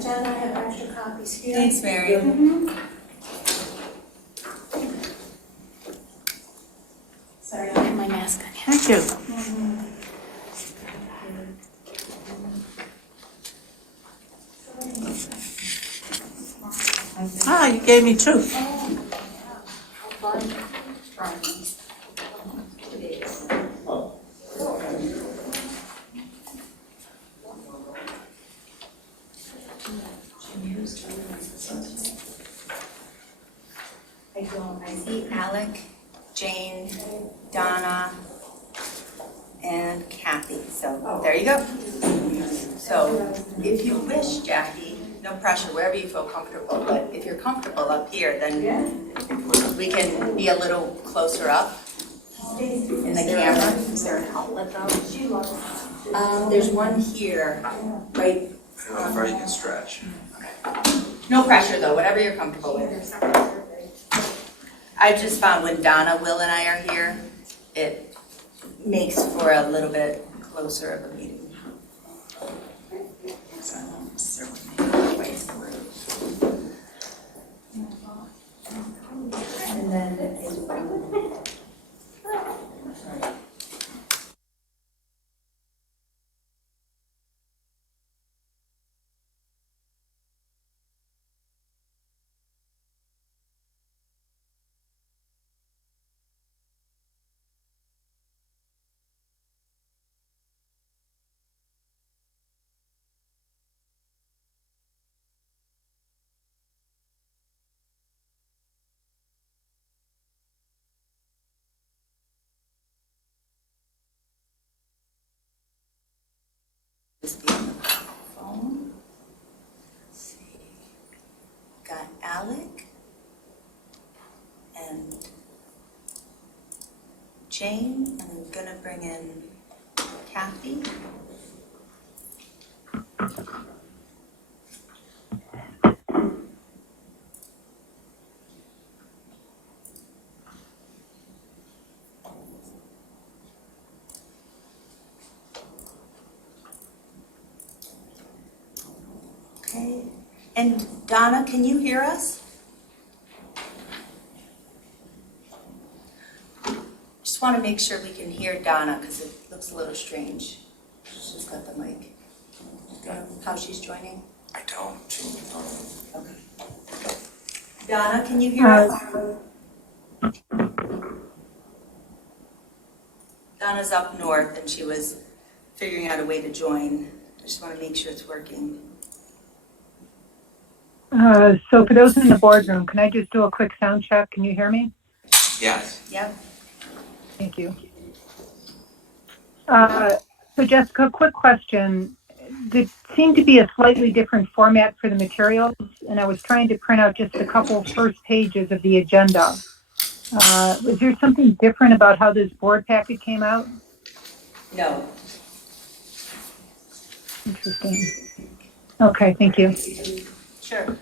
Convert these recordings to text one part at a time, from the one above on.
Jen, I have extra copies here. Thanks, Mary. Sorry, I don't have my mask on. Thank you. Ah, you gave me two. I see Alec, Jane, Donna, and Kathy. So there you go. So if you wish, Jackie, no pressure, wherever you feel comfortable, but if you're comfortable up here, then we can be a little closer up in the camera. Is there an outlet though? There's one here, right? How far you can stretch. No pressure though, whatever you're comfortable with. I just found when Donna, Will, and I are here, it makes for a little bit closer of a meeting. And then just be on the phone. Let's see. Got Alec and Jane, and I'm gonna bring in Kathy. Okay, and Donna, can you hear us? Just want to make sure we can hear Donna because it looks a little strange. She's got the mic. How she's joining? I don't. Okay. Donna, can you hear us? Donna's up north and she was figuring out a way to join. I just want to make sure it's working. So for those in the boardroom, can I just do a quick sound check? Can you hear me? Yes. Yep. Thank you. So Jessica, quick question. There seemed to be a slightly different format for the materials, and I was trying to print out just a couple first pages of the agenda. Was there something different about how this board packet came out? No. Interesting. Okay, thank you. Sure.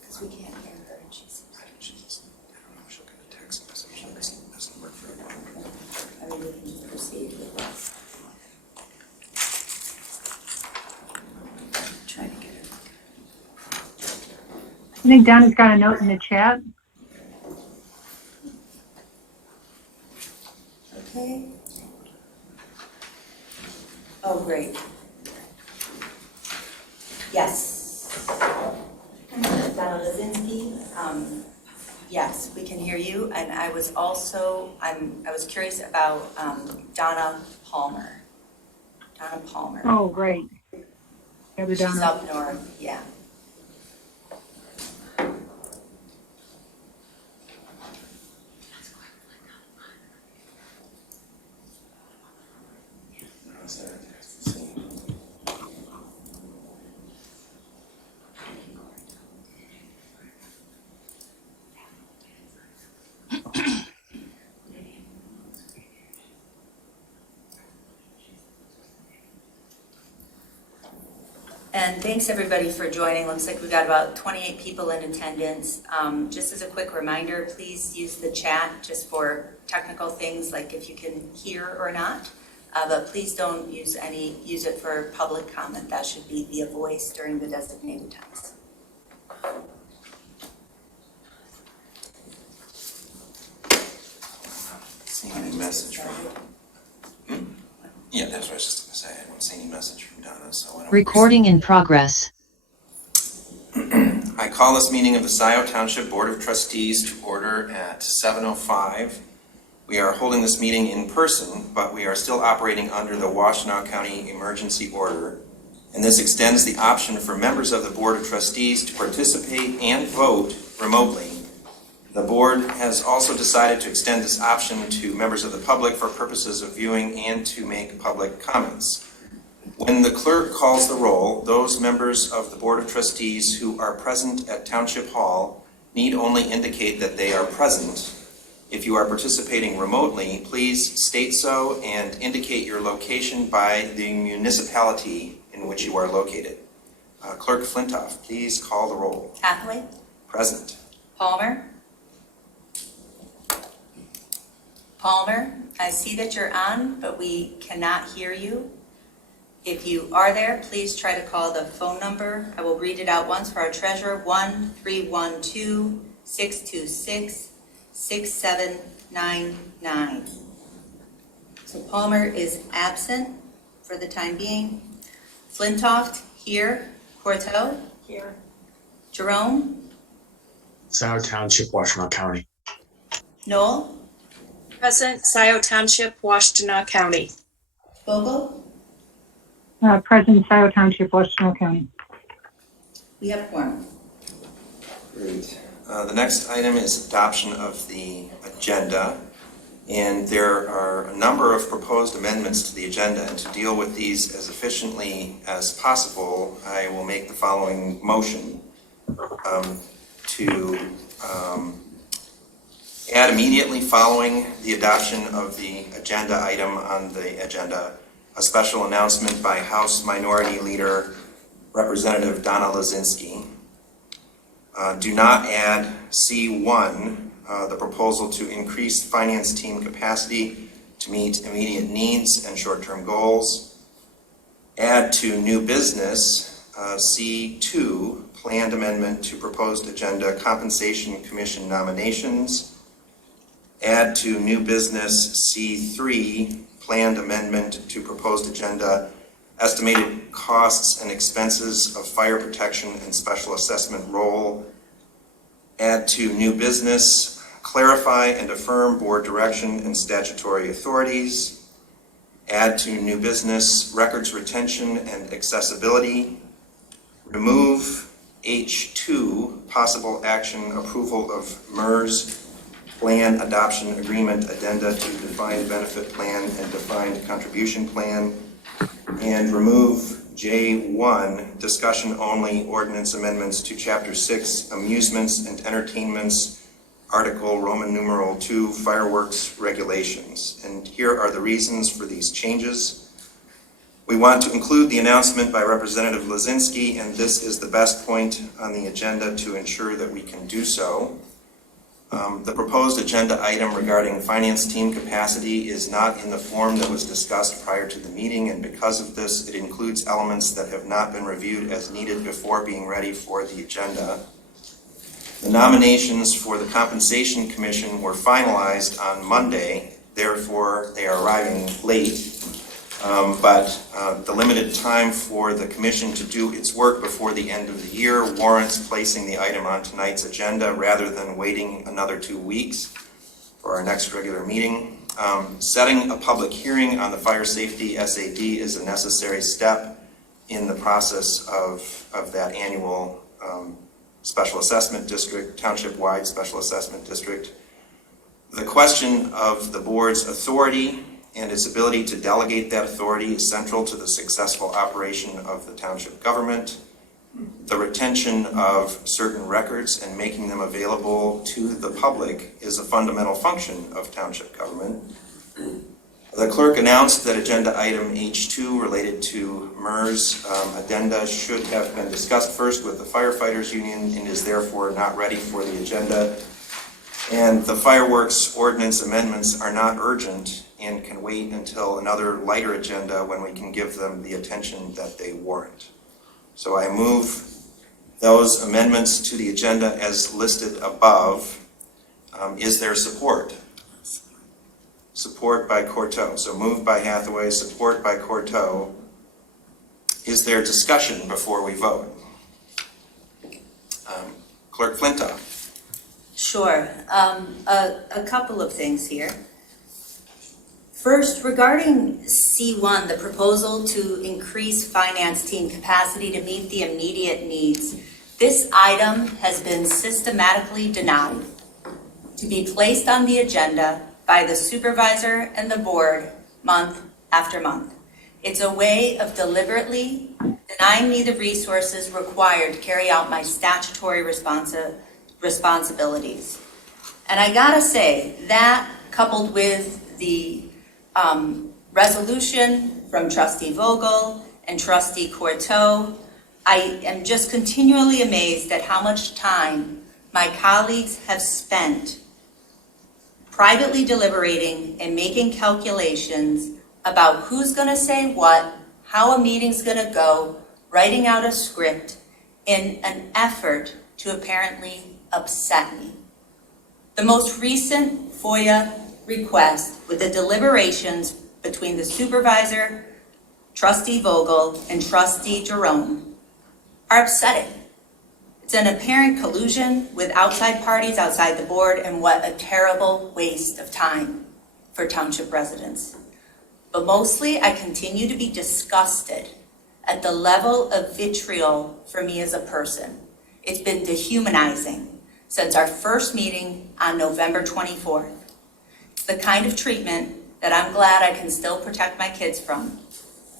Because we can't hear her and she's. I don't know if she'll get a text message. It doesn't work very well. I mean, we can proceed with that. Try to get her. I think Donna's got a note in the chat. Okay. Oh, great. Yes. Donna Lazinski, yes, we can hear you. And I was also, I was curious about Donna Palmer. Donna Palmer. Oh, great. The other She's Donna. up north, yeah. And thanks everybody for joining. Looks like we got about 28 people in attendance. Just as a quick reminder, please use the chat just for technical things like if you can hear or not. But please don't use it for public comment. That should be via voice during the designated times. See any message from? Yeah, that's what I was just gonna say. I don't see any message from Donna, so why don't we Recording in progress. I call this meeting of the Scio Township Board of Trustees to order at 7:05. We are holding this meeting in person, but we are still operating under the Washtenaw County Emergency Order, and this extends the option for members of the Board of Trustees to participate and vote remotely. The board has also decided to extend this option to members of the public for purposes of viewing and to make public comments. When the clerk calls the roll, those members of the Board of Trustees who are present at Township Hall need only indicate that they are present. If you are participating remotely, please state so and indicate your location by the municipality in which you are located. Clerk Flintoff, please call the roll. Hathaway? Present. Palmer? Palmer, I see that you're on, but we cannot hear you. If you are there, please try to call the phone number. I will read it out once for our treasurer, 1-312-626-6799. So Palmer is absent for the time being. Flintoff, here. Corto? Here. Jerome? Scio Township, Washtenaw County. Noel? Present, Scio Township, Washtenaw County. Vogel? Present, Scio Township, Washtenaw County. We have a quorum. Great. The next item is adoption of the agenda, and there are a number of proposed amendments to the agenda, and to deal with these as efficiently as possible, I will make the following motion to add immediately following the adoption of the agenda item on the agenda, a special announcement by House Minority Leader Representative Donna Lazinski. Do not add C1, the proposal to increase finance team capacity to meet immediate needs and short-term goals. Add to new business C2, planned amendment to proposed agenda compensation commission nominations. Add to new business C3, planned amendment to proposed agenda, estimated costs and expenses of fire protection and special assessment role. Add to new business, clarify and affirm board direction and statutory authorities. Add to new business, records retention and accessibility. Remove H2, possible action approval of MERS plan adoption agreement addenda to defined benefit plan and defined contribution plan, and remove J1, discussion only ordinance amendments to Chapter 6, amusements and entertainments, Article Roman numeral 2, fireworks regulations. And here are the reasons for these changes. We want to include the announcement by Representative Lazinski, and this is the best point on the agenda to ensure that we can do so. The proposed agenda item regarding finance team capacity is not in the form that was discussed prior to the meeting, and because of this, it includes elements that have not been reviewed as needed before being ready for the agenda. The nominations for the Compensation Commission were finalized on Monday, therefore they are arriving late. But the limited time for the commission to do its work before the end of the year warrants placing the item on tonight's agenda rather than waiting another 2 weeks for our next regular meeting. Setting a public hearing on the fire safety SAD is a necessary step in the process of that annual special assessment district, township-wide special assessment district. The question of the board's authority and its ability to delegate that authority is central to the successful operation of the township government. The retention of certain records and making them available to the public is a fundamental function of township government. The clerk announced that agenda item H2 related to MERS addenda should have been discussed first with the firefighters union and is therefore not ready for the agenda. And the fireworks ordinance amendments are not urgent and can wait until another lighter agenda when we can give them the attention that they warrant. So I move those amendments to the agenda as listed above. Is there support? Support by Courteau. So moved by Hathaway, support by Courteau. Is there discussion before we vote? Clerk Flintoff. Sure. A couple of things here. First, regarding C1, the proposal to increase finance team capacity to meet the immediate needs, this item has been systematically denied to be placed on the agenda by the supervisor and the board month after month. It's a way of deliberately denying me the resources required to carry out my statutory responsibilities. And I gotta say, that coupled with the resolution from Trustee Vogel and Trustee Courteau, I am just continually amazed at how much time my colleagues have spent privately deliberating and making calculations about who's gonna say what, how a meeting's gonna go, writing out a script in an effort to apparently upset me. The most recent FOIA request with the deliberations between the supervisor, Trustee Vogel, and Trustee Jerome are upsetting. It's an apparent collusion with outside parties outside the board, and what a terrible waste of time for township residents. But mostly, I continue to be disgusted at the level of vitriol for me as a person. It's been dehumanizing since our first meeting on November 24th. It's the kind of treatment that I'm glad I can still protect my kids from.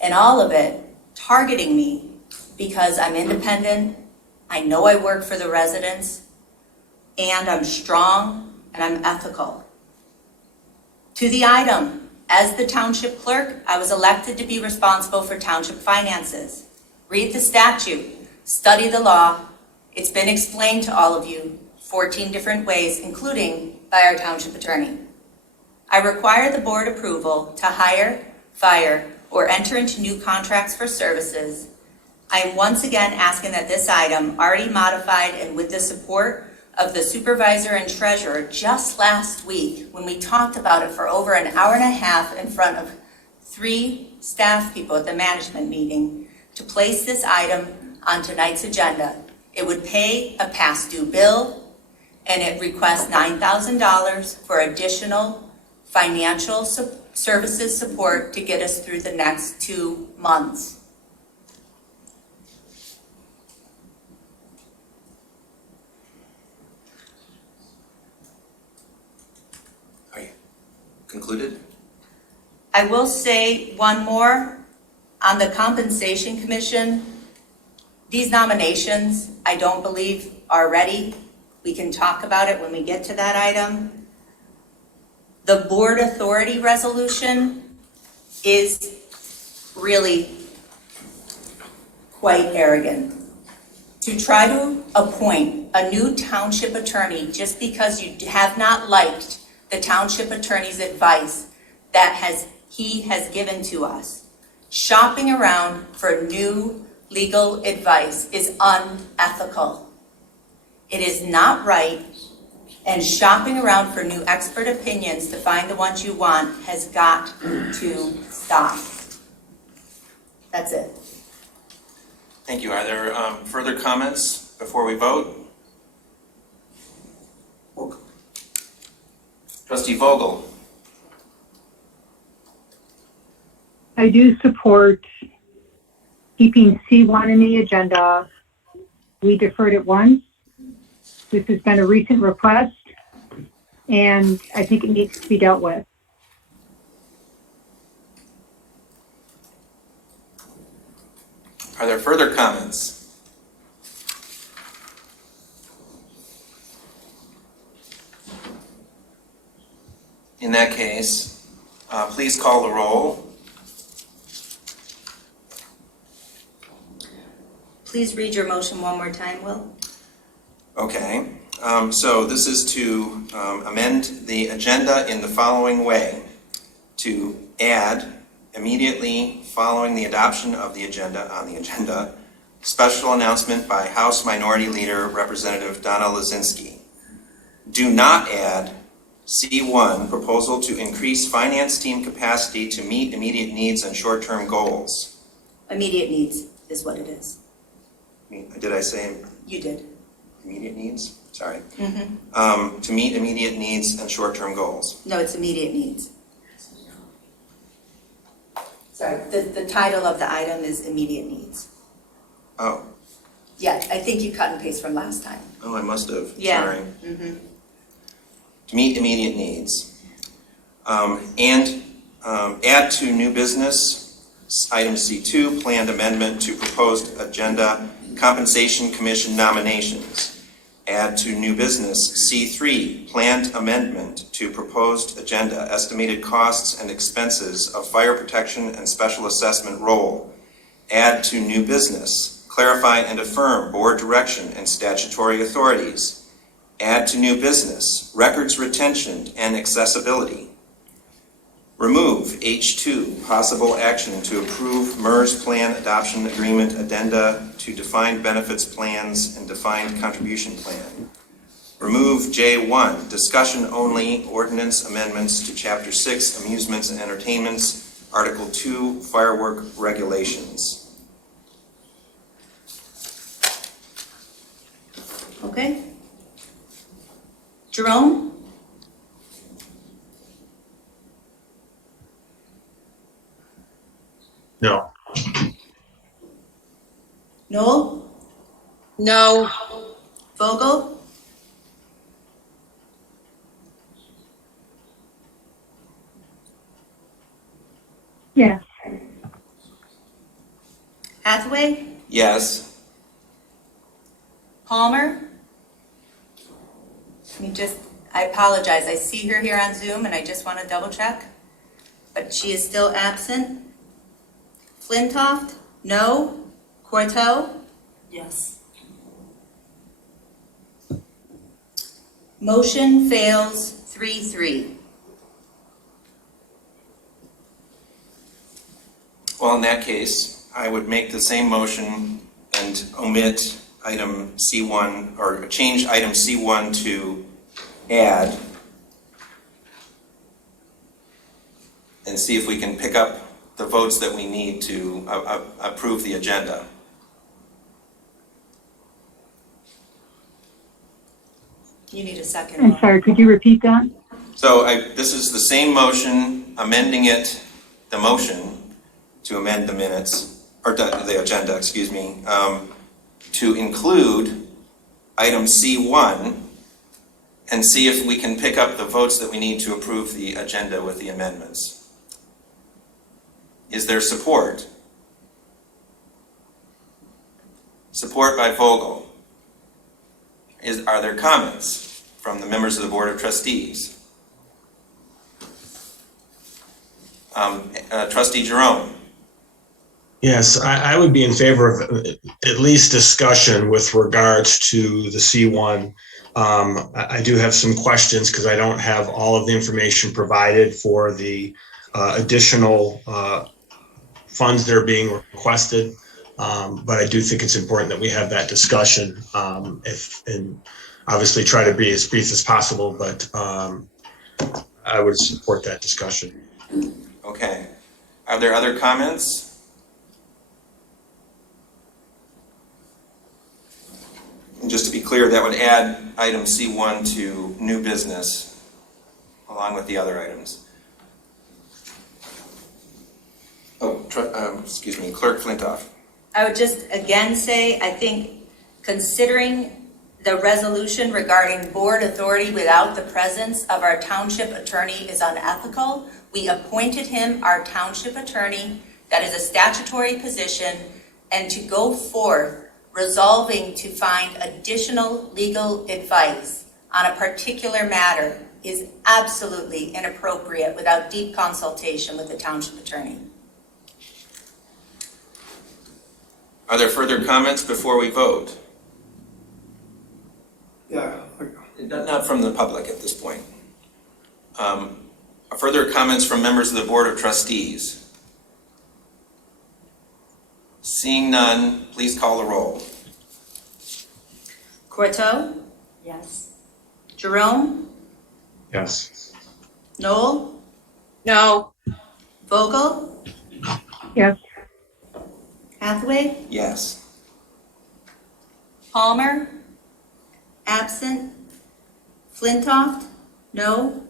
And all of it targeting me because I'm independent, I know I work for the residents, and I'm strong and I'm ethical. To the item, as the township clerk, I was elected to be responsible for township finances. Read the statute, study the law. It's been explained to all of you 14 different ways, including by our township attorney. I require the board approval to hire, fire, or enter into new contracts for services. I am once again asking that this item, already modified and with the support of the supervisor and treasurer just last week, when we talked about it for over an hour and a half in front of 3 staff people at the management meeting, to place this item on tonight's agenda. It would pay a past due bill, and it requests $9,000 for additional financial services support to get us through the next 2 months. Are you concluded? I will say one more on the Compensation Commission. These nominations, I don't believe are ready. We can talk about it when we get to that item. The board authority resolution is really quite arrogant. To try to appoint a new township attorney just because you have not liked the township attorney's advice that he has given to us. Shopping around for new legal advice is unethical. It is not right, and shopping around for new expert opinions to find the ones you want has got to stop. That's it. Thank you. Are there further comments before we vote? Trustee Vogel. I do support keeping C1 in the agenda. We deferred it once. This has been a recent request, and I think it needs to be dealt with. Are there further comments? In that case, Please call the roll. Please read your motion one more time, Will. Okay, so this is to amend the agenda in the following way. To add, immediately following the adoption of the agenda on the agenda, special announcement by House Minority Leader Representative Donna Lazinski. Do not add C1, proposal to increase finance team capacity to meet immediate needs and short-term goals. Immediate needs is what it is. Did I say You did. immediate needs? Sorry. Mm-hmm. To meet immediate needs and short-term goals. No, it's immediate needs. Sorry, the title of the item is immediate needs. Oh, Yeah, I think you cut and paste from last time. I must have. Yeah. Sorry. Mm-hmm. To meet immediate needs. And add to new business, item C2, planned amendment to proposed agenda, compensation commission nominations. Add to new business, C3, planned amendment to proposed agenda, estimated costs and expenses of fire protection and special assessment role. Add to new business, clarify and affirm board direction and statutory authorities. Add to new business, records retention and accessibility. Remove H2, possible action to approve MERS plan adoption agreement addenda to defined benefits plans and defined contribution plan. Remove J1, discussion only ordinance amendments to Chapter 6, amusements and entertainments, Article 2, firework regulations. Okay. Jerome? No. Noel? No. Vogel? Yes. Hathaway? Yes. Palmer? I apologize, I see her here on Zoom and I just want to double check, but she is still absent. Flintoff? No. Corto? Yes. Motion fails 3-3. Well, in that case, I would make the same motion and omit item C1, or change item C1 to add, and see if we can pick up the votes that we need to approve the agenda. You need a second. I'm sorry, could you repeat that? So this is the same motion, amending it, the motion to amend the minutes, or the agenda, excuse me, to include item C1 and see if we can pick up the votes that we need to approve the agenda with the amendments. Is there support? Support by Vogel. Are there comments from the members of the Board of Trustees? Trustee Jerome? Yes, I would be in favor of at least discussion with regards to the C1. I do have some questions because I don't have all of the information provided for the additional funds that are being requested. But I do think it's important that we have that discussion, and obviously try to be as brief as possible, but I would support that discussion. Okay. Are there other comments? And just to be clear, that would add item C1 to new business along with the other items. Oh, excuse me, Clerk Flintoff. I would just again say, I think considering the resolution regarding board authority without the presence of our township attorney is unethical. We appointed him our township attorney. That is a statutory position. And to go forth resolving to find additional legal advice on a particular matter is absolutely inappropriate without deep consultation with the township attorney. Are there further comments before we vote? Yeah, Not from the public at this point. Further comments from members of the Board of Trustees? Seeing none, please call the roll. Corto? Yes. Jerome? Yes. Noel? No. Vogel? Yes. Hathaway? Yes. Palmer? Absent? Flintoff? No.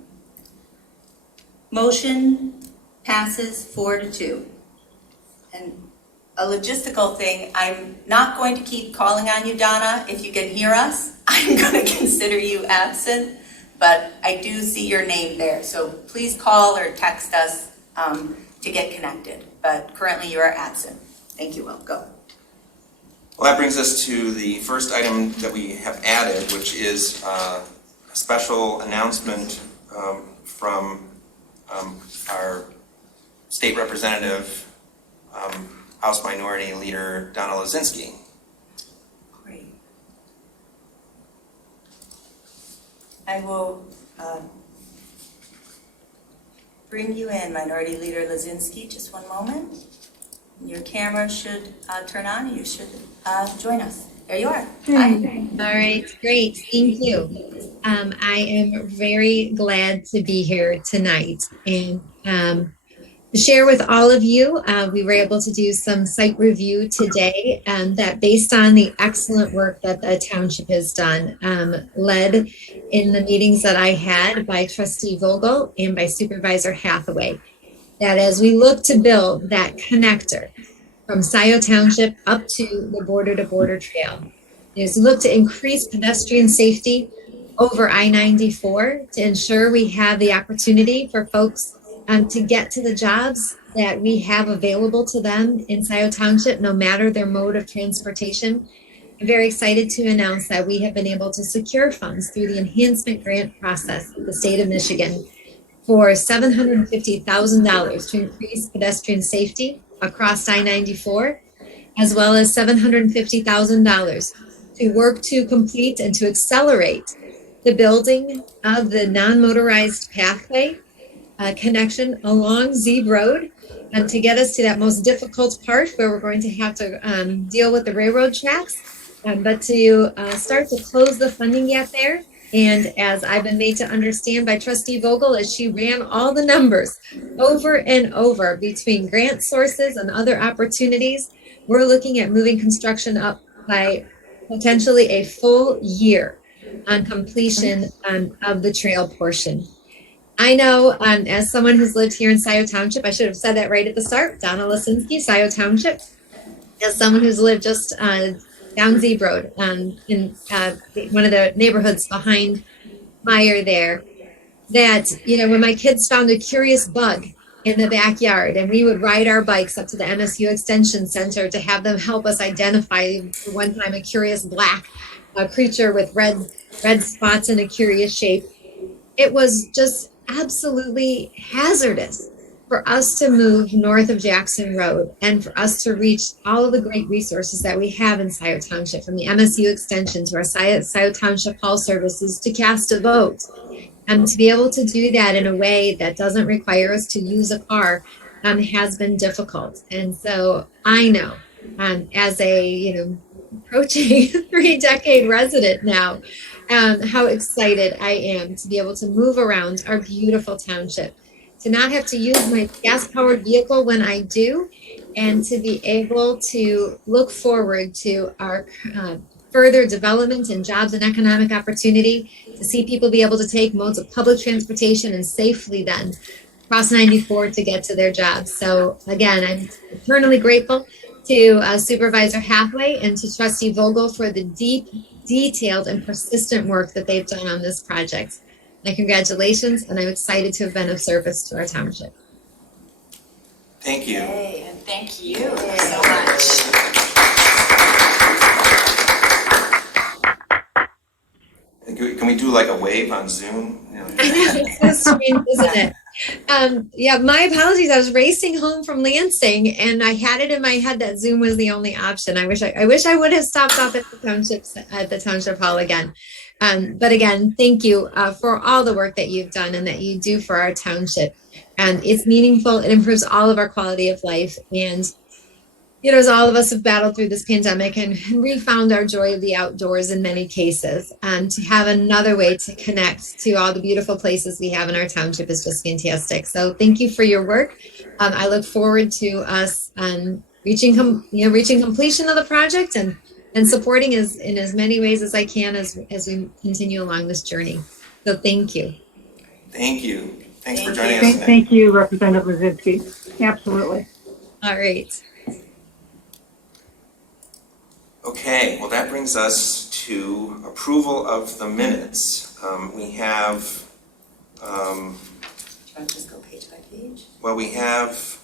Motion passes 4-2. And a logistical thing, I'm not going to keep calling on you, Donna. If you can hear us, I'm going to consider you absent, but I do see your name there. So please call or text us to get connected. But currently you are absent. Thank you, Will. Go. Well, that brings us to the first item that we have added, which is a special announcement from our state representative, House Minority Leader Donna Lozinski. Great. I will bring you in, Minority Leader Lozinski. Just one moment. Your camera should turn on and you should join us. There you are. Hi. All right, great. Thank you. I am very glad to be here tonight and to share with all of you. We were able to do some site review today that based on the excellent work that the township has done, led in the meetings that I had by Trustee Vogel and by Supervisor Hathaway, that as we look to build that connector from Scio Township up to the border-to-border trail, as we look to increase pedestrian safety over I-94 to ensure we have the opportunity for folks to get to the jobs that we have available to them in Scio Township, no matter their mode of transportation. I'm very excited to announce that we have been able to secure funds through the enhancement grant process of the state of Michigan for $750,000 to increase pedestrian safety across I-94, as well as $750,000 to work to complete and to accelerate the building of the non-motorized pathway connection along Zeeb Road, and to get us to that most difficult part where we're going to have to deal with the railroad tracks, but to start to close the funding gap there. And as I've been made to understand by Trustee Vogel, as she ran all the numbers over and over between grant sources and other opportunities, we're looking at moving construction up by potentially a full year on completion of the trail portion. I know as someone who's lived here in Scio Township, I should have said that right at the start, Donna Lozinski, Scio Township, as someone who's lived just down Zeeb Road in one of the neighborhoods behind Meyer there, that, you know, when my kids found a curious bug in the backyard and we would ride our bikes up to the MSU Extension Center to have them help us identify, for one time, a curious black creature with red spots and a curious shape. It was just absolutely hazardous for us to move north of Jackson Road and for us to reach all of the great resources that we have in Scio Township, from the MSU Extension to our Scio Township Hall services to cast a vote. And to be able to do that in a way that doesn't require us to use a car has been difficult. And so I know, as a, approaching 3-decade resident now, how excited I am to be able to move around our beautiful township, to not have to use my gas-powered vehicle when I do, and to be able to look forward to our further development and jobs and economic opportunity, to see people be able to take modes of public transportation and safely then cross 94 to get to their jobs. So again, I'm eternally grateful to Supervisor Hathaway and to Trustee Vogel for the deep, detailed, and persistent work that they've done on this project. My congratulations, and I'm excited to have been of service to our township. Thank you. Yay, and thank you so much. Can we do like a wave on Zoom? I know, it's so strange, isn't it? Yeah, my apologies. I was racing home from Lansing, and I had it in my head that Zoom was the only option. I wish I would have stopped off at the township hall again. But again, thank you for all the work that you've done and that you do for our township. And it's meaningful. It improves all of our quality of life. And as all of us have battled through this pandemic and refound our joy of the outdoors in many cases, and to have another way to connect to all the beautiful places we have in our township is just fantastic. So thank you for your work. I look forward to us reaching completion of the project and supporting in as many ways as I can as we continue along this journey. So thank you. Thank you. Thanks for Thank joining you. us tonight. Thank you, Representative Lozinski. Absolutely. All right. Okay, well, that brings us to approval of the minutes. We have, Do you want to just go page by page? well, we have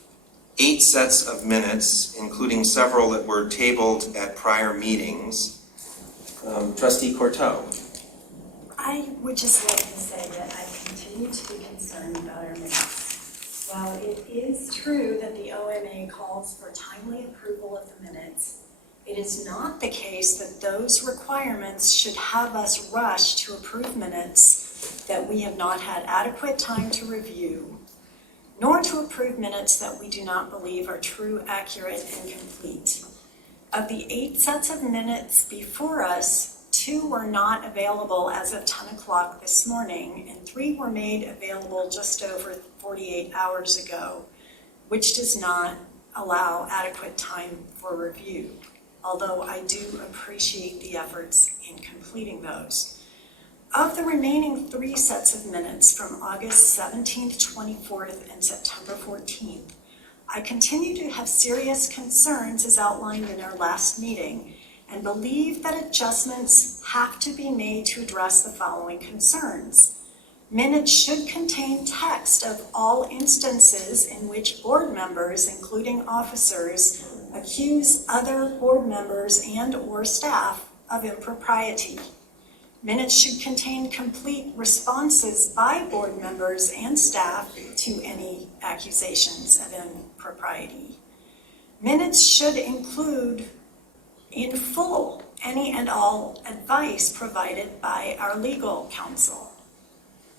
8 sets of minutes, including several that were tabled at prior meetings. Trustee Corteau. I would just like to say that I continue to be concerned about our minutes. While it is true that the OMA calls for timely approval of the minutes, it is not the case that those requirements should have us rush to approve minutes that we have not had adequate time to review, nor to approve minutes that we do not believe are true, accurate, and complete. Of the 8 sets of minutes before us, 2 were not available as of 10 o'clock this morning, and 3 were made available just over 48 hours ago, which does not allow adequate time for review, although I do appreciate the efforts in completing those. Of the remaining 3 sets of minutes from August 17th, 24th, and September 14th, I continue to have serious concerns as outlined in our last meeting and believe that adjustments have to be made to address the following concerns. Minutes should contain text of all instances in which board members, including officers, accuse other board members and/or staff of impropriety. Minutes should contain complete responses by board members and staff to any accusations of impropriety. Minutes should include in full any and all advice provided by our legal counsel.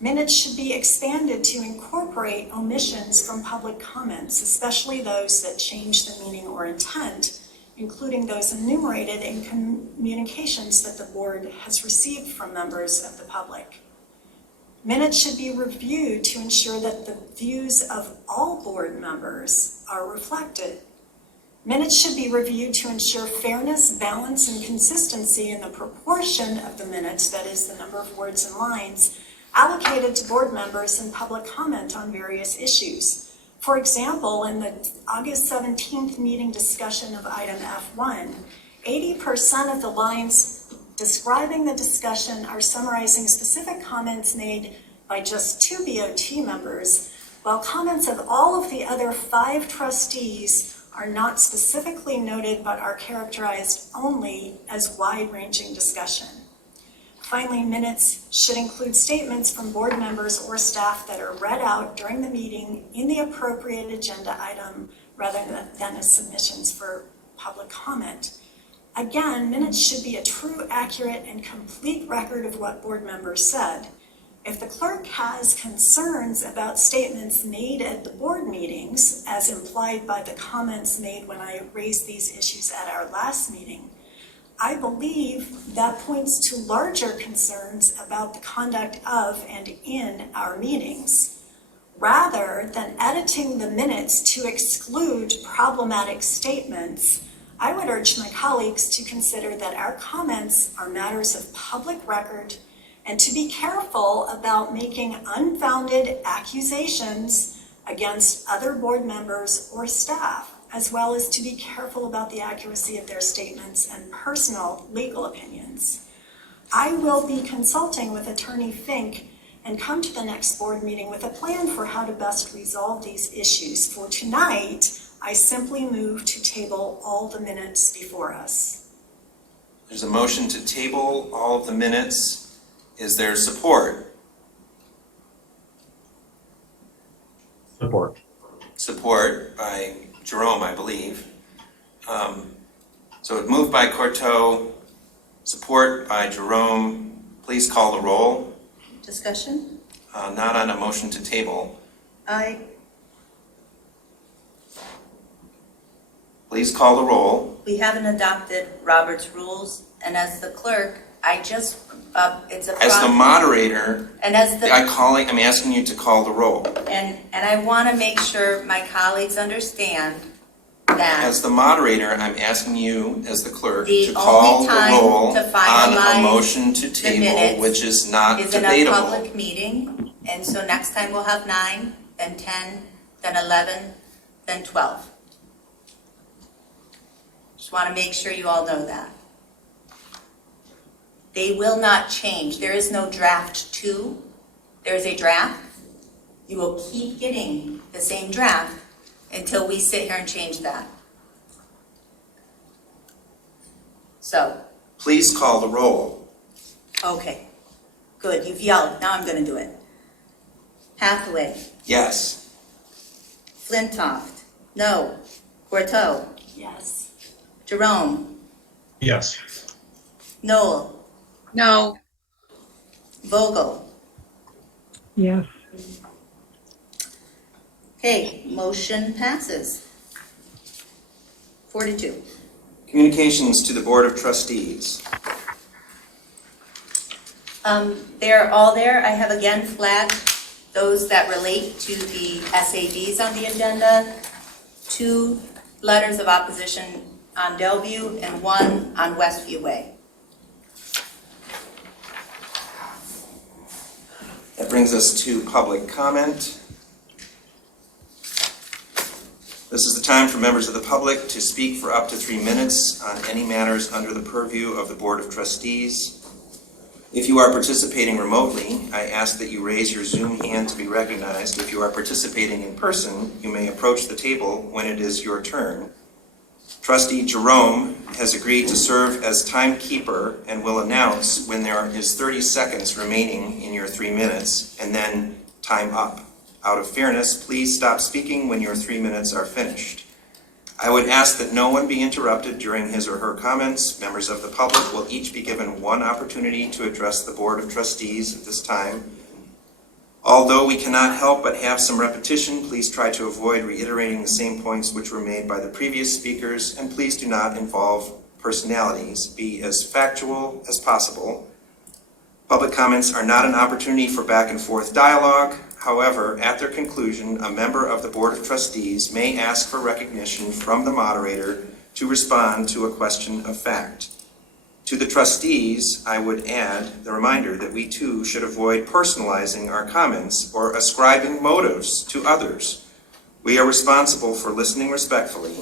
Minutes should be expanded to incorporate omissions from public comments, especially those that change the meaning or intent, including those enumerated in communications that the board has received from members of the public. Minutes should be reviewed to ensure that the views of all board members are reflected. Minutes should be reviewed to ensure fairness, balance, and consistency in the proportion of the minutes, that is, the number of words and lines, allocated to board members and public comment on various issues. For example, in the August 17th meeting discussion of item F1, 80% of the lines describing the discussion are summarizing specific comments made by just 2 BOT members, while comments of all of the other 5 trustees are not specifically noted but are characterized only as wide-ranging discussion. Finally, minutes should include statements from board members or staff that are read out during the meeting in the appropriate agenda item rather than as submissions for public comment. Again, minutes should be a true, accurate, and complete record of what board members said. If the clerk has concerns about statements made at the board meetings, as implied by the comments made when I raised these issues at our last meeting, I believe that points to larger concerns about the conduct of and in our meetings. Rather than editing the minutes to exclude problematic statements, I would urge my colleagues to consider that our comments are matters of public record and to be careful about making unfounded accusations against other board members or staff, as well as to be careful about the accuracy of their statements and personal legal opinions. I will be consulting with Attorney Fink and come to the next board meeting with a plan for how to best resolve these issues. For tonight, I simply move to table all the minutes before us. There's a motion to table all of the minutes. Is there support? Support. Support by Jerome, I believe. So moved by Corto, support by Jerome. Please call the roll. Discussion? Not on a motion to table. Please call the roll. We haven't adopted Robert's rules, and as the clerk, it's a As the moderator, and as the I'm asking you to call the roll. and I want to make sure my colleagues understand that As the moderator, I'm asking you, as the clerk, The to call only the time roll to on a finalize motion to table, minutes which is not is in a debatable. public meeting, and so next time we'll have 9, then 10, then 11, then 12. Just want to make sure you all know that. They will not change. There is no draft 2. There is a draft. You will keep getting the same draft until we sit here and change that. So, Please call the roll. okay, good, you've yelled, now I'm gonna do it. Hathaway, Yes. Flintoff, no. Corto, Yes. Jerome, Yes. Noel, No. Vogel. Yes. Okay, motion passes. 4-2. Communications to the Board of Trustees. They're all there. I have again flagged those that relate to the SABs on the agenda, 2 letters of opposition on Delview and 1 on Westview Way. That brings us to public comment. This is the time for members of the public to speak for up to 3 minutes on any matters under the purview of the Board of Trustees. If you are participating remotely, I ask that you raise your Zoom hand to be recognized. If you are participating in person, you may approach the table when it is your turn. Trustee Jerome has agreed to serve as timekeeper and will announce when there is 30 seconds remaining in your 3 minutes, and then time up. Out of fairness, please stop speaking when your 3 minutes are finished. I would ask that no one be interrupted during his or her comments. Members of the public will each be given 1 opportunity to address the Board of Trustees at this time. Although we cannot help but have some repetition, please try to avoid reiterating the same points which were made by the previous speakers, and please do not involve personalities. Be as factual as possible. Public comments are not an opportunity for back and forth dialogue. However, at their conclusion, a member of the Board of Trustees may ask for recognition from the moderator to respond to a question of fact. To the trustees, I would add the reminder that we too should avoid personalizing our comments or ascribing motives to others. We are responsible for listening respectfully.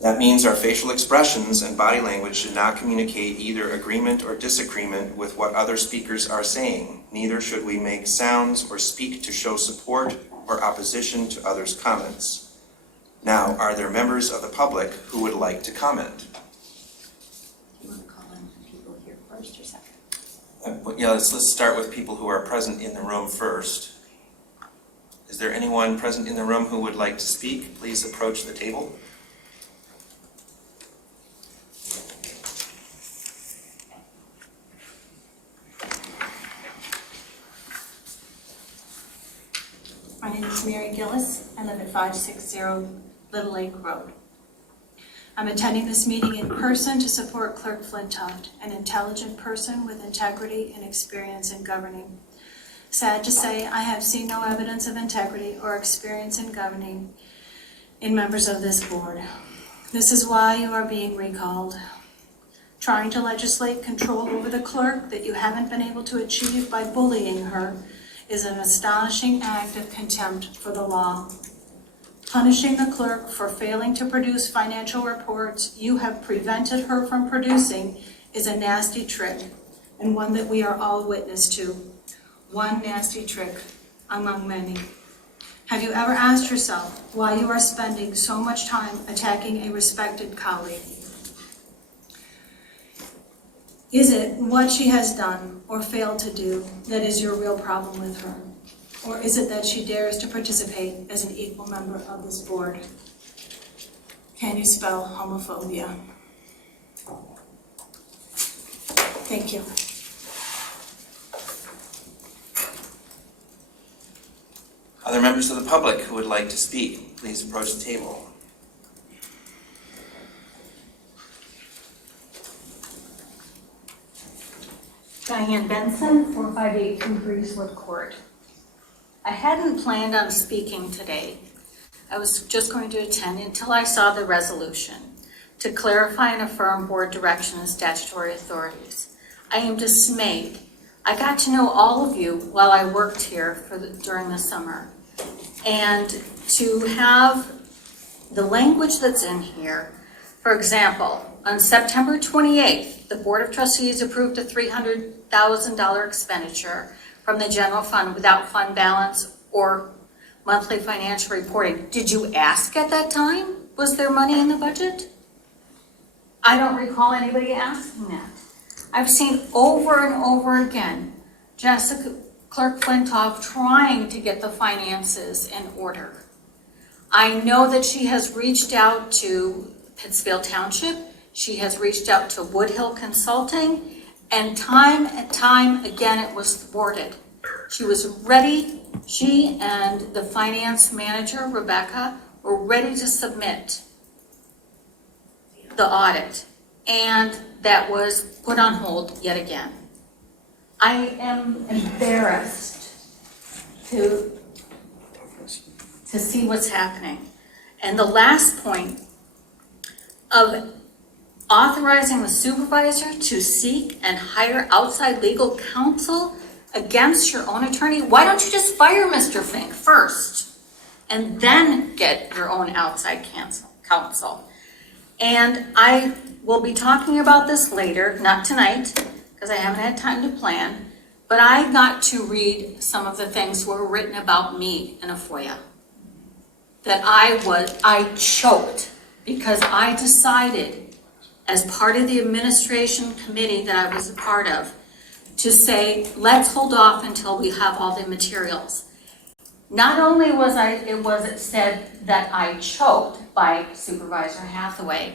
That means our facial expressions and body language should not communicate either agreement or disagreement with what other speakers are saying. Neither should we make sounds or speak to show support or opposition to others' comments. Now, are there members of the public who would like to comment? You want to call in people here first or second? Yeah, let's start with people who are present in the room first. Is there anyone present in the room who would like to speak? Please approach the table. My name is Mary Gillis. I live at 560 Little Lake Road. I'm attending this meeting in person to support Clerk Flintoff, an intelligent person with integrity and experience in governing. Sad to say, I have seen no evidence of integrity or experience in governing in members of this board. This is why you are being recalled. Trying to legislate control over the clerk that you haven't been able to achieve by bullying her is an astonishing act of contempt for the law. Punishing the clerk for failing to produce financial reports you have prevented her from producing is a nasty trick, and one that we are all witness to. One nasty trick among many. Have you ever asked yourself why you are spending so much time attacking a respected colleague? Is it what she has done or failed to do that is your real problem with her? Or is it that she dares to participate as an equal member of this board? Can you spell homophobia? Thank you. Other members of the public who would like to speak, please approach the table. Diane Benson, 4582 Greasewood Court. I hadn't planned on speaking today. I was just going to attend until I saw the resolution to clarify and affirm board direction and statutory authorities. I am dismayed. I got to know all of you while I worked here during the summer. And to have the language that's in here, for example, on September 28th, the Board of Trustees approved a $300,000 expenditure from the general fund without fund balance or monthly financial reporting. Did you ask at that time? Was there money in the budget? I don't recall anybody asking that. I've seen over and over again Clerk Flintoff trying to get the finances in order. I know that she has reached out to Pittsfield Township. She has reached out to Woodhill Consulting, and time again it was thwarted. She was ready, she and the finance manager, Rebecca, were ready to submit the audit, and that was put on hold yet again. I am embarrassed to see what's happening. And the last point of authorizing the supervisor to seek and hire outside legal counsel against your own attorney. Why don't you just fire Mr. Fink first and then get your own outside counsel? And I will be talking about this later, not tonight, because I haven't had time to plan, but I got to read some of the things that were written about me in a FOIA. That I choked because I decided, as part of the administration committee that I was a part of, to say, let's hold off until we have all the materials. Not only was it said that I choked by Supervisor Hathaway,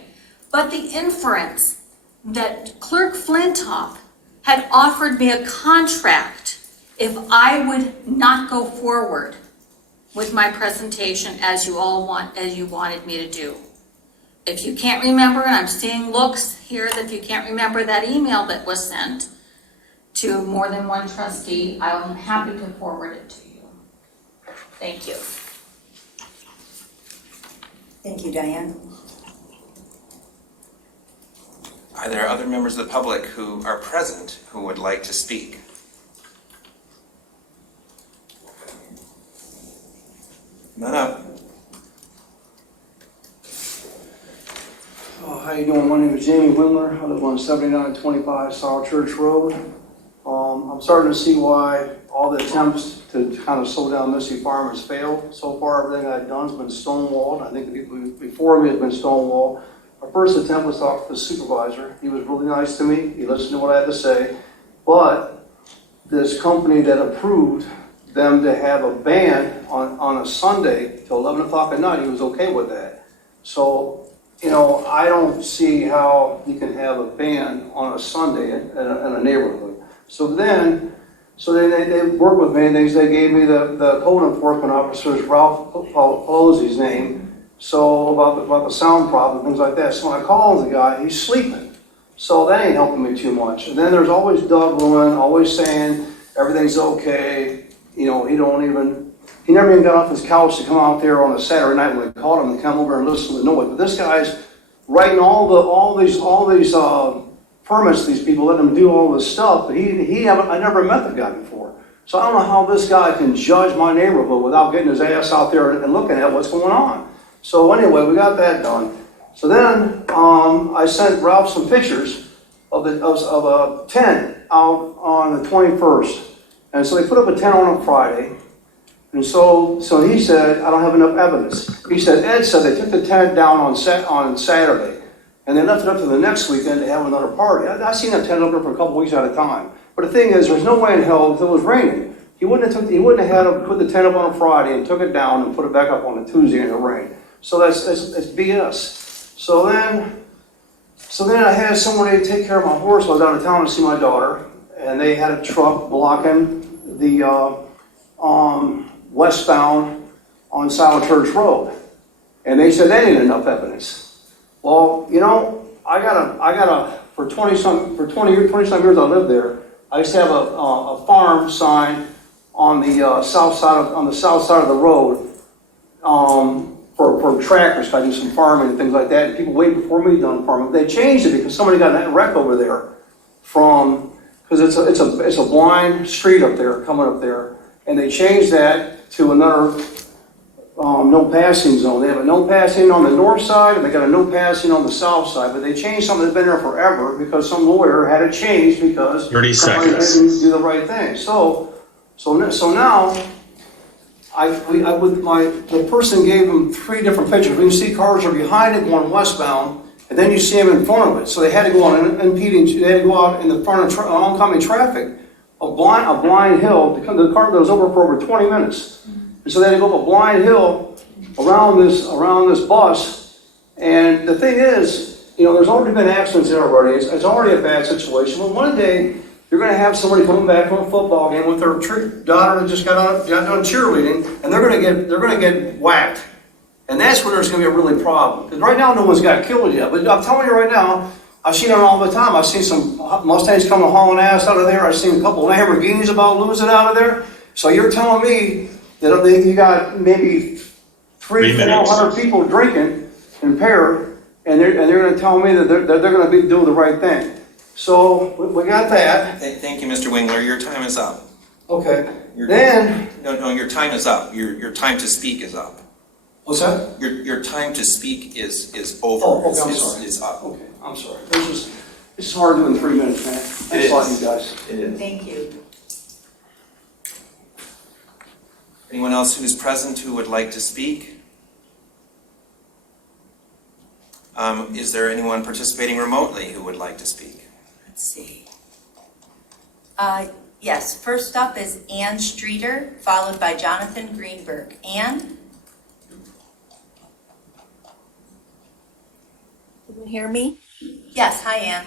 but the inference that Clerk Flintoff had offered me a contract if I would not go forward with my presentation as you wanted me to do. If you can't remember, and I'm seeing looks here that if you can't remember that email that was sent to more than one trustee, I'm happy to forward it to you. Thank you. Thank you, Diane. Are there other members of the public who are present who would like to speak? None up. Oh, how you doing? My name is Jamie Windler. I live on 7925 South Church Road. I'm starting to see why all the attempts to kind of slow down Missy Farm has failed. So far, everything I've done has been stonewalled. I think the people before me have been stonewalled. Our first attempt was to talk to the supervisor. He was really nice to me. He listened to what I had to say. But this company that approved them to have a band on a Sunday till 11 o'clock at night, he was okay with that. So, you know, I don't see how you can have a band on a Sunday in a neighborhood. So they worked with me, and they gave me the code enforcement officer's Ralph Pelosi's name. So about the sound problem, things like that. So when I called the guy, he's sleeping. So that ain't helping me too much. And then there's always Doug Lewin, always saying everything's okay. You know, he never even got off his couch to come out there on a Saturday night when we called him to come over and listen to the noise. But this guy's writing all these permits to these people, letting them do all this stuff. But I never met the guy before. So I don't know how this guy can judge my neighborhood without getting his ass out there and looking at what's going on. So anyway, we got that done. So then I sent Ralph some pictures of a tent out on the 21st. And so they put up a tent on a Friday. And so he said, I don't have enough evidence. He said, Ed said they took the tent down on Saturday. And they left it up to the next weekend to have another party. I've seen that tent up there for a couple weeks at a time. But the thing is, there's no way in hell, if it was raining, he wouldn't have had to put the tent up on a Friday and took it down and put it back up on a Tuesday in the rain. So that's BS. So then I had somebody take care of my horse. I was out of town to see my daughter, and they had a truck blocking the westbound on Scio Church Road. And they said that ain't enough evidence. Well, you know, I gotta, for 20 some years I lived there, I used to have a farm sign on the south side of the road, for tractors. I do some farming and things like that, and people wait before me done farming. They changed it because somebody got in a wreck over there because it's a blind street up there, coming up there, and they changed that to another no passing zone. They have a no passing on the north side, and they got a no passing on the south side, but they changed something that's been there forever because some lawyer had it changed because 30 somebody seconds. didn't do the right thing. So now, the person gave them 3 different pictures. You see cars are behind it going westbound, and then you see them in front of it. So they had to go on impeding. They had to go out in the front of oncoming traffic, a blind hill. The car that was over for over 20 minutes, and so they had to go up a blind hill around this bus. And the thing is, you know, there's already been accidents there already. It's already a bad situation. But one day, you're going to have somebody coming back from a football game with their daughter that just got done cheerleading, and they're going to get whacked, and that's where there's going to be a really problem. Because right now, no one's got killed yet. But I'm telling you right now, I've seen it all the time. I've seen some Mustangs coming hauling ass out of there. I've seen a couple of Lamborghinis about losing out of there. So you're telling me that you got maybe 300-400 people drinking impaired, and they're going to tell me that they're going to be doing the right thing. So we got that. Thank you, Mr. Wingler. Your time is up. Okay. Your time is up. Your time to speak is up. What's that? Your time to speak is over. Oh, okay, I'm sorry. Is up. Okay, I'm sorry. It's hard doing 3 minutes, man. Thanks a lot, you guys. It is. Thank you. Anyone else who's present who would like to speak? Is there anyone participating remotely who would like to speak? Let's see. Yes, first up is Ann Streeter, followed by Jonathan Greenberg. Ann? Can you hear me? Yes, hi Ann.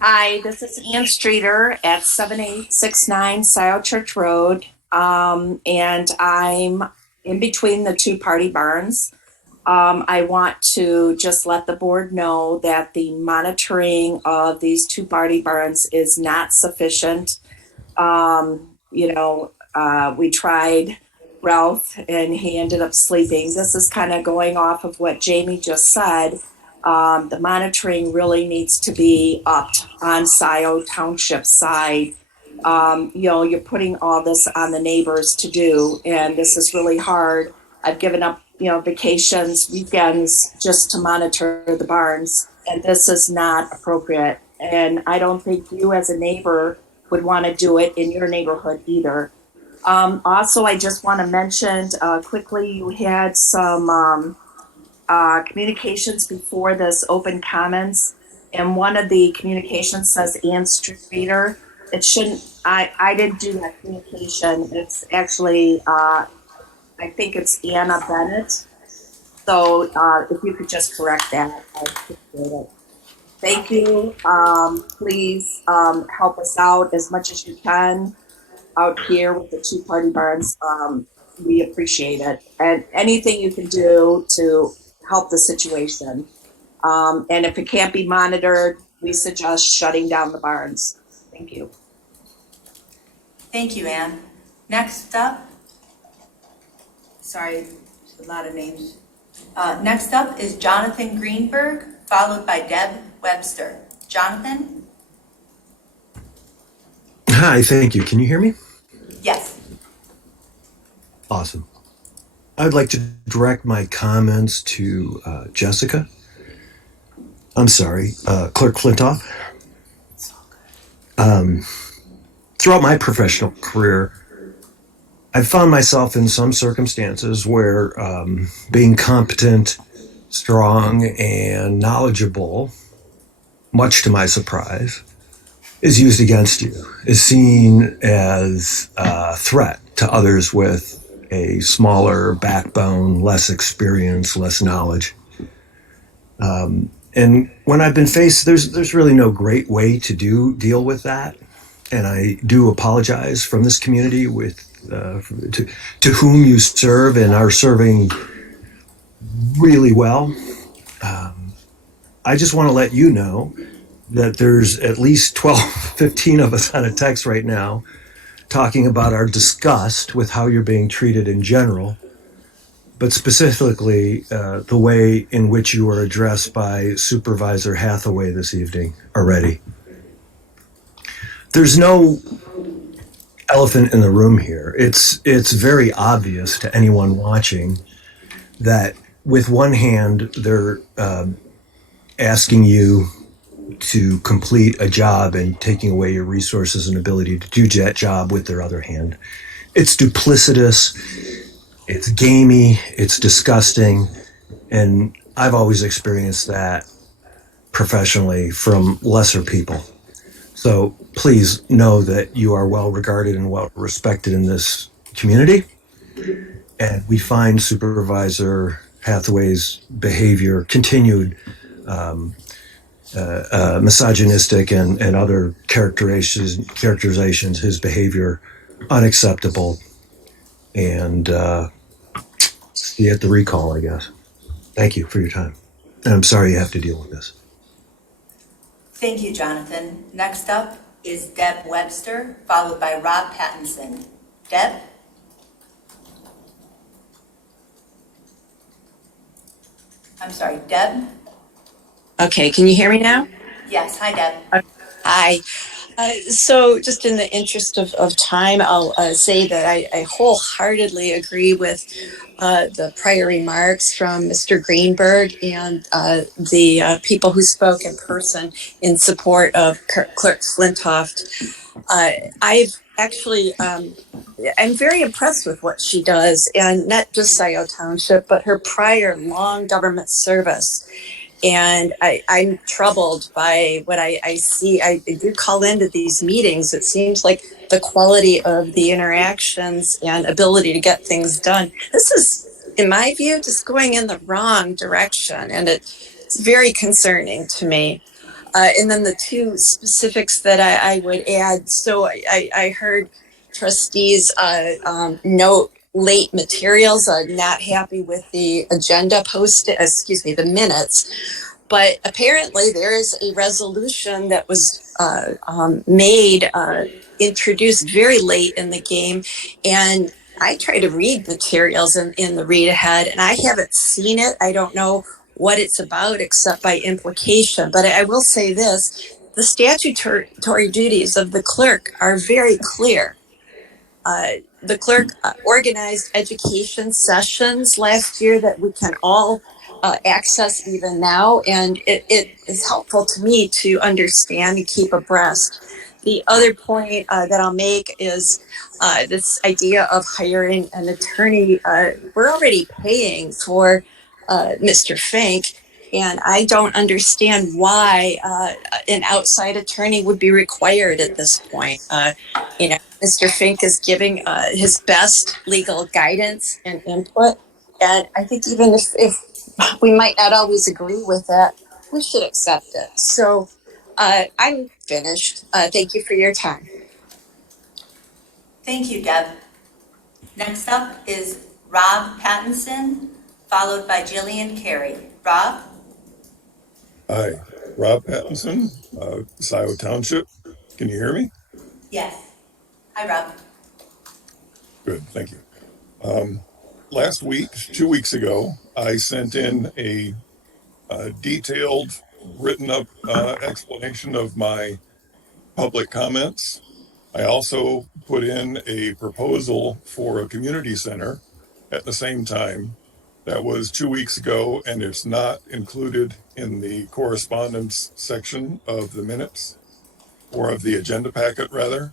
Hi, this is Ann Streeter at 7869 Scio Church Road. And I'm in between the 2 party barns. I want to just let the board know that the monitoring of these 2 party barns is not sufficient. We tried Ralph and he ended up sleeping. This is kind of going off of what Jamie just said. The monitoring really needs to be upped on Scio Township side. You're putting all this on the neighbors to do, and this is really hard. I've given up, vacations, weekends, just to monitor the barns, and this is not appropriate. And I don't think you as a neighbor would want to do it in your neighborhood either. Also, I just want to mention quickly, you had some communications before this open comments, and one of the communications says Ann Streeter. It shouldn't, I didn't do that communication. It's actually, I think it's Anna Bennett. So if you could just correct that, I appreciate it. Thank you. Please help us out as much as you can out here with the 2 party barns. We appreciate it. And anything you can do to help the situation. And if it can't be monitored, we suggest shutting down the barns. Thank you. Thank you, Ann. Next up, sorry, there's a lot of names. Next up is Jonathan Greenberg, followed by Deb Webster. Jonathan? Hi, thank you. Can you hear me? Yes. Awesome. I'd like to direct my comments to Jessica. I'm sorry, Clerk Flintoff. Throughout my professional career, I've found myself in some circumstances where being competent, strong, and knowledgeable, much to my surprise, is used against you, is seen as a threat to others with a smaller backbone, less experience, less knowledge. And when I've been faced, there's really no great way to deal with that. And I do apologize from this community to whom you serve and are serving really well. I just want to let you know that there's at least 12, 15 of us on a text right now talking about our disgust with how you're being treated in general, but specifically the way in which you were addressed by Supervisor Hathaway this evening already. There's no elephant in the room here. It's very obvious to anyone watching that with one hand they're asking you to complete a job and taking away your resources and ability to do that job with their other hand. It's duplicitous, it's gamey, it's disgusting, and I've always experienced that professionally from lesser people. So please know that you are well regarded and well respected in this community. And we find Supervisor Hathaway's behavior, continued misogynistic and other characterizations, his behavior unacceptable. And see you at the recall, I guess. Thank you for your time. And I'm sorry you have to deal with this. Thank you, Jonathan. Next up is Deb Webster, followed by Rob Pattinson. Deb? I'm sorry, Deb? Okay, can you hear me now? Yes, hi, Deb. Hi. So just in the interest of time, I'll say that I wholeheartedly agree with the prior remarks from Mr. Greenberg and the people who spoke in person in support of Clerk Flintoft. I've actually, I'm very impressed with what she does, and not just Scio Township, but her prior long government service. And I'm troubled by what I see. I do call into these meetings. It seems like the quality of the interactions and ability to get things done. This is, in my view, just going in the wrong direction. And it's very concerning to me. And then the two specifics that I would add. So I heard trustees note late materials, not happy with the agenda the minutes. But apparently there is a resolution that was introduced very late in the game. And I try to read materials in the read ahead, and I haven't seen it. I don't know what it's about except by implication. But I will say this, the statutory duties of the clerk are very clear. The clerk organized education sessions last year that we can all access even now, and it is helpful to me to understand and keep abreast. The other point that I'll make is this idea of hiring an attorney. We're already paying for Mr. Fink, and I don't understand why an outside attorney would be required at this point. Mr. Fink is giving his best legal guidance and input. And I think even if we might not always agree with it, we should accept it. So I'm finished. Thank you for your time. Thank you, Deb. Next up is Rob Pattinson, followed by Jillian Carey. Rob? Hi, Rob Pattinson, Scio Township. Can you hear me? Yes. Hi, Rob. Good, thank you. Last week, 2 weeks ago, I sent in a detailed, written up explanation of my public comments. I also put in a proposal for a community center at the same time. That was 2 weeks ago, and it's not included in the correspondence section of the minutes, or of the agenda packet, rather.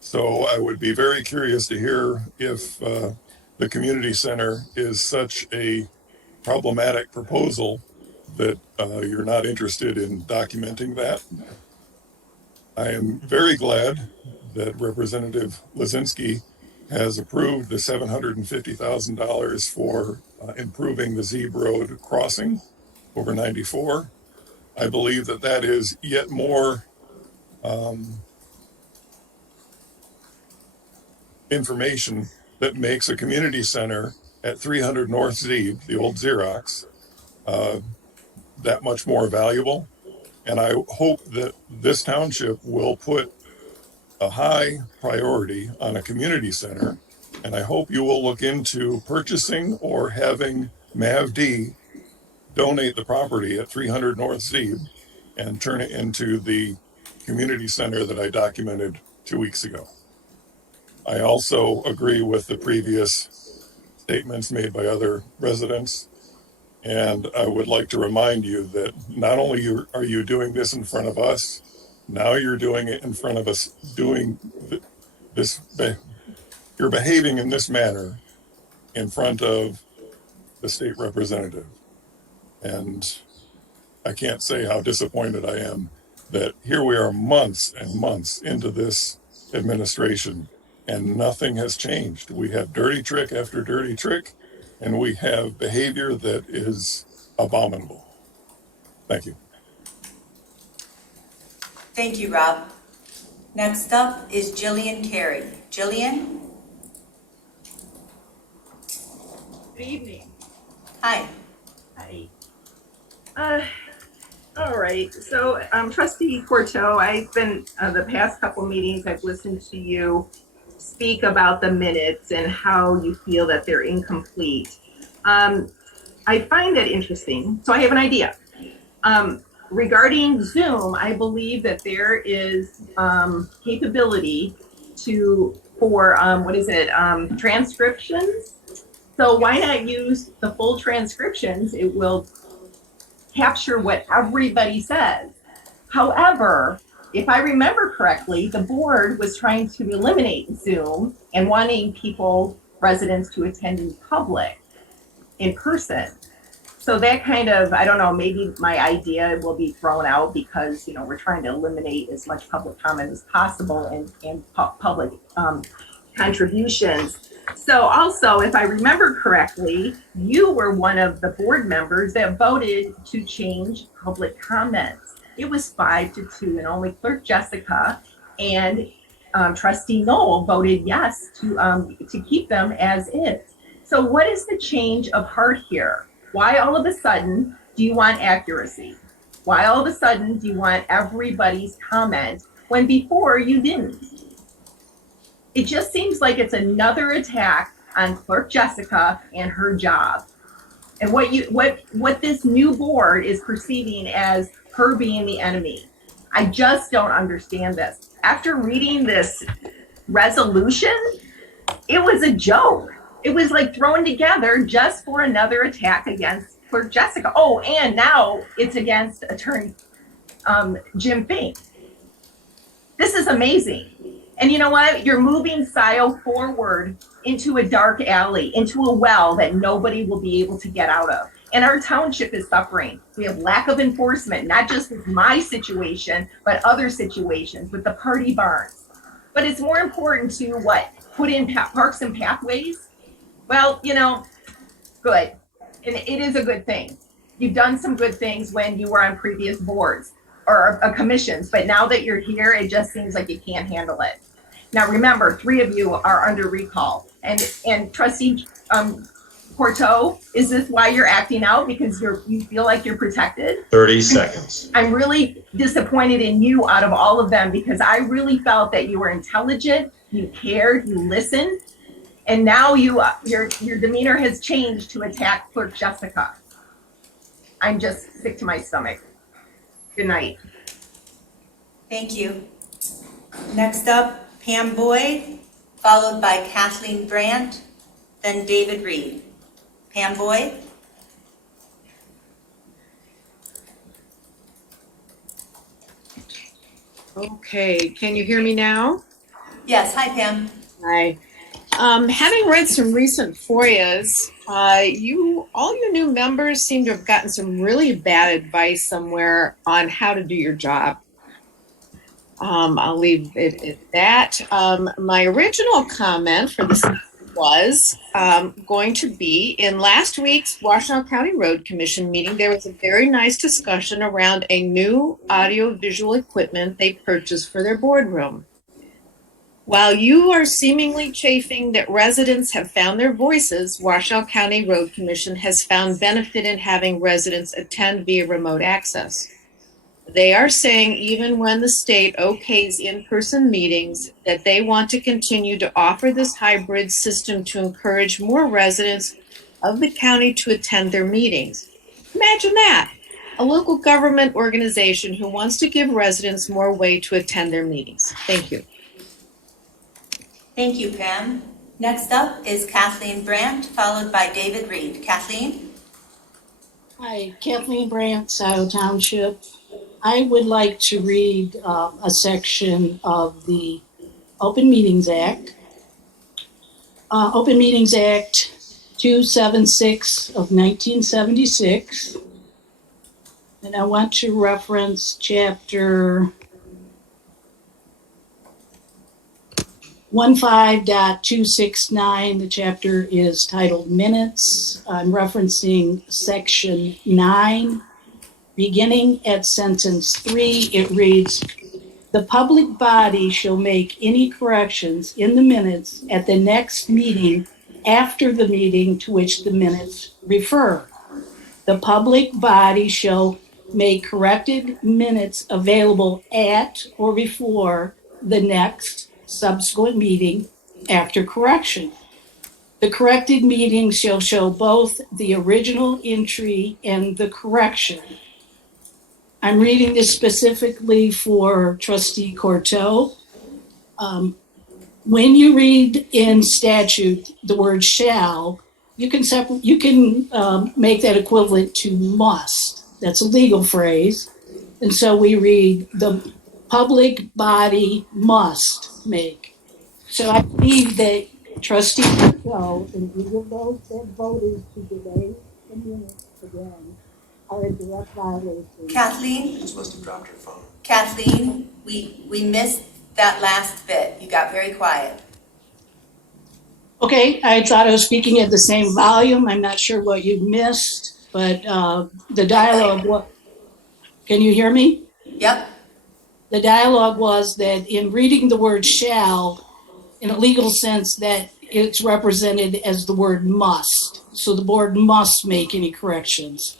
So I would be very curious to hear if the community center is such a problematic proposal that you're not interested in documenting that. I am very glad that Representative Lozinski has approved the $750,000 for improving the Zeeb Road crossing over 94. I believe that that is yet more information that makes a community center at 300 North Zeeb, the old Xerox, that much more valuable. And I hope that this township will put a high priority on a community center. And I hope you will look into purchasing or having MAVD donate the property at 300 North Zeeb and turn it into the community center that I documented 2 weeks ago. I also agree with the previous statements made by other residents. And I would like to remind you that not only are you doing this in front of us, now you're doing it in front of us, doing this, you're behaving in this manner in front of the state representative. And I can't say how disappointed I am that here we are months and months into this administration and nothing has changed. We have dirty trick after dirty trick, and we have behavior that is abominable. Thank you. Thank you, Rob. Next up is Jillian Carey. Jillian? Good evening. Hi. Hi. All right. So, Trustee Corto, I've been the past couple meetings. I've listened to you speak about the minutes and how you feel that they're incomplete. I find that interesting. So, I have an idea. Regarding Zoom, I believe that there is capability for transcriptions. So why not use the full transcriptions? It will capture what everybody says. However, if I remember correctly, the board was trying to eliminate Zoom and wanting residents to attend in public, in person. So that kind of, I don't know, maybe my idea will be thrown out because, we're trying to eliminate as much public comment as possible and public contributions. So also, if I remember correctly, you were one of the board members that voted to change public comments. It was 5-2, and only Clerk Jessica and Trustee Knoll voted yes to keep them as is. So what is the change of heart here? Why all of a sudden do you want accuracy? Why all of a sudden do you want everybody's comment when before you didn't? It just seems like it's another attack on Clerk Jessica and her job. And what this new board is perceiving as her being the enemy. I just don't understand this. After reading this resolution, it was a joke. It was like thrown together just for another attack against Clerk Jessica. Oh, and now it's against Attorney Jim Fink. This is amazing. And you know what? You're moving Scio forward into a dark alley, into a well that nobody will be able to get out of. And our township is suffering. We have lack of enforcement, not just with my situation, but other situations with the party barns. But it's more important to put in parks and pathways. Well, good. And it is a good thing. You've done some good things when you were on previous boards or commissions, but now that you're here, it just seems like you can't handle it. Now, remember, 3 of you are under recall. And Trustee Corto, is this why you're acting out? Because you feel like you're protected? 30 seconds. I'm really disappointed in you out of all of them because I really felt that you were intelligent, you cared, you listened. And now your demeanor has changed to attack Clerk Jessica. I'm just sick to my stomach. Good night. Thank you. Next up, Pam Boyd, followed by Kathleen Brandt, then David Reed. Pam Boyd? Okay, can you hear me now? Yes, hi Pam. Hi. Having read some recent FOIAs, all your new members seem to have gotten some really bad advice somewhere on how to do your job. I'll leave it at that. My original comment for this was going to be in last week's Washtenaw County Road Commission meeting, there was a very nice discussion around a new audio-visual equipment they purchased for their boardroom. While you are seemingly chafing that residents have found their voices, Washtenaw County Road Commission has found benefit in having residents attend via remote access. They are saying even when the state okays in-person meetings, that they want to continue to offer this hybrid system to encourage more residents of the county to attend their meetings. Imagine that, a local government organization who wants to give residents more way to attend their meetings. Thank you. Thank you, Pam. Next up is Kathleen Brandt, followed by David Reed. Kathleen? Hi, Kathleen Brandt, Scio Township. I would like to read a section of the Open Meetings Act. Open Meetings Act 276 of 1976. And I want to reference chapter 15.269. The chapter is titled Minutes. I'm referencing section 9. Beginning at sentence 3, it reads, "The public body shall make any corrections in the minutes at the next meeting after the meeting to which the minutes refer. The public body shall make corrected minutes available at or before the next subsequent meeting after correction. The corrected meeting shall show both the original entry and the correction." I'm reading this specifically for Trustee Corto. When you read in statute the word shall, you can make that equivalent to must. That's a legal phrase. And so we read the public body must make. So I believe that Trustee Corto and either of those that voted to delay the minutes again are in direct violation. Kathleen? She's supposed to have dropped her phone. Kathleen, we missed that last bit. You got very quiet. Okay, I thought I was speaking at the same volume. I'm not sure what you missed, but the dialogue, can you hear me? Yep. The dialogue was that in reading the word shall, in a legal sense, that it's represented as the word must. So the board must make any corrections.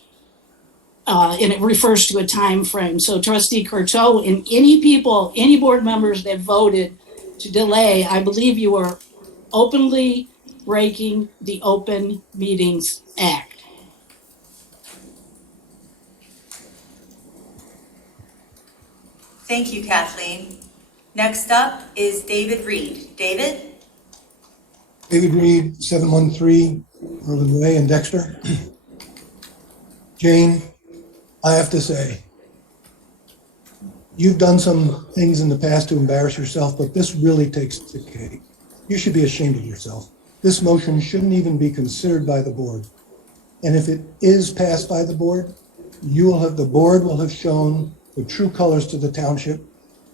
And it refers to a time frame. So Trustee Courteau and any board members that voted to delay, I believe you are openly breaking the Open Meetings Act. Thank you, Kathleen. Next up is David Reed. David? David Reed, 713 Urban Way in Dexter. Jane, I have to say, you've done some things in the past to embarrass yourself, but this really takes the cake. You should be ashamed of yourself. This motion shouldn't even be considered by the board. And if it is passed by the board, the board will have shown the true colors to the township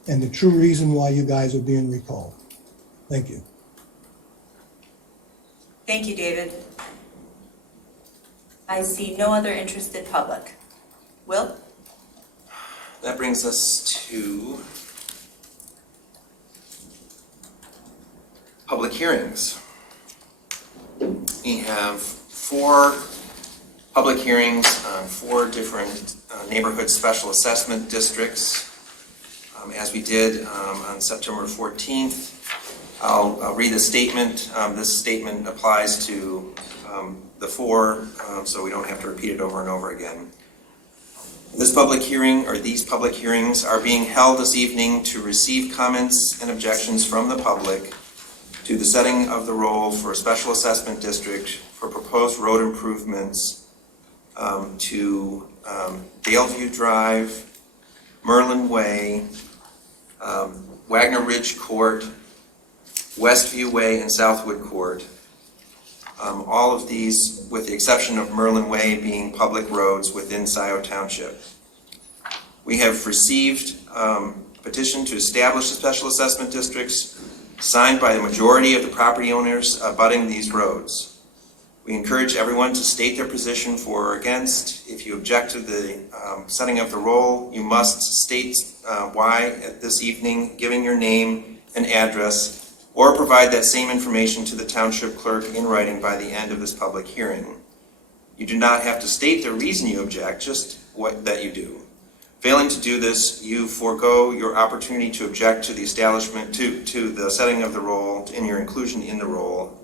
and the true reason why you guys are being recalled. Thank you. Thank you, David. I see no other interested public. Will? That brings us to public hearings. We have 4 public hearings on 4 different neighborhood special assessment districts. As we did on September 14th, I'll read a statement. This statement applies to the 4, so we don't have to repeat it over and over again. This public hearing, or these public hearings, are being held this evening to receive comments and objections from the public to the setting of the roll for a special assessment district for proposed road improvements to Daleview Drive, Merlin Way, Wagner Ridge Court, Westview Way, and Southwood Court. All of these, with the exception of Merlin Way, being public roads within Scio Township. We have received a petition to establish the special assessment districts signed by the majority of the property owners abutting these roads. We encourage everyone to state their position for or against. If you object to the setting of the roll, you must state why at this evening, giving your name and address, or provide that same information to the township clerk in writing by the end of this public hearing. You do not have to state the reason you object, just that you do. Failing to do this, you forego your opportunity to object to the establishment, to the setting of the roll and your inclusion in the roll.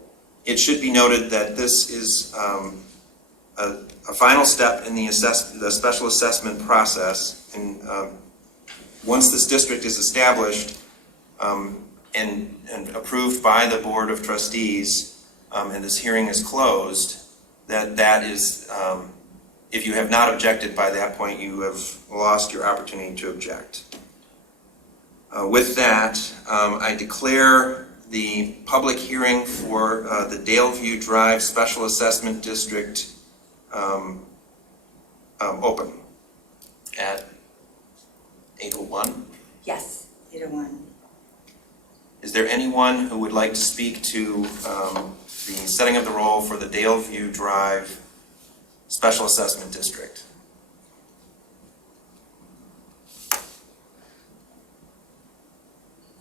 It should be noted that this is a final step in the special assessment process. And once this district is established and approved by the Board of Trustees, and this hearing is closed, that is, if you have not objected by that point, you have lost your opportunity to object. With that, I declare the public hearing for the Daleview Drive Special Assessment District open at 8:01. Yes, 8:01. Is there anyone who would like to speak to the setting of the roll for the Daleview Drive Special Assessment District?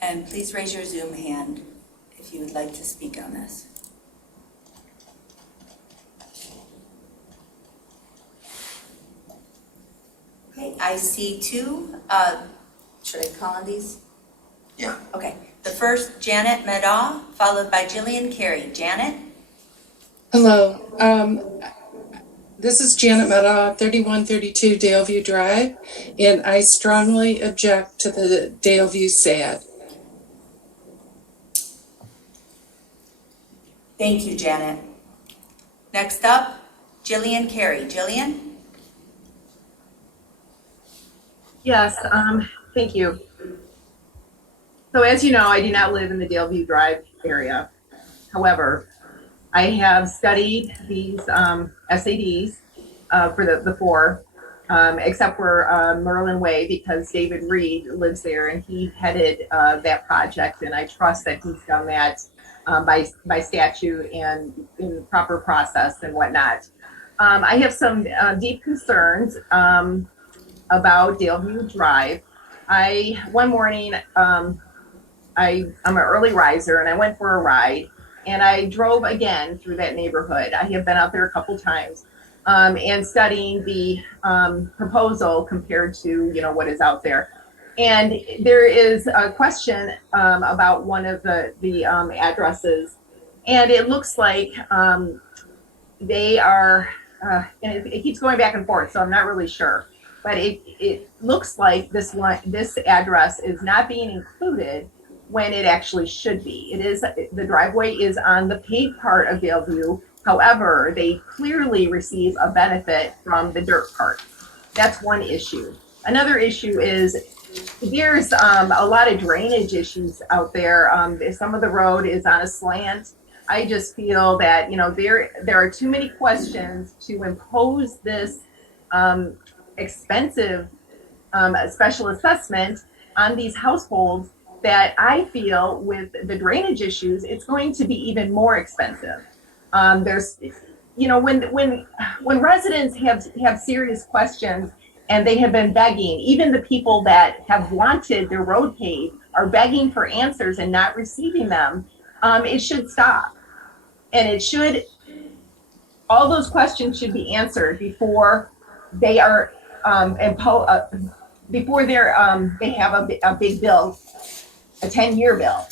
And please raise your Zoom hand if you would like to speak on this. Okay, I see two. Should I call on these? Yeah. Okay. The first, Janet Medaw, followed by Jillian Carey. Janet? Hello. This is Janet Medaw, 3132 Daleview Drive, and I strongly object to the Daleview SAD. Thank you, Janet. Next up, Jillian Carey. Jillian? Yes, thank you. So as you know, I do not live in the Daleview Drive area. However, I have studied these SADs for the four, except for Merlin Way, because David Reed lives there and he headed that project, and I trust that he's done that by statute and in the proper process and whatnot. I have some deep concerns about Daleview Drive. One morning, I'm an early riser, and I went for a ride, and I drove again through that neighborhood. I have been out there a couple times, and studying the proposal compared to what is out there. And there is a question about one of the addresses, and it looks like they are, and it keeps going back and forth, so I'm not really sure. But it looks like this address is not being included when it actually should be. It is, the driveway is on the paved part of Daleview. However, they clearly receive a benefit from the dirt part. That's one issue. Another issue is there's a lot of drainage issues out there. Some of the road is on a slant. I just feel that there are too many questions to impose this expensive special assessment on these households, that I feel with the drainage issues, it's going to be even more expensive. There's, when residents have serious questions and they have been begging, even the people that have wanted their road paved are begging for answers and not receiving them, it should stop. And all those questions should be answered before they are they have a big bill, a 10-year bill.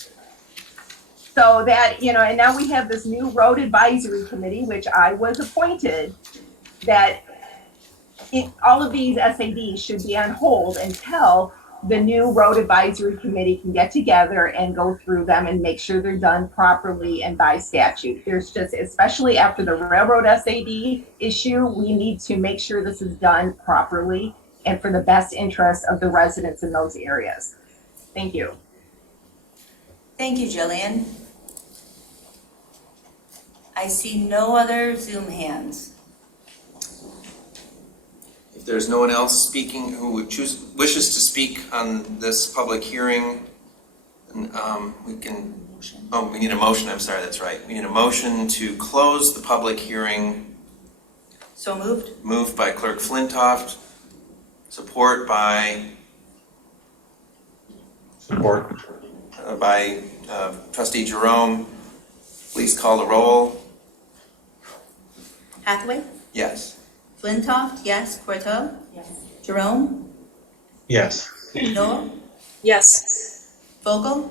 So that, and now we have this new road advisory committee, which I was appointed, that all of these SADs should be on hold until the new road advisory committee can get together and go through them and make sure they're done properly and by statute. There's just, especially after the railroad SAD issue, we need to make sure this is done properly and for the best interest of the residents in those areas. Thank you. Thank you, Jillian. I see no other Zoom hands. If there's no one else speaking who wishes to speak on this public hearing, we can, we need a motion, I'm sorry, that's right. We need a motion to close the public hearing. So moved. Moved by Clerk Flintoff, support by Trustee Jerome. Please call the roll. Hathaway? Yes. Flintoff, yes. Courteau? Yes. Jerome? Yes. Noel? Yes. Vogel?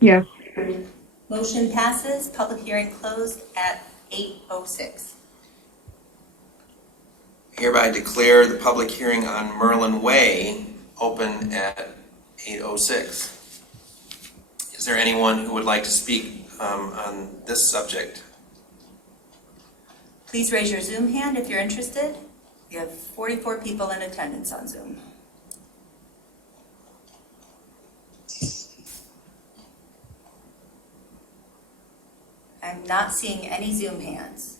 Yes. Motion passes. Public hearing closed at 8:06. Hereby declare the public hearing on Merlin Way open at 8:06. Is there anyone who would like to speak on this subject? Please raise your Zoom hand if you're interested. We have 44 people in attendance on Zoom. I'm not seeing any Zoom hands.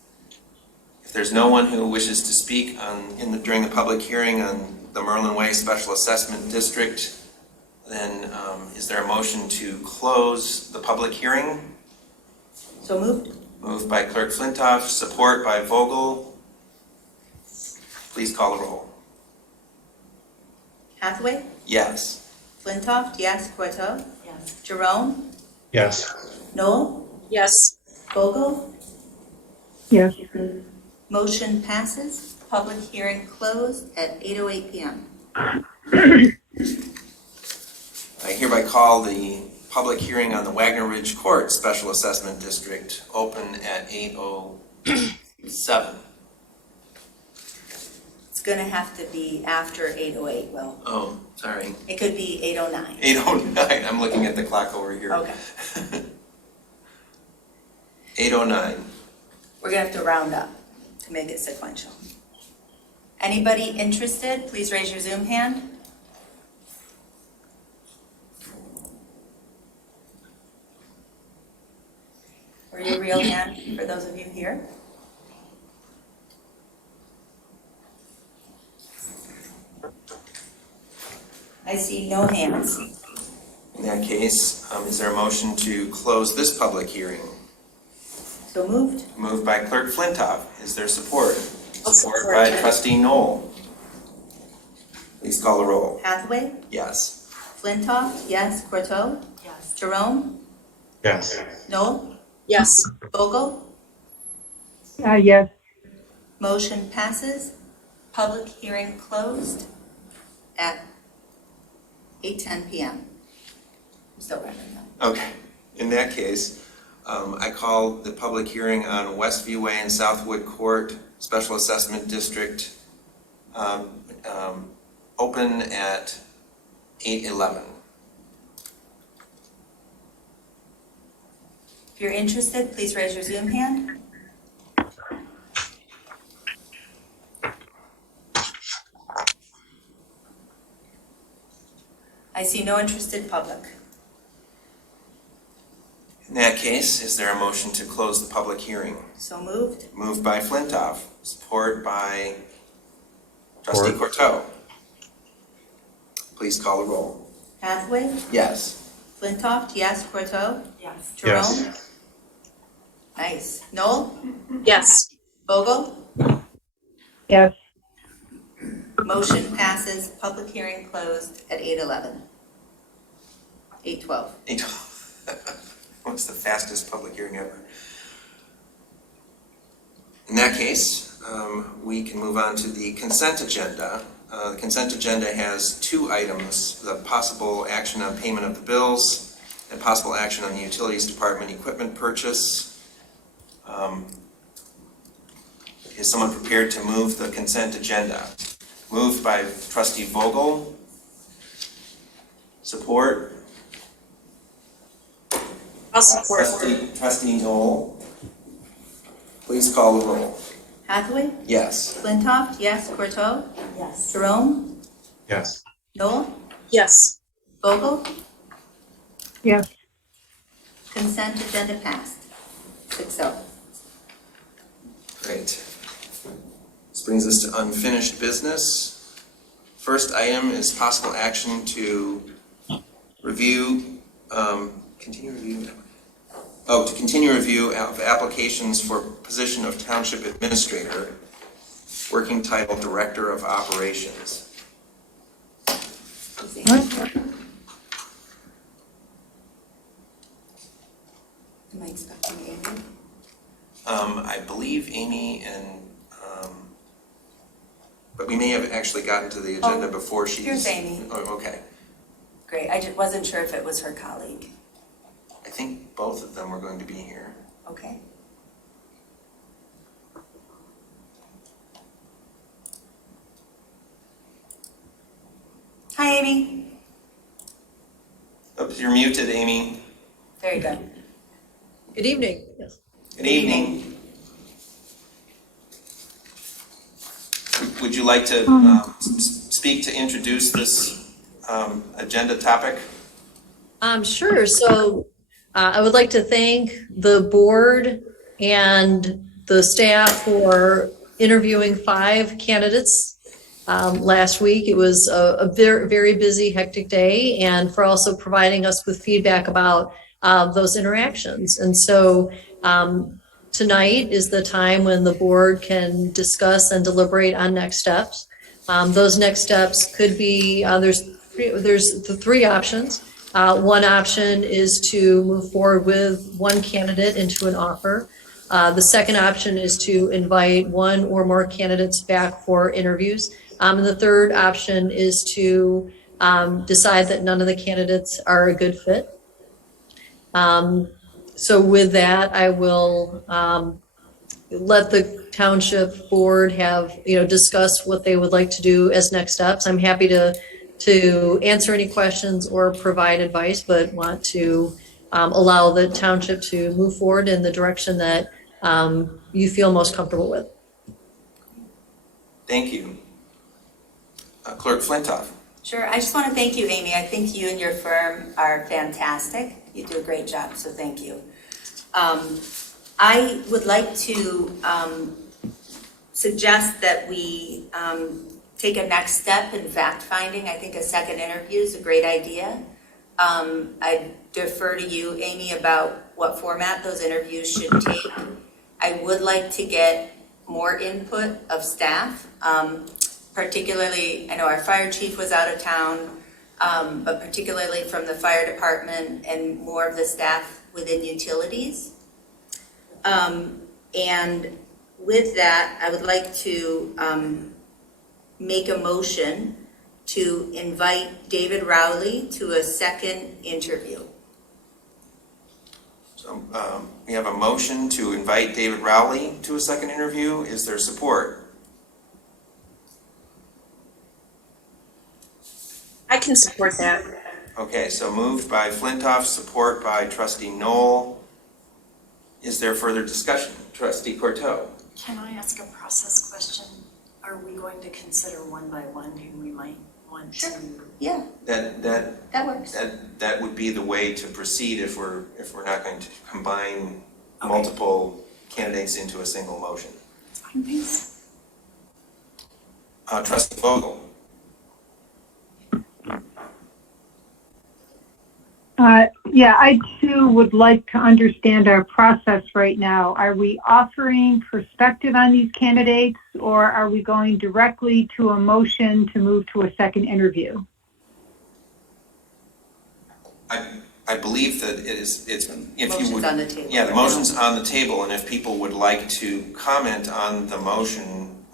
If there's no one who wishes to speak during the public hearing on the Merlin Way Special Assessment District, then is there a motion to close the public hearing? So moved. Moved by Clerk Flintoff, support by Vogel. Please call the roll. Hathaway? Yes. Flintoff, yes. Courteau? Yes. Jerome? Yes. Noel? Yes. Vogel? Yes. Motion passes. Public hearing closed at 8:08 p.m. I hereby call the public hearing on the Wagner Ridge Court Special Assessment District open at 8:07. It's going to have to be after 8:08, Will. Oh, sorry. It could be 8:09. 8:09. I'm looking at the clock over here. Okay. 8:09. We're going to have to round up to make it sequential. Anybody interested, please raise your Zoom hand. Or your real hand for those of you here. I see no hands. In that case, is there a motion to close this public hearing? So moved. Moved by Clerk Flintoff. Is there support? I'll Support support by it. Trustee Noel. Please call the roll. Hathaway? Yes. Flintoff? Yes. Courteau? Yes. Jerome? Yes. Noel? Yes. Vogel? Yes. Motion passes. Public hearing closed at 8:10 p.m. I'm still wrapping up. Okay. In that case, I call the public hearing on Westview Way and Southwood Court Special Assessment District open at 8:11. If you're interested, please raise your Zoom hand. I see no interested public. In that case, is there a motion to close the public hearing? So moved. Moved by Flintoff, support by Trustee Courteau. Please call the roll. Hathaway? Yes. Flintoff, yes. Courteau? Yes. Jerome? Yes. Nice. Noel? Yes. Vogel? Yes. Motion passes. Public hearing closed at 8:11. 8:12. What's the fastest public hearing ever? In that case, we can move on to the consent agenda. The consent agenda has two items: the possible action on payment of the bills and possible action on the Utilities Department equipment purchase. Is someone prepared to move the consent agenda? Moved by Trustee Vogel. Support. I'll support. Trustee Noel. Please call the roll. Hathaway? Yes. Flintoff, yes. Courteau? Yes. Jerome? Yes. Noel? Yes. Vogel? Yes. Consent agenda passed. 6-0. Great. This brings us to unfinished business. First item is possible action to review, continue review of applications for position of Township Administrator, working title Director of Operations. Am I expecting Amy? I believe Amy and, but we may have actually gotten to the agenda before she's. Here's Amy. Oh, okay. Great, I just wasn't sure if it was her colleague. I think both of them were going to be here. Okay. Hi, Amy. Oh, you're muted, Amy. There you go. Good evening. Yes. Good evening. Would you like to speak to introduce this agenda topic? Sure. So I would like to thank the board and the staff for interviewing 5 candidates last week. It was a very, very busy, hectic day, and for also providing us with feedback about those interactions. And so tonight is the time when the board can discuss and deliberate on next steps. Those next steps could be, there's the 3 options. One option is to move forward with one candidate into an offer. The second option is to invite 1 or more candidates back for interviews. And the third option is to decide that none of the candidates are a good fit. So with that, I will let the township board have, discuss what they would like to do as next steps. I'm happy to answer any questions or provide advice, but want to allow the township to move forward in the direction that you feel most comfortable with. Thank you. Clerk Flintoff. Sure, I just want to thank you, Amy. I think you and your firm are fantastic. You do a great job, so thank you. I would like to suggest that we take a next step in fact-finding. I think a second interview is a great idea. I defer to you, Amy, about what format those interviews should take. I would like to get more input of staff, particularly, I know our fire chief was out of town, but particularly from the fire department and more of the staff within utilities. And with that, I would like to make a motion to invite David Rowley to a second interview. So we have a motion to invite David Rowley to a second interview. Is there support? I can support that. Okay, so moved by Flintoff, support by Trustee Knoll. Is there further discussion? Trustee Corto. Can I ask a process question? Are we going to consider one by one who we might want to? Yeah, that works. That would be the way to proceed if we're not going to combine multiple candidates into a single motion. Fine, thanks. Trustee Vogel. Yeah, I too would like to understand our process right now. Are we offering perspective on these candidates, or are we going directly to a motion to move to a second interview? I believe that it's if Motion's you would on the table. Yeah, the motion's on the table, and if people would like to comment on the motion,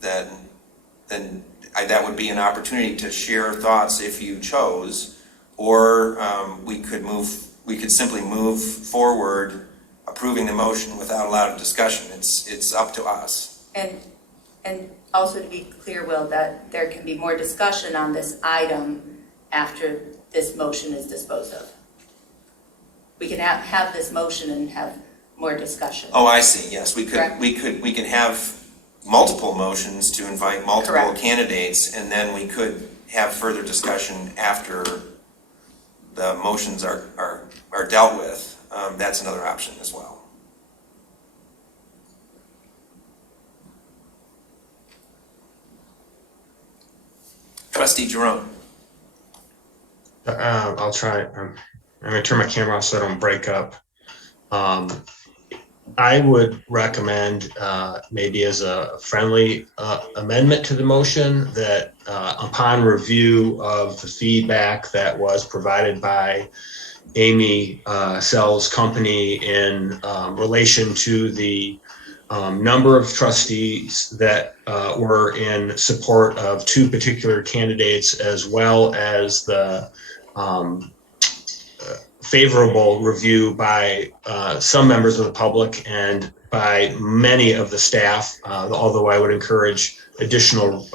then that would be an opportunity to share thoughts if you chose. Or we could simply move forward approving the motion without a lot of discussion. It's up to us. And also to be clear, Will, that there can be more discussion on this item after this motion is disposed of. We can have this motion and have more discussion. Oh, I see. Yes, we could. Correct? We can have multiple motions to invite multiple Correct. candidates, and then we could have further discussion after the motions are dealt with. That's another option as well. Trustee Jerome. I'll try. I'm going to turn my camera off so I don't break up. I would recommend maybe as a friendly amendment to the motion that upon review of the feedback that was provided by Amy Sell's company in relation to the number of trustees that were in support of two particular candidates, as well as the favorable review by some members of the public and by many of the staff, although I would encourage additional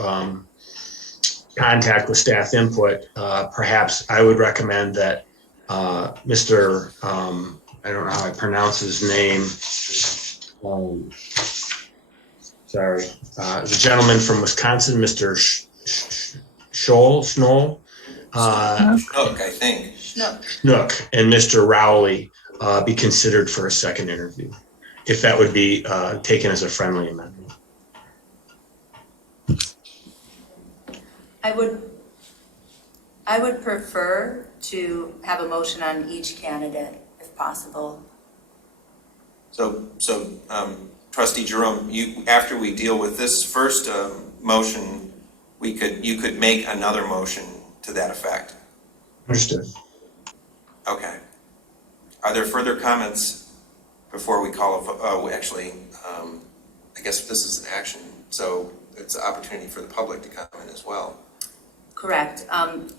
contact with staff input. Perhaps I would recommend that Mr. I don't know how I pronounce his name. Sorry, the gentleman from Wisconsin, Mr. Schnoll. Schnook, I think. Schnook and Mr. Rowley be considered for a second interview, if that would be taken as a friendly amendment. I would prefer to have a motion on each candidate if possible. So Trustee Jerome, after we deal with this first motion, you could make another motion to that effect. Understood. Okay. Are there further comments before we call I guess this is an action, so it's an opportunity for the public to comment as well. Correct.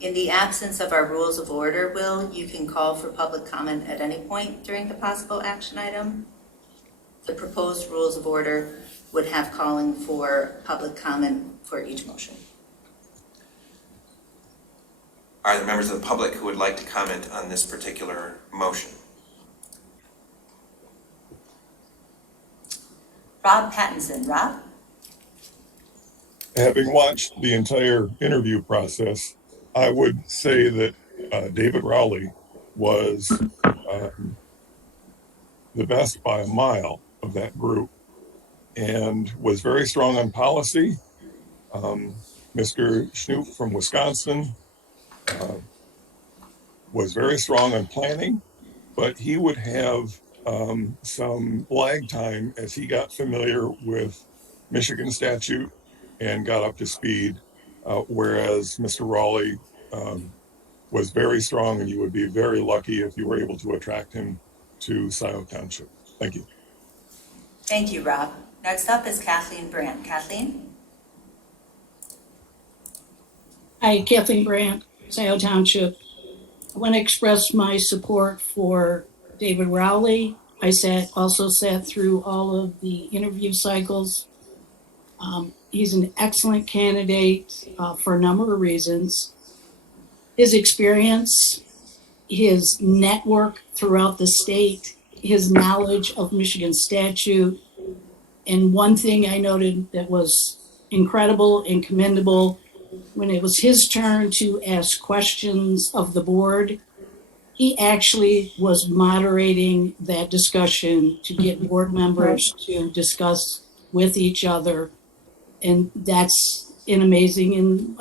In the absence of our rules of order, Will, you can call for public comment at any point during the possible action item. The proposed rules of order would have calling for public comment for each motion. Are there members of the public who would like to comment on this particular motion? Rob Pattinson. Rob? Having watched the entire interview process, I would say that David Rowley was the best by a mile of that group and was very strong on policy. Mr. Schnoop from Wisconsin was very strong on planning, but he would have some lag time as he got familiar with Michigan statute and got up to speed, whereas Mr. Rowley was very strong, and you would be very lucky if you were able to attract him to Scio Township. Thank you. Thank you, Rob. Next up is Kathleen Brandt. Kathleen? Hi, Kathleen Brandt, Scio Township. I want to express my support for David Rowley. I also sat through all of the interview cycles. He's an excellent candidate for a number of reasons. His experience, his network throughout the state, his knowledge of Michigan statute. And one thing I noted that was incredible and commendable, when it was his turn to ask questions of the board, he actually was moderating that discussion to get board members to discuss with each other. And that's an amazing and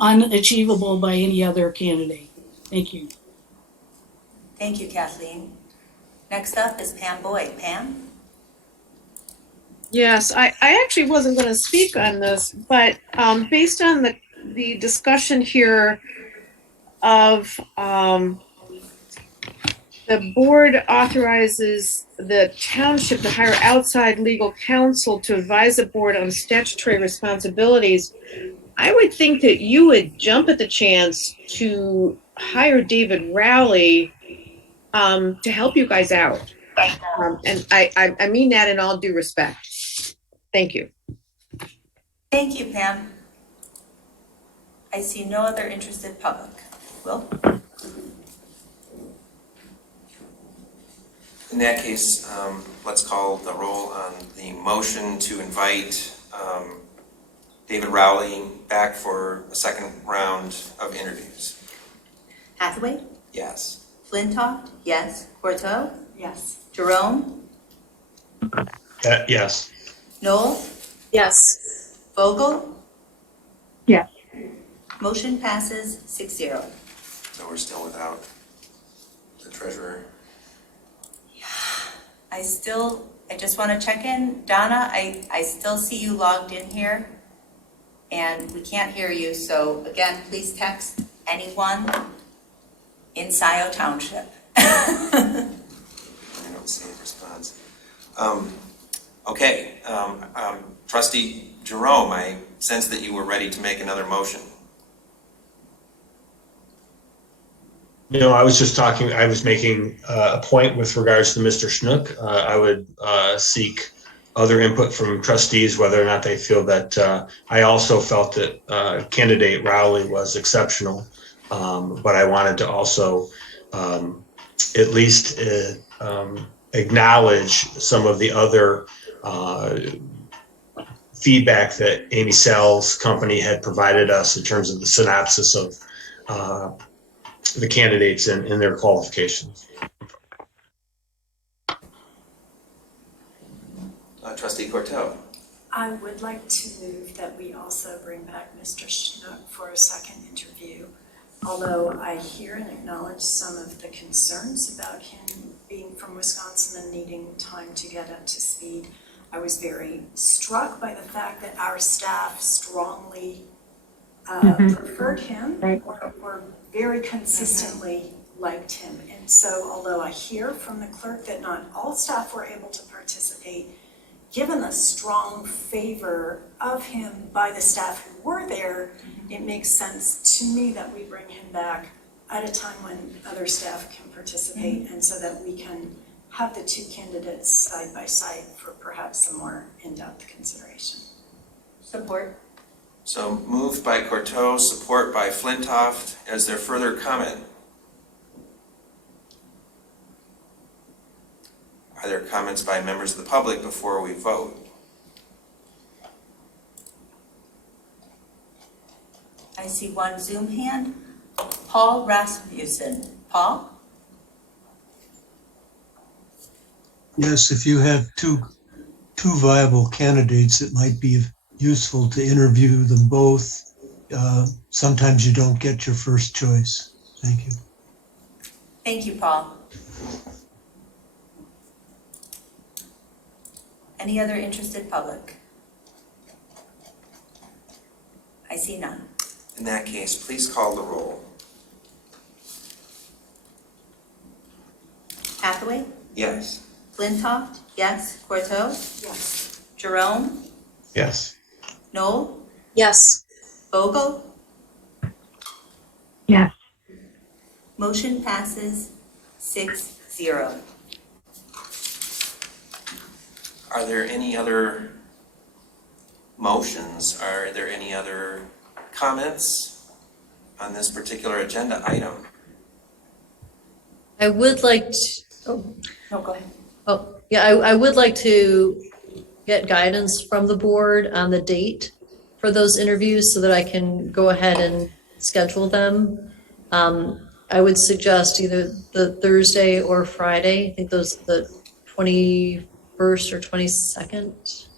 unachievable by any other candidate. Thank you. Thank you, Kathleen. Next up is Pam Boyd. Pam? Yes, I actually wasn't going to speak on this, but based on the discussion here of the board authorizes the township to hire outside legal counsel to advise the board on statutory responsibilities, I would think that you would jump at the chance to hire David Rowley to help you guys out. And I mean that in all due respect. Thank you. Thank you, Pam. I see no other interested public. Will? In that case, let's call the roll on the motion to invite David Rowley back for a second round of interviews. Hathaway? Yes. Flintoff? Yes. Corto? Yes. Jerome? Yes. Knoll? Yes. Vogel? Yes. Motion passes 6-0. So we're still without the treasurer. I just want to check in. Donna, I still see you logged in here and we can't hear you. So again, please text anyone in Scio Township. I don't see a response. Okay, Trustee Jerome, I sense that you were ready to make another motion. No, I was just talking, I was making a point with regards to Mr. Schnook. I would seek other input from trustees, whether or not they feel that, I also felt that candidate Rowley was exceptional. But I wanted to also at least acknowledge some of the other feedback that Amy Sell's company had provided us in terms of the synopsis of the candidates and their qualifications. Trustee Cortell. I would like to move that we also bring back Mr. Schnook for a second interview. Although I hear and acknowledge some of the concerns about him being from Wisconsin and needing time to get up to speed, I was very struck by the fact that our staff strongly preferred him, or very consistently liked him. And so although I hear from the clerk that not all staff were able to participate, given the strong favor of him by the staff who were there, it makes sense to me that we bring him back at a time when other staff can participate, and so that we can have the two candidates side by side for perhaps some more in-depth consideration. Support. So moved by Cortot, support by Flintoff. Is there further comment? Are there comments by members of the public before we vote? I see one Zoom hand. Paul Rasmussen. Paul? Yes, if you have two viable candidates, it might be useful to interview them both. Sometimes you don't get your first choice. Thank you. Thank you, Paul. Any other interested public? I see none. In that case, please call the roll. Hathaway? Yes. Flintoff? Yes. Cortot? Yes. Jerome? Yes. Knoll? Yes. Vogel? Yes. Motion passes 6-0. Are there any other motions? Are there any other comments on this particular agenda item? I would like to, No, go ahead. I would like to get guidance from the board on the date for those interviews so that I can go ahead and schedule them. I would suggest either the Thursday or Friday. I think those the 21st or 22nd.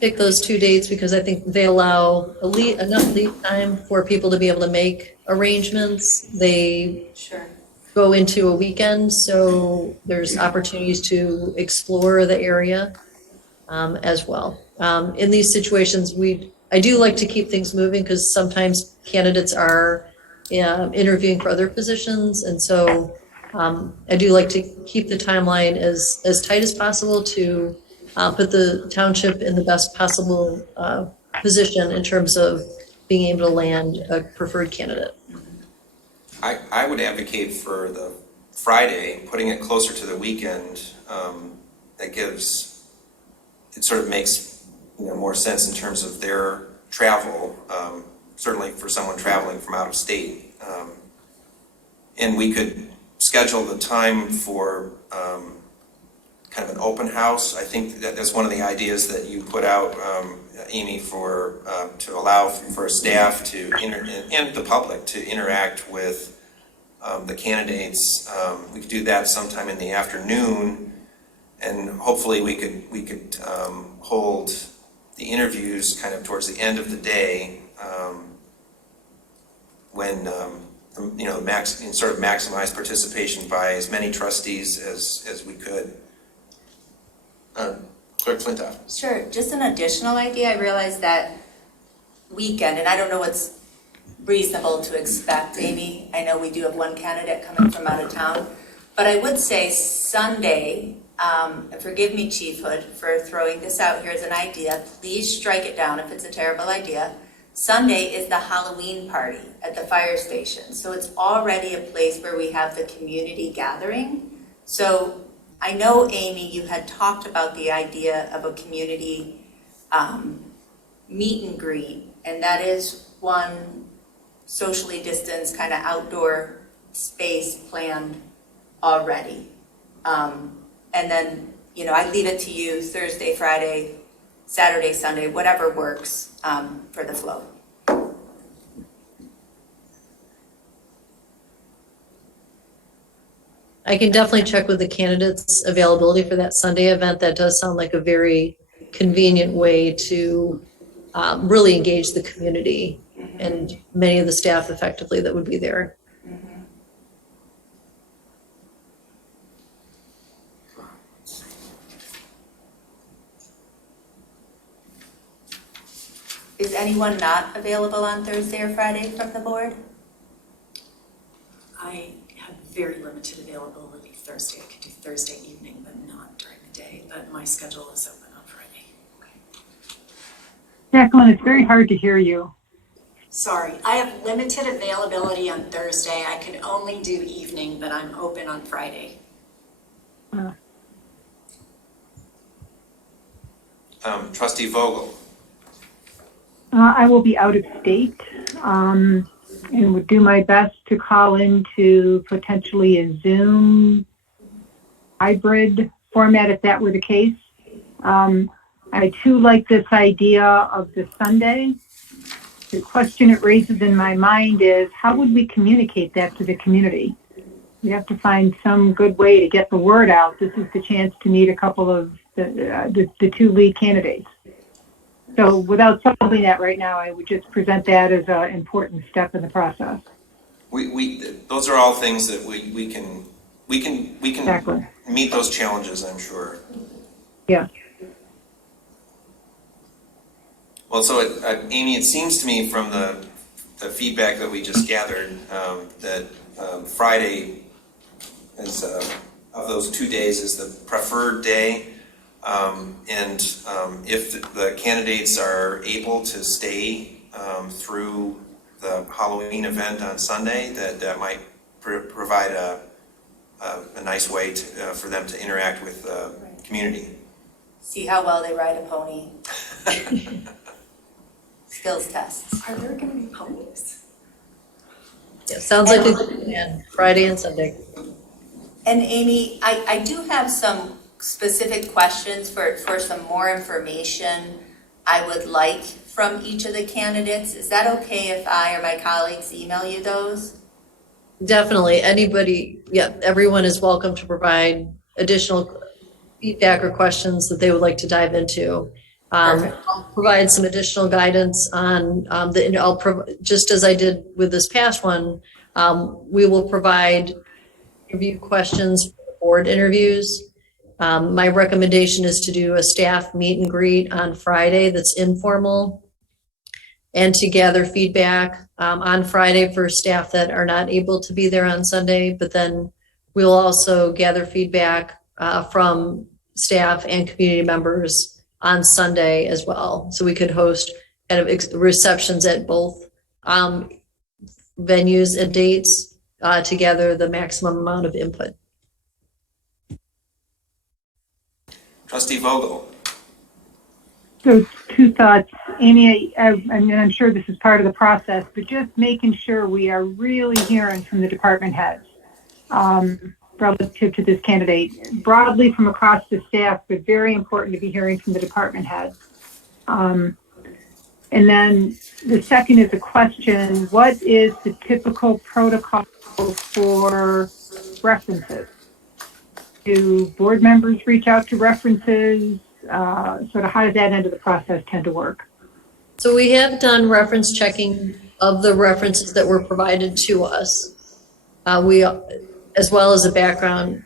Pick those two dates because I think they allow enough lead time for people to be able to make arrangements. They Sure. go into a weekend, so there's opportunities to explore the area as well. In these situations, I do like to keep things moving because sometimes candidates are interviewing for other positions, and so I do like to keep the timeline as tight as possible to put the township in the best possible position in terms of being able to land a preferred candidate. I would advocate for the Friday, putting it closer to the weekend. It sort of makes more sense in terms of their travel, certainly for someone traveling from out of state. And we could schedule the time for kind of an open house. I think that's one of the ideas that you put out, Amy, to allow for staff and the public to interact with the candidates. We could do that sometime in the afternoon, and hopefully we could hold the interviews kind of towards the end of the day, when sort of maximize participation by as many trustees as we could. Clerk Flintoff. Sure, just an additional idea. I realized that weekend, and I don't know what's reasonable to expect, Amy. I know we do have one candidate coming from out of town, but I would say Sunday, forgive me, Chief Hood, for throwing this out here as an idea. Please strike it down if it's a terrible idea. Sunday is the Halloween party at the fire station. So it's already a place where we have the community gathering. So I know, Amy, you had talked about the idea of a community meet and greet, and that is one socially distanced kind of outdoor space planned already. And then, I leave it to you, Thursday, Friday, Saturday, Sunday, whatever works for the flow. I can definitely check with the candidates' availability for that Sunday event. That does sound like a very convenient way to really engage the community and many of the staff effectively that would be there. Is anyone not available on Thursday or Friday from the board? I have very limited availability Thursday. I could do Thursday evening, but not during the day, but my schedule is open on Friday. Jacqueline, it's very hard to hear you. Sorry, I have limited availability on Thursday. I could only do evening, but I'm open on Friday. Trustee Vogel. I will be out of state and would do my best to call into potentially a Zoom hybrid format if that were the case. I too like this idea of the Sunday. The question it raises in my mind is, how would we communicate that to the community? We have to find some good way to get the word out. This is the chance to meet a couple of the two lead candidates. So without solving that right now, I would just present that as an important step in the process. Those are all things that we can Exactly. meet those challenges, I'm sure. Yeah. Well, so Amy, it seems to me from the feedback that we just gathered that Friday is of those 2 days is the preferred day. And if the candidates are able to stay through the Halloween event on Sunday, that might provide a nice way for them to interact with the community. See how well they ride a pony. Skills tests. Are there going to be ponies? Yeah, sounds like a good plan. Friday and Sunday. And Amy, I do have some specific questions for some more information I would like from each of the candidates. Is that okay if I or my colleagues email you those? Definitely. Anybody, everyone is welcome to provide additional feedback or questions that they would like to dive into. I'll provide some additional guidance on just as I did with this past one, we will provide interview questions for the board interviews. My recommendation is to do a staff meet and greet on Friday that's informal and to gather feedback on Friday for staff that are not able to be there on Sunday, but then we'll also gather feedback from staff and community members on Sunday as well. So we could host kind of receptions at both venues and dates to gather the maximum amount of input. Trustee Vogel. So two thoughts. Amy, I mean, I'm sure this is part of the process, but just making sure we are really hearing from the department heads relative to this candidate, broadly from across the staff, but very important to be hearing from the department heads. And then the second is a question, what is the typical protocol for references? Do board members reach out to references? Sort of how does that end of the process tend to work? So we have done reference checking of the references that were provided to us. We, as well as a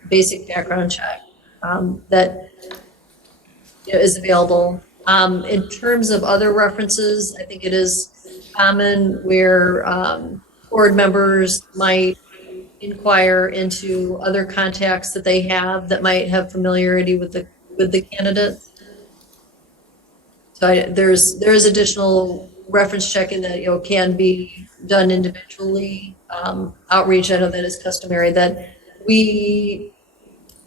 basic background check that is available. In terms of other references, I think it is common where board members might inquire into other contacts that they have that might have familiarity with the candidates. So there is additional reference checking that can be done individually. Outreach, I know that is customary. That we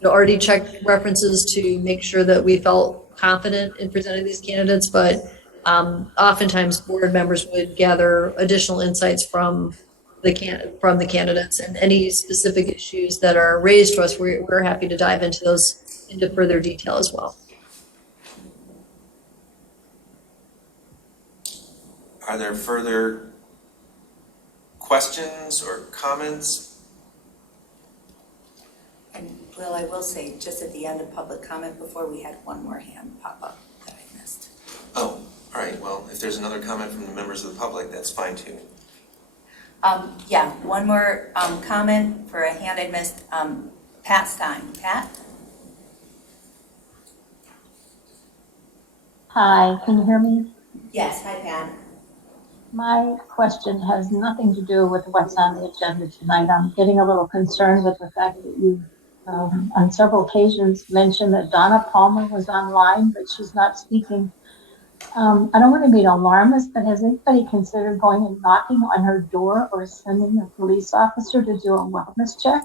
already checked references to make sure that we felt confident in presenting these candidates, but oftentimes board members would gather additional insights from the candidates, and any specific issues that are raised to us, we're happy to dive into those into further detail as well. Are there further questions or comments? And Will, I will say, just at the end of public comment before, we had one more hand pop up that I missed. Oh, all right. Well, if there's another comment from the members of the public, that's fine too. Yeah, one more comment for a hand I missed. Pat Stein. Pat? Hi, can you hear me? Yes, hi Pat. My question has nothing to do with what's on the agenda tonight. I'm getting a little concerned with the fact that you, on several occasions, mentioned that Donna Palmer was online, but she's not speaking. I don't want to be an alarmist, but has anybody considered going and knocking on her door or sending a police officer to do a wellness check?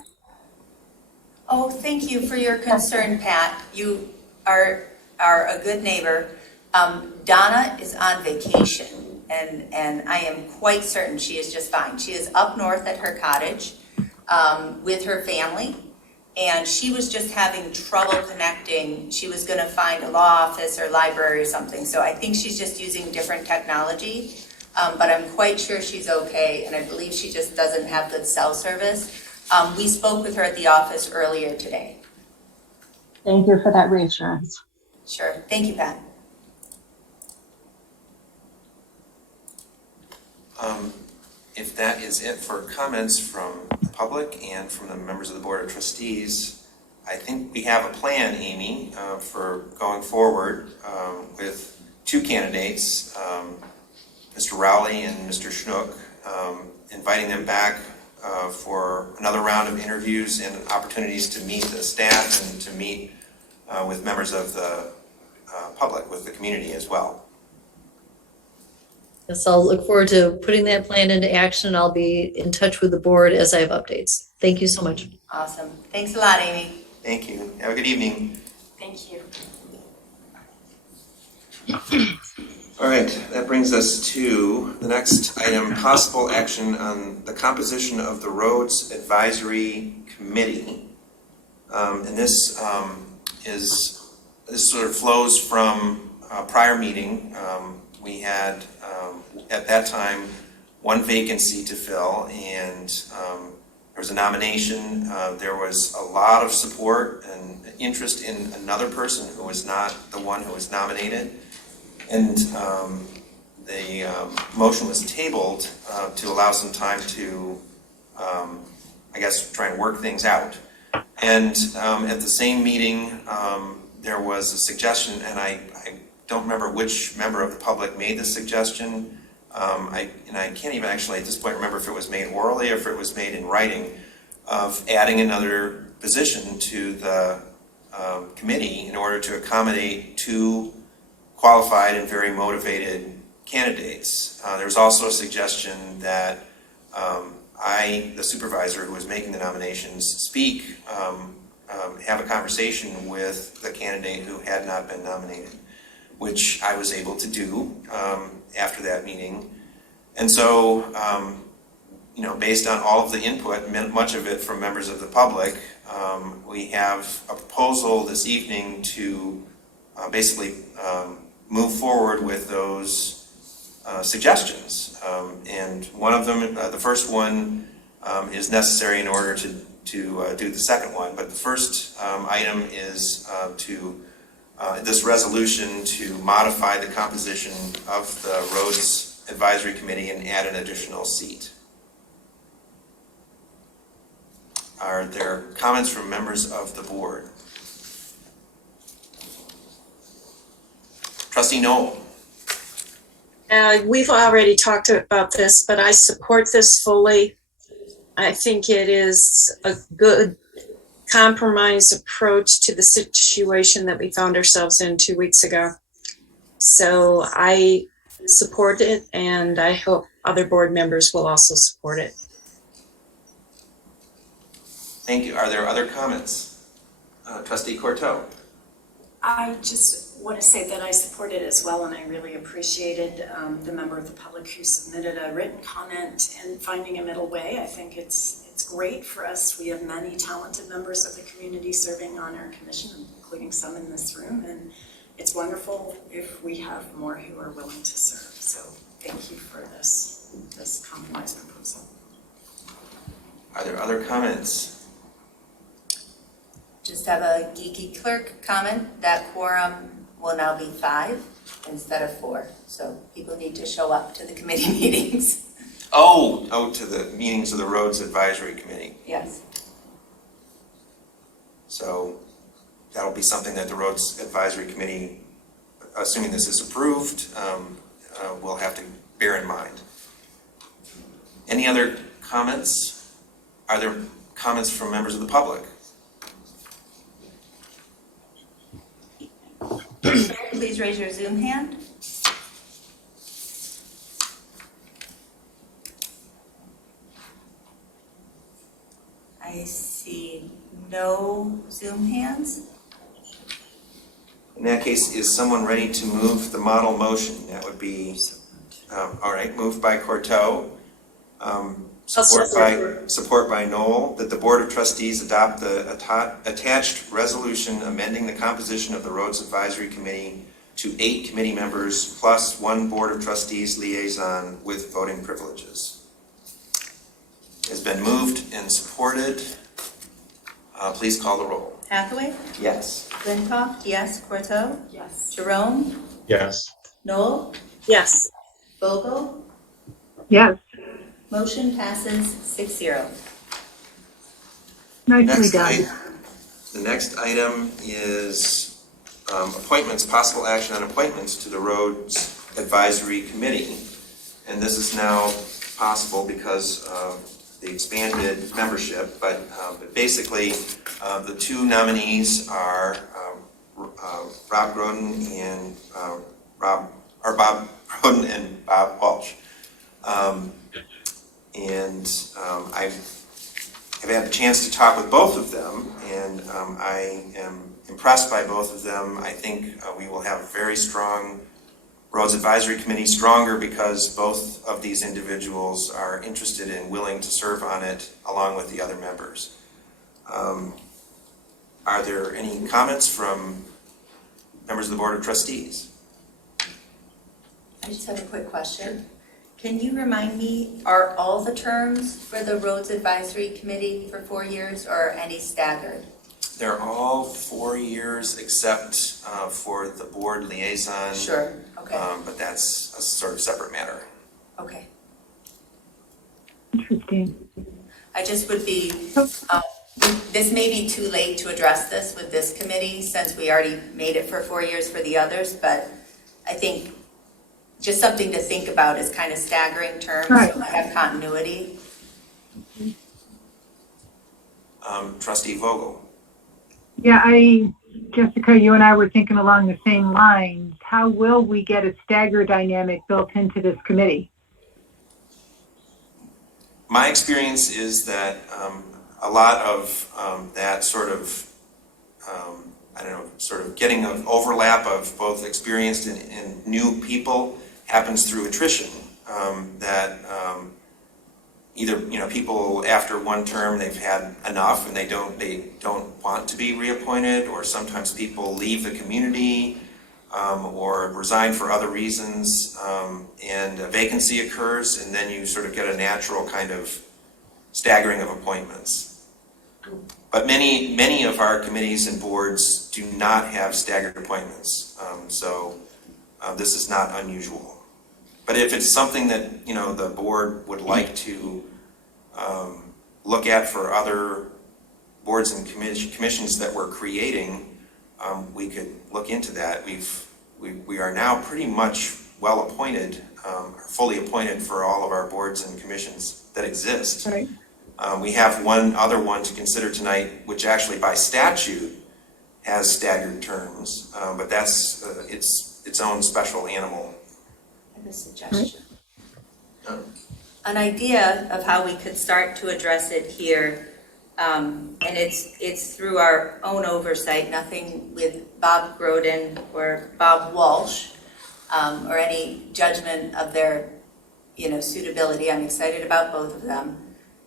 Oh, thank you for your concern, Pat. You are a good neighbor. Donna is on vacation, and I am quite certain she is just fine. She is up north at her cottage with her family, and she was just having trouble connecting. She was going to find a law office or library or something, so I think she's just using different technology, but I'm quite sure she's okay, and I believe she just doesn't have good cell service. We spoke with her at the office earlier today. Thank you for that reassurance. Sure. Thank you, Pat. If that is it for comments from the public and from the members of the Board of Trustees, I think we have a plan, Amy, for going forward with two candidates, Mr. Rowley and Mr. Schnook, inviting them back for another round of interviews and opportunities to meet the staff and to meet with members of the public, with the community as well. Yes, I'll look forward to putting that plan into action. I'll be in touch with the board as I have updates. Thank you so much. Awesome. Thanks a lot, Amy. Thank you. Have a good evening. Thank you. All right, that brings us to the next item, possible action on the composition of the Roads Advisory Committee. And this sort of flows from a prior meeting. We had, at that time, one vacancy to fill, and there was a nomination. There was a lot of support and interest in another person who was not the one who was nominated. And the motion was tabled to allow some time to, I guess, try and work things out. And at the same meeting, there was a suggestion, and I don't remember which member of the public made the suggestion. I can't even actually at this point remember if it was made orally or if it was made in writing, of adding another position to the committee in order to accommodate two qualified and very motivated candidates. There was also a suggestion that I, the supervisor who was making the nominations, have a conversation with the candidate who had not been nominated, which I was able to do after that meeting. And so, based on all of the input, much of it from members of the public, we have a proposal this evening to basically move forward with those suggestions. And one of them, the first one, is necessary in order to do the second one. But the first item is this resolution to modify the composition of the Roads Advisory Committee and add an additional seat. Are there comments from members of the board? Trustee Noel. We've already talked about this, but I support this fully. I think it is a good compromise approach to the situation that we found ourselves in 2 weeks ago. So I support it, and I hope other board members will also support it. Thank you. Are there other comments? Trustee Corto. I just want to say that I support it as well, and I really appreciated the member of the public who submitted a written comment and finding a middle way. I think it's great for us. We have many talented members of the community serving on our commission, including some in this room, and it's wonderful if we have more who are willing to serve. So thank you for this compromise proposal. Are there other comments? Just have a geeky clerk comment that quorum will now be 5 instead of 4. So people need to show up to the committee meetings. Oh, to the meetings of the Roads Advisory Committee. Yes. So that'll be something that the Roads Advisory Committee, assuming this is approved, will have to bear in mind. Any other comments? Are there comments from members of the public? Please raise your Zoom hand. I see no Zoom hands. In that case, is someone ready to move the model motion? That would be, all right, moved by Corto, support by Noel, that the Board of Trustees adopt the attached resolution amending the composition of the Roads Advisory Committee to 8 committee members plus 1 Board of Trustees liaison with voting privileges. Has been moved and supported. Please call the roll. Hathaway? Yes. Flintoff? Yes. Corto? Yes. Jerome? Yes. Noel? Yes. Vogel? Yes, Motion passes 6-0. nicely done. The next item is appointments, possible action on appointments to the Roads Advisory Committee. And this is now possible because of the expanded membership, but basically the 2 nominees are Bob Groden and Bob Walsh. I've had the chance to talk with both of them, and I am impressed by both of them. I think we will have a very strong Roads Advisory Committee, stronger because both of these individuals are interested and willing to serve on it along with the other members. Are there any comments from members of the Board of Trustees? I just have a quick question. Can you remind me, are all the terms for the Roads Advisory Committee for 4 years or any staggered? They're all 4 years except for the board liaison. Sure, okay. But that's a sort of separate matter. Okay. Interesting. I just would be, this may be too late to address this with this committee since we already made it for 4 years for the others, but I think just something to think about is kind of staggering terms, right. So we have continuity. Trustee Vogel. Yeah, Jessica, you and I were thinking along the same lines. How will we get a stagger dynamic built into this committee? My experience is that a lot of that sort of, sort of getting an overlap of both experienced and new people happens through attrition. Either people after one term they've had enough and they don't want to be reappointed, or sometimes people leave the community. or resign for other reasons, and a vacancy occurs, and then you sort of get a natural kind of staggering of appointments. But many of our committees and boards do not have staggered appointments, so this is not unusual. But if it's something that the board would like to look at for other boards and commissions that we're creating, we could look into that. We are now pretty much well appointed, fully appointed for all of our boards and commissions that exist. Right. We have one other one to consider tonight, which actually by statute has staggered terms, but that's its own special animal. I have a suggestion. An idea of how we could start to address it here, and it's through our own oversight, nothing with Bob Groden or Bob Walsh, or any judgment of their suitability. I'm excited about both of them.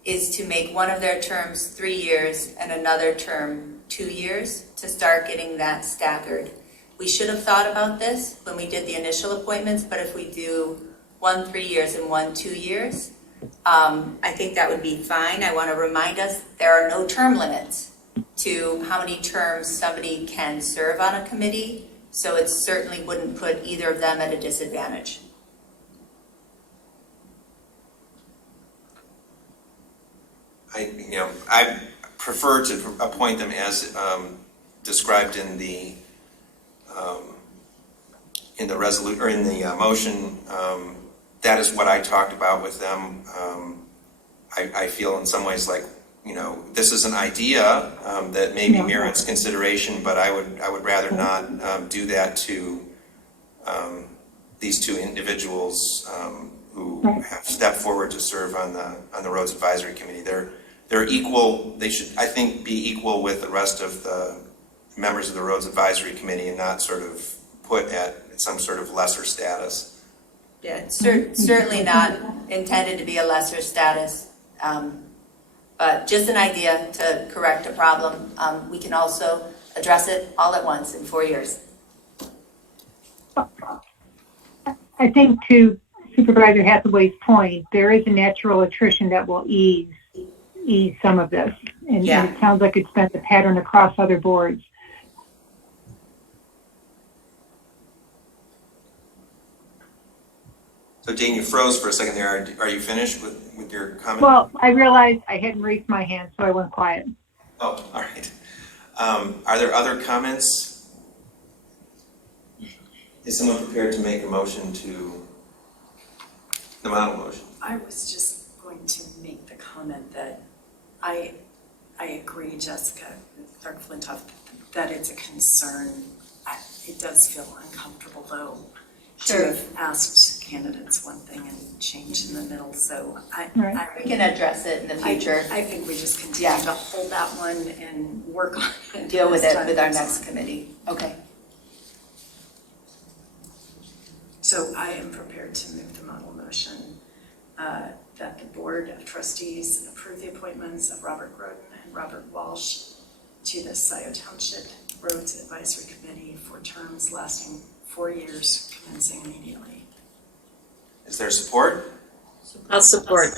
Is to make one of their terms 3 years and another term 2 years to start getting that staggered. We should have thought about this when we did the initial appointments, but if we do 1 3 years and 1 2 years, I think that would be fine. I want to remind us there are no term limits to how many terms somebody can serve on a committee, so it certainly wouldn't put either of them at a disadvantage. I prefer to appoint them as described in the resolution or in the motion. That is what I talked about with them. I feel in some ways like this is an idea that maybe merits consideration, but I would rather not do that to these two individuals who have stepped forward to serve on the Roads Advisory Committee. They're equal. They should, I think, be equal with the rest of the members of the Roads Advisory Committee and not sort of put at some sort of lesser status. Yeah, it's certainly not intended to be a lesser status, but just an idea to correct a problem. We can also address it all at once in 4 years. I think to Supervisor Hathaway's point, there is a natural attrition that will ease some of this. And it sounds like it's been the pattern across other boards. So Jane, you froze for a second there. Are you finished with your comment? Well, I realized I hadn't raised my hand, so I went quiet. Oh, all right. Are there other comments? Is someone prepared to make a motion to the model motion? I was just going to make the comment that I agree, Jessica, Clerk Flintoff, that it's a concern. It does feel uncomfortable, though, to have asked candidates one thing and change in the middle. So we can address it in the future. I think we just continue to hold that one and work on it. Deal with it with our next committee. Okay. So I am prepared to move the model motion that the Board of Trustees approve the appointments of Robert Groden and Robert Walsh to the Scio Township Roads Advisory Committee for terms lasting 4 years, commencing immediately. Is there support? I'll support.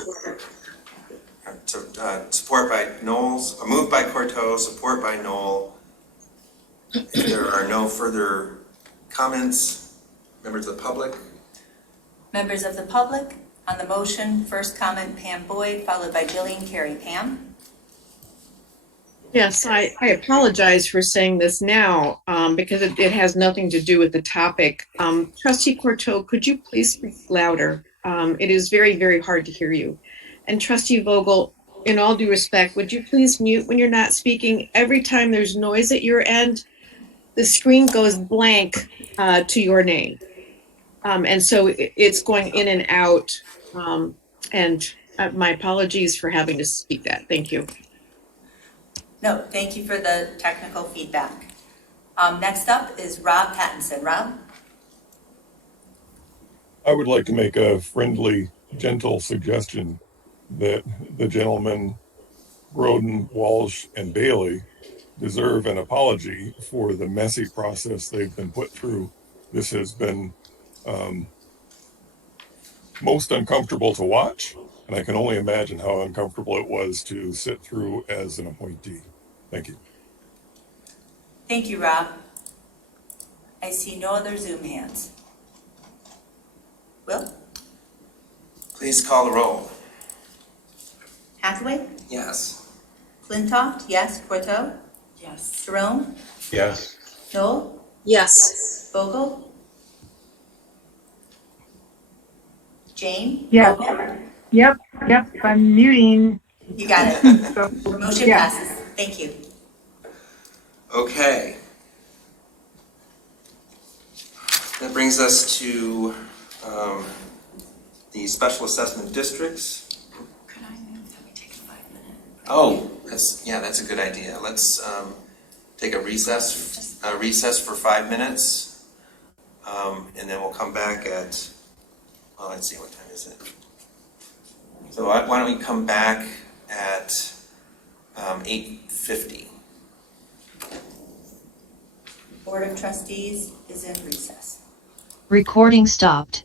Support by Knowles, moved by Corto, support by Knoll. If there are no further comments, members of the public? Members of the public, on the motion, first comment Pam Boyd, followed by Jillian Carey. Pam? Yes, I apologize for saying this now because it has nothing to do with the topic. Trustee Corto, could you please speak louder? It is very, very hard to hear you. And Trustee Vogel, in all due respect, would you please mute when you're not speaking? Every time there's noise at your end, the screen goes blank to your name. And so it's going in and out. And my apologies for having to speak that. Thank you. No, thank you for the technical feedback. Next up is Rob Pattinson. Rob? I would like to make a friendly, gentle suggestion that the gentlemen Groden, Walsh, and Bailey deserve an apology for the messy process they've been put through This has been most uncomfortable to watch, and I can only imagine how uncomfortable it was to sit through as an appointee. Thank you. Thank you, Rob. I see no other Zoom hands. Will? Please call the roll. Hathaway? Yes. Flintoff? Yes. Porto? Yes. Jerome? Yes. Noel? Yes. Vogel? Jane? Yes. Vogel? Yep. I'm muting. You got it. So, Motion yeah. passes. Thank you. Okay. That brings us to the special assessment districts. Could I move that we take a 5-minute? Oh, that's a good idea. Let's take a recess for 5 minutes, and then we'll come back at, well, let's see, what time is it? So why don't we come back at 8:50? Board of Trustees is in recess. Recording stopped.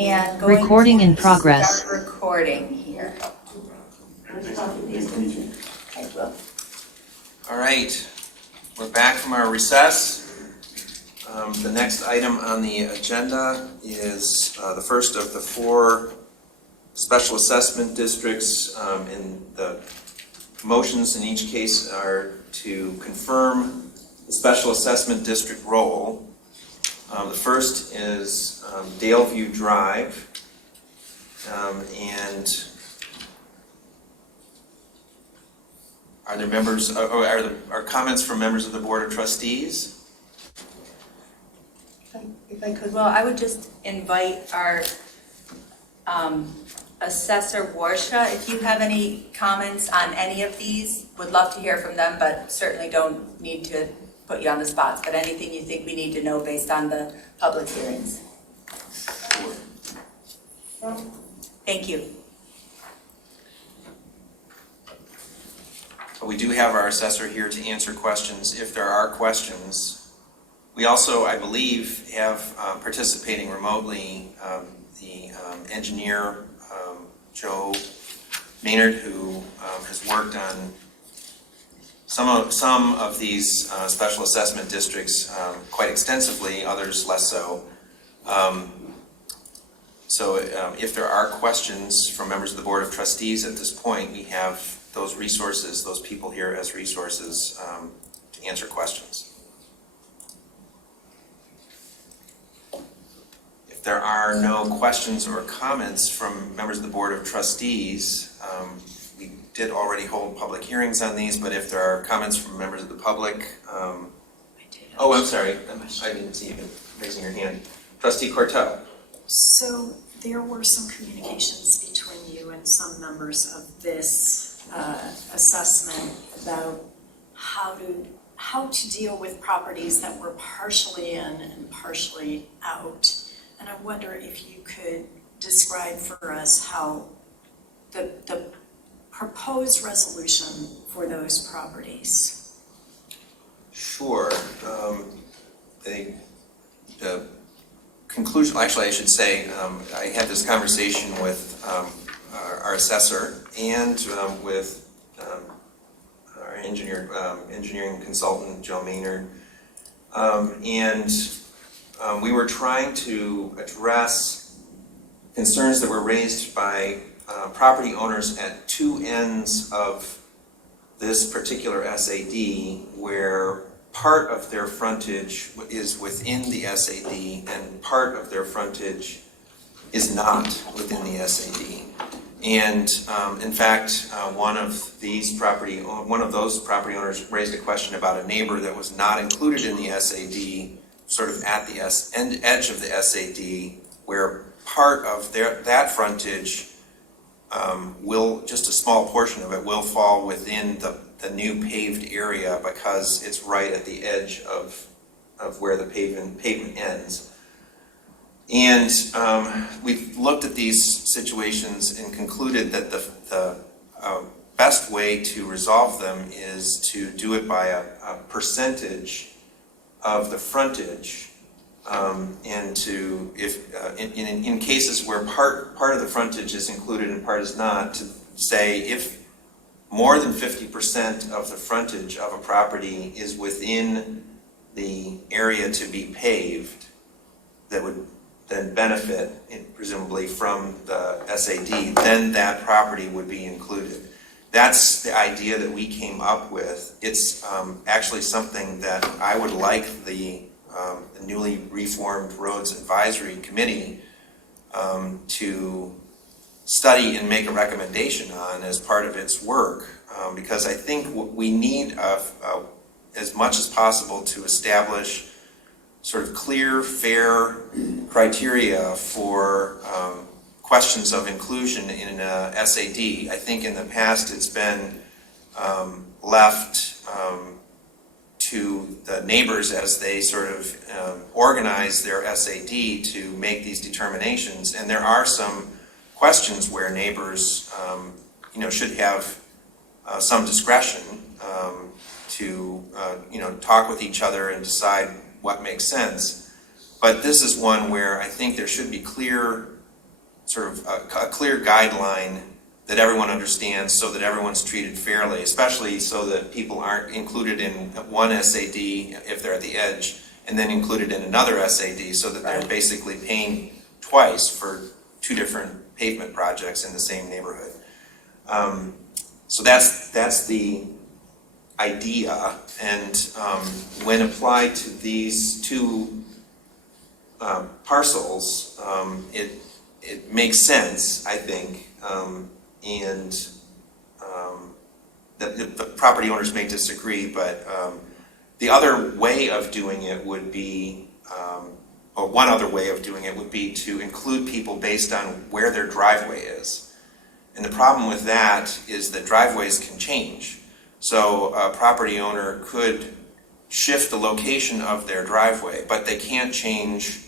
And going Recording in to progress. Start recording here. Okay, Will. All right, we're back from our recess. The next item on the agenda is the first of the 4 special assessment districts, and the motions in each case are to confirm the special assessment district role. The first is Daleview Drive, and are there members, are comments from members of the Board of Trustees? If I could, well, I would just invite our Assessor Warsha, if you have any comments on any of these, would love to hear from them, but certainly don't need to put you on the spot. But anything you think we need to know based on the public hearings. Thank you. We do have our assessor here to answer questions if there are questions. We also, I believe, have participating remotely the engineer, Joe Maynard, who has worked on some of these special assessment districts quite extensively, others less so. So if there are questions from members of the Board of Trustees at this point, we have those resources, those people here as resources to answer questions. If there are no questions or comments from members of the Board of Trustees, we did already hold public hearings on these, but if there are comments from members of the public, oh, I'm sorry, I didn't see you raising your hand. Trustee Cortell. So there were some communications between you and some members of this assessment about how to deal with properties that were partially in and partially out. And I wonder if you could describe for us how the proposed resolution for those properties. Sure. The conclusion, actually I should say, I had this conversation with our assessor and with our engineering consultant, Joe Maynard, and we were trying to address concerns that were raised by property owners at 2 ends of this particular SAD, where part of their frontage is within the SAD and part of their frontage is not within the SAD. And in fact, one of those property owners raised a question about a neighbor that was not included in the SAD, sort of at the edge of the SAD, where part of that frontage will, just a small portion of it, will fall within the new paved area because it's right at the edge of where the pavement ends. And we've looked at these situations and concluded that the best way to resolve them is to do it by a percentage of the frontage, and to, if in cases where part of the frontage is included and part is not, to say if more than 50% of the frontage of a property is within the area to be paved, that would then benefit, presumably, from the SAD, then that property would be included. That's the idea that we came up with. It's actually something that I would like the newly reformed Roads Advisory Committee to study and make a recommendation on as part of its work, because I think we need as much as possible to establish sort of clear, fair criteria for questions of inclusion in a SAD. I think in the past it's been left to the neighbors as they sort of organize their SAD to make these determinations. And there are some questions where neighbors should have some discretion to talk with each other and decide what makes sense. But this is one where I think there should be clear sort of a clear guideline that everyone understands so that everyone's treated fairly, especially so that people aren't included in one SAD if they're at the edge and then included in another SAD so that they're basically paying twice for two different pavement projects in the same neighborhood. So that's the idea, and when applied to these two parcels, it makes sense, I think, and the property owners may disagree, but the other way of doing it would be, or one other way of doing it would be to include people based on where their driveway is. And the problem with that is that driveways can change. So a property owner could shift the location of their driveway, but they can't change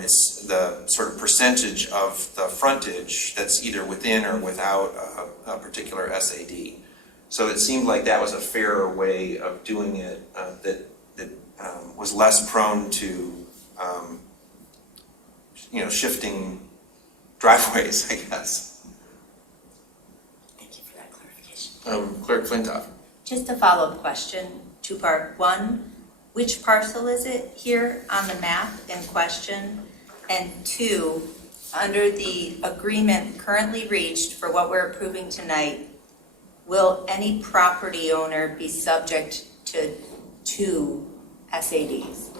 it's the sort of percentage of the frontage that's either within or without a particular SAD. So it seemed like that was a fairer way of doing it that was less prone to shifting driveways, I guess. Thank you for that clarification. Clerk Flintoff. Just a follow-up question, two-part. One, which parcel is it here on the map in question? And two, under the agreement currently reached for what we're approving tonight, will any property owner be subject to two SADs?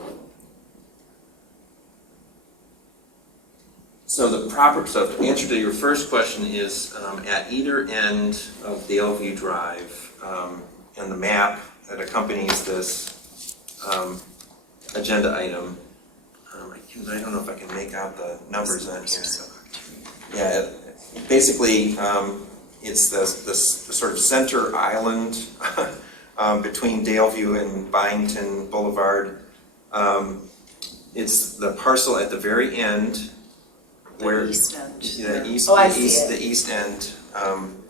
So the answer to your first question is at either end of Daleview Drive, and the map that accompanies this agenda item. I don't know if I can make out the numbers on here. Yeah, basically it's the sort of center island between Daleview and Byington Boulevard. It's the parcel at the very end where the east end. The east end.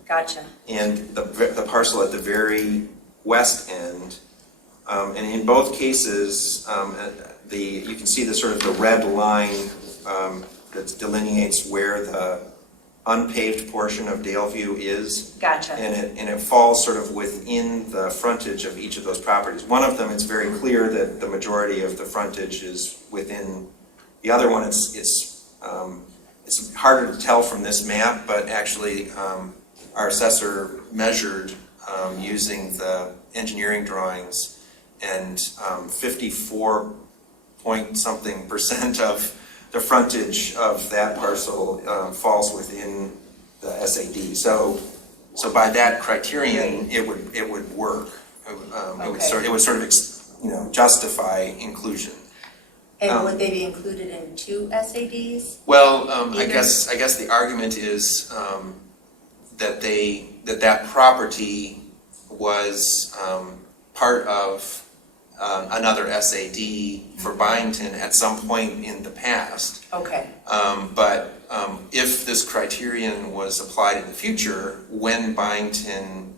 Gotcha. And the parcel at the very west end. And in both cases, you can see the sort of the red line that delineates where the unpaved portion of Daleview is. Gotcha. And it falls sort of within the frontage of each of those properties. One of them, it's very clear that the majority of the frontage is within. The other one, it's harder to tell from this map, but actually our assessor measured using the engineering drawings, and 54 point something % of the frontage of that parcel falls within the SAD. So by that criterion, it would work. It would sort of justify inclusion. And would they be included in two SADs? Well, I guess the argument is that property was part of another SAD for Byington at some point in the past. Okay. But if this criterion was applied in the future, when Byington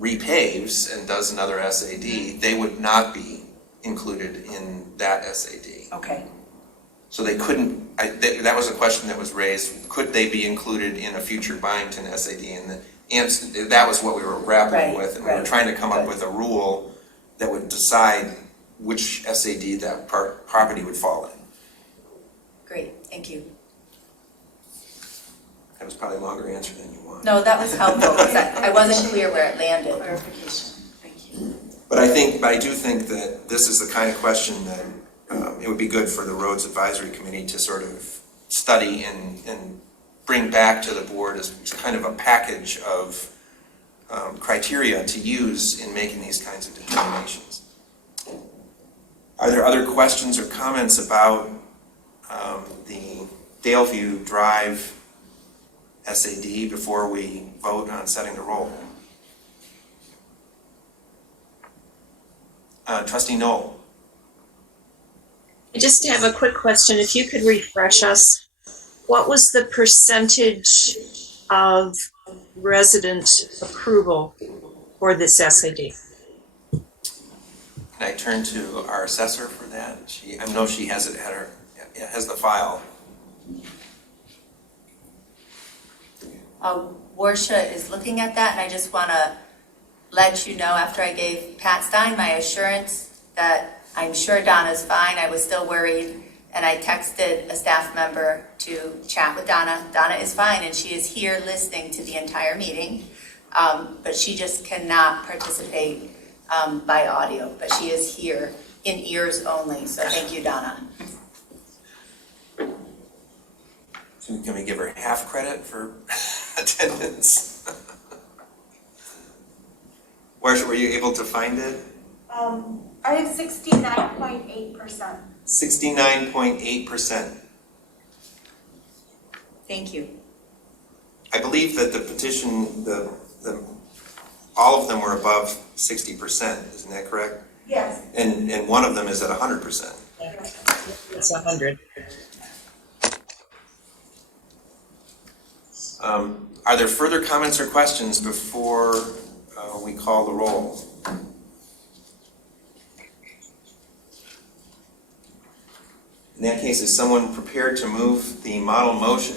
repaves and does another SAD, they would not be included in that SAD. Okay. So they couldn't, that was a question that was raised, could they be included in a future Byington SAD? And the answer, that was what we were grappling with, and we were trying to come up with a rule that would decide which SAD that property would fall in. Great, thank you. That was probably a longer answer than you wanted. No, that was helpful, because I wasn't clear where it landed. Clarification, thank you. But I do think that this is the kind of question that it would be good for the Roads Advisory Committee to sort of study and bring back to the board as kind of a package of criteria to use in making these kinds of determinations. Are there other questions or comments about the Daleview Drive SAD before we vote on setting the roll? Trustee Knoll. I just have a quick question. If you could refresh us, what was the percentage of resident approval for this SAD? Can I turn to our assessor for that? I know she has it at has the file. Warsha is looking at that, and I just want to let you know, after I gave Pat Stein my assurance that I'm sure Donna's fine, I was still worried, and I texted a staff member to chat with Donna. Donna is fine, and she is here listening to the entire meeting, but she just cannot participate by audio, but she is here in ears only, so thank you, Donna. So can we give her half credit for attendance? Where were you able to find it? I have 69.8%. 69.8%. Thank you. I believe that the petition, all of them were above 60%, isn't that correct? Yes. And one of them is at 100%. It's 100. Are there further comments or questions before we call the roll? In that case, is someone prepared to move the model motion?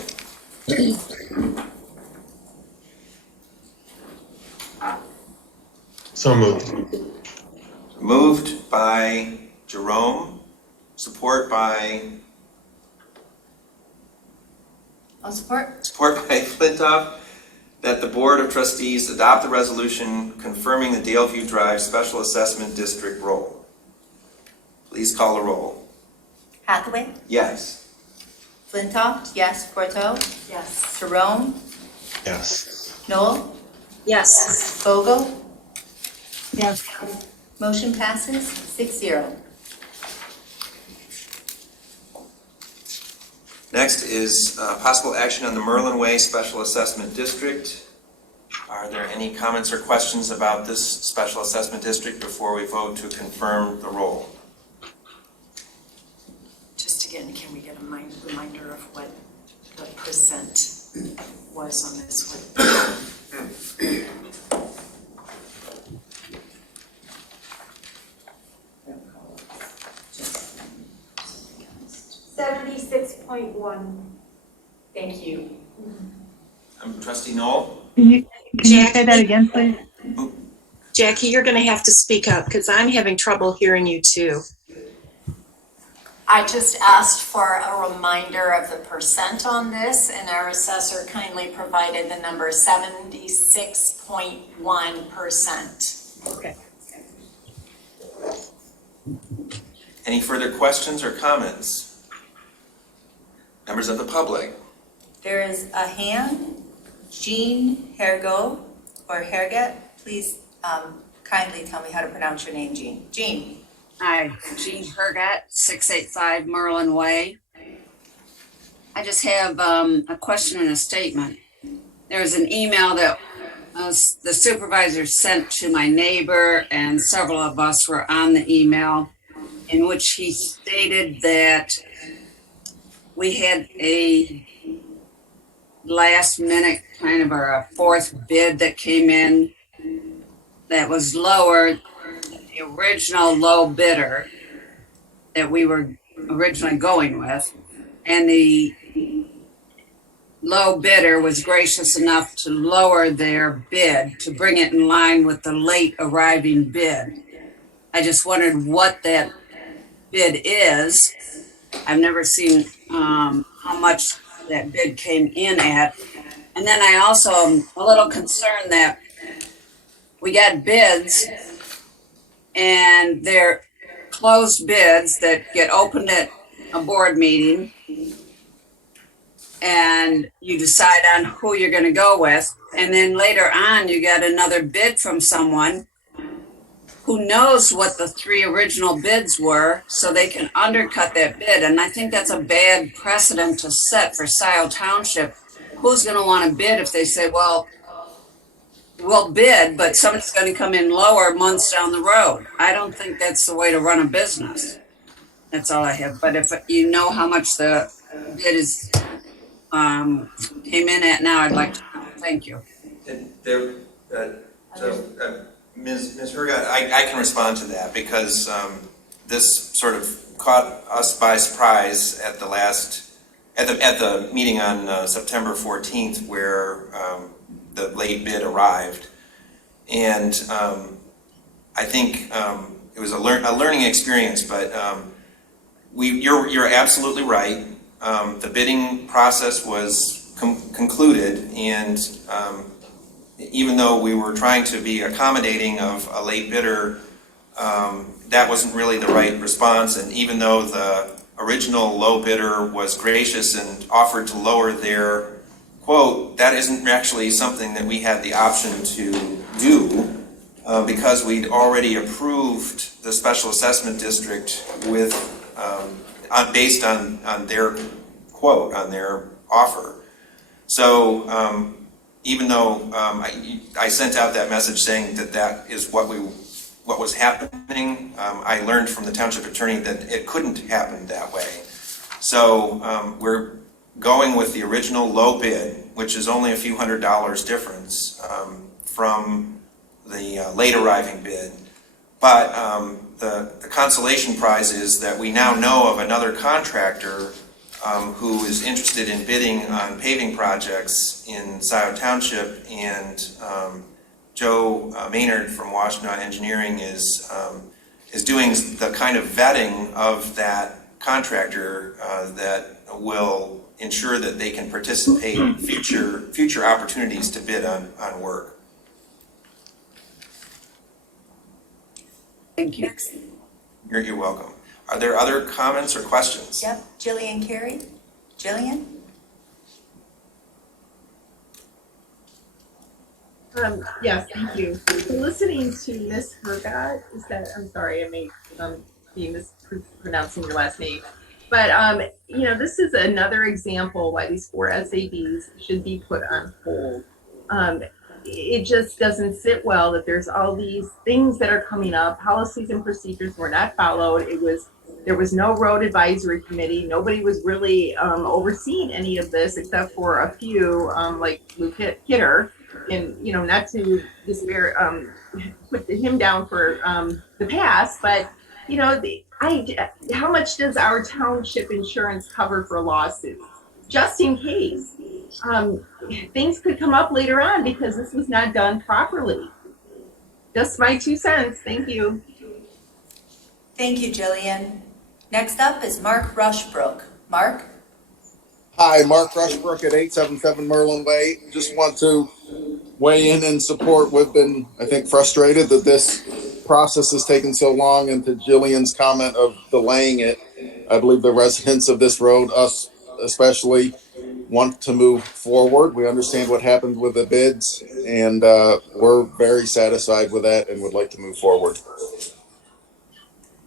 So moved. Moved by Jerome, support by Support. Support by Flintoff, that the Board of Trustees adopt the resolution confirming the Daleview Drive Special Assessment District role. Please call the roll. Hathaway? Yes. Flintoff? Yes. Porto? Yes. Jerome? Yes. Noel? Yes. Vogel? Yes. Motion passes 6-0. Next is possible action on the Merlin Way Special Assessment District. Are there any comments or questions about this Special Assessment District before we vote to confirm the role? Just again, can we get a reminder of what the percent was on this one? 76.1. Thank you. Trustee Noel? Can you say that again, please? Jackie, you're going to have to speak up because I'm having trouble hearing you too. I just asked for a reminder of the percent on this, and our assessor kindly provided the number 76.1%. Okay. Any further questions or comments? Members of the public? There is a hand. Jean Hergo, or Herget, please kindly tell me how to pronounce your name, Jean. Jean. Hi, Jean Hergat, 685 Merlin Way. I just have a question and a statement. There was an email that the supervisor sent to my neighbor, and several of us were on the email, in which he stated that we had a last minute kind of a fourth bid that came in that was lower than the original low bidder that we were originally going with. And the low bidder was gracious enough to lower their bid to bring it in line with the late arriving bid. I just wondered what that bid is. I've never seen how much that bid came in at. And then I also am a little concerned that we got bids and they're closed bids that get opened at a board meeting and you decide on who you're going to go with. And then later on, you get another bid from someone who knows what the three original bids were, so they can undercut that bid. And I think that's a bad precedent to set for Scio Township. Who's going to want to bid if they say, well, we'll bid, but somebody's going to come in lower months down the road? I don't think that's the way to run a business. That's all I have. But if you know how much the bid is came in at now, I'd like to know. Thank you. Ms. Hergat, I can respond to that because this sort of caught us by surprise at the last at the meeting on September 14th where the late bid arrived. And I think it was a learning experience, but you're absolutely right. The bidding process was concluded, and even though we were trying to be accommodating of a late bidder, that wasn't really the right response. And even though the original low bidder was gracious and offered to lower their quote, that isn't actually something that we had the option to do because we'd already approved the special assessment district with based on their quote, on their offer. So even though I sent out that message saying that that is what was happening, I learned from the township attorney that it couldn't happen that way. So we're going with the original low bid, which is only a few $100s difference from the late arriving bid. But the consolation prize is that we now know of another contractor who is interested in bidding on paving projects in Scio Township, and Joe Maynard from Washtenaw Engineering is doing the kind of vetting of that contractor that will ensure that they can participate in future opportunities to bid on work. Thank you. You're welcome. Are there other comments or questions? Yep, Jillian Carey. Jillian? Yes, thank you. So listening to Miss Hergat, I'm sorry, I may be mispronouncing your last name. But, this is another example why these 4 SABs should be put on hold. It just doesn't sit well that there's all these things that are coming up. Policies and procedures were not followed. There was no road advisory committee. Nobody was really overseeing any of this except for a few, like Luke Kidder. And, not to put him down for the past, but, how much does our township insurance cover for lawsuits? Just in case. Things could come up later on because this was not done properly. Just my 2 cents. Thank you. Thank you, Jillian. Next up is Mark Rushbrook. Mark? Hi, Mark Rushbrook at 877 Merlin Way. Just want to weigh in support. We've been, I think, frustrated that this process has taken so long, and to Jillian's comment of delaying it, I believe the residents of this road, us especially, want to move forward. We understand what happened with the bids, and we're very satisfied with that and would like to move forward.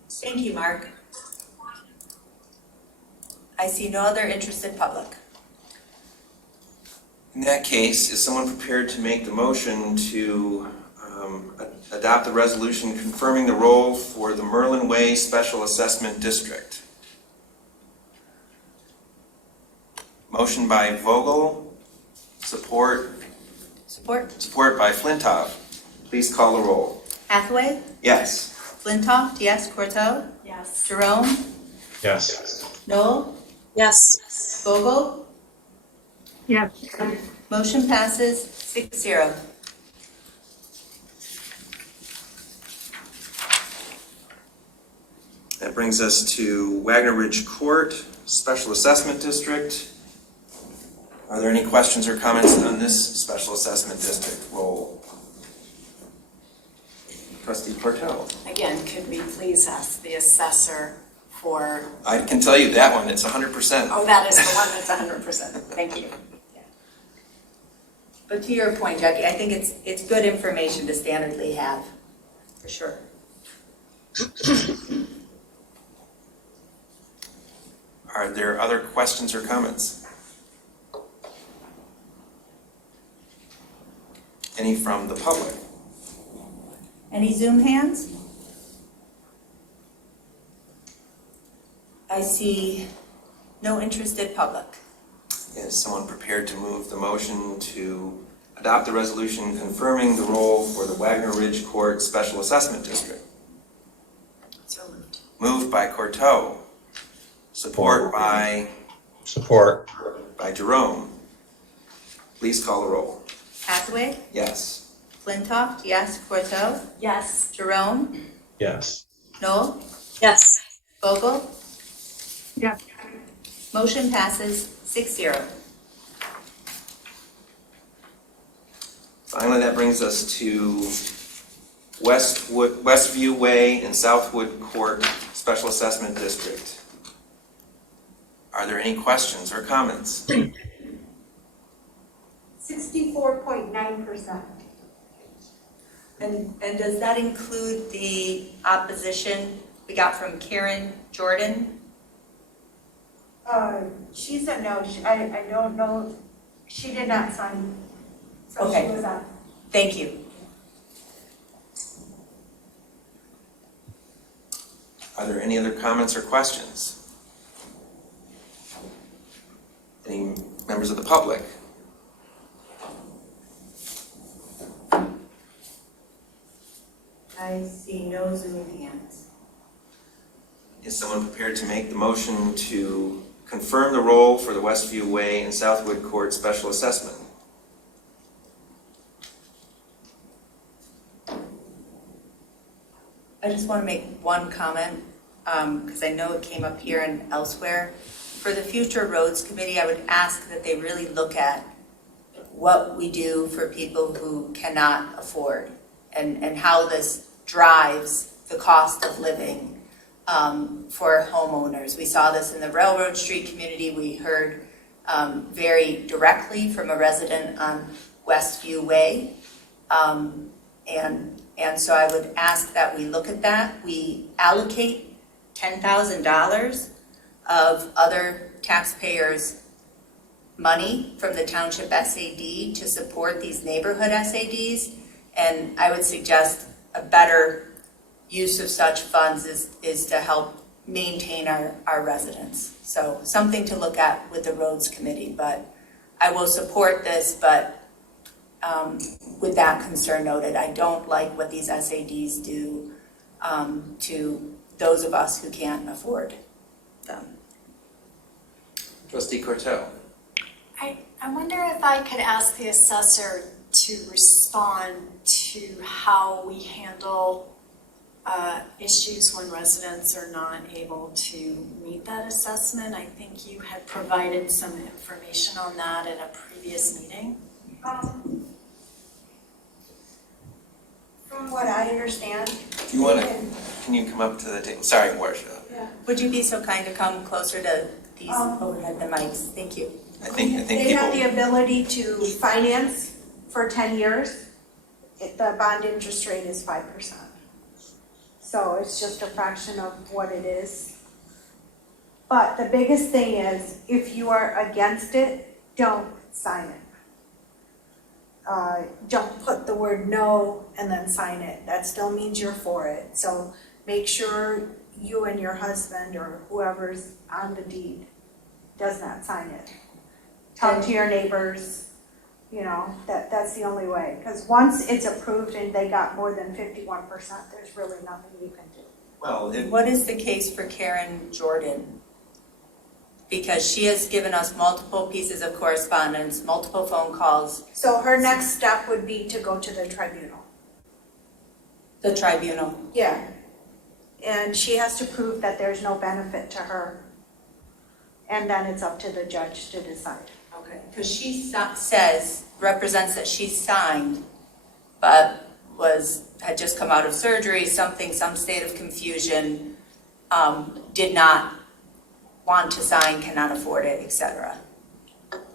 Thank you, Mark. I see no other interested public. In that case, is someone prepared to make the motion to adopt the resolution confirming the role for the Merlin Way Special Assessment District? Motion by Vogel, support by Flintoff. Please call the roll. Hathaway? Yes. Flintoff, yes. Corto? Yes. Jerome? Yes. Noel? Yes. Vogel? Yes. Motion passes 6-0. That brings us to Wagner Ridge Court, Special Assessment District. Are there any questions or comments on this Special Assessment District role? Trustee Portel. Again, could we please ask the assessor for... I can tell you that one, it's 100%. Oh, that is the one that's 100%. Thank you. But to your point, Jackie, I think it's good information to standardly have, for sure. Are there other questions or comments? Any from the public? Any Zoom hands? I see no interested public. Is someone prepared to move the motion to adopt the resolution confirming the role for the Wagner Ridge Court Special Assessment District? So moved. Moved by Corto. Support by Support. by Jerome. Please call the roll. Hathaway, Yes. Flintoff, yes. Corto, Yes. Jerome, Yes. Noel, Yes. Vogel. Yes. Motion passes 6-0. Finally, that brings us to Westview Way and Southwood Court Special Assessment District. Are there any questions or comments? 64.9%. And does that include the opposition we got from Karen Jordan? She said no, I don't know, she did not sign, so Okay. she was out. Thank you. Are there any other comments or questions? Any members of the public? I see no Zoom hands. Is someone prepared to make the motion to confirm the role for the Westview Way and Southwood Court Special Assessment? I just want to make one comment, because I know it came up here and elsewhere. For the future roads committee, I would ask that they really look at what we do for people who cannot afford and how this drives the cost of living for homeowners. We saw this in the Railroad Street community. We heard very directly from a resident on Westview Way. And so I would ask that we look at that. We allocate $10,000 of other taxpayers' money from the township SAD to support these neighborhood SADs. And I would suggest a better use of such funds is to help maintain our residents. So something to look at with the roads committee, but I will support this, but with that concern noted, I don't like what these SADs do to those of us who can't afford them. Trustee Cortell. I wonder if I could ask the assessor to respond to how we handle issues when residents are not able to meet that assessment. I think you had provided some information on that at a previous meeting. From what I understand. Do you want to, can you come up to the table? Sorry, Marcia. Yeah. Would you be so kind to come closer to these overhead the mics? Thank you. I think They have the people, ability to finance for 10 years. The bond interest rate is 5%. So it's just a fraction of what it is. But the biggest thing is, if you are against it, don't sign it. Don't put the word no and then sign it. That still means you're for it. So make sure you and your husband or whoever's on the deed does not sign it. Talk to your neighbors, you know, that's the only way. Because once it's approved and they got more than 51%, there's really nothing you can do. well, What is the case for Karen Jordan? Because she has given us multiple pieces of correspondence, multiple phone calls. So her next step would be to go to the tribunal. The tribunal. Yeah. And she has to prove that there's no benefit to her. And then it's up to the judge to decide. Okay. Because she represents that she signed, but had just come out of surgery, some state of confusion, did not want to sign, cannot afford it, etc.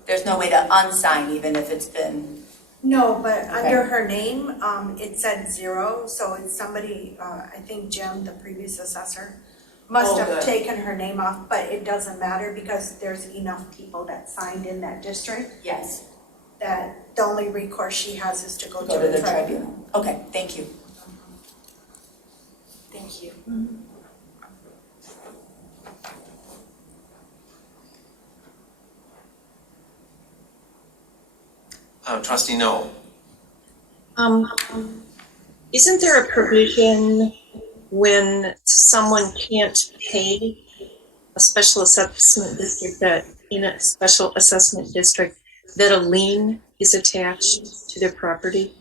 There's no way to unsign even if it's been. No, but under her name, it said 0, so it's somebody, I think Jim, the previous assessor, must have taken her name off, but it doesn't matter because there's enough people that signed in that district. Yes. That the only recourse she has is to go to the the tribunal. tribunal. Okay, thank you. Thank you. Trustee Noel. Isn't there a provision when someone can't pay a special assessment district that in a special assessment district that a lien is attached to their property?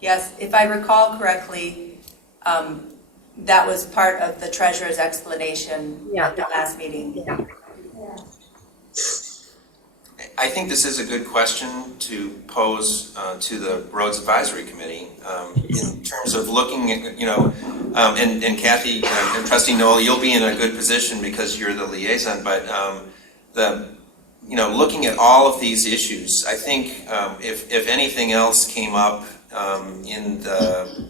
Yes, if I recall correctly, that was part of the treasurer's explanation at the last meeting. Yeah. I think this is a good question to pose to the Roads Advisory Committee in terms of looking at, and Kathy and Trustee Noel, you'll be in a good position because you're the liaison, but looking at all of these issues, I think if anything else came up in the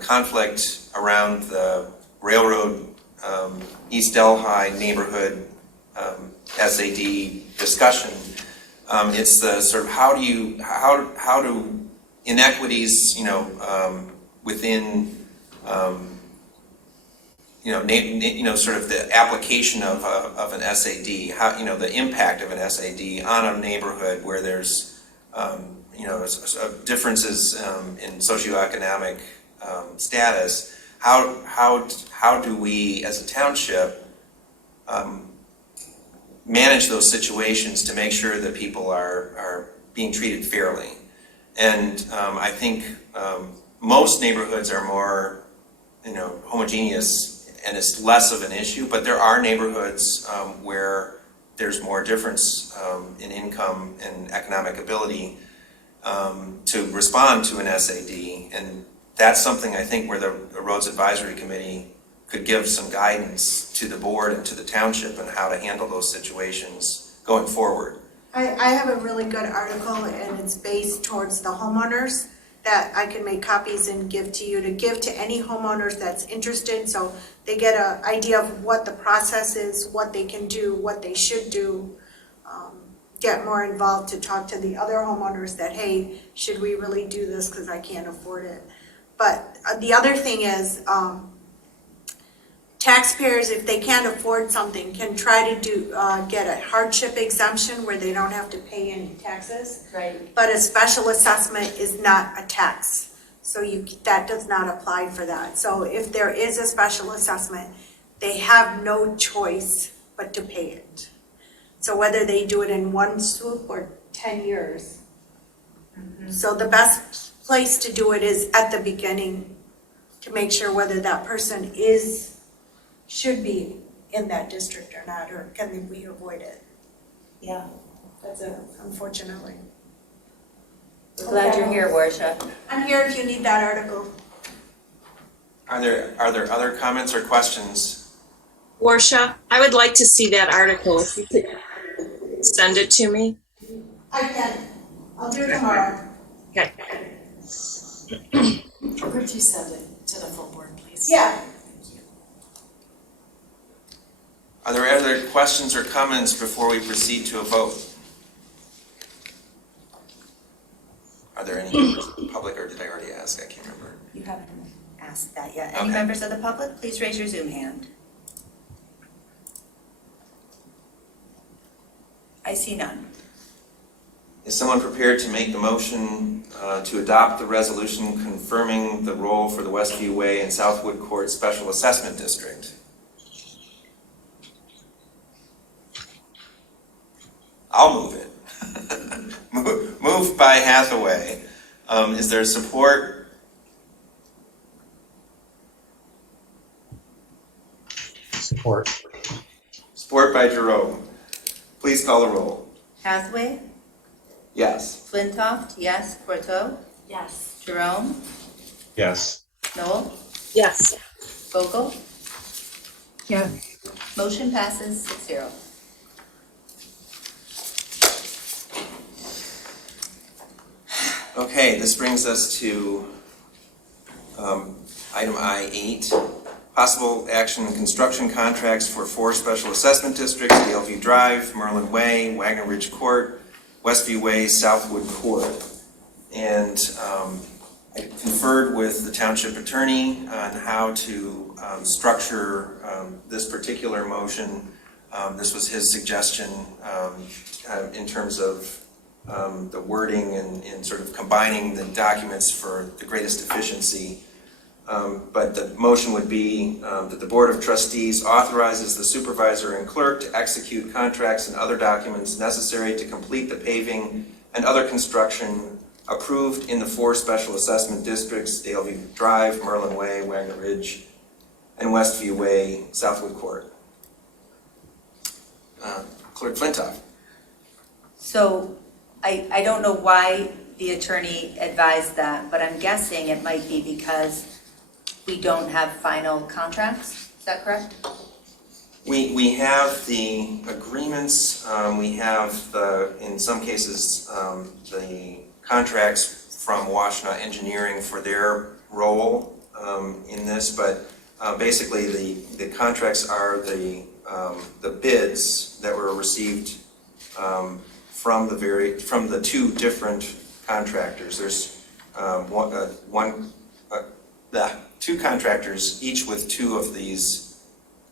conflict around the railroad East Delhi neighborhood SAD discussion, it's the sort of how do inequities, within, sort of the application of an SAD, how, the impact of an SAD on a neighborhood where there's, differences in socioeconomic status. How do we, as a township, manage those situations to make sure that people are being treated fairly? And I think most neighborhoods are more, homogeneous and it's less of an issue, but there are neighborhoods where there's more difference in income and economic ability to respond to an SAD. And that's something I think where the Roads Advisory Committee could give some guidance to the board and to the township on how to handle those situations going forward. I have a really good article and it's based towards the homeowners that I can make copies and give to you, to give to any homeowners that's interested, so they get an idea of what the process is, what they can do, what they should do. Get more involved to talk to the other homeowners that, hey, should we really do this because I can't afford it. But the other thing is, taxpayers, if they can't afford something, can try to get a hardship exemption where they don't have to pay any taxes. Right. But a special assessment is not a tax, so that does not apply for that. So if there is a special assessment, they have no choice but to pay it. So whether they do it in one swoop or 10 years. Mm-hmm. So the best place to do it is at the beginning, to make sure whether that person should be in that district or not, or can we avoid it? Yeah. That's it, unfortunately. We're glad you're here, Warsha. I'm here if you need that article. Are there other comments or questions? Warsha, I would like to see that article. If you could send it to me. I can. I'll do it tomorrow. Okay. Could you send it to the full board, please? Yeah. Are there other questions or comments before we proceed to a vote? Are there any members of the public, or did I already ask? I can't remember. You haven't asked that yet. Any Okay. members of the public, please raise your Zoom hand. I see none. Is someone prepared to make the motion to adopt the resolution confirming the role for the Westview Way and Southwood Court Special Assessment District? I'll move it. Moved by Hathaway. Is there support? Support. Support by Jerome. Please call the roll. Hathaway, Yes. Flintoff, yes. Courteau, Yes. Jerome, Yes. Noel, Yes. Vogel. Yes. Motion passes 6-0. Okay, this brings us to item I-8. Possible action and construction contracts for 4 special assessment districts: Daleview Drive, Merlin Way, Wagner Ridge Court, Westview Way, Southwood Court. And I conferred with the township attorney on how to structure this particular motion. This was his suggestion in terms of the wording and sort of combining the documents for the greatest efficiency. But the motion would be that the Board of Trustees authorizes the supervisor and clerk to execute contracts and other documents necessary to complete the paving and other construction approved in the 4 special assessment districts: Daleview Drive, Merlin Way, Wagner Ridge, and Westview Way, Southwood Court. Clerk Flintoff. So I don't know why the attorney advised that, but I'm guessing it might be because we don't have final contracts. Is that correct? We have the agreements, we have in some cases, the contracts from Washtenaw Engineering for their role in this, but basically the contracts are the bids that were received from the 2 different contractors. There's the 2 contractors, each with 2 of these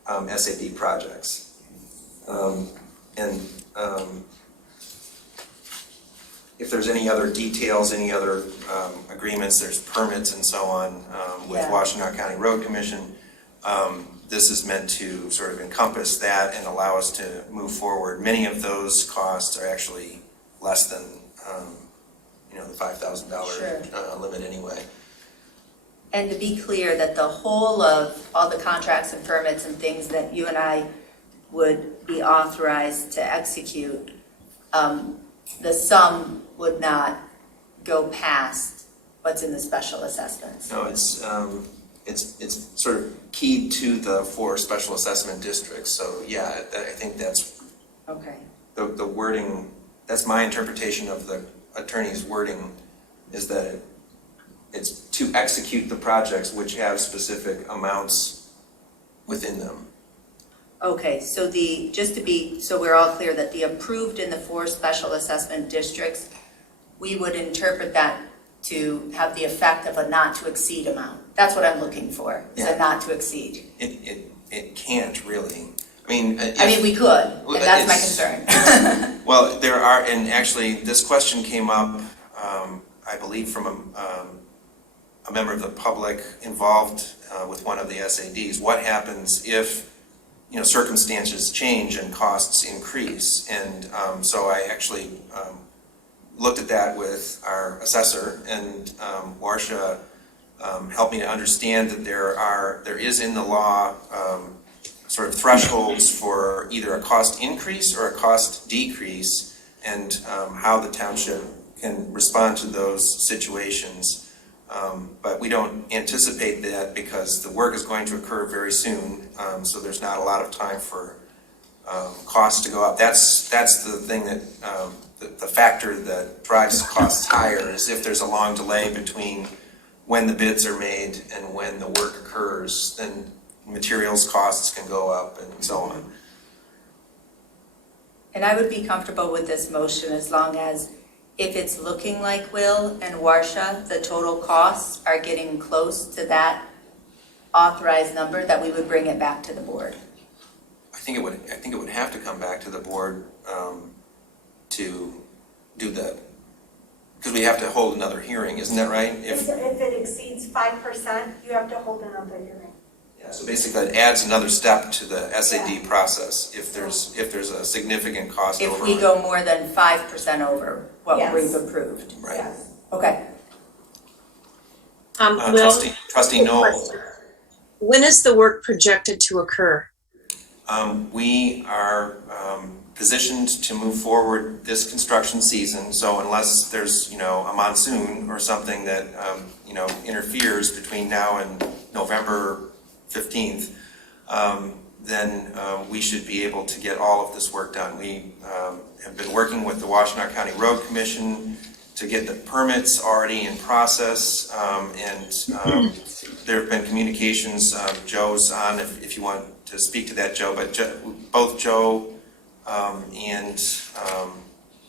SAD projects. If there's any other details, any other agreements, there's permits and so on with Washtenaw County Road Commission. This is meant to sort of encompass that and allow us to move forward. Many of those costs are actually less than the $5,000 limit anyway. And to be clear, that the whole of all the contracts and permits and things that you and I would be authorized to execute, the sum would not go past what's in the special assessments. No, it's sort of keyed to the 4 special assessment districts. So yeah, I think that's okay. The wording. That's my interpretation of the attorney's wording, is that it's to execute the projects which have specific amounts within them. Okay, so so we're all clear that the approved in the 4 special assessment districts, we would interpret that to have the effect of a not to exceed amount. That's what I'm looking for, is a not to exceed. It can't really. We could, and that's my concern. Well, there are, and actually this question came up, I believe from a member of the public involved with one of the SADs. What happens if circumstances change and costs increase? And so I actually looked at that with our assessor, and Warsha helped me to understand that there is in the law sort of thresholds for either a cost increase or a cost decrease, and how the township can respond to those situations. But we don't anticipate that because the work is going to occur very soon, so there's not a lot of time for costs to go up. That's the thing that the factor that drives costs higher is if there's a long delay between when the bids are made and when the work occurs, then materials costs can go up and so on. And I would be comfortable with this motion as long as if it's looking like Will and Warsha, the total costs are getting close to that authorized number, that we would bring it back to the board. I think it would have to come back to the board to do that, because we have to hold another hearing, isn't that right? If it exceeds 5%, you have to hold another hearing. Yeah, so basically it adds another step to the SAD process if there's a significant cost If overrun. we go more than 5% over what we've approved. Right. Yes. Okay. Trustee Knoll. When is the work projected to occur? We are positioned to move forward this construction season. So unless there's a monsoon or something that interferes between now and November 15th, then we should be able to get all of this work done. We have been working with the Washtenaw County Road Commission to get the permits already in process, and there have been communications. Joe's on if you want to speak to that, Joe, but both Joe and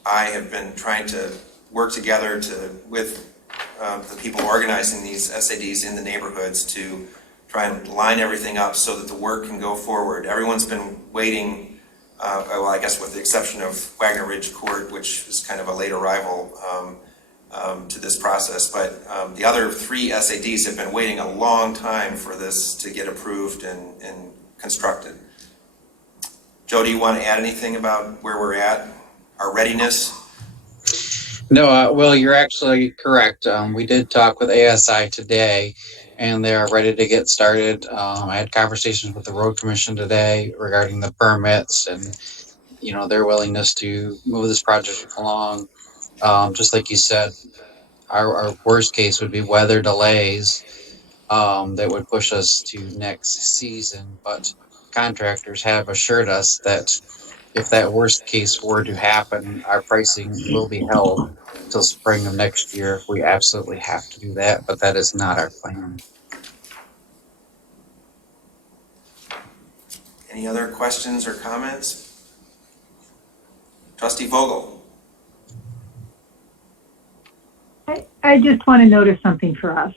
I have been trying to work together with the people organizing these SADs in the neighborhoods to try and line everything up so that the work can go forward. Everyone's been waiting, well, I guess with the exception of Wagner Ridge Court, which is kind of a late arrival. to this process, but the other 3 SADs have been waiting a long time for this to get approved and constructed. Joe, do you want to add anything about where we're at, our readiness? No, well, you're actually correct. We did talk with ASI today, and they are ready to get started. I had conversations with the road commission today regarding the permits and, their willingness to move this project along. Just like you said, our worst case would be weather delays that would push us to next season. But contractors have assured us that if that worst case were to happen, our pricing will be held till spring of next year if we absolutely have to do that. But that is not our plan. Any other questions or comments? Trustee Vogel. I just want to notice something for us,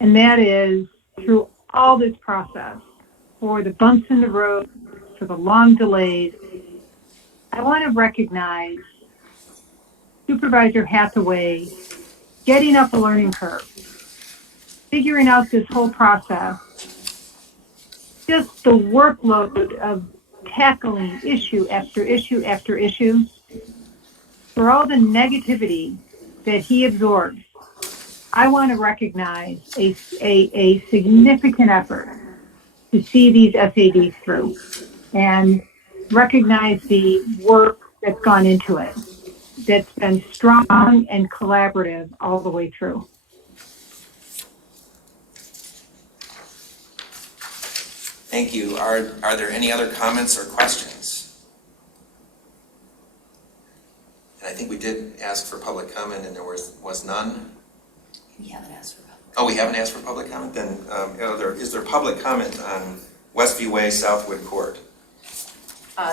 and that is through all this process, for the bumps in the road, for the long delays, I want to recognize Supervisor Hathaway getting up a learning curve, figuring out this whole process, just the workload of tackling issue after issue after issue, for all the negativity that he absorbs. I want to recognize a significant effort to see these SADs through and recognize the work that's gone into it, that's been strong and collaborative all the way through. Thank you. Are there any other comments or questions? And I think we did ask for public comment and there was none. We haven't asked for public. Oh, we haven't asked for public comment? Then is there public comment on Westview Way, Southwood Court?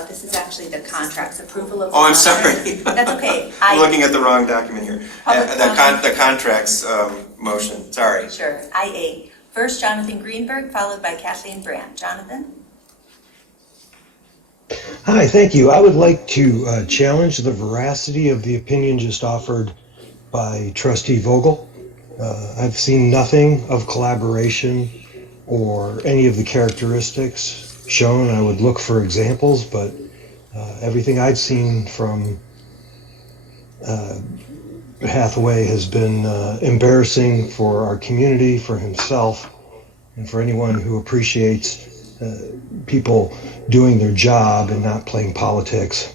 This is actually the contracts, approval of the Oh, I'm contract. sorry. That's okay. I'm looking at the wrong document here. The contracts motion, sorry. Sure, IA. First, Jonathan Greenberg, followed by Kathleen Brandt. Jonathan? Hi, thank you. I would like to challenge the veracity of the opinion just offered by Trustee Vogel. I've seen nothing of collaboration or any of the characteristics shown. I would look for examples, but everything I've seen from Hathaway has been embarrassing for our community, for himself, and for anyone who appreciates people doing their job and not playing politics.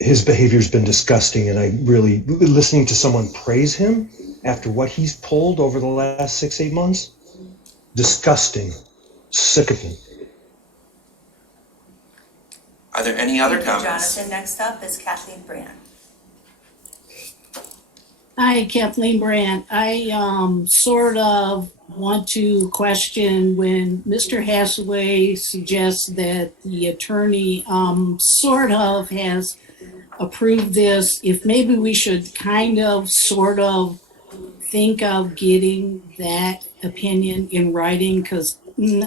His behavior's been disgusting, and I really, listening to someone praise him after what he's pulled over the last 6-8 months, disgusting, sickening. Are there any other Thank you, comments? Jonathan. Next up is Kathleen Brandt. Hi, Kathleen Brandt. I sort of want to question when Mr. Hathaway suggests that the attorney sort of has approved this, if maybe we should kind of sort of think of getting that opinion in writing, because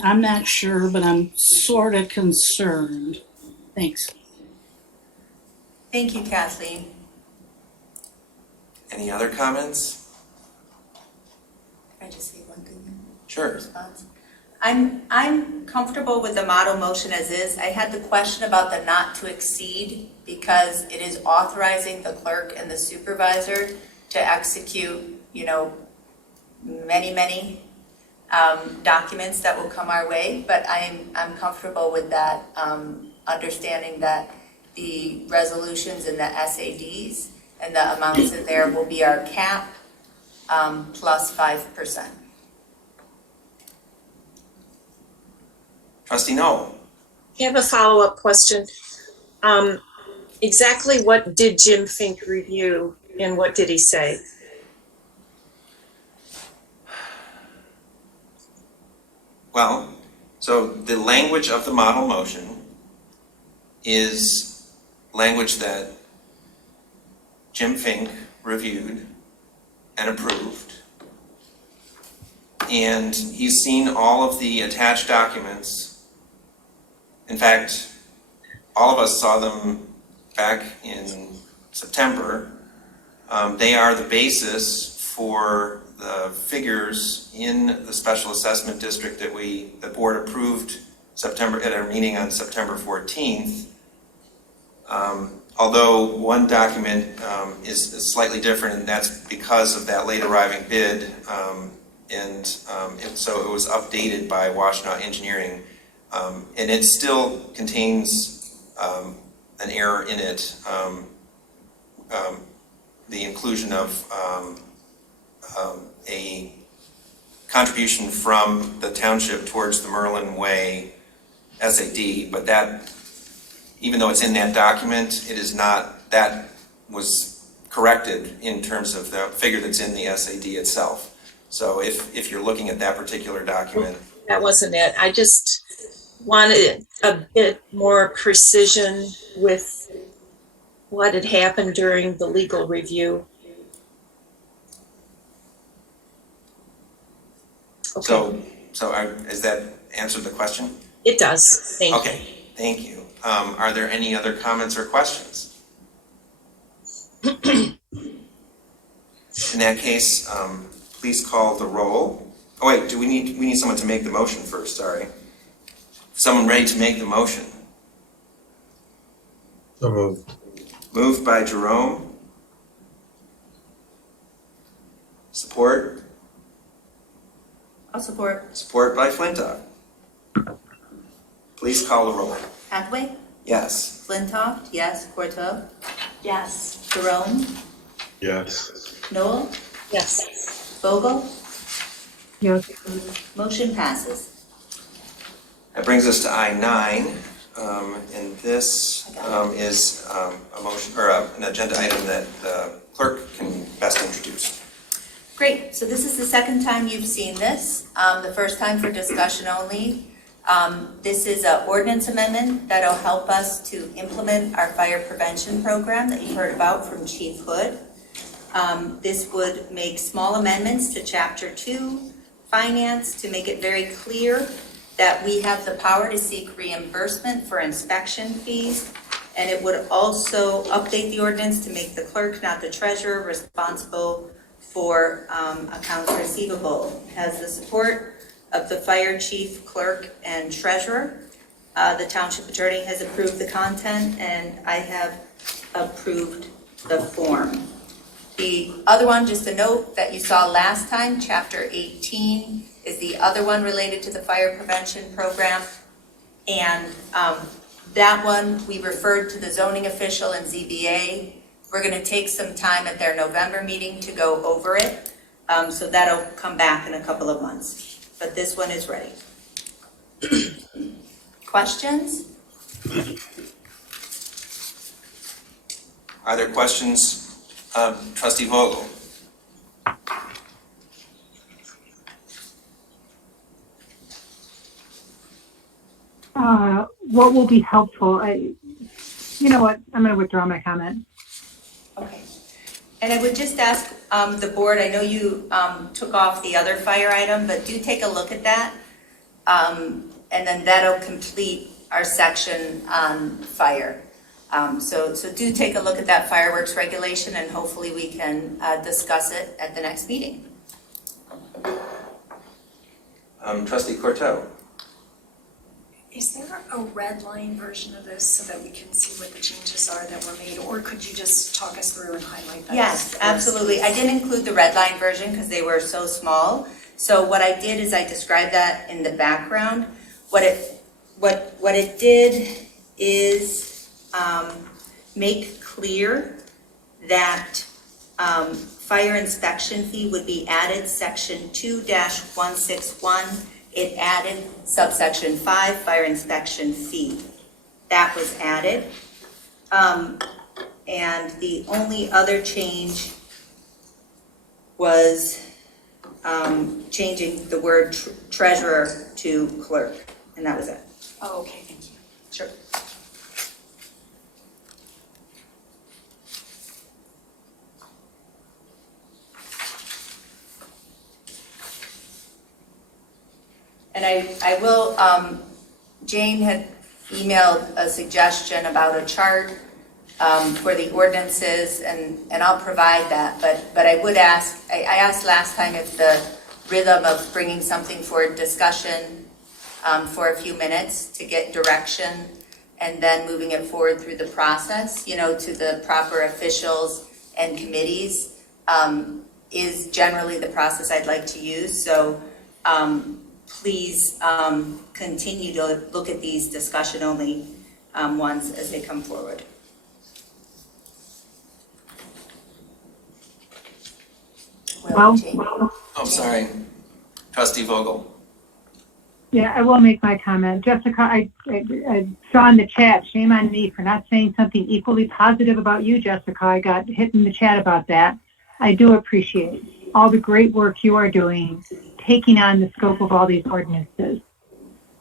I'm not sure, but I'm sort of concerned. Thanks. Thank you, Kathleen. Any other comments? Can I just say one thing? Sure. Response? I'm comfortable with the model motion as is. I had the question about the not to exceed because it is authorizing the clerk and the supervisor to execute, many documents that will come our way. But I'm comfortable with that, understanding that the resolutions and the SADs and the amounts in there will be our cap plus 5%. Trustee Noel. I have a follow-up question. Exactly what did Jim Fink review and what did he say? Well, so the language of the model motion is language that Jim Fink reviewed and approved. And he's seen all of the attached documents. In fact, all of us saw them back in September. They are the basis for the figures in the special assessment district that the board approved at our meeting on September 14th. Although one document is slightly different, and that's because of that late arriving bid, so it was updated by Washtenaw Engineering, and it still contains an error in it, the inclusion of a contribution from the township towards the Merlin Way SAD, but that, even though it's in that document, it is not, that was corrected in terms of the figure that's in the SAD itself. So if you're looking at that particular document. That wasn't it. I just wanted a bit more precision with what had happened during the legal review. Okay. So does that answer the question? It does. Thank you. Okay, thank you. Are there any other comments or questions? In that case, please call the roll. Oh wait, we need someone to make the motion first, sorry. Someone ready to make the motion? So moved. Moved by Jerome. Support? I'll support. Support by Flintoff. Please call the roll. Hathaway? Yes. Flintoff? Yes. Corto? Yes. Jerome? Yes. Noel? Yes. Vogel? Yes. Motion passes. That brings us to I-9, and this is a motion or an agenda item that the clerk can best introduce. Great, so this is the second time you've seen this, the first time for discussion only. This is an ordinance amendment that'll help us to implement our fire prevention program that you heard about from Chief Hood. This would make small amendments to Chapter 2, Finance, to make it very clear that we have the power to seek reimbursement for inspection fees. And it would also update the ordinance to make the clerk, not the treasurer, responsible for accounts receivable. It has the support of the fire chief, clerk, and treasurer. The township attorney has approved the content, and I have approved the form. The other one, just a note that you saw last time, Chapter 18, is the other one related to the fire prevention program. And that one, we referred to the zoning official and ZBA. We're going to take some time at their November meeting to go over it. So that'll come back in a couple of months. But this one is ready. Questions? Are there questions? Trustee Vogel. What will be helpful? You know what? I'm going to withdraw my comment. Okay. And I would just ask the board, I know you took off the other fire item, but do take a look at that. And then that'll complete our section on fire. So do take a look at that fireworks regulation, and hopefully we can discuss it at the next meeting. Trustee Corto. Is there a red line version of this so that we can see what the changes are that were made, or could you just talk us through and highlight that? Yes, absolutely. I didn't include the red line version because they were so small. So what I did is I described that in the background. What it did is make clear that fire inspection fee would be added, section 2-161. It added subsection 5, fire inspection fee. That was added. And the only other change was changing the word treasurer to clerk, and that was it. Oh, okay, thank you. Sure. And I will, Jane had emailed a suggestion about a chart for the ordinances, and I'll provide that, but I would ask, I asked last time if the rhythm of bringing something for discussion for a few minutes to get direction and then moving it forward through the process, you know, to the proper officials and committees is generally the process I'd like to use. So please continue to look at these discussion-only ones as they come forward. Well, I'm sorry. Trustee Vogel. yeah, I will make my comment. Jessica, I saw in the chat, shame on me for not saying something equally positive about you, Jessica. I got hit in the chat about that. I do appreciate all the great work you are doing, taking on the scope of all these ordinances.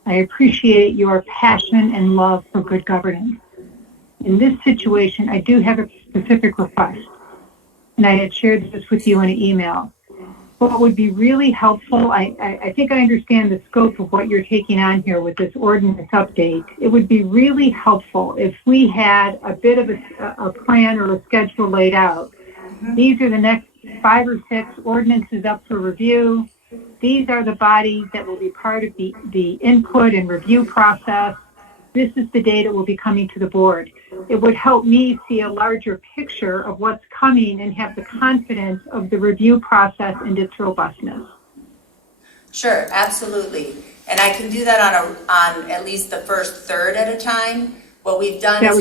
I appreciate your passion and love for good governance. In this situation, I do have a specific request, and I had shared this with you in an email. What would be really helpful, I think I understand the scope of what you're taking on here with this ordinance update. It would be really helpful if we had a bit of a plan or a schedule laid out. These are the next 5 or 6 ordinances up for review. These are the bodies that will be part of the input and review process. This is the date it will be coming to the board. It would help me see a larger picture of what's coming and have the confidence of the review process and its robustness. Sure, absolutely. And I can do that on at least the first third at a time. What we've done is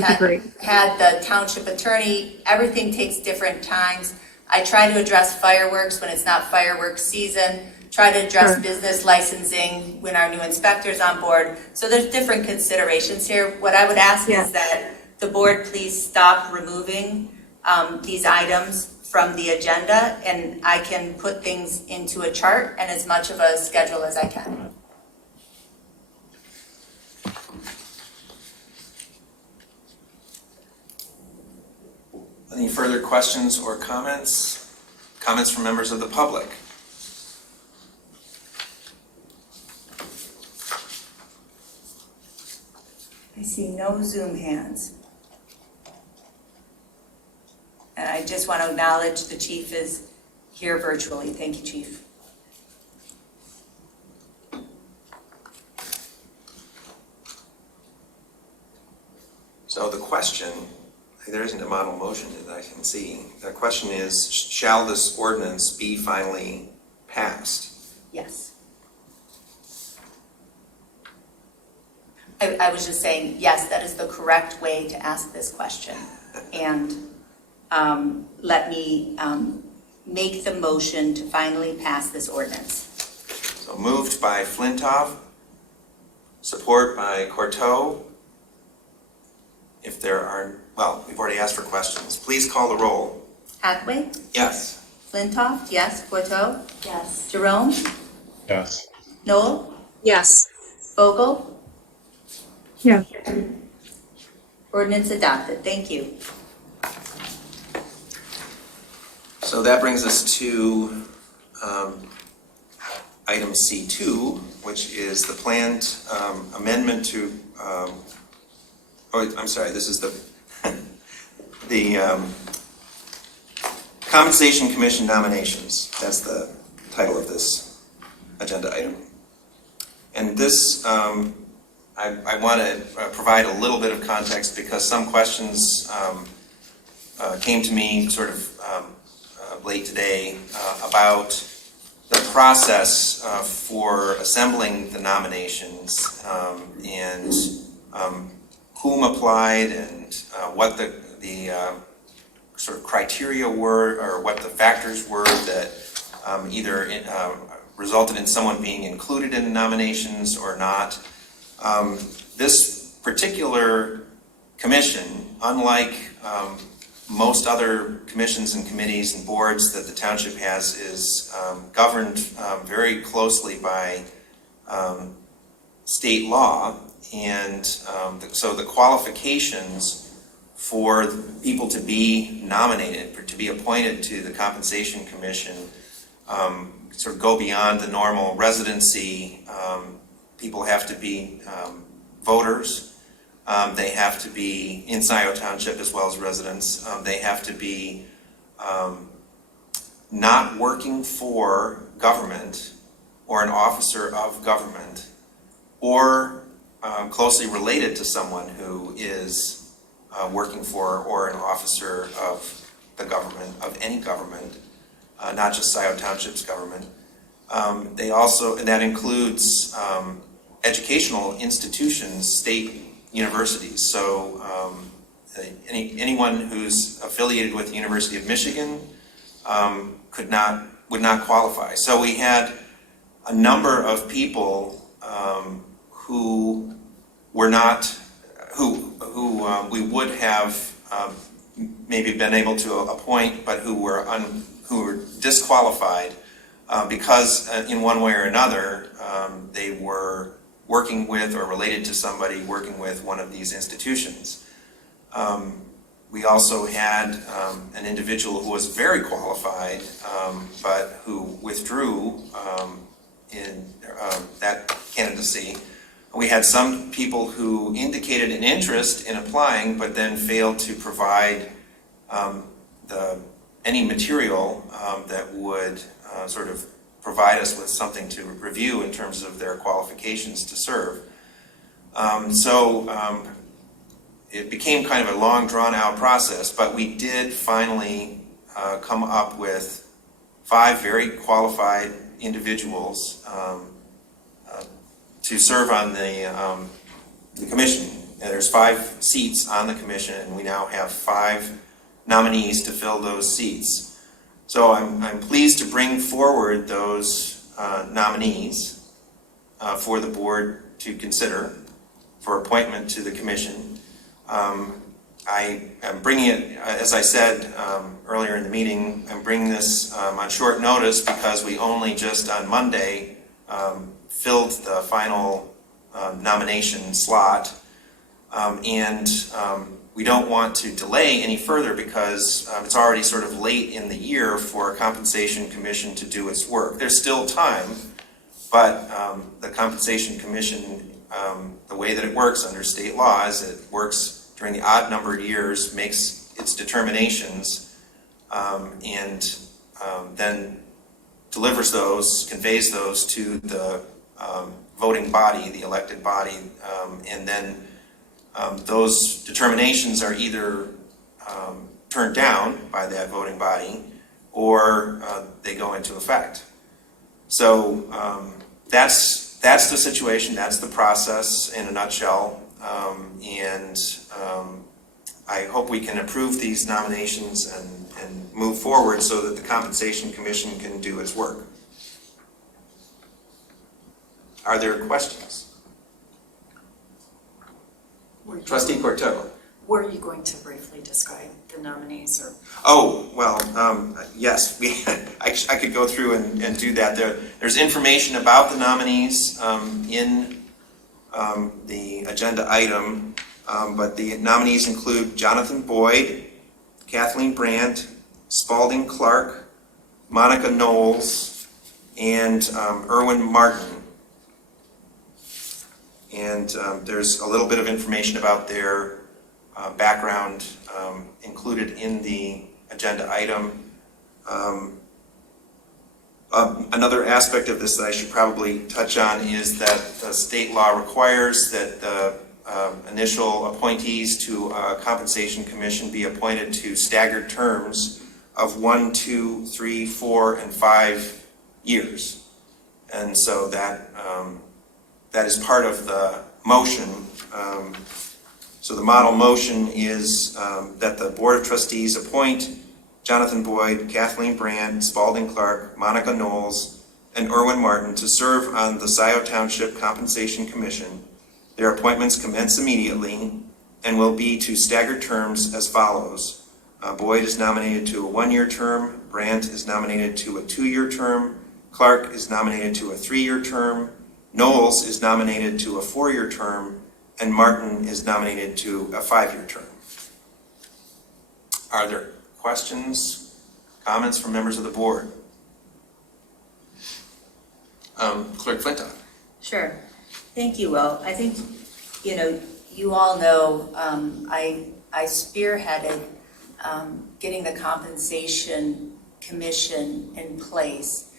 had the township attorney, everything takes different times. I try to address fireworks when it's not fireworks season, try to address business licensing when our new inspector's on board. So there's different considerations here. What I would ask is that the board please stop removing these items from the agenda, and I can put things into a chart and as much of a schedule as I can. Any further questions or comments? Comments from members of the public? I see no Zoom hands. And I just want to acknowledge the chief is here virtually. Thank you, Chief. So the question, there isn't a model motion that I can see. The question is, shall this ordinance be finally passed? Yes. I was just saying, yes, that is the correct way to ask this question. And let me make the motion to finally pass this ordinance. So moved by Flintoff, support by Courteau. If there are, well, we've already asked for questions. Please call the roll. Hathaway? Yes. Flintoff? Yes. Courteau? Yes. Jerome? Yes. Noel? Yes. Vogel? Yes. Ordinance adopted. Thank you. So that brings us to item C2, which is the planned amendment to, oh, I'm sorry, this is the Compensation Commission nominations. That's the title of this agenda item. And this, I want to provide a little bit of context because some questions came to me sort of late today about the process for assembling the nominations and whom applied and what the sort of criteria were or what the factors were that either resulted in someone being included in the nominations or not. This particular commission, unlike most other commissions and committees and boards that the township has, is governed very closely by state law, and so the qualifications for people to be nominated, to be appointed to the Compensation Commission, sort of go beyond the normal residency. People have to be voters. They have to be in Scio Township as well as residents. They have to be not working for government or an officer of government, or closely related to someone who is working for or an officer of the government, of any government, not just Scio Township's government. They also, and that includes educational institutions, state universities. So anyone who's affiliated with the University of Michigan would not qualify. So we had a number of people who were not, who we would have maybe been able to appoint, but who were disqualified because in one way or another they were working with or related to somebody working with one of these institutions. We also had an individual who was very qualified, but who withdrew in that candidacy. We had some people who indicated an interest in applying, but then failed to provide any material that would sort of provide us with something to review in terms of their qualifications to serve. It became kind of a long, drawn-out process, but we did finally come up with 5 very qualified individuals to serve on the commission. And there's 5 seats on the commission, and we now have 5 nominees to fill those seats. So I'm pleased to bring forward those nominees for the board to consider for appointment to the commission. I am bringing it, as I said earlier in the meeting, I'm bringing this on short notice because we only just on Monday filled the final nomination slot, and we don't want to delay any further because it's already sort of late in the year for a compensation commission to do its work. There's still time, but the compensation commission, the way that it works under state law is it works during the odd numbered years, makes its determinations, and then delivers those, conveys those to the voting body, the elected body, and then those determinations are either turned down by that voting body or they go into effect. So that's the situation, that's the process in a nutshell. I hope we can approve these nominations and move forward so that the Compensation Commission can do its work. Are there questions? Trustee Cortego. Were you going to briefly describe the nominees or? Oh, well, yes, I could go through and do that. There's information about the nominees in the agenda item, but the nominees include Jonathan Boyd, Kathleen Brandt, Spalding Clark, Monica Knowles, and Erwin Martin. And there's a little bit of information about their background included in the agenda item. Another aspect of this that I should probably touch on is that the state law requires that the initial appointees to a compensation commission be appointed to staggered terms of 1, 2, 3, 4, and 5 years. And so that is part of the motion. So the model motion is that the Board of Trustees appoint Jonathan Boyd, Kathleen Brandt, Spalding Clark, Monica Knowles, and Erwin Martin to serve on the Scio Township Compensation Commission. Their appointments commence immediately and will be to staggered terms as follows. Boyd is nominated to a 1-year term, Brandt is nominated to a 2-year term, Clark is nominated to a 3-year term, Knowles is nominated to a 4-year term, and Martin is nominated to a 5-year term. Are there questions, comments from members of the board? Clerk Flintoff. Sure. Thank you, Will. I think, you all know, I spearheaded getting the compensation commission in place,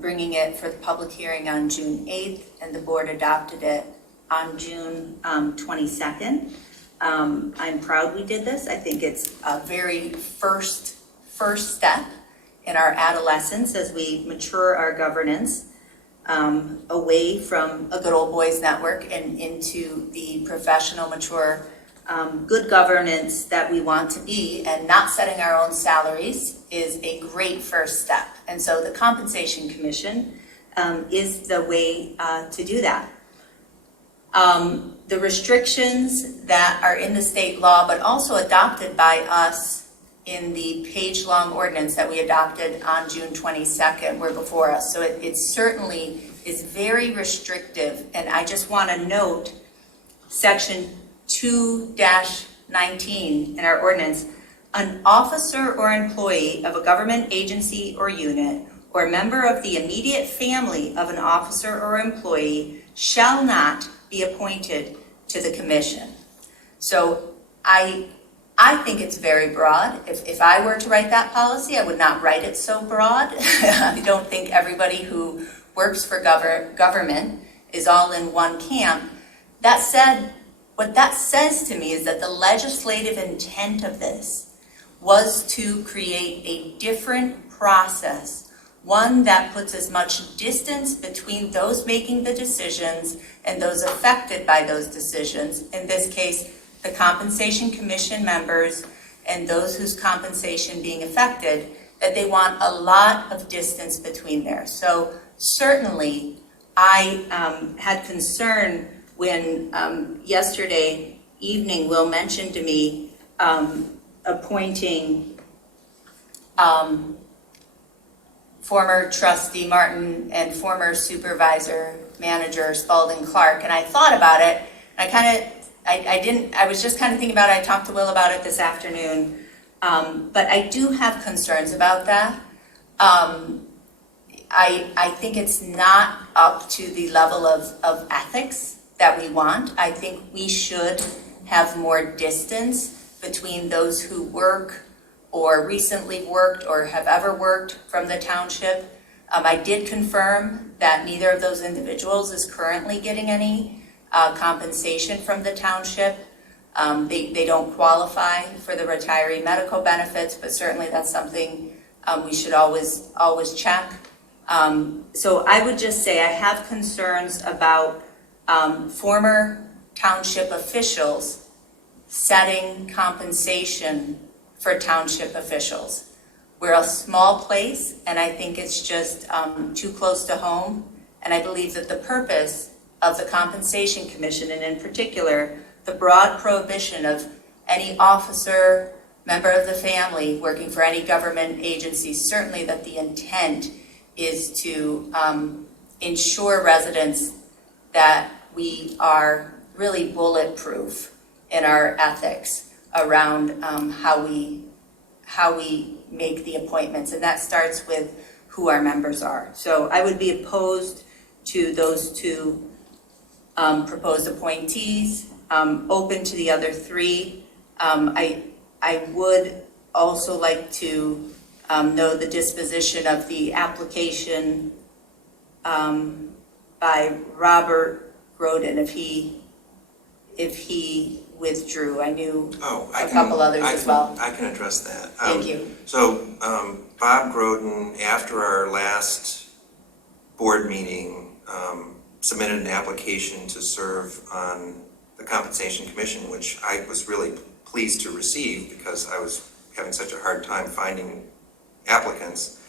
bringing it for the public hearing on June 8th, and the board adopted it on June 22nd. I'm proud we did this. I think it's a very first step in our adolescence as we mature our governance away from a good old boys network and into the professional, mature, good governance that we want to be, and not setting our own salaries is a great first step. And so the Compensation Commission is the way to do that. The restrictions that are in the state law, but also adopted by us in the page-long ordinance that we adopted on June 22nd were before us. So it certainly is very restrictive. And I just want to note section 2-19 in our ordinance: an officer or employee of a government agency or unit or member of the immediate family of an officer or employee shall not be appointed to the commission. So I think it's very broad. If I were to write that policy, I would not write it so broad. I don't think everybody who works for government is all in one camp. That said, what that says to me is that the legislative intent of this was to create a different process, one that puts as much distance between those making the decisions and those affected by those decisions. In this case, the Compensation Commission members and those whose compensation being affected, that they want a lot of distance between there. So certainly, I had concern when yesterday evening Will mentioned to me appointing former trustee Martin and former supervisor manager Spalding Clark, and I thought about it. I was just kind of thinking about it. I talked to Will about it this afternoon, but I do have concerns about that. I think it's not up to the level of ethics that we want. I think we should have more distance between those who work or recently worked or have ever worked from the township. I did confirm that neither of those individuals is currently getting any compensation from the township. They don't qualify for the retiree medical benefits, but certainly that's something we should always check. So I would just say I have concerns about former township officials setting compensation for township officials. We're a small place, and I think it's just too close to home. And I believe that the purpose of the Compensation Commission, and in particular, the broad prohibition of any officer, member of the family working for any government agency, certainly that the intent is to ensure residents that we are really bulletproof in our ethics around how we make the appointments, and that starts with who our members are. So I would be opposed to those two proposed appointees, open to the other three. I would also like to know the disposition of the application by Robert Groden, if he withdrew. I knew a couple others as well. I can address that. Thank you. So Bob Groden, after our last board meeting, submitted an application to serve on the Compensation Commission, which I was really pleased to receive because I was having such a hard time finding applicants.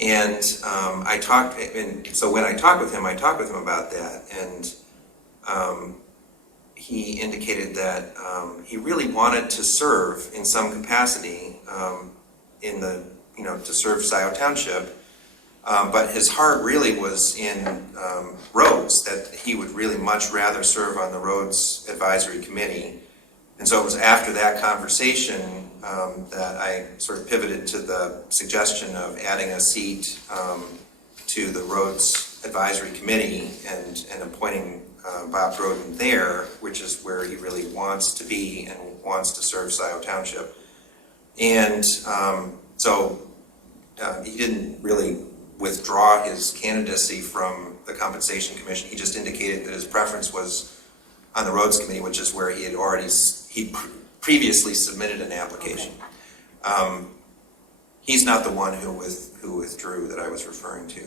And so when I talked with him about that, and he indicated that he really wanted to serve in some capacity to serve Scio Township, but his heart really was in roads, that he would really much rather serve on the Roads Advisory Committee. And so it was after that conversation that I sort of pivoted to the suggestion of adding a seat to the Roads Advisory Committee and appointing Bob Broden there, which is where he really wants to be and wants to serve Scio Township. And so he didn't really withdraw his candidacy from the Compensation Commission. He just indicated that his preference was on the Roads Committee, which is where he had previously submitted an application. He's not the one who withdrew that I was referring to.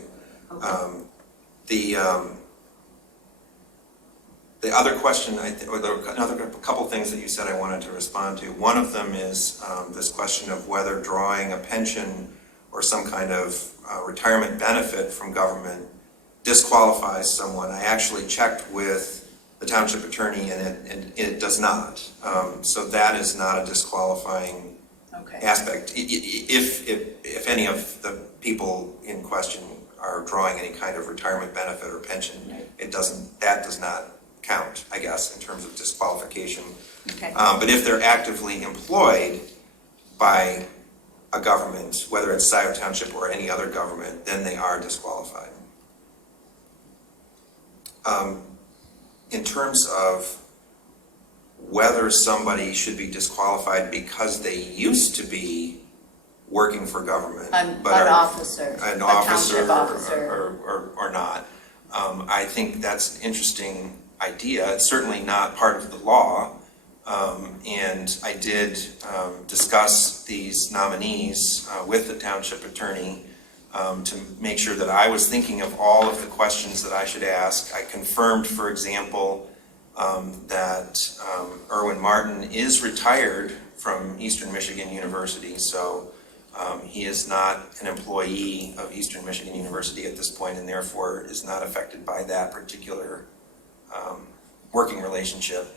The other question, or a couple things that you said I wanted to respond to. One of them is this question of whether drawing a pension or some kind of retirement benefit from government disqualifies someone. I actually checked with the township attorney, and it does not. So that is not a disqualifying aspect. If any of the people in question are drawing any kind of retirement benefit or pension, that does not count, I guess, in terms of disqualification. Okay. But if they're actively employed by a government, whether it's Scio Township or any other government, then they are disqualified. In terms of whether somebody should be disqualified because they used to be working for government, An officer or not, I think that's an interesting idea. It's certainly not part of the law, and I did discuss these nominees with the township attorney to make sure that I was thinking of all of the questions that I should ask. I confirmed, for example, that Erwin Martin is retired from Eastern Michigan University, so he is not an employee of Eastern Michigan University at this point, and therefore is not affected by that particular working relationship.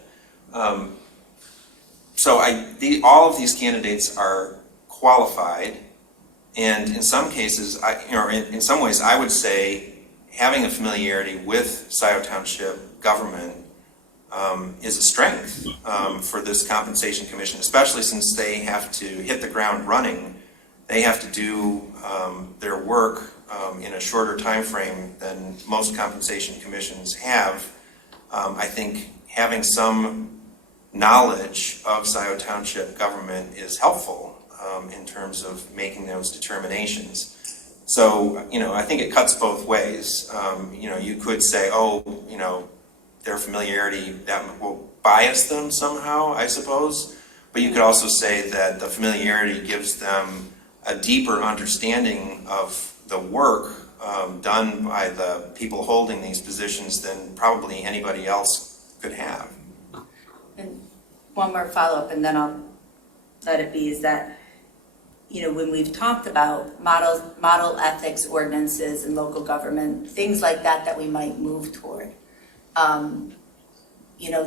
So all of these candidates are qualified, and in some cases, in some ways, I would say having a familiarity with Scio Township government is a strength for this Compensation Commission, especially since they have to hit the ground running. They have to do their work in a shorter time frame than most compensation commissions have. I think having some knowledge of Scio Township government is helpful in terms of making those determinations. So, I think it cuts both ways. You could say, their familiarity, that will bias them somehow, I suppose. But you could also say that the familiarity gives them a deeper understanding of the work done by the people holding these positions than probably anybody else could have. And one more follow-up, and then I'll let it be, is that, when we've talked about model ethics ordinances in local government, things like that we might move toward.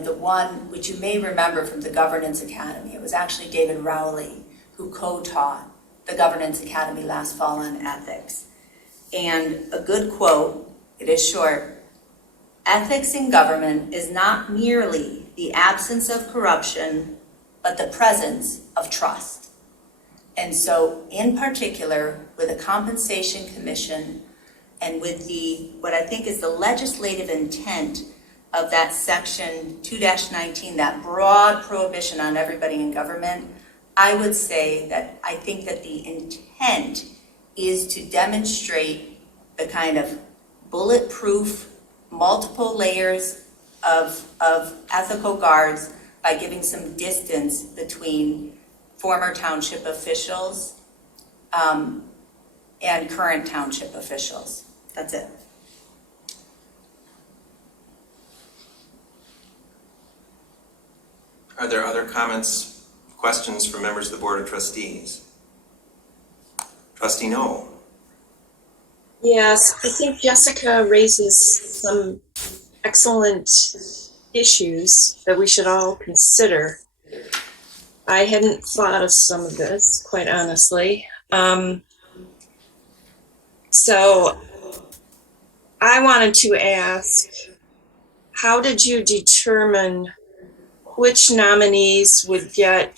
The one which you may remember from the Governance Academy, it was actually David Rowley who co-taught the Governance Academy last fall on ethics. And a good quote, it is short: "Ethics in government is not merely the absence of corruption, but the presence of trust." And so, in particular, with a compensation commission and with what I think is the legislative intent of that section 2-19, that broad prohibition on everybody in government, I would say that I think that the intent is to demonstrate the kind of bulletproof, multiple layers of ethical guards by giving some distance between former township officials and current township officials. That's it. Are there other comments, questions from members of the Board of Trustees? Trustee Knoll. Yes, I think Jessica raises some excellent issues that we should all consider. I hadn't thought of some of this, quite honestly. So I wanted to ask, how did you determine which nominees would get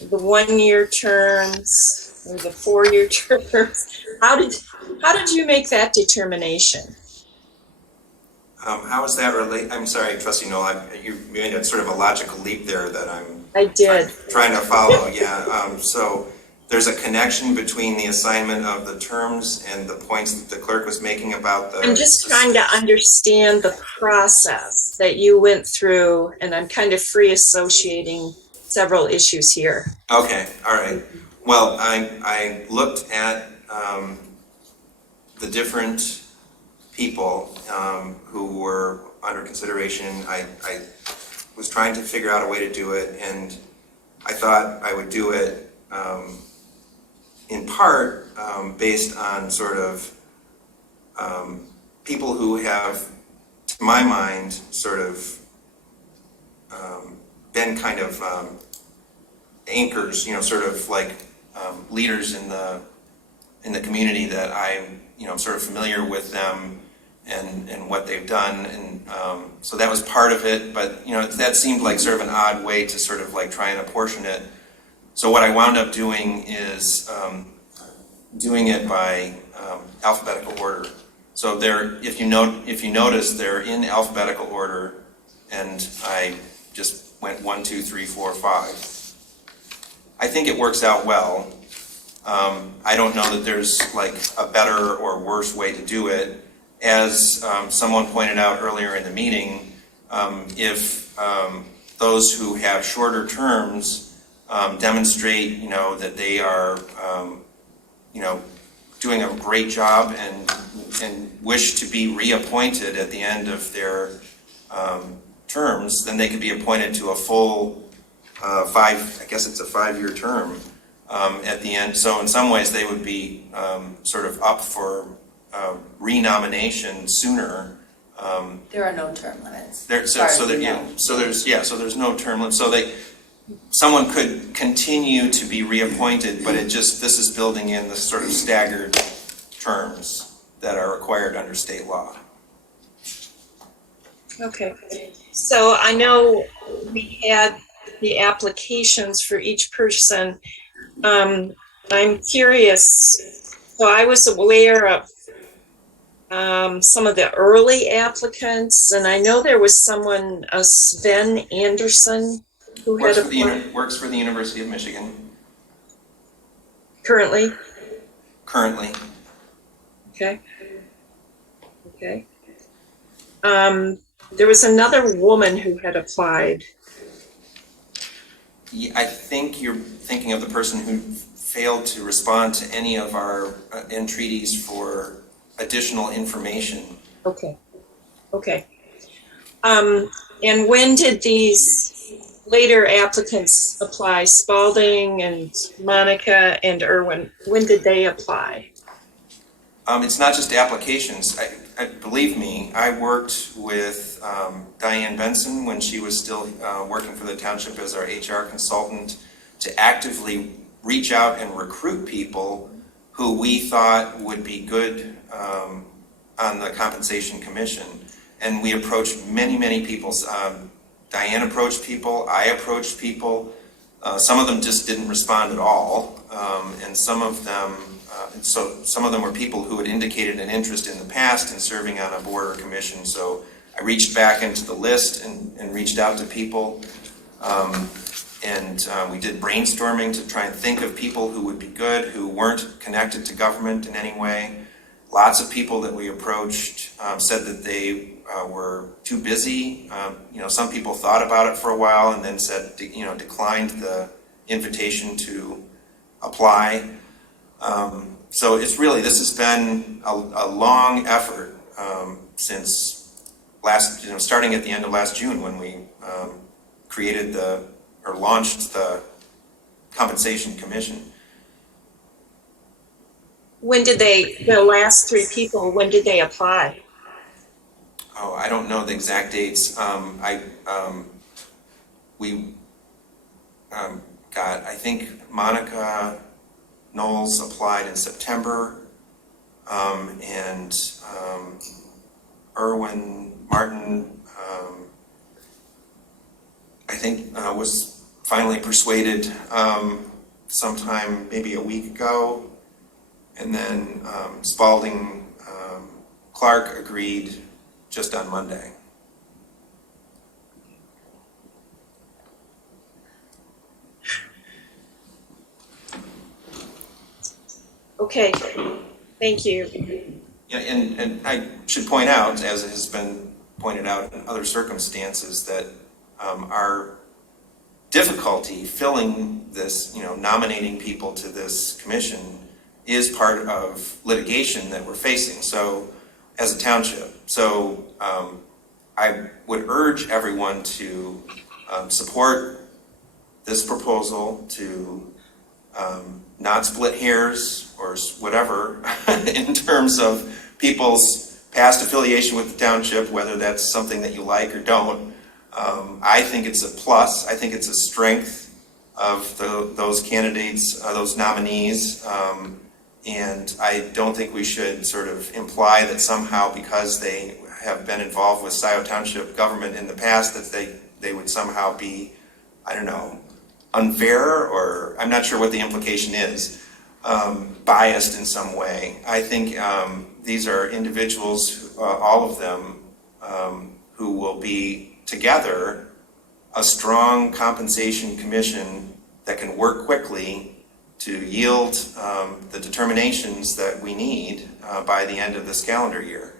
the 1-year terms or the 4-year terms? How did you make that determination? How is that relate? I'm sorry, Trustee Noel, you made a sort of a logical leap there that I did. trying to follow. Yeah. So there's a connection between the assignment of the terms and the points that the clerk was making about the. I'm just trying to understand the process that you went through, and I'm kind of free associating several issues here. Okay. All right. Well, I looked at the different people who were under consideration. I was trying to figure out a way to do it, and I thought I would do it in part based on sort of people who have, to my mind, sort of been kind of anchors, sort of like leaders in the community that I'm, sort of familiar with them and what they've done, and so that was part of it. But that seemed like sort of an odd way to sort of like try and apportion it. So what I wound up doing is doing it by alphabetical order. So if you notice, they're in alphabetical order, and I just went 1, 2, 3, 4, 5. I think it works out well. I don't know that there's like a better or worse way to do it. As someone pointed out earlier in the meeting, if those who have shorter terms demonstrate, that they are, doing a great job and wish to be reappointed at the end of their terms, then they could be appointed to a full I guess it's a 5-year term at the end. So in some ways they would be sort of up for renomination sooner. There are no term limits. There's no term limit. So someone could continue to be reappointed, but this is building in the sort of staggered terms that are required under state law. Okay. So I know we had the applications for each person. I'm curious. So I was aware of some of the early applicants, and I know there was someone, Sven Anderson, who Works for the University of Michigan. Currently. Okay. There was another woman who had applied. I think you're thinking of the person who failed to respond to any of our entreaties for additional information. Okay. And when did these later applicants apply? Spalding and Monica and Irwin, when did they apply? It's not just applications. Believe me, I worked with Diane Benson when she was still working for the township as our HR consultant to actively reach out and recruit people who we thought would be good on the compensation commission. And we approached many people. Diane approached people, I approached people. Some of them just didn't respond at all. And some of them were people who had indicated an interest in the past in serving on a board or commission. So I reached back into the list and reached out to people. We did brainstorming to try and think of people who would be good, who weren't connected to government in any way. Lots of people that we approached said that they were too busy. Some people thought about it for a while and then said, declined the invitation to apply. So this has been a long effort since starting at the end of last June when we launched the Compensation Commission. When did the last 3 people, when did they apply? Oh, I don't know the exact dates. I think Monica Knowles applied in September, and Irwin Martin, I think, was finally persuaded sometime maybe a week ago, and then Spalding Clark agreed just on Monday. Okay, thank you. Yeah, and I should point out, as has been pointed out in other circumstances, that our difficulty filling this, nominating people to this commission is part of litigation that we're facing. So, as a township, I would urge everyone to support this proposal, to not split hairs or whatever in terms of people's past affiliation with the township, whether that's something that you like or don't. I think it's a plus. I think it's a strength of those candidates, those nominees. And I don't think we should sort of imply that somehow because they have been involved with Scio Township government in the past that they would somehow be, I don't know, unfair, or I'm not sure what the implication is, biased in some way. I think these are individuals, all of them, who will be together a strong compensation commission that can work quickly to yield the determinations that we need by the end of this calendar year.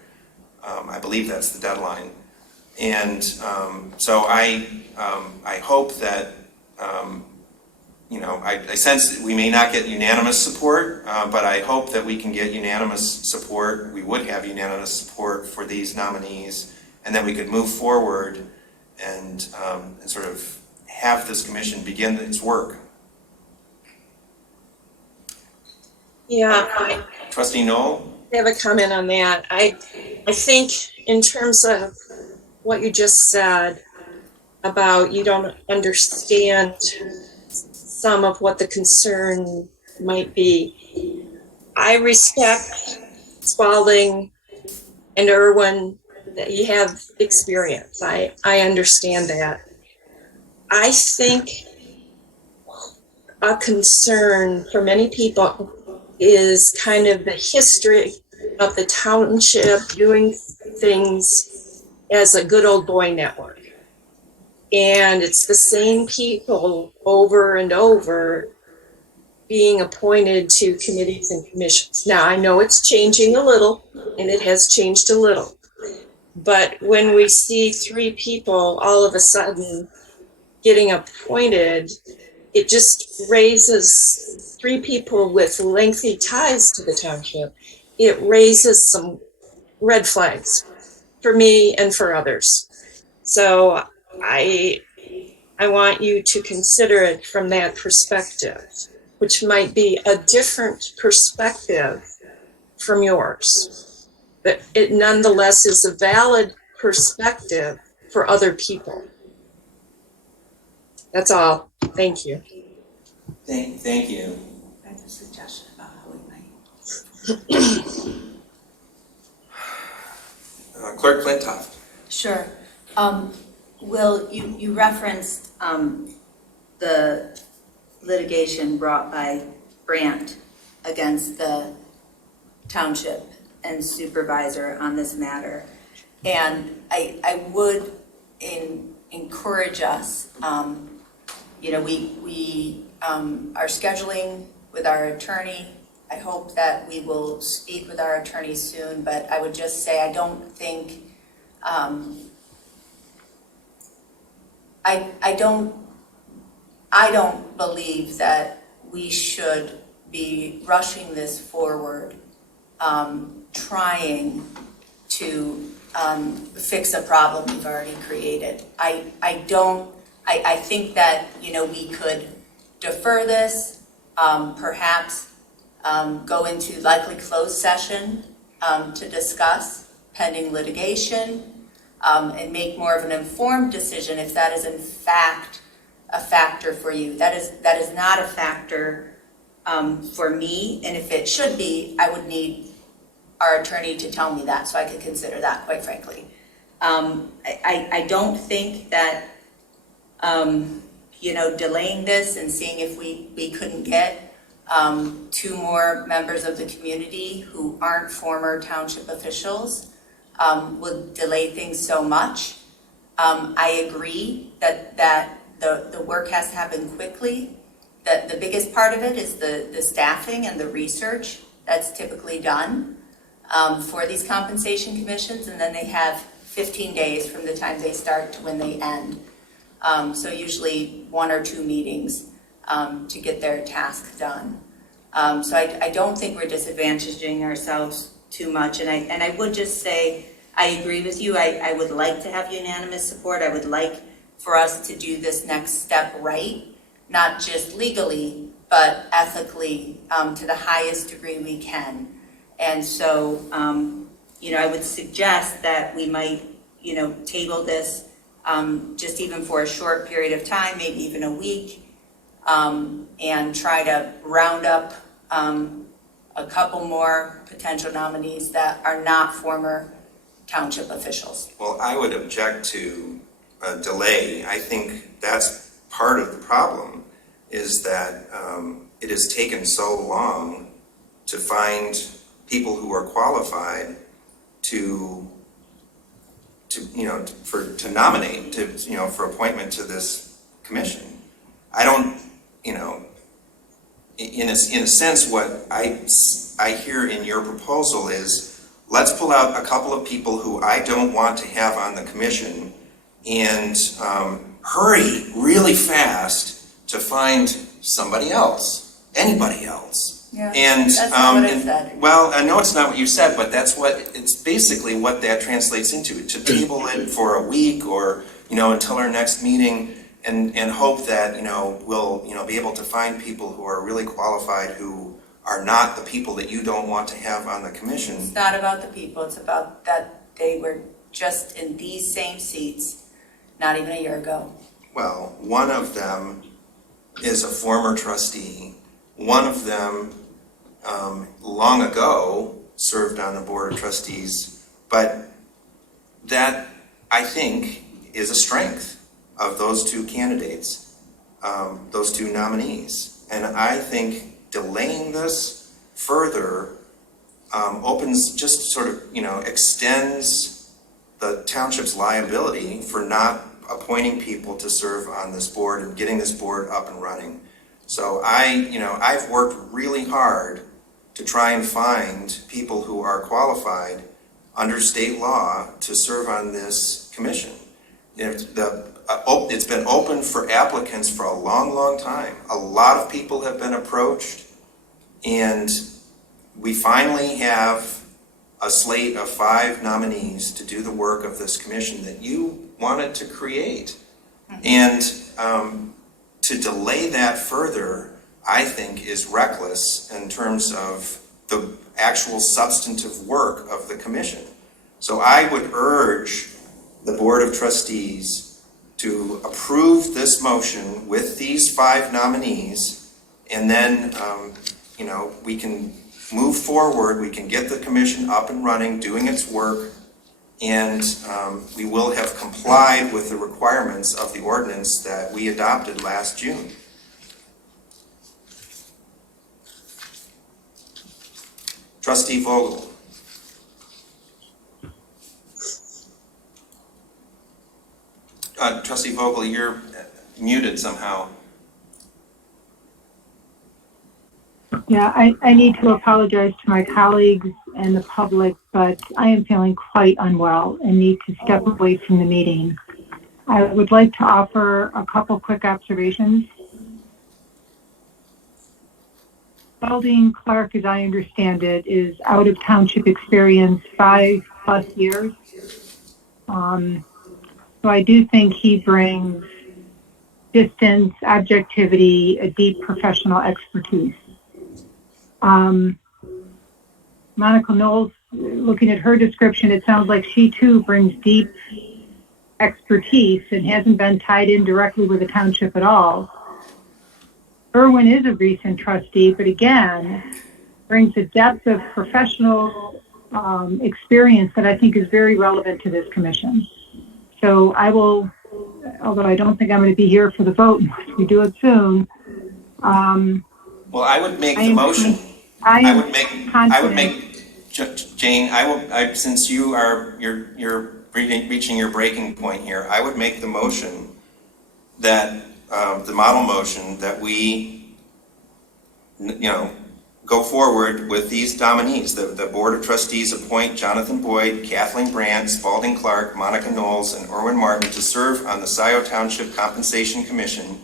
I believe that's the deadline. And so I hope that, I sense that we may not get unanimous support, but I hope that we can get unanimous support. We would have unanimous support for these nominees, and that we could move forward and sort of have this commission begin its work. Yeah, Trustee Knoll? I have a comment on that. I think in terms of what you just said about you don't understand some of what the concern might be. I respect Spalding and Irwin that you have experience. I understand that. I think a concern for many people is kind of the history of the township doing things as a good old boy network. And it's the same people over and over being appointed to committees and commissions. Now, I know it's changing a little, and it has changed a little. But when we see three people all of a sudden getting appointed, it just raises three people with lengthy ties to the township. It raises some red flags for me and for others. So I want you to consider it from that perspective, which might be a different perspective from yours. But it nonetheless is a valid perspective for other people. That's all. Thank you. Thank you. I have a suggestion about how we might. Clerk Flintoff. Sure. Will, you referenced the litigation brought by Brandt against the township and supervisor on this matter. And I would encourage us, we are scheduling with our attorney. I hope that we will speak with our attorney soon, but I would just say I don't think, I don't believe that we should be rushing this forward, trying to fix a problem we've already created. I think that, we could defer this, perhaps go into likely closed session to discuss pending litigation, and make more of an informed decision if that is in fact a factor for you. That is not a factor for me, and if it should be, I would need our attorney to tell me that so I could consider that, quite frankly. I don't think that delaying this and seeing if we couldn't get two more members of the community who aren't former township officials would delay things so much. I agree that the work has to happen quickly. The biggest part of it is the staffing and the research that's typically done for these compensation commissions, and then they have 15 days from the time they start to when they end. So usually 1 or 2 meetings to get their task done. So I don't think we're disadvantaging ourselves too much. And I would just say, I agree with you. I would like to have unanimous support. I would like for us to do this next step right, not just legally, but ethically to the highest degree we can. And so, I would suggest that we might, table this just even for a short period of time, maybe even a week, and try to round up a couple more potential nominees that are not former township officials. Well, I would object to a delay. I think that's part of the problem, is that it has taken so long to find people who are qualified to nominate, for appointment to this commission. I don't, in a sense, what I hear in your proposal is, let's pull out a couple of people who I don't want to have on the commission and hurry really fast to find somebody else, anybody else. Yeah, And that's not what I said. well, I know it's not what you said, but it's basically what that translates into. To table it for a week or until our next meeting, and hope that we'll be able to find people who are really qualified, who are not the people that you don't want to have on the commission. It's not about the people, it's about that they were just in these same seats not even a year ago. Well, one of them is a former trustee. One of them long ago served on the board of trustees, but that, I think, is a strength of those two candidates, those two nominees. And I think delaying this further extends the township's liability for not appointing people to serve on this board and getting this board up and running. So I've worked really hard to try and find people who are qualified under state law to serve on this commission. It's been open for applicants for a long, long time. A lot of people have been approached, and we finally have a slate of 5 nominees to do the work of this commission that you wanted to create. And to delay that further, I think, is reckless in terms of the actual substantive work of the commission. So I would urge the Board of Trustees to approve this motion with these 5 nominees, and then we can move forward, we can get the commission up and running, doing its work, and we will have complied with the requirements of the ordinance that we adopted last June. Trustee Vogel. Trustee Vogel, you're muted somehow. Yeah, I need to apologize to my colleagues and the public, but I am feeling quite unwell and need to step away from the meeting. I would like to offer a couple quick observations. Spalding Clark, as I understand it, is out of township experience 5+ years. So I do think he brings distance, objectivity, a deep professional expertise. Monica Knowles, looking at her description, it sounds like she too brings deep expertise and hasn't been tied in directly with the township at all. Irwin is a recent trustee, but again, brings a depth of professional experience that I think is very relevant to this commission. So I will, although I don't think I'm going to be here for the vote unless we do it soon. Well, I would make the motion. I would make Jane, since you're reaching your breaking point here, I would make the motion that, the model motion that we, go forward with these nominees. The Board of Trustees appoint Jonathan Boyd, Kathleen Brandt, Spalding Clark, Monica Knowles, and Erwin Martin to serve on the Scio Township Compensation Commission,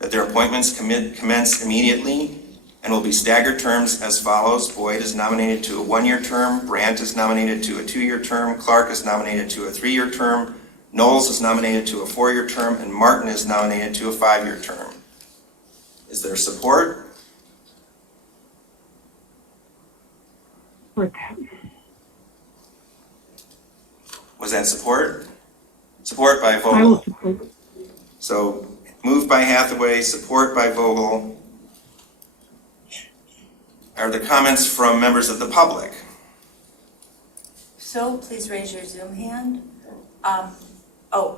that their appointments commence immediately and will be staggered terms as follows. Boyd is nominated to a 1-year term, Brandt is nominated to a 2-year term, Clark is nominated to a 3-year term, Knowles is nominated to a 4-year term, and Martin is nominated to a 5-year term. Is there support? Was that support? Support by Vogel. So moved by Hathaway, support by Vogel. Are there comments from members of the public? So please raise your Zoom hand.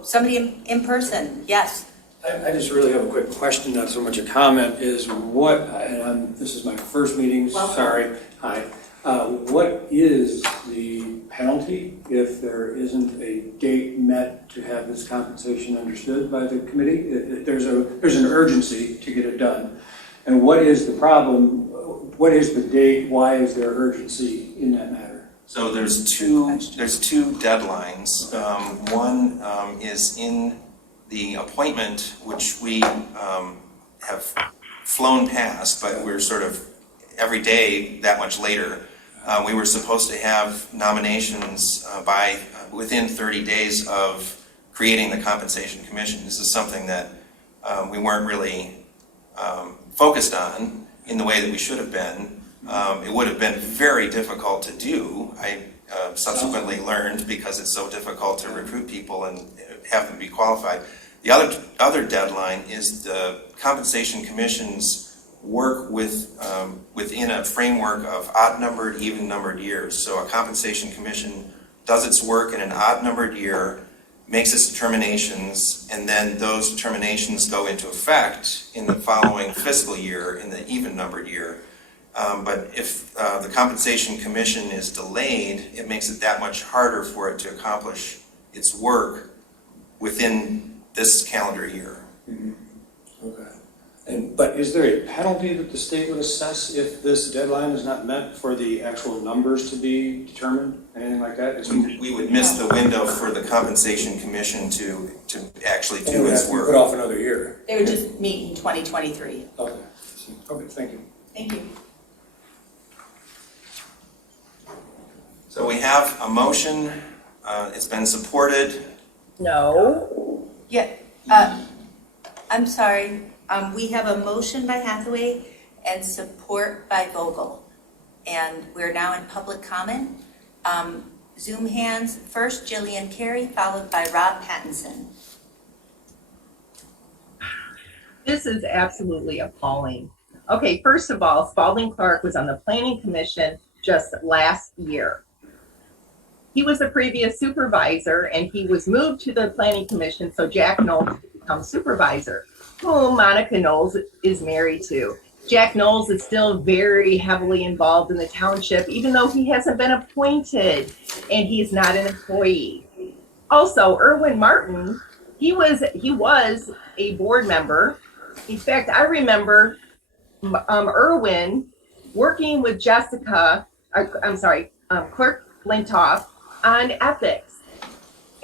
Somebody in person, yes. I just really have a quick question, not so much a comment, is what, and this is my first meeting, sorry, hi. What is the penalty if there isn't a date met to have this compensation understood by the committee? There's an urgency to get it done. And what is the problem? What is the date? Why is there urgency in that matter? So there's two deadlines. One is in the appointment, which we have flown past, but we're sort of every day that much later. We were supposed to have nominations by within 30 days of creating the Compensation Commission. This is something that we weren't really focused on in the way that we should have been. It would have been very difficult to do. I subsequently learned, because it's so difficult to recruit people and have them be qualified. The other deadline is the Compensation Commission's work within a framework of odd-numbered, even-numbered years. So a Compensation Commission does its work in an odd-numbered year, makes its determinations, and then those determinations go into effect in the following fiscal year, in the even-numbered year. But if the Compensation Commission is delayed, it makes it that much harder for it to accomplish its work within this calendar year. Mm-hmm. Okay. But is there a penalty that the state would assess if this deadline is not met for the actual numbers to be determined? Anything like that? We would miss the window for the Compensation Commission to actually do its work. Put off another year. They would just meet in 2023. Okay. Okay, thank you. Thank you. So we have a motion. It's been supported. No. Yeah. I'm sorry. We have a motion by Hathaway and support by Vogel. And we're now in public comment. Zoom hands, first Jillian Carey, followed by Rob Pattinson. This is absolutely appalling. Okay, first of all, Spalding Clark was on the Planning Commission just last year. He was the previous supervisor, and he was moved to the Planning Commission so Jack Knowles could become supervisor, whom Monica Knowles is married to. Jack Knowles is still very heavily involved in the township, even though he hasn't been appointed and he's not an employee. Also, Erwin Martin, he was a board member. In fact, I remember Erwin working with Clerk Flintoff on ethics.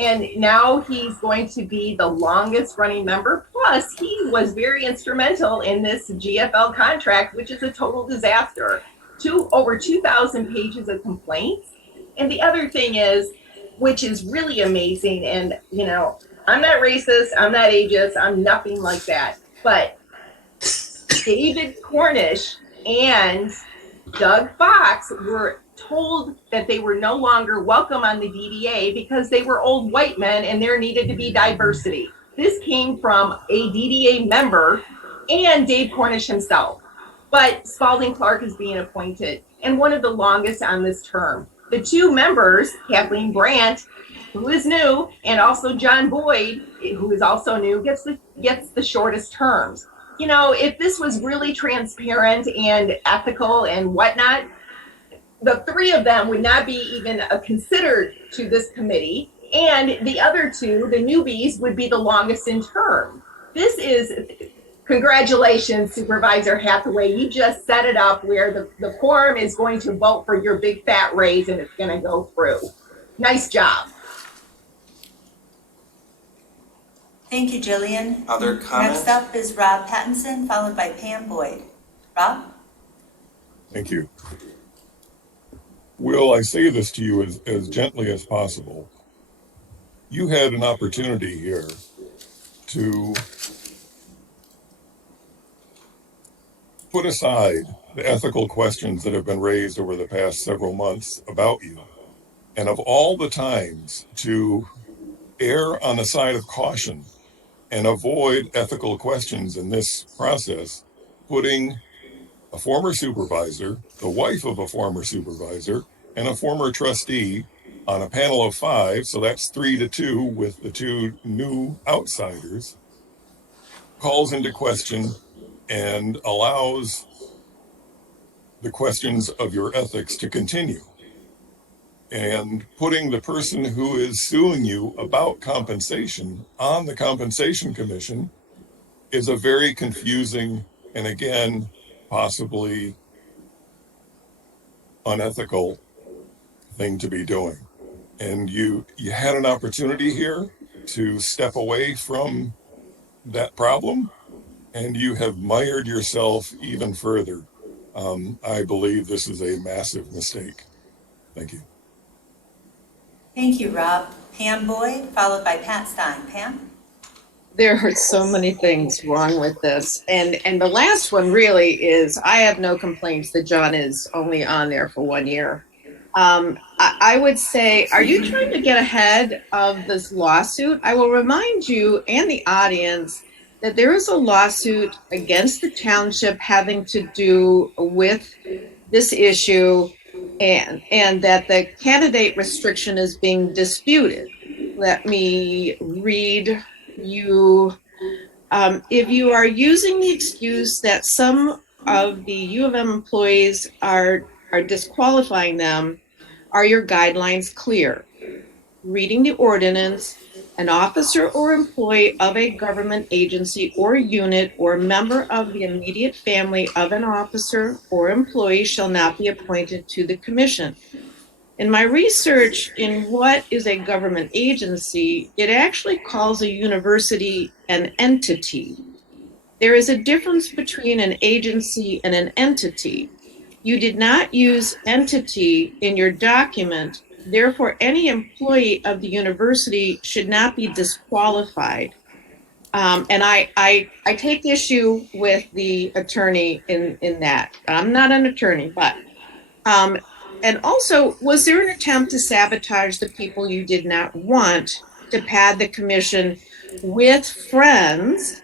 And now he's going to be the longest running member. Plus, he was very instrumental in this GFL contract, which is a total disaster. Over 2,000 pages of complaints. And the other thing is, which is really amazing, and I'm not racist, I'm not ageist, I'm nothing like that. But David Cornish and Doug Fox were told that they were no longer welcome on the DDA because they were old white men and there needed to be diversity. This came from a DDA member and Dave Cornish himself. But Spalding Clark is being appointed, and one of the longest on this term. The two members, Kathleen Brandt, who is new, and also John Boyd, who is also new, gets the shortest terms. If this was really transparent and ethical and whatnot, the three of them would not be even considered to this committee, and the other two, the newbies, would be the longest in term. This is, congratulations, Supervisor Hathaway. You just set it up where the quorum is going to vote for your big fat raise and it's going to go through. Nice job. Thank you, Jillian. Other comments? Next up is Rob Pattinson, followed by Pam Boyd. Rob? Thank you. Will, I say this to you as gently as possible. You had an opportunity here to put aside the ethical questions that have been raised over the past several months about you, and of all the times to err on the side of caution and avoid ethical questions in this process, putting a former supervisor, the wife of a former supervisor, and a former trustee on a panel of 5, so that's 3-2 with the 2 new outsiders, calls into question and allows the questions of your ethics to continue. And putting the person who is suing you about compensation on the Compensation Commission is a very confusing and, again, possibly unethical thing to be doing. And you had an opportunity here to step away from that problem, and you have mired yourself even further. I believe this is a massive mistake. Thank you. Thank you, Rob. Pam Boyd, followed by Pat Stein. Pam? There are so many things wrong with this. And the last one really is, I have no complaints that John is only on there for 1 year. I would say, are you trying to get ahead of this lawsuit? I will remind you and the audience that there is a lawsuit against the township having to do with this issue, and that the candidate restriction is being disputed. Let me read you. If you are using the excuse that some of the U of M employees are disqualifying them, are your guidelines clear? Reading the ordinance, an officer or employee of a government agency or unit or member of the immediate family of an officer or employee shall not be appointed to the commission. In my research in what is a government agency, it actually calls a university an entity. There is a difference between an agency and an entity. You did not use entity in your document. Therefore, any employee of the university should not be disqualified. And I take issue with the attorney in that. I'm not an attorney, but and also, was there an attempt to sabotage the people you did not want to pad the commission with friends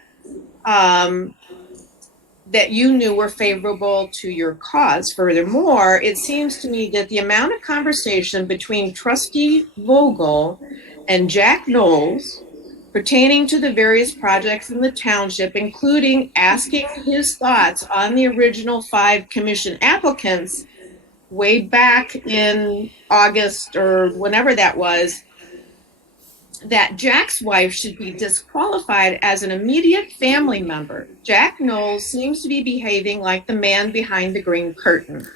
that you knew were favorable to your cause? Furthermore, it seems to me that the amount of conversation between Trustee Vogel and Jack Knowles pertaining to the various projects in the township, including asking his thoughts on the original 5 commission applicants way back in August or whenever that was, that Jack's wife should be disqualified as an immediate family member. Jack Knowles seems to be behaving like the man behind the green curtain.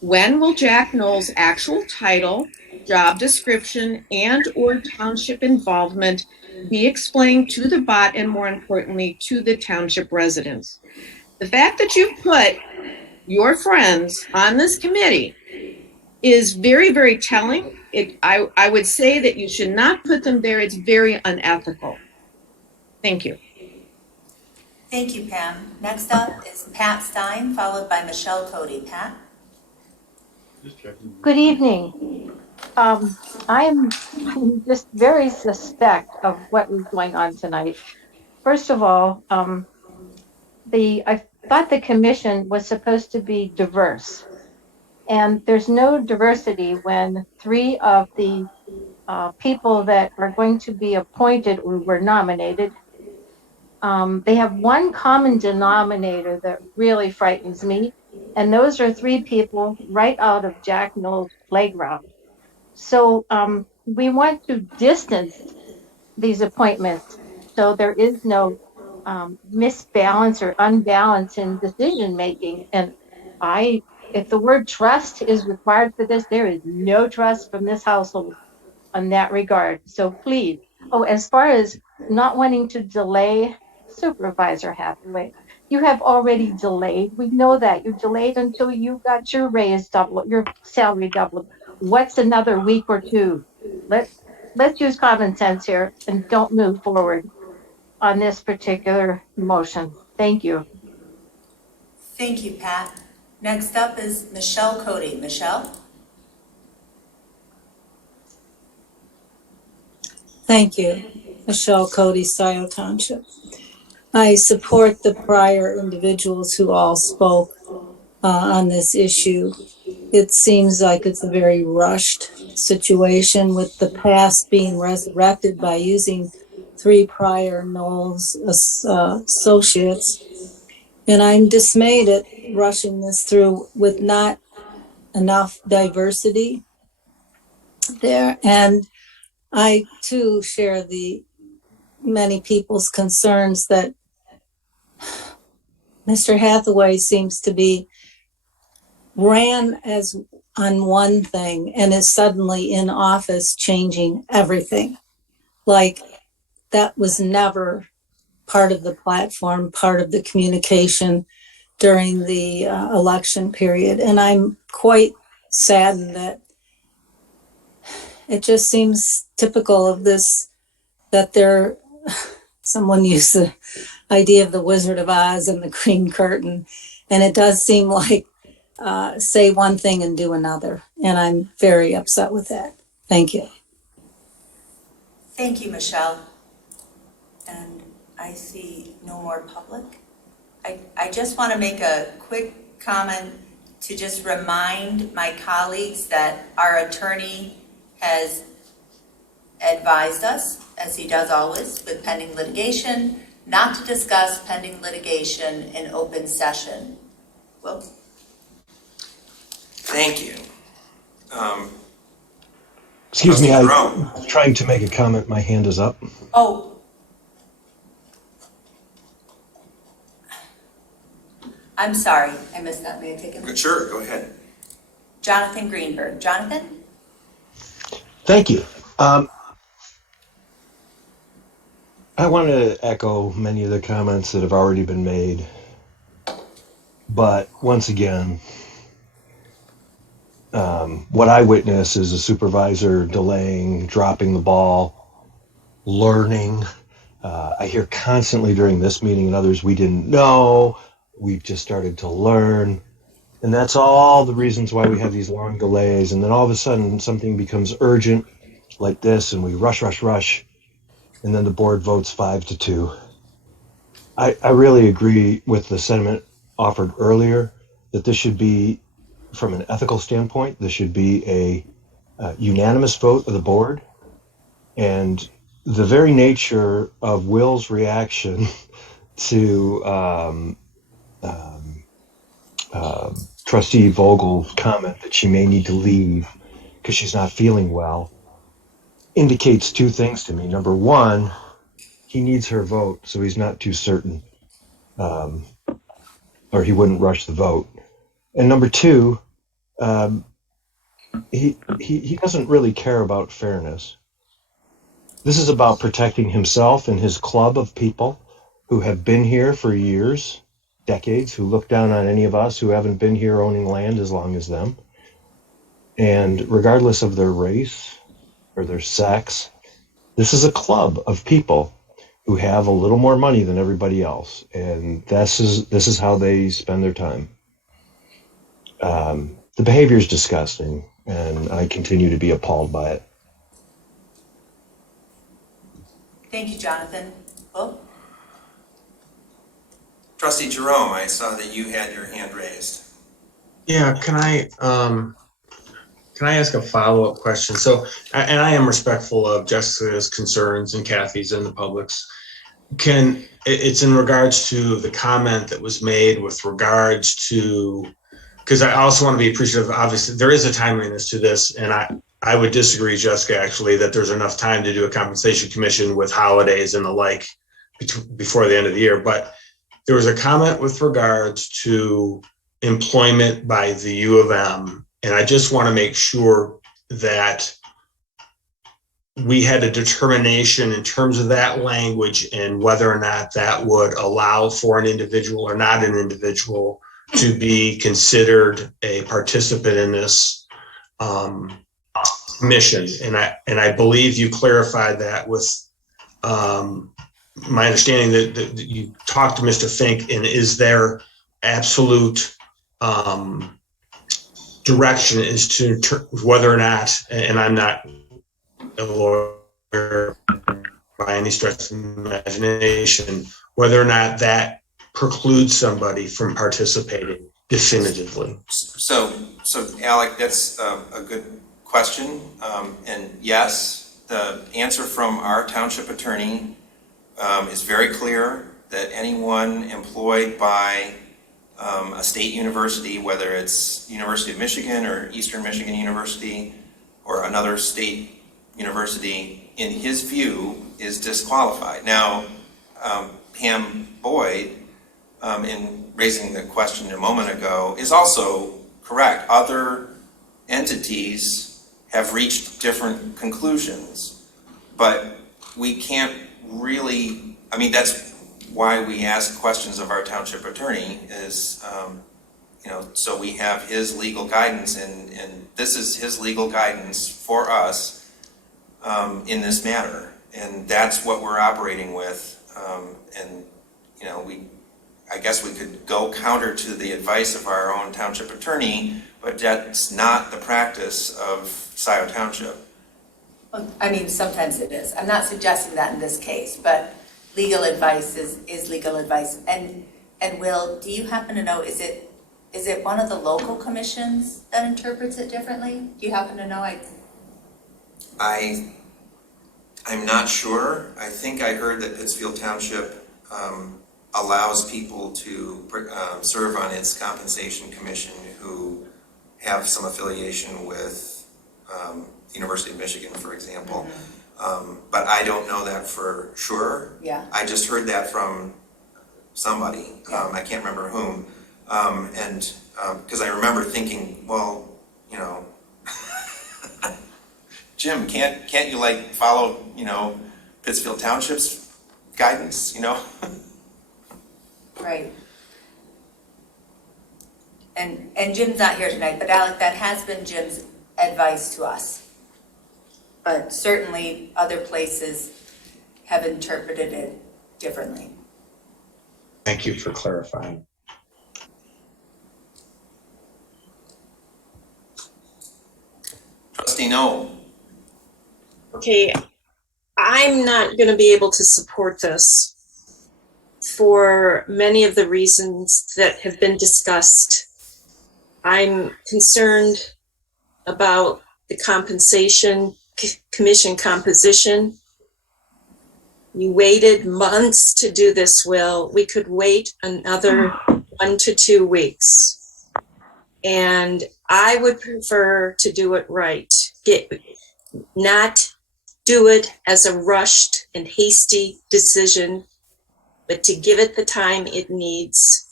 When will Jack Knowles' actual title, job description, and or township involvement be explained to the bot and, more importantly, to the township residents? The fact that you put your friends on this committee is very, very telling. I would say that you should not put them there. It's very unethical. Thank you. Thank you, Pam. Next up is Pat Stein, followed by Michelle Cody. Pat? Good evening. I'm just very suspect of what is going on tonight. First of all, I thought the commission was supposed to be diverse, and there's no diversity when 3 of the people that are going to be appointed or were nominated, they have one common denominator that really frightens me, And those are 3 people right out of Jack Knowles playground. So we want to distance these appointments so there is no misbalance or unbalance in decision making. And if the word trust is required for this, there is no trust from this household on that regard. So please, as far as not wanting to delay Supervisor Hathaway, you have already delayed. We know that you delayed until you got your raise double, your salary doubled. What's another week or 2? Let's use common sense here and don't move forward on this particular motion. Thank you. Thank you, Pat. Next up is Michelle Cody. Michelle? Thank you. Michelle Cody, Scio Township. I support the prior individuals who all spoke on this issue. It seems like it's a very rushed situation with the past being resurrected by using 3 prior Knowles associates. And I'm dismayed at rushing this through with not enough diversity there. And I too share the many people's concerns that Mr. Hathaway seems to be ran as on one thing and is suddenly in office changing everything. Like that was never part of the platform, part of the communication during the election period. And I'm quite saddened that it just seems typical of this, that someone used the idea of the Wizard of Oz and the Green Curtain. And it does seem like say one thing and do another. And I'm very upset with that. Thank you. Thank you, Michelle. And I see no more public. I just want to make a quick comment to just remind my colleagues that our attorney has advised us, as he does always with pending litigation, not to discuss pending litigation in open session. Will? Thank you. Excuse me, Trustee I'm Jerome. trying to make a comment. My hand is up. Oh. I'm sorry, I missed that. May I take it? Sure, go ahead. Jonathan Greenberg. Jonathan? Thank you. I want to echo many of the comments that have already been made. But once again, what I witness is a supervisor delaying, dropping the ball, learning. I hear constantly during this meeting and others, we didn't know, we've just started to learn. And that's all the reasons why we have these long delays. And then all of a sudden something becomes urgent like this and we rush. And then the board votes 5-2. I really agree with the sentiment offered earlier that this should be, from an ethical standpoint, this should be a unanimous vote of the board. And the very nature of Will's reaction to Trustee Vogel's comment that she may need to leave because she's not feeling well indicates 2 things to me. Number one, he needs her vote, so he's not too certain, or he wouldn't rush the vote. And number 2, he doesn't really care about fairness. This is about protecting himself and his club of people who have been here for years, decades, who look down on any of us who haven't been here owning land as long as them. And regardless of their race or their sex, this is a club of people who have a little more money than everybody else. And this is how they spend their time. The behavior is disgusting, and I continue to be appalled by it. Thank you, Jonathan. Will? Trustee Jerome, I saw that you had your hand raised. Yeah, can I ask a follow-up question? So, and I am respectful of Jessica's concerns and Kathy's and the public's. It's in regards to the comment that was made with regards to because I also want to be appreciative, obviously, there is a timeliness to this, and I would disagree, Jessica, actually, that there's enough time to do a compensation commission with holidays and the like before the end of the year. But there was a comment with regards to employment by the U of M, and I just want to make sure that we had a determination in terms of that language and whether or not that would allow for an individual or not an individual to be considered a participant in this mission. And I believe you clarified that with my understanding that you talked to Mr. Fink, and is there absolute direction as to whether or not, and I'm not a lawyer by any stretch of the imagination, whether or not that precludes somebody from participating definitively. So Alec, that's a good question. And yes, the answer from our township attorney is very clear that anyone employed by a state university, whether it's University of Michigan or Eastern Michigan University or another state university, in his view, is disqualified. Now, Pam Boyd, in raising the question a moment ago, is also correct. Other entities have reached different conclusions, but we can't really, I mean, that's why we ask questions of our township attorney is, so we have his legal guidance, and this is his legal guidance for us in this matter, and that's what we're operating with. And I guess we could go counter to the advice of our own township attorney, but that's not the practice of Scio Township. Well, I mean, sometimes it is. I'm not suggesting that in this case, but legal advice is legal advice. And Will, do you happen to know, is it one of the local commissions that interprets it differently? Do you happen to know? I'm not sure. I think I heard that Pittsfield Township allows people to serve on its compensation commission who have some affiliation with the University of Michigan, for example. But I don't know that for sure. Yeah. I just heard that from somebody. I can't remember whom. And because I remember thinking, well, Jim, can't you follow, Pittsfield Township's guidance, Right. And Jim's not here tonight, but Alec, that has been Jim's advice to us. But certainly other places have interpreted it differently. Thank you for clarifying. Trustee Noel. Okay, I'm not going to be able to support this for many of the reasons that have been discussed. I'm concerned about the compensation commission composition. You waited months to do this, Will. We could wait another 1 to 2 weeks. And I would prefer to do it right. Not do it as a rushed and hasty decision, but to give it the time it needs.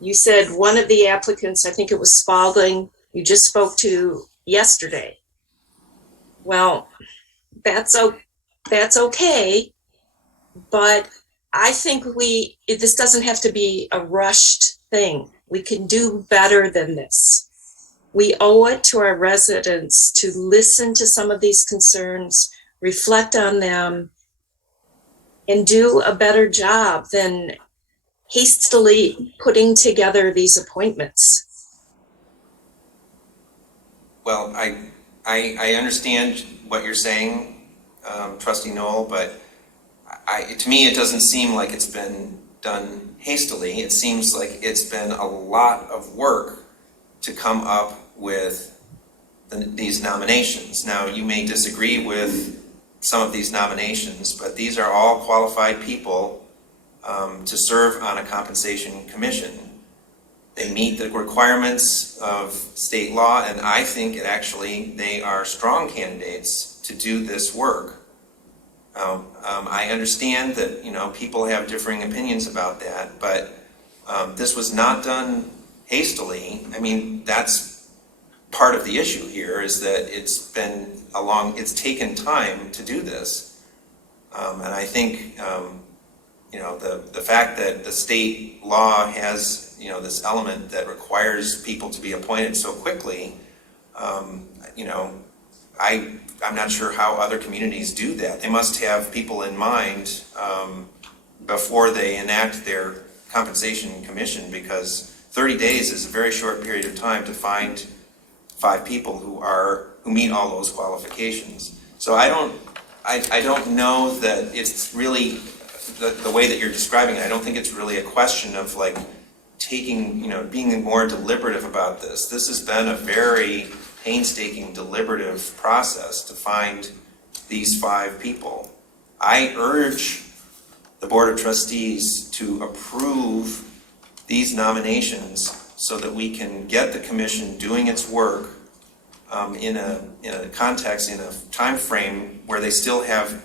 You said one of the applicants, I think it was Spalding, you just spoke to yesterday. Well, that's okay, but I think this doesn't have to be a rushed thing. We can do better than this. We owe it to our residents to listen to some of these concerns, reflect on them, and do a better job than hastily putting together these appointments. Well, I understand what you're saying, Trustee Noel, but to me it doesn't seem like it's been done hastily. It seems like it's been a lot of work to come up with these nominations. Now, you may disagree with some of these nominations, but these are all qualified people to serve on a compensation commission. They meet the requirements of state law, and I think they are strong candidates to do this work. I understand that, people have differing opinions about that, but this was not done hastily. I mean, that's part of the issue here, is that it's taken time to do this. And I think, the fact that the state law has, this element that requires people to be appointed so quickly, I'm not sure how other communities do that. They must have people in mind before they enact their compensation commission, because 30 days is a very short period of time to find 5 people who meet all those qualifications. So I don't know that it's really the way that you're describing it. I don't think it's really a question of like being more deliberative about this. This has been a very painstaking, deliberative process to find these 5 people. I urge the Board of Trustees to approve these nominations so that we can get the commission doing its work in a context, in a time frame where they still have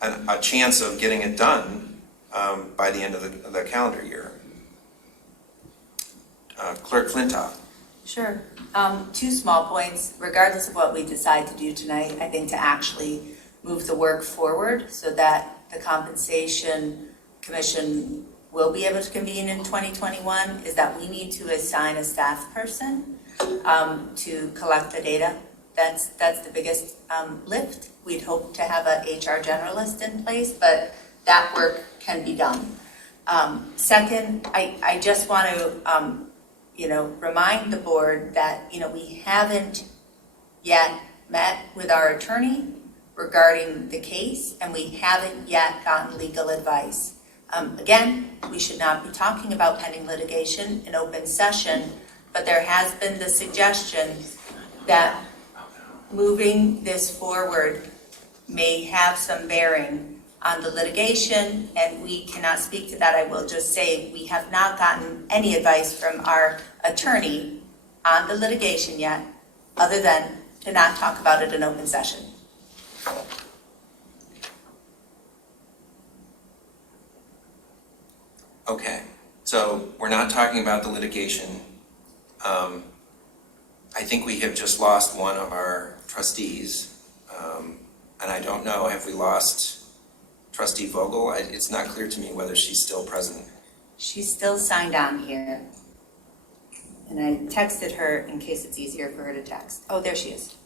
a chance of getting it done by the end of the calendar year. Clerk Flintoff. Sure. 2 small points. Regardless of what we decide to do tonight, I think to actually move the work forward so that the Compensation Commission will be able to convene in 2021 is that we need to assign a staff person to collect the data. That's the biggest lift. We'd hope to have a HR generalist in place, but that work can be done. Second, I just want to remind the board that, we haven't yet met with our attorney regarding the case, and we haven't yet gotten legal advice. Again, we should not be talking about pending litigation in open session, but there has been the suggestion that moving this forward may have some bearing on the litigation, and we cannot speak to that. I will just say we have not gotten any advice from our attorney on the litigation yet, other than to not talk about it in open session. Okay, so we're not talking about the litigation. I think we have just lost one of our trustees, and I don't know, have we lost Trustee Vogel? It's not clear to me whether she's still present. She's still signed on here. And I texted her in case it's easier for her to text. Oh, there she is.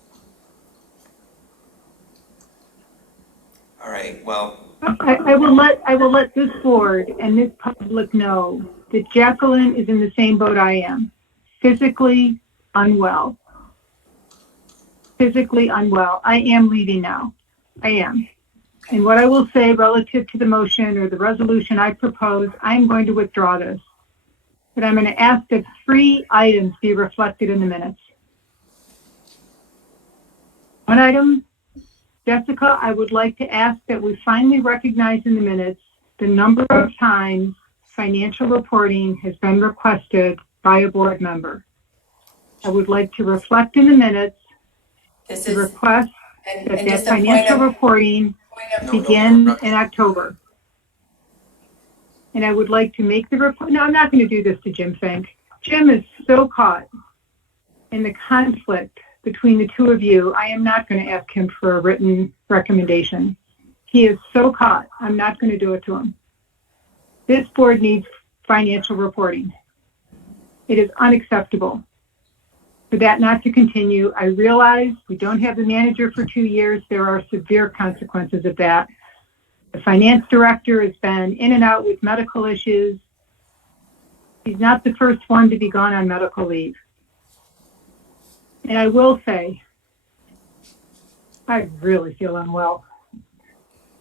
All right, well. I will let this board and this public know that Jacqueline is in the same boat I am. Physically unwell. I am leaving now. I am. And what I will say relative to the motion or the resolution I propose, I'm going to withdraw this. But I'm going to ask that 3 items be reflected in the minutes. One item, Jessica, I would like to ask that we finally recognize in the minutes the number of times financial reporting has been requested by a board member. I would like to reflect in the minutes the request that financial reporting begin in October. And I would like to make the report. No, I'm not going to do this to Jim Fink. Jim is so caught in the conflict between the 2 of you. I am not going to ask him for a written recommendation. He is so caught. I'm not going to do it to him. This board needs financial reporting. It is unacceptable for that not to continue. I realize we don't have the manager for 2 years. There are severe consequences of that. The finance director has been in and out with medical issues. He's not the first one to be gone on medical leave. And I will say, I really feel unwell.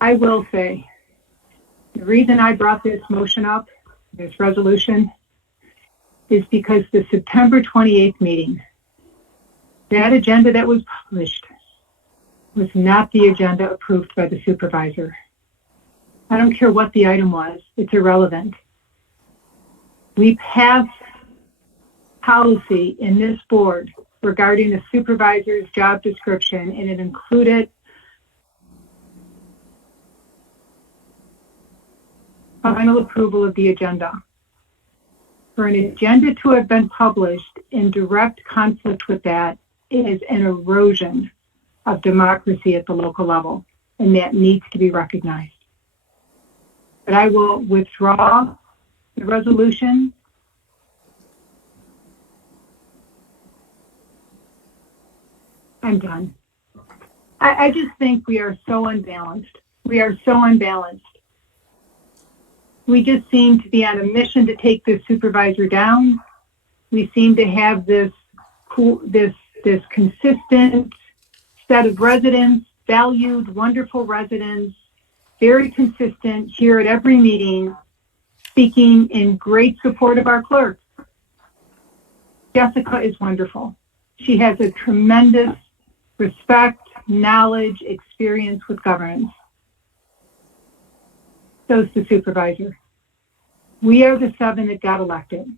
I will say, the reason I brought this motion up, this resolution, is because the September 28th meeting, that agenda that was published was not the agenda approved by the supervisor. I don't care what the item was, it's irrelevant. We passed policy in this board regarding the supervisor's job description, and it included final approval of the agenda. For an agenda to have been published in direct conflict with that is an erosion of democracy at the local level, and that needs to be recognized. But I will withdraw the resolution. I'm done. I just think we are so unbalanced. We are so unbalanced. We just seem to be on a mission to take this supervisor down. We seem to have this consistent set of residents, valued, wonderful residents, very consistent here at every meeting, speaking in great support of our clerk. Jessica is wonderful. She has a tremendous respect, knowledge, experience with governance. So is the supervisor. We are the 7 that got elected.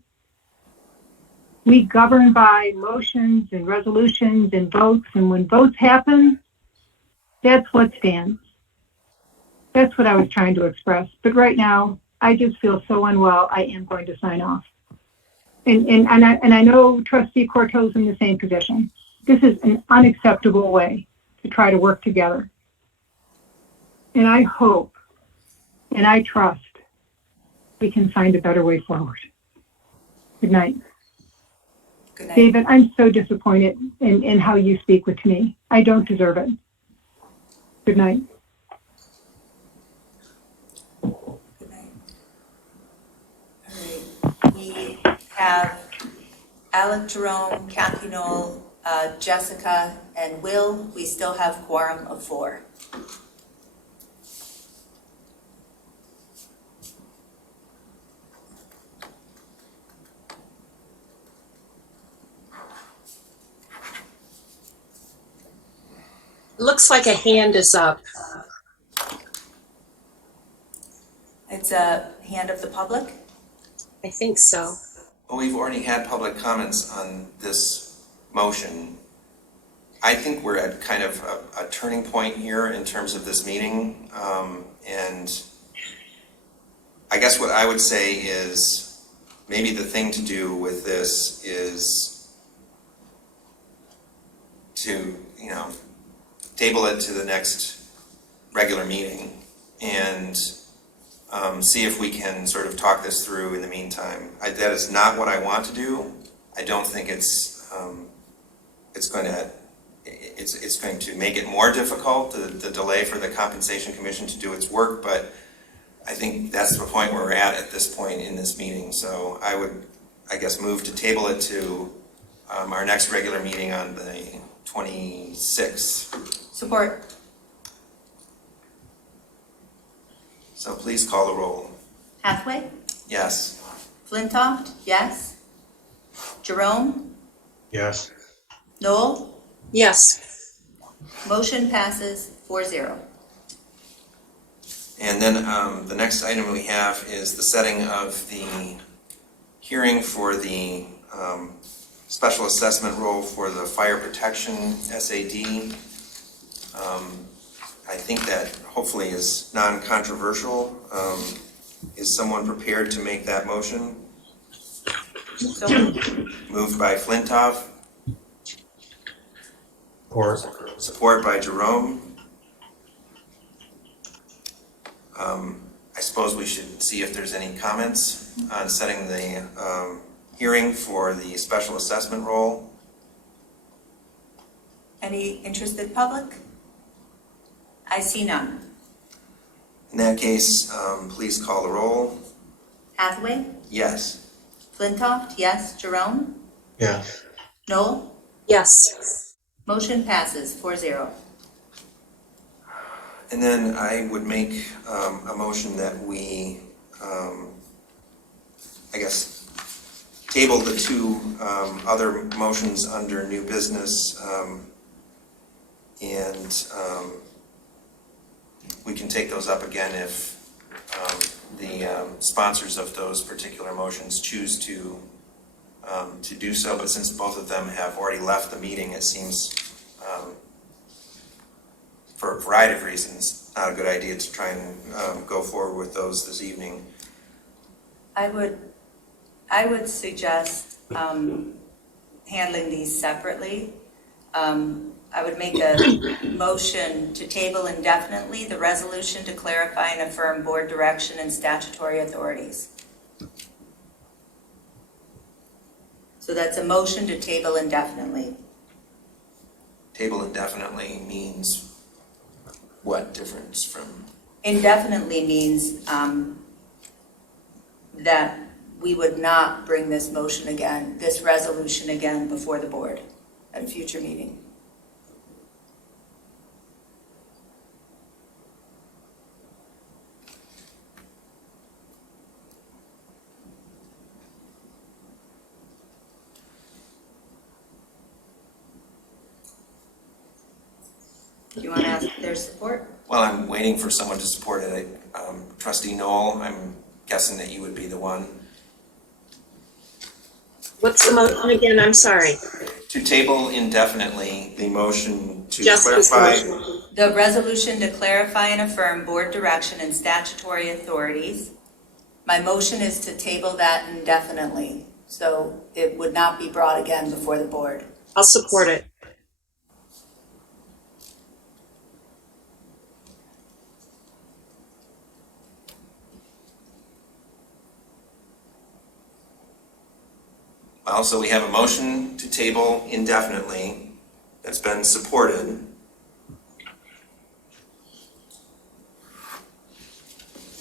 We govern by motions and resolutions and votes, and when votes happen, that's what stands. That's what I was trying to express. But right now, I just feel so unwell, I am going to sign off. And I know Trustee Corto's in the same position. This is an unacceptable way to try to work together. And I hope and I trust we can find a better way forward. Good night. Good night. David, I'm so disappointed in how you speak with me. I don't deserve it. Good night. Good night. All right. We have Alec, Jerome, Kathy Knoll, Jessica, and Will. We still have quorum of 4. Looks like a hand is up. It's a hand of the public. I think so. Well, we've already had public comments on this motion. I think we're at kind of a turning point here in terms of this meeting. And I guess what I would say is maybe the thing to do with this is to, table it to the next regular meeting and see if we can sort of talk this through in the meantime. That is not what I want to do. I don't think it's going to make it more difficult, the delay for the Compensation Commission to do its work, but I think that's the point where we're at this point in this meeting. So I would, I guess, move to table it to our next regular meeting on the 26th. Support. So please call the roll. Hathaway? Yes. Flintoff? Yes. Jerome? Yes. Knoll? Yes. Motion passes 4-0. And then the next item we have is the setting of the hearing for the special assessment role for the fire protection SAD. I think that hopefully is non-controversial. Is someone prepared to make that motion? So Moved by Flintoff. Support by Jerome. I suppose we should see if there's any comments on setting the hearing for the special assessment role. any interested public? I see none. In that case, please call the roll. Hathaway? Yes. Flintoff? Yes. Jerome? Yes. Knoll? Yes. Motion passes 4-0. And then I would make a motion that we, I guess, table the 2 other motions under new business, and we can take those up again if the sponsors of those particular motions choose to to do so, but since both of them have already left the meeting, it seems, for a variety of reasons, not a good idea to try and go forward with those this evening. I would suggest handling these separately. I would make a motion to table indefinitely the resolution to clarify and affirm board direction and statutory authorities. So that's a motion to table indefinitely. Table indefinitely means what difference from? Indefinitely means that we would not bring this motion again, this resolution again before the board at a future meeting. Do you want to ask their support? Well, I'm waiting for someone to support it. Trustee Knoll, I'm guessing that you would be the one. What's the motion again? I'm sorry. To table indefinitely the motion to Just clarify. The resolution to clarify and affirm board direction and statutory authorities. My motion is to table that indefinitely, so it would not be brought again before the board. I'll support it. Well, so we have a motion to table indefinitely that's been supported.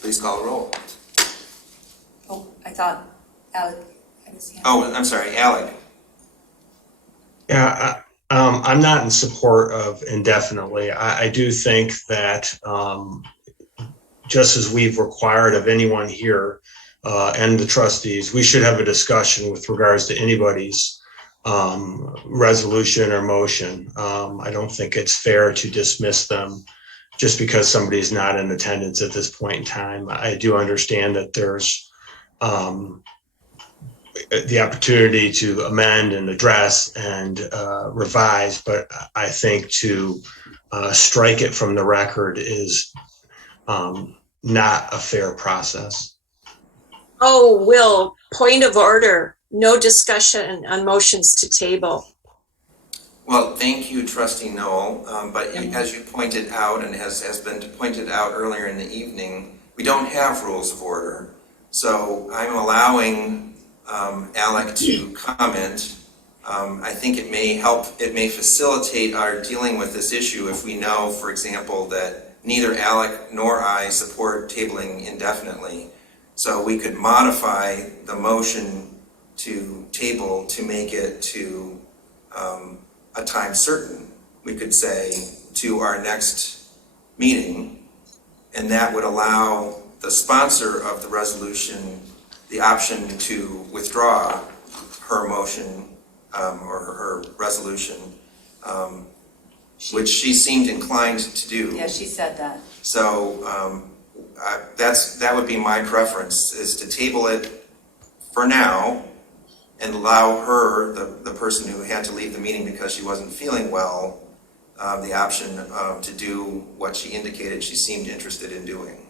Please call the roll. Oh, I thought Alec had his hand. Oh, I'm sorry, Alec. Yeah, I'm not in support of indefinitely. I do think that just as we've required of anyone here and the trustees, we should have a discussion with regards to anybody's resolution or motion. I don't think it's fair to dismiss them just because somebody's not in attendance at this point in time. I do understand that there's the opportunity to amend and address and revise, but I think to strike it from the record is not a fair process. Oh, Will, point of order. No discussion on motions to table. Well, thank you, Trustee Knoll. But as you pointed out, and has been pointed out earlier in the evening, we don't have rules of order. So I'm allowing Alec to comment. I think it may help, it may facilitate our dealing with this issue if we know, for example, that neither Alec nor I support tabling indefinitely. So we could modify the motion to table to make it to a time certain. We could say to our next meeting, and that would allow the sponsor of the resolution the option to withdraw her motion or her resolution, which she seemed inclined to do. Yeah, she said that. So that would be my preference, is to table it for now and allow her, the person who had to leave the meeting because she wasn't feeling well, the option to do what she indicated she seemed interested in doing.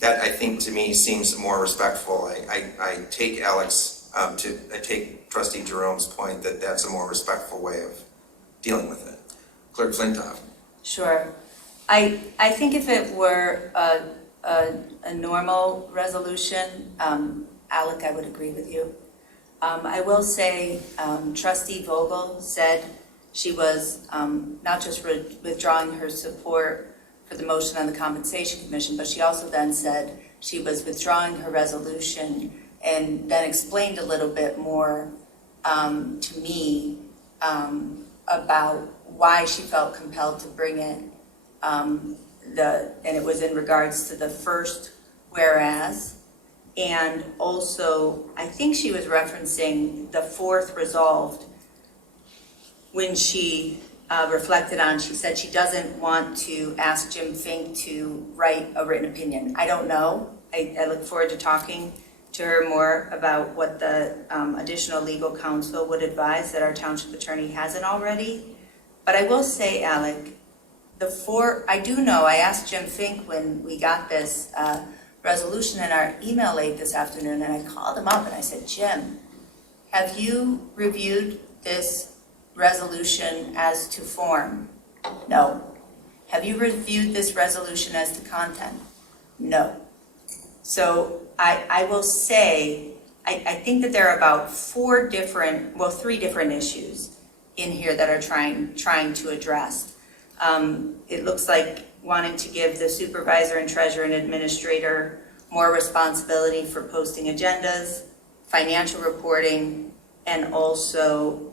That, I think, to me seems more respectful. I take Alex, I take Trustee Jerome's point that that's a more respectful way of dealing with it. Clerk Flintoff. Sure. I think if it were a normal resolution, Alec, I would agree with you. I will say Trustee Vogel said she was not just withdrawing her support for the motion on the Compensation Commission, but she also then said she was withdrawing her resolution and then explained a little bit more to me about why she felt compelled to bring it. And it was in regards to the first whereas, and also I think she was referencing the fourth resolved when she reflected on, she said she doesn't want to ask Jim Fink to write a written opinion. I don't know. I look forward to talking to her more about what the additional legal counsel would advise that our township attorney hasn't already. But I will say, Alec, I do know, I asked Jim Fink when we got this resolution in our email late this afternoon, and I called him up and I said, Jim, have you reviewed this resolution as to form? No. Have you reviewed this resolution as to content? No. So I will say, I think that there are about three different issues in here that are trying to address. It looks like wanting to give the supervisor and treasurer and administrator more responsibility for posting agendas, financial reporting, and also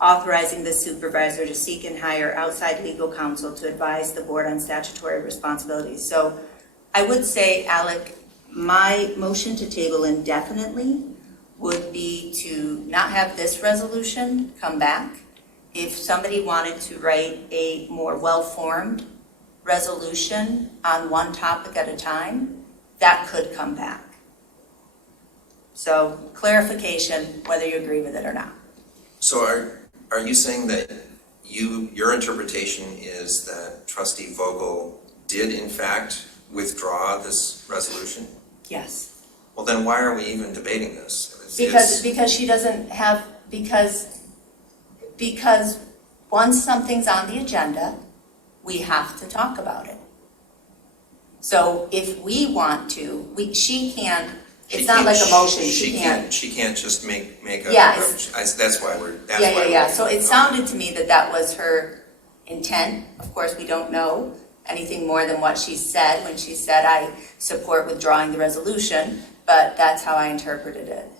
authorizing the supervisor to seek and hire outside legal counsel to advise the board on statutory responsibilities. So I would say, Alec, my motion to table indefinitely would be to not have this resolution come back. If somebody wanted to write a more well-formed resolution on one topic at a time, that could come back. So clarification, whether you agree with it or not. So are you saying that your interpretation is that Trustee Vogel did in fact withdraw this resolution? Yes. Well, then why are we even debating this? Because she doesn't have, because once something's on the agenda, we have to talk about it. So if we want to, she can't, it's not like a motion, she can't. She can't just make a. Yeah, that's why we're. Yeah. So it sounded to me that was her intent. Of course, we don't know anything more than what she said when she said, I support withdrawing the resolution, but that's how I interpreted it.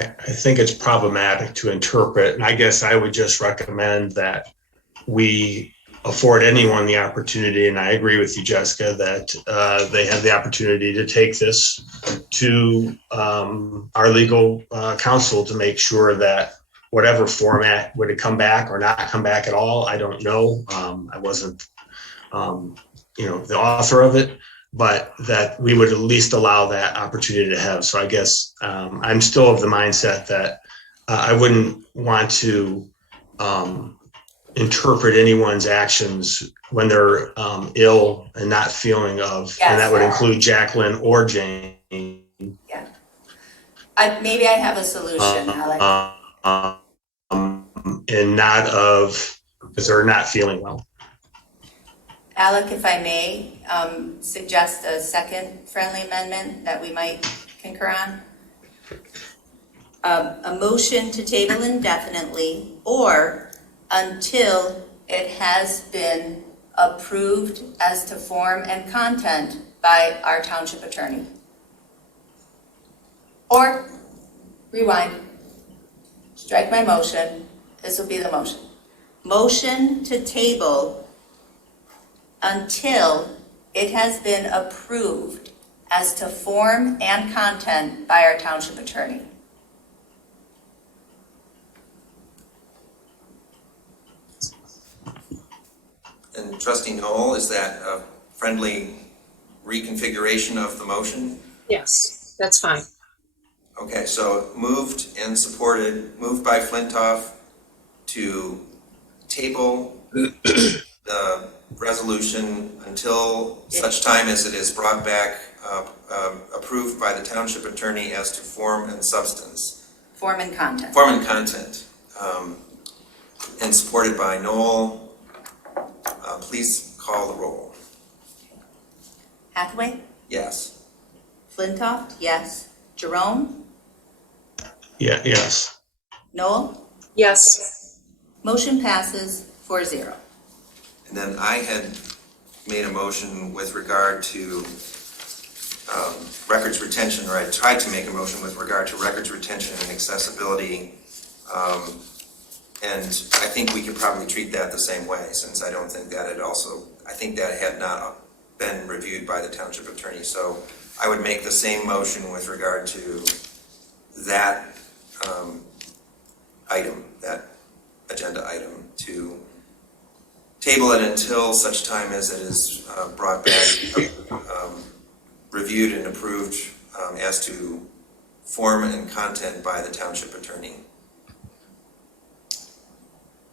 I think it's problematic to interpret, and I guess I would just recommend that we afford anyone the opportunity, and I agree with you, Jessica, that they have the opportunity to take this to our legal counsel to make sure that whatever format, would it come back or not come back at all, I don't know. I wasn't, the author of it, but that we would at least allow that opportunity to have. So I guess I'm still of the mindset that I wouldn't want to interpret anyone's actions when they're ill and not feeling of, and that would include Jacqueline or Jane. Yeah. Maybe I have a solution, Alec. And not of, because they're not feeling well. Alec, if I may, suggest a second friendly amendment that we might concur on. A motion to table indefinitely or until it has been approved as to form and content by our township attorney. Or, rewind, strike my motion, this will be the motion. Motion to table until it has been approved as to form and content by our township attorney. And Trustee Noel, is that a friendly reconfiguration of the motion? Yes, that's fine. Okay, so moved and supported, moved by Flintoff to table the resolution until such time as it is brought back, approved by the township attorney as to form and substance. Form and content. Form and content. And supported by Noel. Please call the roll. Hathaway? Yes. Flintoff? Yes. Jerome? Yeah, yes. Noel? Yes. Motion passes 4-0. And then I had made a motion with regard to records retention, or I tried to make a motion with regard to records retention and accessibility. And I think we could probably treat that the same way, since I don't think that I think that had not been reviewed by the township attorney. So I would make the same motion with regard to that item, that agenda item, to table it until such time as it is brought back, reviewed and approved as to form and content by the township attorney.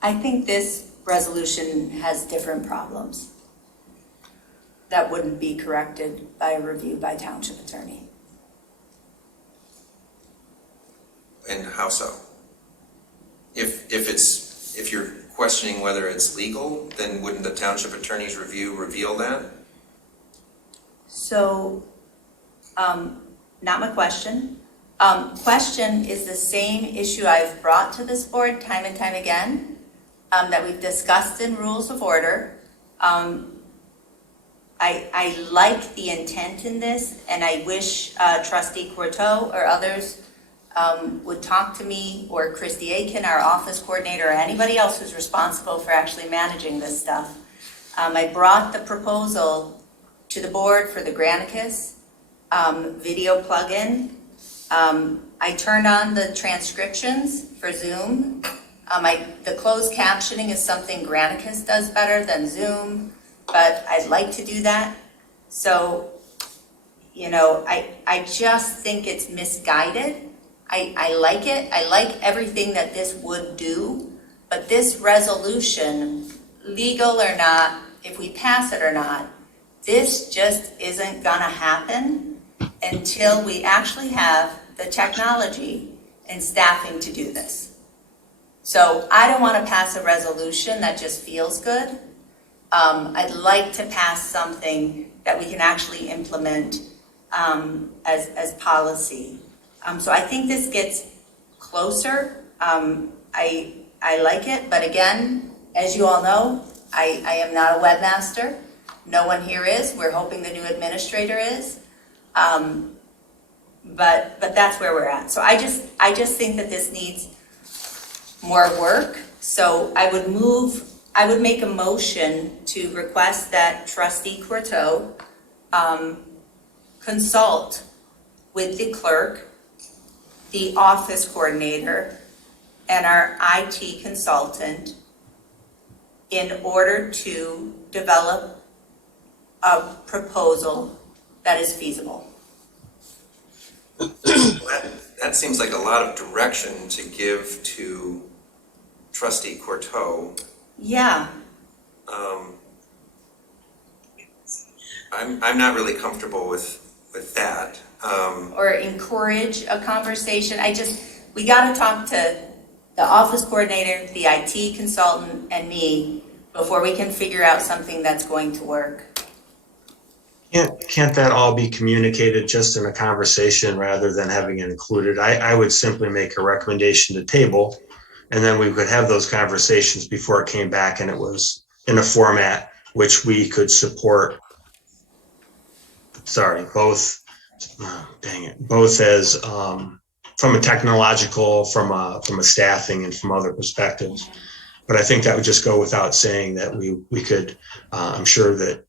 I think this resolution has different problems that wouldn't be corrected by a review by township attorney. And how so? If you're questioning whether it's legal, then wouldn't the township attorney's review reveal that? So, not my question. Question is the same issue I've brought to this board time and time again, that we've discussed in rules of order. I like the intent in this, and I wish Trustee Courteau or others would talk to me, or Christy Aiken, our office coordinator, or anybody else who's responsible for actually managing this stuff. I brought the proposal to the board for the Granicus video plugin. I turned on the transcriptions for Zoom. The closed captioning is something Granicus does better than Zoom, but I'd like to do that. So, you know, I just think it's misguided. I like it. I like everything that this would do, but this resolution, legal or not, if we pass it or not, this just isn't gonna happen until we actually have the technology and staffing to do this. So I don't want to pass a resolution that just feels good. I'd like to pass something that we can actually implement as policy. So I think this gets closer. I like it, but again, as you all know, I am not a webmaster. No one here is. We're hoping the new administrator is. But that's where we're at. So I just think that this needs more work. So I would make a motion to request that Trustee Courteau consult with the clerk, the office coordinator, and our IT consultant in order to develop a proposal that is feasible. That seems like a lot of direction to give to Trustee Courteau. Yeah. I'm not really comfortable with that. Or encourage a conversation. We got to talk to the office coordinator, the IT consultant, and me before we can figure out something that's going to work. Can't that all be communicated just in a conversation rather than having it included? I would simply make a recommendation to table, and then we could have those conversations before it came back and it was in a format which we could support. Sorry, both as from a technological, from a staffing, and from other perspectives. But I think that would just go without saying that we could. I'm sure that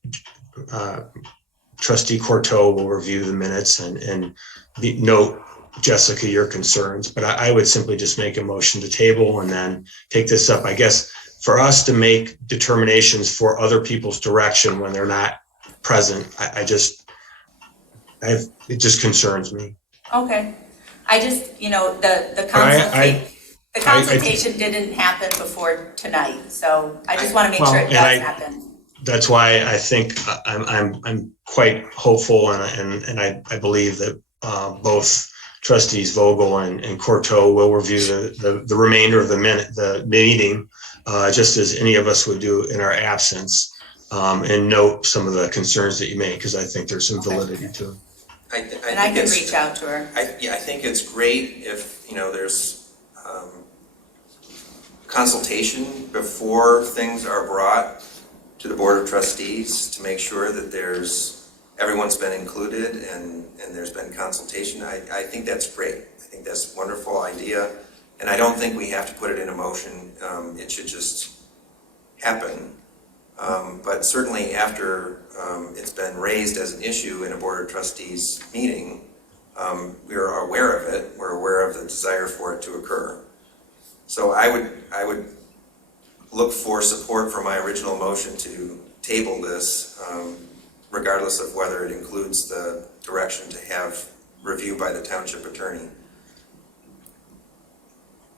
Trustee Courteau will review the minutes and note, Jessica, your concerns. But I would simply just make a motion to table and then take this up. I guess for us to make determinations for other people's direction when they're not present, it just concerns me. Okay. I just, the consultation didn't happen before tonight, so I just want to make sure it does happen. That's why I think I'm quite hopeful, and I believe that both Trustees Vogel and Courteau will review the remainder of the meeting, just as any of us would do in our absence, and note some of the concerns that you make, because I think there's some validity to it. I can reach out to her. I think it's great if there's consultation before things are brought to the Board of Trustees to make sure that everyone's been included and there's been consultation. I think that's great. I think that's a wonderful idea, and I don't think we have to put it in a motion. It should just happen. But certainly after it's been raised as an issue in a Board of Trustees meeting, we are aware of it. We're aware of the desire for it to occur. So I would look for support for my original motion to table this regardless of whether it includes the direction to have review by the township attorney.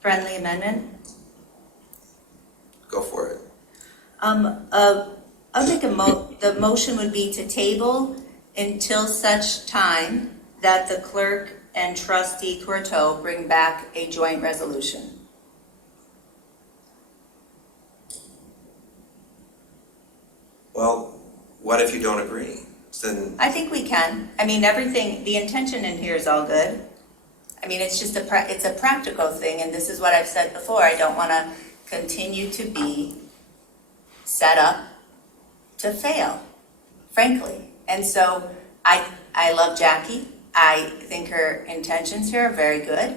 Friendly amendment? Go for it. I'll make the motion would be to table until such time that the clerk and trustee Courteau bring back a joint resolution. Well, what if you don't agree? Then I think we can. I mean, everything, the intention in here is all good. I mean, it's just it's a practical thing, and this is what I've said before. I don't want to continue to be set up to fail, frankly. And so I love Jackie. I think her intentions here are very good,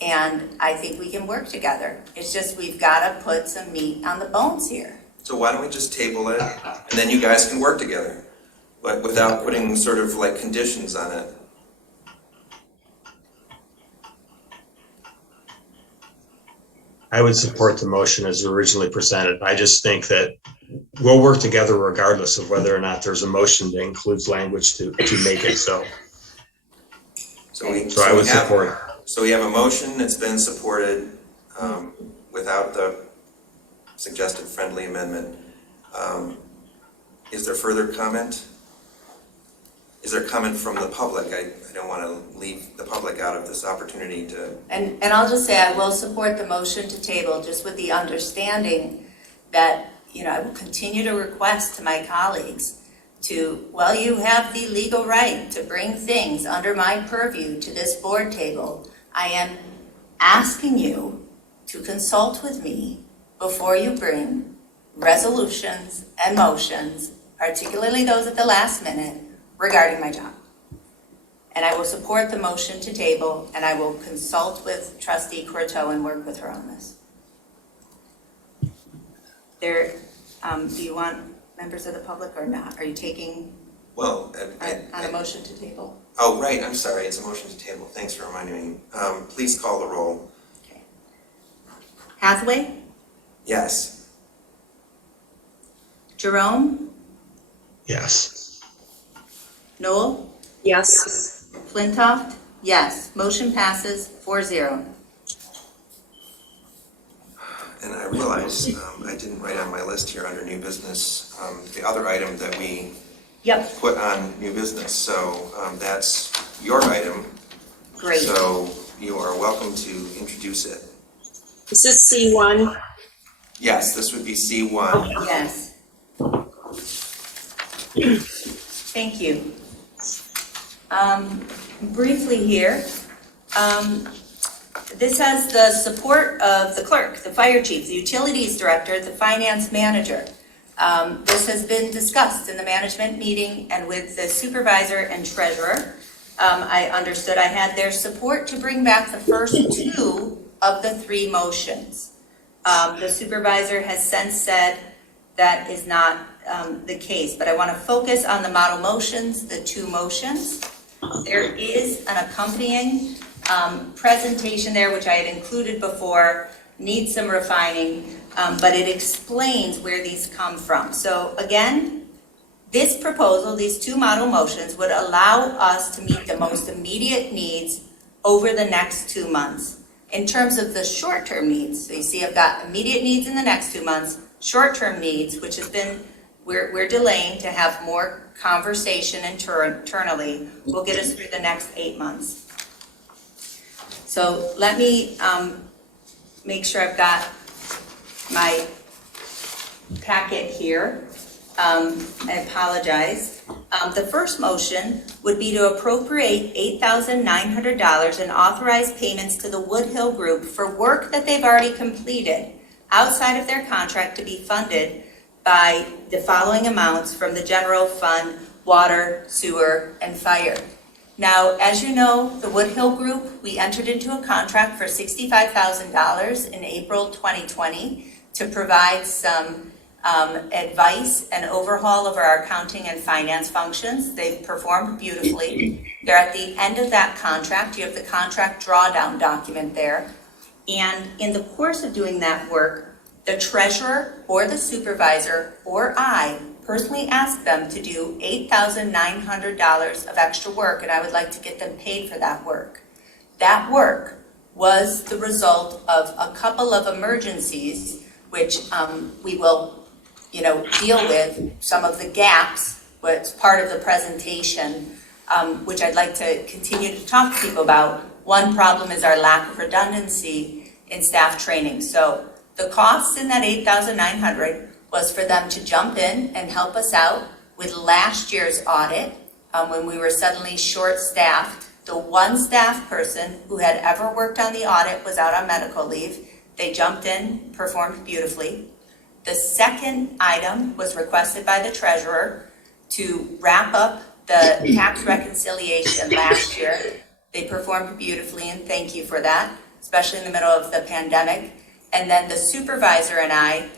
and I think we can work together. It's just we've got to put some meat on the bones here. So why don't we just table it, and then you guys can work together, but without putting sort of like conditions on it. I would support the motion as originally presented. I just think that we'll work together regardless of whether or not there's a motion that includes language to make it so. So I would support. So we have a motion that's been supported without the suggested friendly amendment. Is there further comment? Is there comment from the public? I don't want to leave the public out of this opportunity to. And I'll just say I will support the motion to table, just with the understanding that, you know, I will continue to request to my colleagues to, well, you have the legal right to bring things under my purview to this board table. I am asking you to consult with me before you bring resolutions and motions, particularly those at the last minute, regarding my job. And I will support the motion to table, and I will consult with Trustee Courteau and work with her on this. Do you want members of the public or not? Are you taking Well, on a motion to table? Oh, right, I'm sorry, it's a motion to table. Thanks for reminding me. Please call the roll. Okay. Hathaway? Yes. Jerome? Yes. Noel? Yes. Flintoff? Yes. Motion passes 4-0. And I realize I didn't write on my list here under new business the other item that we put on new business. So that's your item. Great. So you are welcome to introduce it. Is this C1? Yes, this would be C1. Yes. Thank you. Briefly here, this has the support of the clerk, the fire chief, the utilities director, the finance manager. This has been discussed in the management meeting and with the supervisor and treasurer. I understood I had their support to bring back the first two of the three motions. The supervisor has since said that is not the case, but I want to focus on the model motions, the two motions. There is an accompanying presentation there, which I had included before, needs some refining, but it explains where these come from. So again, this proposal, these two model motions, would allow us to meet the most immediate needs over the next 2 months. In terms of the short-term needs, so you see I've got immediate needs in the next 2 months, short-term needs, which has been, we're delaying to have more conversation internally, will get us through the next 8 months. So let me make sure I've got my packet here. I apologize. The first motion would be to appropriate $8,900 and authorize payments to the Woodhill Group for work that they've already completed outside of their contract to be funded by the following amounts from the general fund: water, sewer, and fire. Now, as you know, the Woodhill Group, we entered into a contract for $65,000 in April 2020 to provide some advice and overhaul of our accounting and finance functions. They've performed beautifully. They're at the end of that contract. You have the contract drawdown document there. And in the course of doing that work, The treasurer or the supervisor or I personally asked them to do $8,900 of extra work, and I would like to get them paid for that work. That work was the result of a couple of emergencies, which we will, deal with some of the gaps, what's part of the presentation, which I'd like to continue to talk to people about. One problem is our lack of redundancy in staff training. So the cost in that $8,900 was for them to jump in and help us out with last year's audit when we were suddenly short-staffed. The one staff person who had ever worked on the audit was out on medical leave. They jumped in, performed beautifully. The second item was requested by the treasurer to wrap up the tax reconciliation last year. They performed beautifully, and thank you for that, especially in the middle of the pandemic. And then the supervisor and I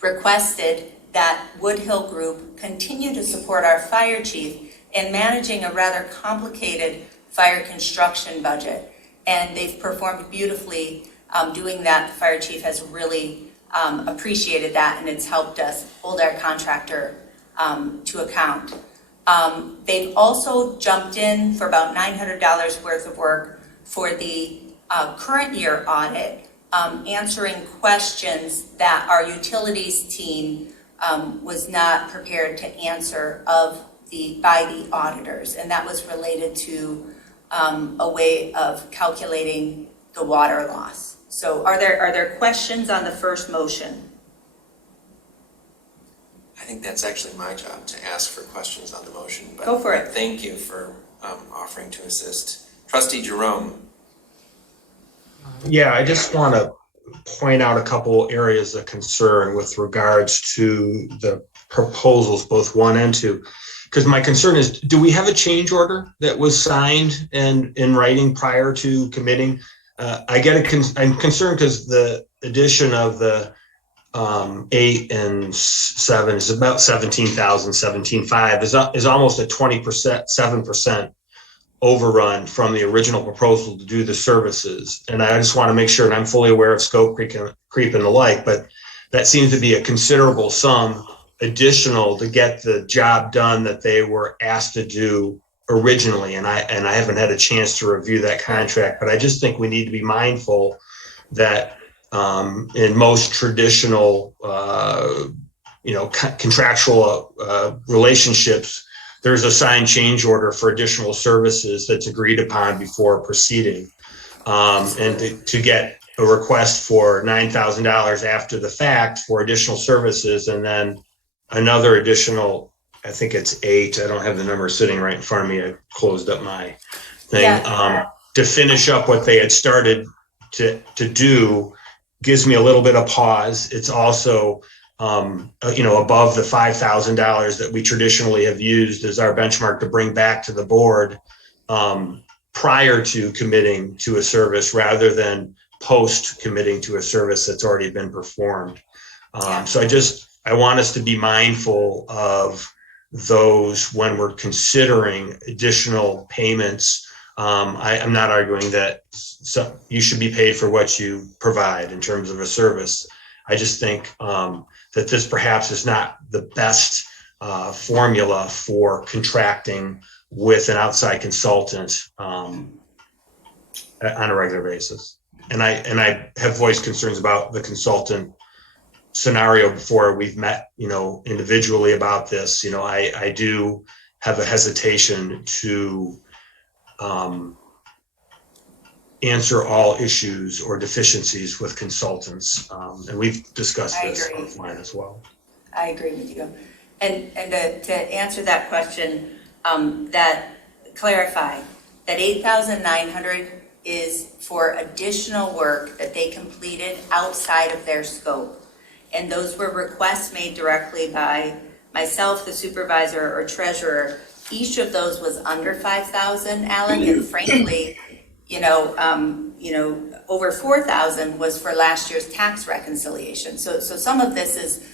requested that Woodhill Group continue to support our fire chief in managing a rather complicated fire construction budget. And they've performed beautifully doing that. The fire chief has really appreciated that, and it's helped us hold our contractor to account. They've also jumped in for about $900 worth of work for the current year audit, answering questions that our utilities team was not prepared to answer by the auditors, and that was related to a way of calculating the water loss. So are there questions on the first motion? I think that's actually my job to ask for questions on the motion. But Go for it. Thank you for offering to assist. Trustee Jerome. Yeah, I just want to point out a couple areas of concern with regards to the proposals, both 1 and 2. Because my concern is, do we have a change order that was signed and in writing prior to committing? I'm concerned because the addition of the 8 and 7 is about 17,000, 17,500 is almost a 20%, 7% overrun from the original proposal to do the services. And I just want to make sure, and I'm fully aware of scope creep and the like, but that seems to be a considerable sum additional to get the job done that they were asked to do originally. And I haven't had a chance to review that contract, but I just think we need to be mindful that in most traditional, contractual relationships, there's a signed change order for additional services that's agreed upon before proceeding. And to get a request for $9,000 after the fact for additional services, and then another additional, I think it's 8, I don't have the number sitting right in front of me, I closed up my thing, to finish up what they had started to do gives me a little bit of pause. It's also above the $5,000 that we traditionally have used as our benchmark to bring back to the board prior to committing to a service rather than post committing to a service that's already been performed. So I want us to be mindful of those when we're considering additional payments. I'm not arguing that you should be paid for what you provide in terms of a service. I just think that this perhaps is not the best formula for contracting with an outside consultant on a regular basis. And I have voiced concerns about the consultant scenario before. We've met, individually about this. I do have a hesitation to answer all issues or deficiencies with consultants. And we've discussed this offline as well. I agree with you. And to answer that question, clarify that $8,900 is for additional work that they completed outside of their scope. And those were requests made directly by myself, the supervisor or treasurer. Each of those was under 5,000, Alan, and frankly, over 4,000 was for last year's tax reconciliation. So some of this is,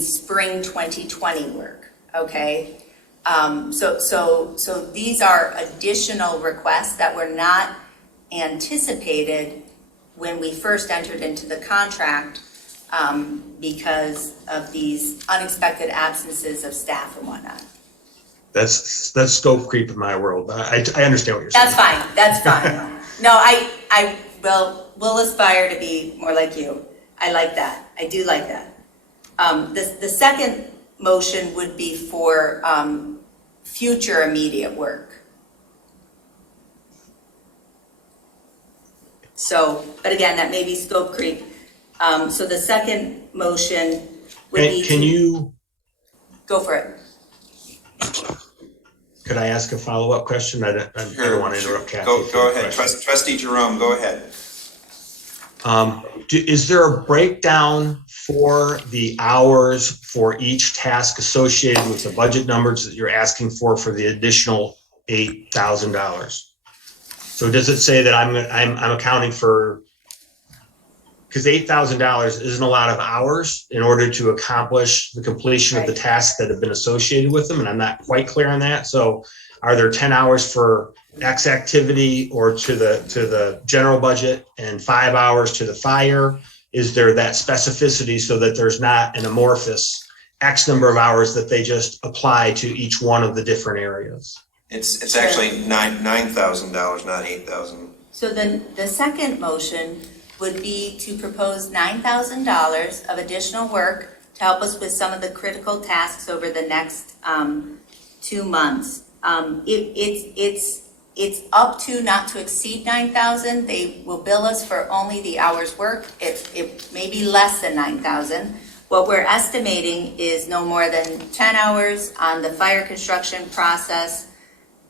spring 2020 work, okay? So these are additional requests that were not anticipated when we first entered into the contract because of these unexpected absences of staff and whatnot. That's scope creep in my world. I understand what you're saying. That's fine. No, I will aspire to be more like you. I like that. I do like that. The second motion would be for future immediate work. So, but again, that may be scope creep. So the second motion would be Can you go for it. Could I ask a follow-up question? I don't want to interrupt Kathy. Go ahead. Trustee Jerome, go ahead. Is there a breakdown for the hours for each task associated with the budget numbers that you're asking for the additional $8,000? So does it say that I'm accounting for, because $8,000 isn't a lot of hours in order to accomplish the completion of the tasks that have been associated with them, and I'm not quite clear on that. So are there 10 hours for X activity or to the general budget and 5 hours to the fire? Is there that specificity so that there's not an amorphous X number of hours that they just apply to each one of the different areas? It's actually $9,000, not $8,000. So then the second motion would be to propose $9,000 of additional work to help us with some of the critical tasks over the next 2 months. It's up to not to exceed 9,000. They will bill us for only the hours worked. It may be less than 9,000. What we're estimating is no more than 10 hours on the fire construction process,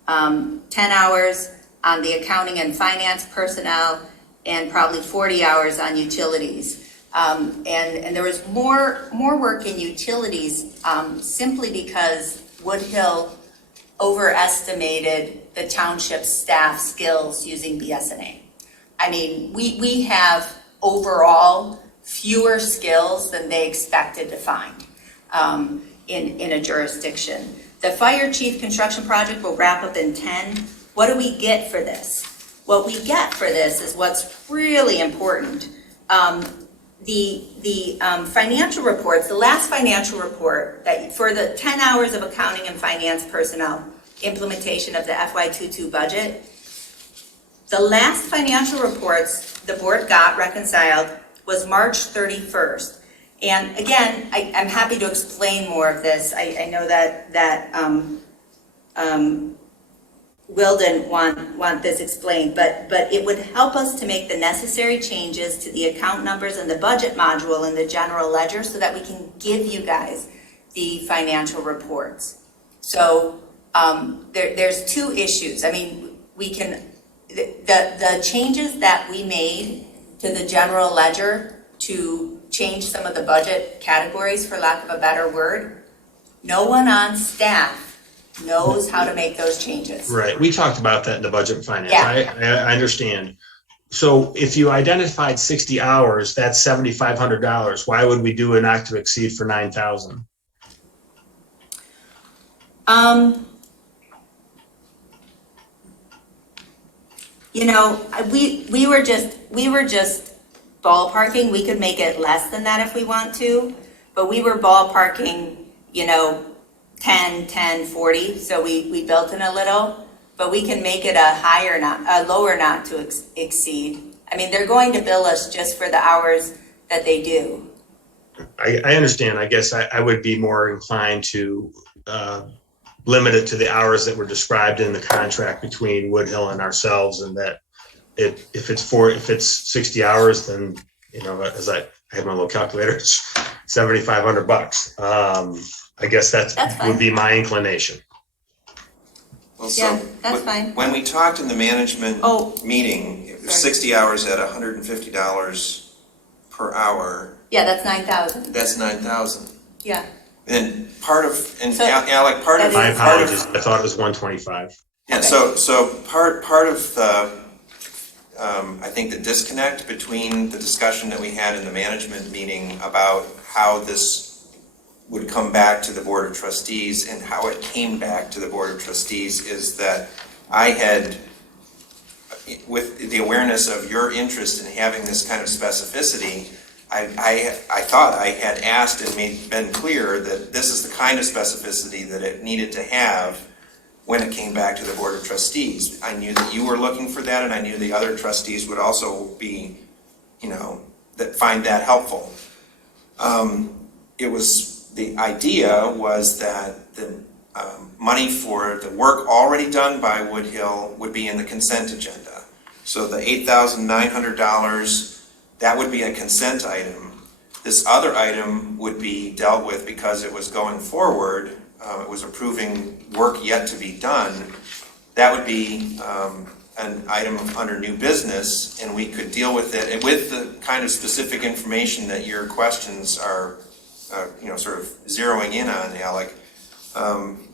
10 hours on the accounting and finance personnel, and probably 40 hours on utilities. And there was more work in utilities simply because Woodhill overestimated the township's staff skills using BSNA. I mean, we have overall fewer skills than they expected to find in a jurisdiction. The fire chief construction project will wrap up in 10. What do we get for this? What we get for this is what's really important. The financial reports, the last financial report that for the 10 hours of accounting and finance personnel implementation of the FY22 budget, the last financial reports the board got reconciled was March 31st. And again, I'm happy to explain more of this. I know that Will didn't want this explained, but it would help us to make the necessary changes to the account numbers and the budget module in the general ledger so that we can give you guys the financial reports. So there's two issues. I mean, we can, the changes that we made to the general ledger to change some of the budget categories, for lack of a better word, no one on staff knows how to make those changes. Right. We talked about that in the budget and finance. Yeah. I understand. So if you identified 60 hours, that's $7,500. Why would we do a not to exceed for 9,000? You know, we were just ballparking. We could make it less than that if we want to, but we were ballparking, you know, 10, 40. So we built in a little, but we can make it a lower not to exceed. I mean, they're going to bill us just for the hours that they do. I understand. I guess I would be more inclined to limit it to the hours that were described in the contract between Woodhill and ourselves, and that if it's 60 hours, then, you know, as I have my little calculator, it's $7,500. I guess that's would be my inclination. Well, yeah, that's fine. When we talked in the management meeting, it was 60 hours at $150 per hour. Yeah, that's 9,000. That's 9,000. Yeah. And part of, and So, Alec, part of, my apologies. I thought it was 125. Yeah. Okay. So part of the, I think the disconnect between the discussion that we had in the management meeting about how this would come back to the Board of Trustees and how it came back to the Board of Trustees is that I had with the awareness of your interest in having this kind of specificity, I thought I had asked and been clear that this is the kind of specificity that it needed to have when it came back to the Board of Trustees. I knew that you were looking for that, and I knew the other trustees would also be, that find that helpful. The idea was that the money for the work already done by Woodhill would be in the consent agenda. So the $8,900, that would be a consent item. This other item would be dealt with because it was going forward. It was approving work yet to be done. That would be an item under new business, and we could deal with it with the kind of specific information that your questions are, sort of zeroing in on, Alec.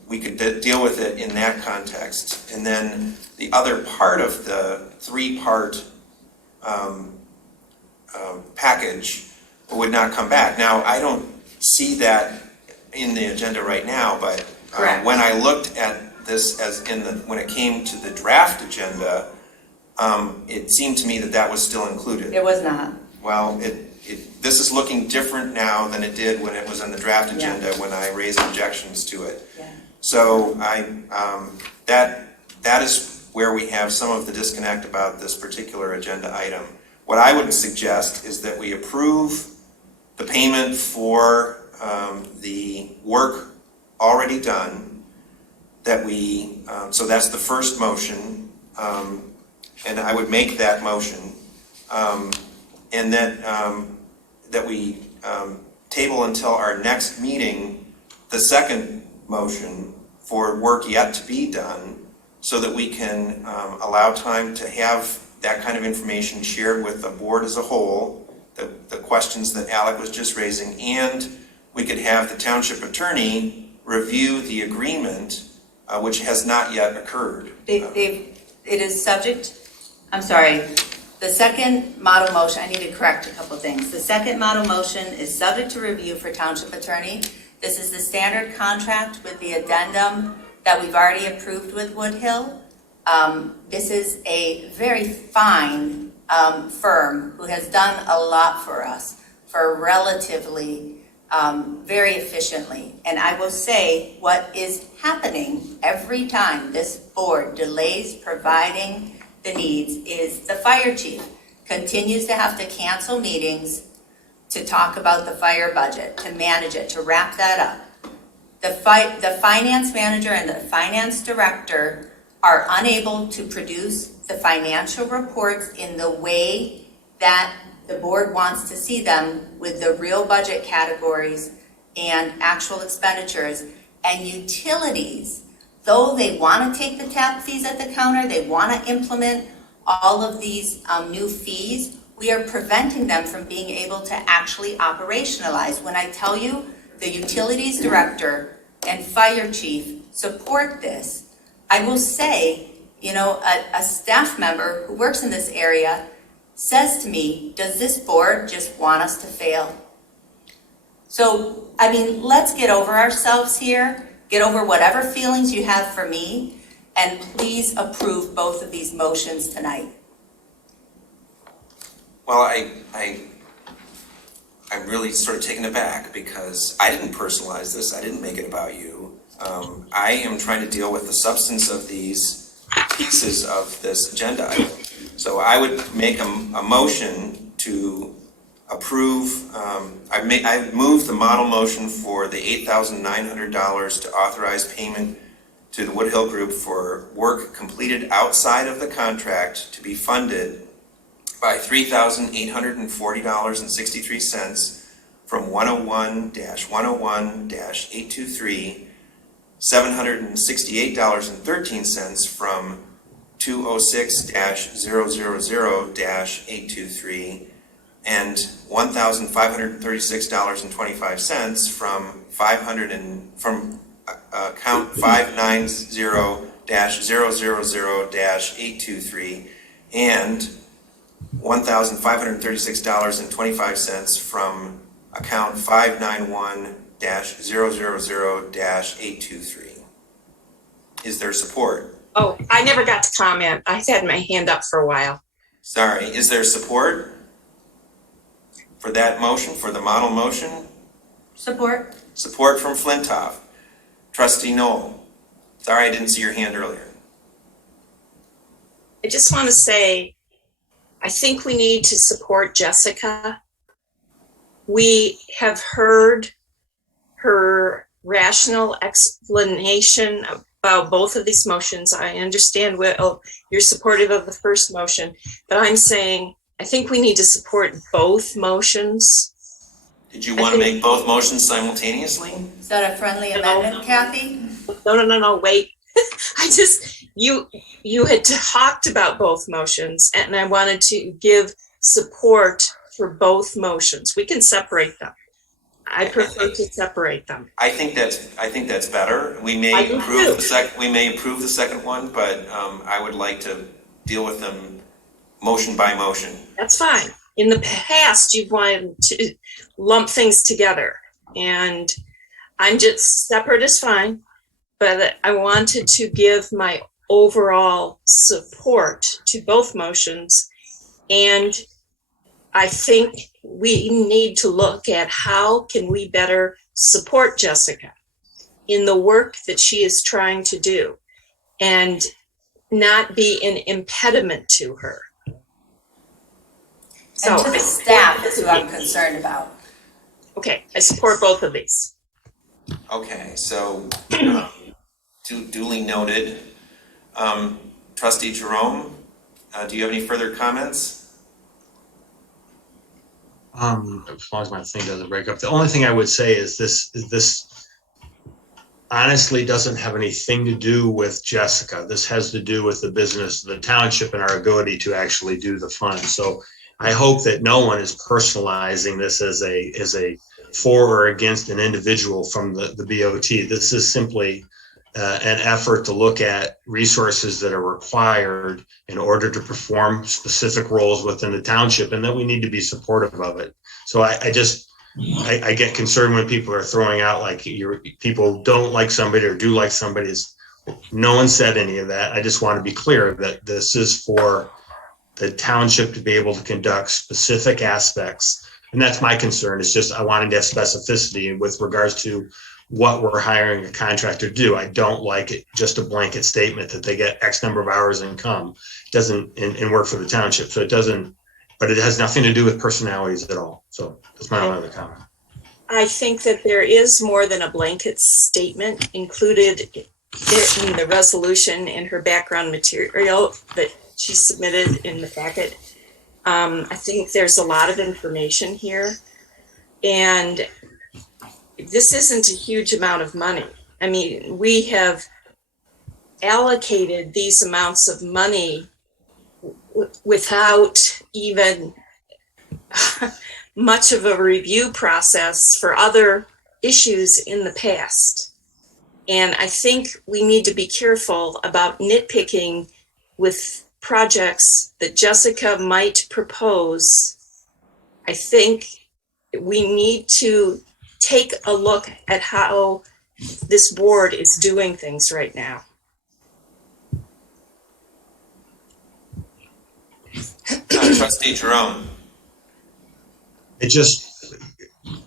We could deal with it in that context. And then the other part of the three-part package would not come back. Now, I don't see that in the agenda right now, but when I looked at this when it came to the draft agenda, it seemed to me that was still included. It was not. Well, this is looking different now than it did when it was on the draft agenda when I raised objections to it. Yeah. So that is where we have some of the disconnect about this particular agenda item. What I would suggest is that we approve the payment for the work already done, so that's the first motion, and I would make that motion, and that we table until our next meeting the second motion for work yet to be done, so that we can allow time to have that kind of information shared with the board as a whole, the questions that Alec was just raising, and we could have the township attorney review the agreement, which has not yet occurred. It is subject, I'm sorry, the second model motion, I need to correct a couple things. The second model motion is subject to review for township attorney. This is the standard contract with the addendum that we've already approved with Woodhill. This is a very fine firm who has done a lot for us for relatively very efficiently. And I will say what is happening every time this board delays providing the needs is the fire chief continues to have to cancel meetings to talk about the fire budget, to manage it, to wrap that up. The finance manager and the finance director are unable to produce the financial reports in the way that the board wants to see them, with the real budget categories and actual expenditures. And utilities, though they want to take the tap fees at the counter, they want to implement all of these new fees, we are preventing them from being able to actually operationalize. When I tell you the utilities director and fire chief support this, I will say, a staff member who works in this area says to me, does this board just want us to fail? So, let's get over ourselves here, get over whatever feelings you have for me, and please approve both of these motions tonight. Well, I'm really sort of taken aback because I didn't personalize this. I didn't make it about you. I am trying to deal with the substance of these pieces of this agenda item. So I would make a motion to approve. I've moved the model motion for the $8,900 to authorize payment to the Woodhill Group for work completed outside of the contract to be funded by $3,840.63 from 101-101-823, $768.13 from 206-000-823, and $1,536.25 from account 590-000-823, and $1,536.25 from account 591-000-823. Is there support? Oh, I never got to comment. I've had my hand up for a while. Sorry, is there support for that motion, for the model motion? Support. Support from Flintoff. Trustee Knoll. Sorry, I didn't see your hand earlier. I just want to say, I think we need to support Jessica. We have heard her rational explanation about both of these motions. I understand you're supportive of the first motion, but I'm saying I think we need to support both motions. Did you want to make both motions simultaneously? Is that a friendly amendment, Kathy? No, wait. You had talked about both motions, and I wanted to give support for both motions. We can separate them. I prefer to separate them. I think that's better. We may approve the second one, but I would like to deal with them motion by motion. That's fine. In the past, you've wanted to lump things together, and I'm just separate is fine, but I wanted to give my overall support to both motions, and I think we need to look at how can we better support Jessica in the work that she is trying to do and not be an impediment to her. And to the staff is who I'm concerned about. Okay, I support both of these. Okay, so duly noted. Trustee Jerome, do you have any further comments? As long as my thing doesn't break up. The only thing I would say is this honestly doesn't have anything to do with Jessica. This has to do with the business, the township, and our ability to actually do the fund. So I hope that no one is personalizing this as a for or against an individual from the BOT. This is simply an effort to look at resources that are required in order to perform specific roles within the township, and that we need to be supportive of it. So I get concerned when people are throwing out like people don't like somebody or do like somebody. No one said any of that. I just want to be clear that this is for the township to be able to conduct specific aspects. And that's my concern. It's just I wanted to have specificity with regards to what we're hiring a contractor to do. I don't like it just a blanket statement that they get X number of hours income. It doesn't and work for the township. So it doesn't, but it has nothing to do with personalities at all. So that's my only other comment. I think that there is more than a blanket statement included in the resolution in her background material that she submitted in the packet. I think there's a lot of information here, and this isn't a huge amount of money. I mean, we have allocated these amounts of money without even much of a review process for other issues in the past. And I think we need to be careful about nitpicking with projects that Jessica might propose. I think we need to take a look at how this board is doing things right now. Trustee Jerome.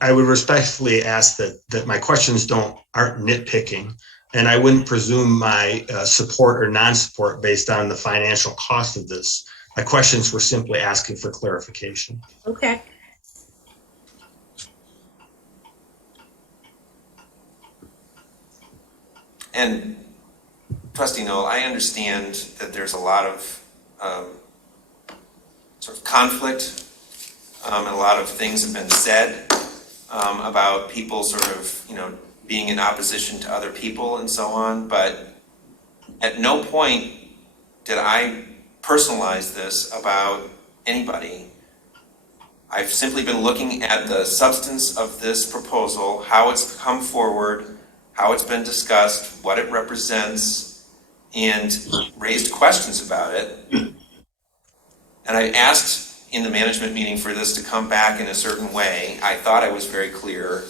I would respectfully ask that my questions aren't nitpicking, and I wouldn't presume my support or non-support based on the financial cost of this. My questions were simply asking for clarification. Okay. And Trustee Knoll, I understand that there's a lot of sort of conflict and a lot of things have been said about people sort of, being in opposition to other people and so on, but at no point did I personalize this about anybody. I've simply been looking at the substance of this proposal, how it's come forward, how it's been discussed, what it represents, and raised questions about it. And I asked in the management meeting for this to come back in a certain way. I thought I was very clear,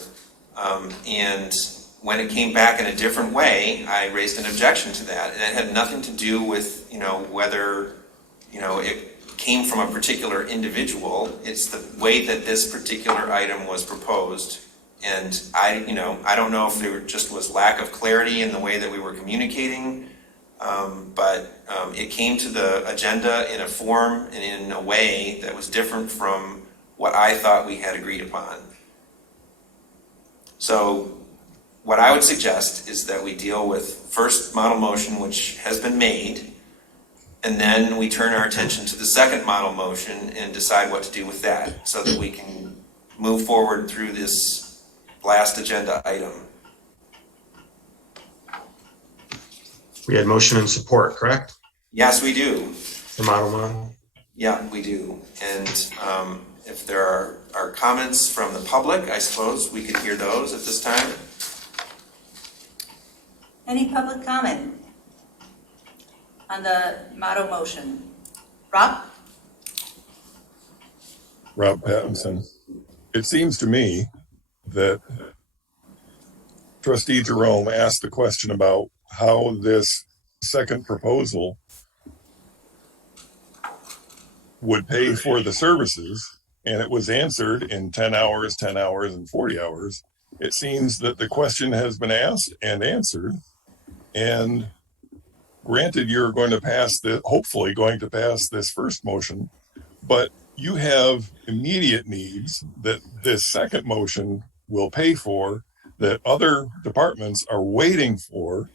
and when it came back in a different way, I raised an objection to that. And it had nothing to do with, whether, it came from a particular individual. It's the way that this particular item was proposed. And I don't know if there just was lack of clarity in the way that we were communicating, but it came to the agenda in a form and in a way that was different from what I thought we had agreed upon. So what I would suggest is that we deal with first model motion, which has been made, and then we turn our attention to the second model motion and decide what to do with that so that we can move forward through this last agenda item. We had motion and support, correct? Yes, we do. The model. Yeah, we do. And if there are comments from the public, I suppose we could hear those at this time. Any public comment on the model motion? Rob? Rob Pattinson. It seems to me that Trustee Jerome asked the question about how this second proposal would pay for the services, and it was answered in 10 hours, 10 hours, and 40 hours. It seems that the question has been asked and answered, and granted, you're going to pass the, hopefully going to pass this first motion, but you have immediate needs that this second motion will pay for, that other departments are waiting for,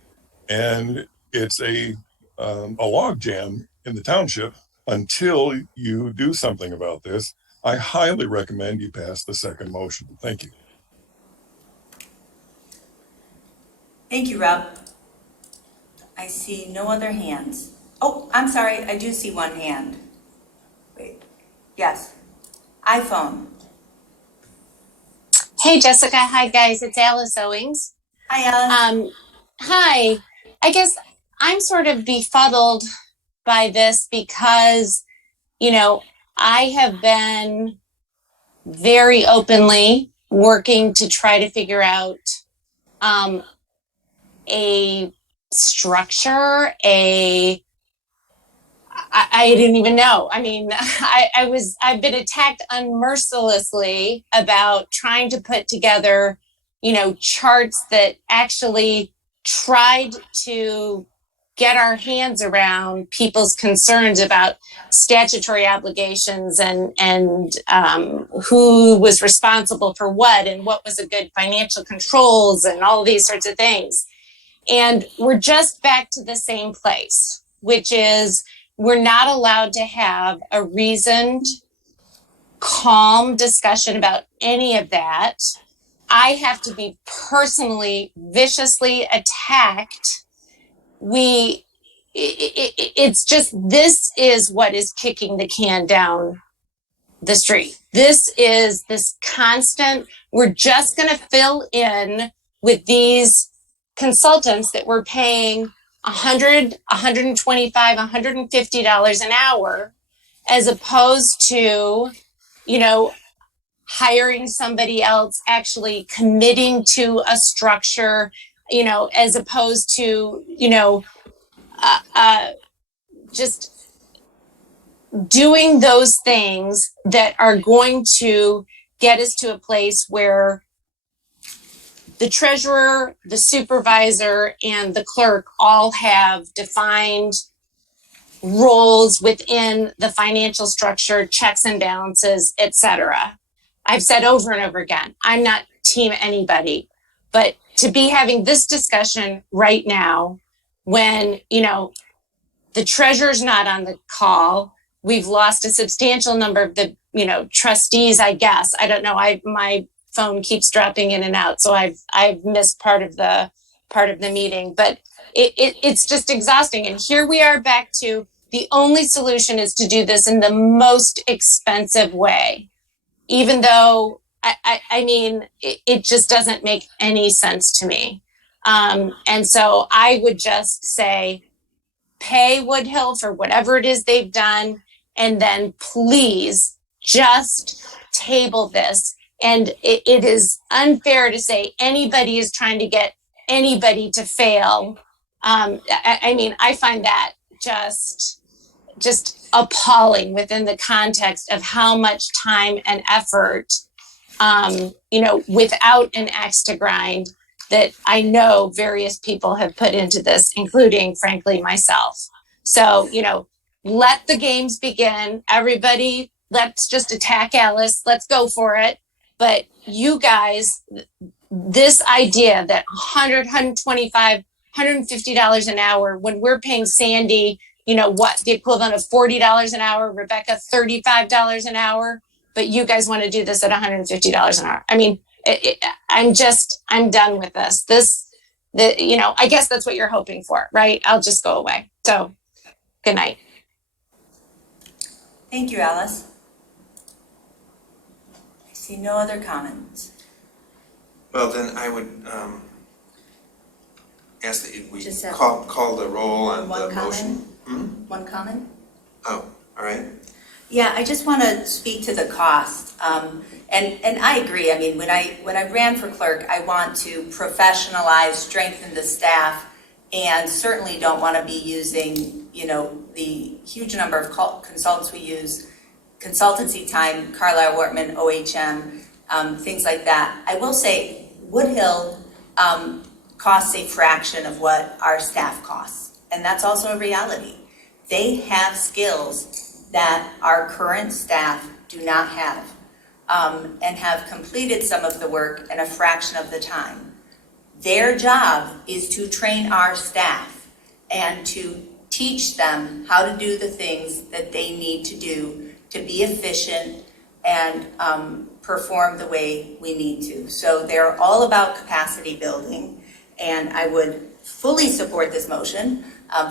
and it's a logjam in the township until you do something about this. I highly recommend you pass the second motion. Thank you. Thank you, Rob. I see no other hands. Oh, I'm sorry, I do see one hand. Wait, yes, iPhone. Hey, Jessica. Hi, guys. It's Alice Owings. Hi, Alice. Hi. I guess I'm sort of befuddled by this because, I have been very openly working to try to figure out a structure, I didn't even know. I mean, I've been attacked unmercilessly about trying to put together, charts that actually tried to get our hands around people's concerns about statutory obligations and who was responsible for what and what was a good financial controls and all these sorts of things. And we're just back to the same place, which is we're not allowed to have a reasoned, calm discussion about any of that. I have to be personally, viciously attacked. It's just, this is what is kicking the can down the street. This is this constant, we're just going to fill in with these consultants that we're paying $100, $125, $150 an hour, as opposed to, hiring somebody else, actually committing to a structure, as opposed to, just doing those things that are going to get us to a place where the treasurer, the supervisor, and the clerk all have defined roles within the financial structure, checks and balances, etc. I've said over and over again, I'm not team anybody, but to be having this discussion right now when, the treasurer's not on the call, we've lost a substantial number of the, trustees, I guess. I don't know. My phone keeps dropping in and out, so I've missed part of the meeting, but it's just exhausting. And here we are back to the only solution is to do this in the most expensive way, even though I mean it just doesn't make any sense to me. And so I would just say, pay Woodhill for whatever it is they've done, and then please just table this And it is unfair to say anybody is trying to get anybody to fail. I mean, I find that just appalling within the context of how much time and effort, without an axe to grind, that I know various people have put into this, including, frankly, myself. So, let the games begin. Everybody, let's just attack Alice. Let's go for it. But you guys, this idea that $100, $125, $150 an hour, when we're paying Sandy, the equivalent of $40 an hour, Rebecca, $35 an hour, but you guys want to do this at $150 an hour. I mean, I'm done with this. I guess that's what you're hoping for, right? I'll just go away. So, good night. Thank you, Alice. I see no other comments. Well, then I would ask that we Just have call the roll on one the comment? motion. One comment? Oh, all right. Yeah, I just want to speak to the cost. And I agree. I mean, when I ran for clerk, I want to professionalize, strengthen the staff, and certainly don't want to be using, the huge number of consultants we use, consultancy time, Carlisle Wortman, OHM, things like that. I will say Woodhill costs a fraction of what our staff costs, and that's also a reality. They have skills that our current staff do not have, and have completed some of the work in a fraction of the time. Their job is to train our staff and to teach them how to do the things that they need to do to be efficient and perform the way we need to. So they're all about capacity building, and I would fully support this motion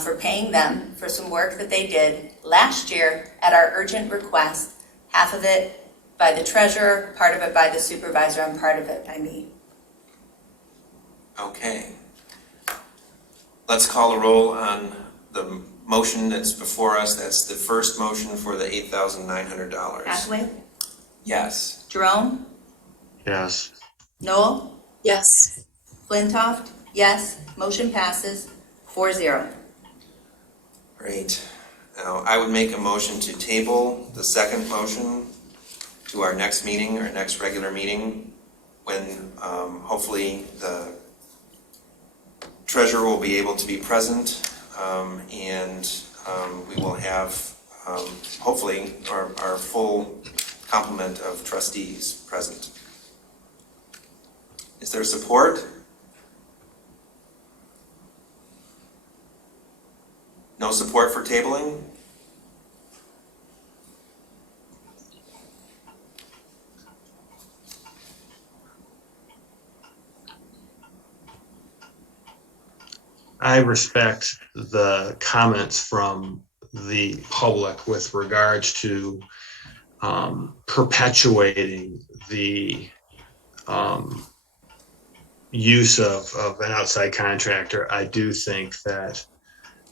for paying them for some work that they did last year at our urgent request, half of it by the treasurer, part of it by the supervisor, and part of it by me. Okay. Let's call a roll on the motion that's before us. That's the first motion for the $8,900. Hathaway? Yes. Jerome? Yes. Noel? Yes. Flintoff? Yes. Motion passes 4-0. Great. Now, I would make a motion to table the second motion to our next meeting, our next regular meeting, when hopefully the treasurer will be able to be present, and we will have hopefully our full complement of trustees present. Is there support? No support for tabling? I respect the comments from the public with regards to perpetuating the use of an outside contractor. I do think that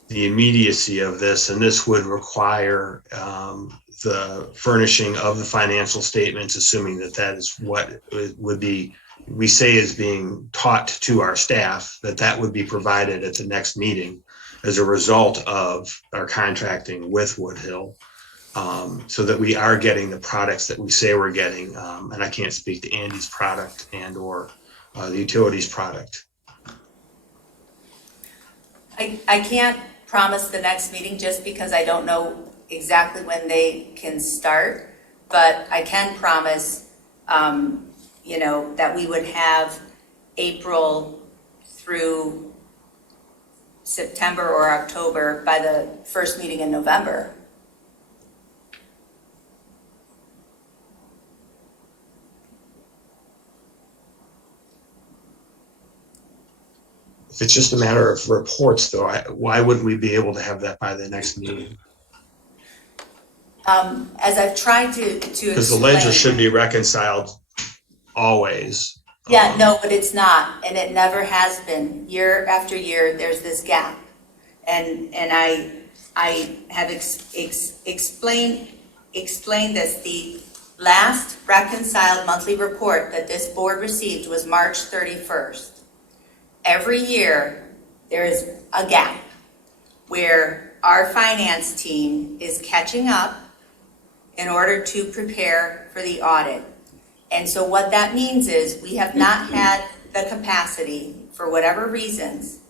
the immediacy of this, and this would require the furnishing of the financial statements, assuming that that is what would be, we say is being taught to our staff, that would be provided at the next meeting as a result of our contracting with Woodhill, so that we are getting the products that we say we're getting. And I can't speak to Andy's product and or the utilities product. I can't promise the next meeting just because I don't know exactly when they can start, but I can promise, that we would have April through September or October by the first meeting in November. If it's just a matter of reports, though, why wouldn't we be able to have that by the next meeting? As I've tried to Because the ledger should be reconciled always. Yeah, no, but it's not, and it never has been. Year after year, there's this gap, and I have explained this. The last reconciled monthly report that this board received was March 31st. Every year, there is a gap where our finance team is catching up in order to prepare for the audit. And so what that means is we have not had the capacity, for whatever reasons,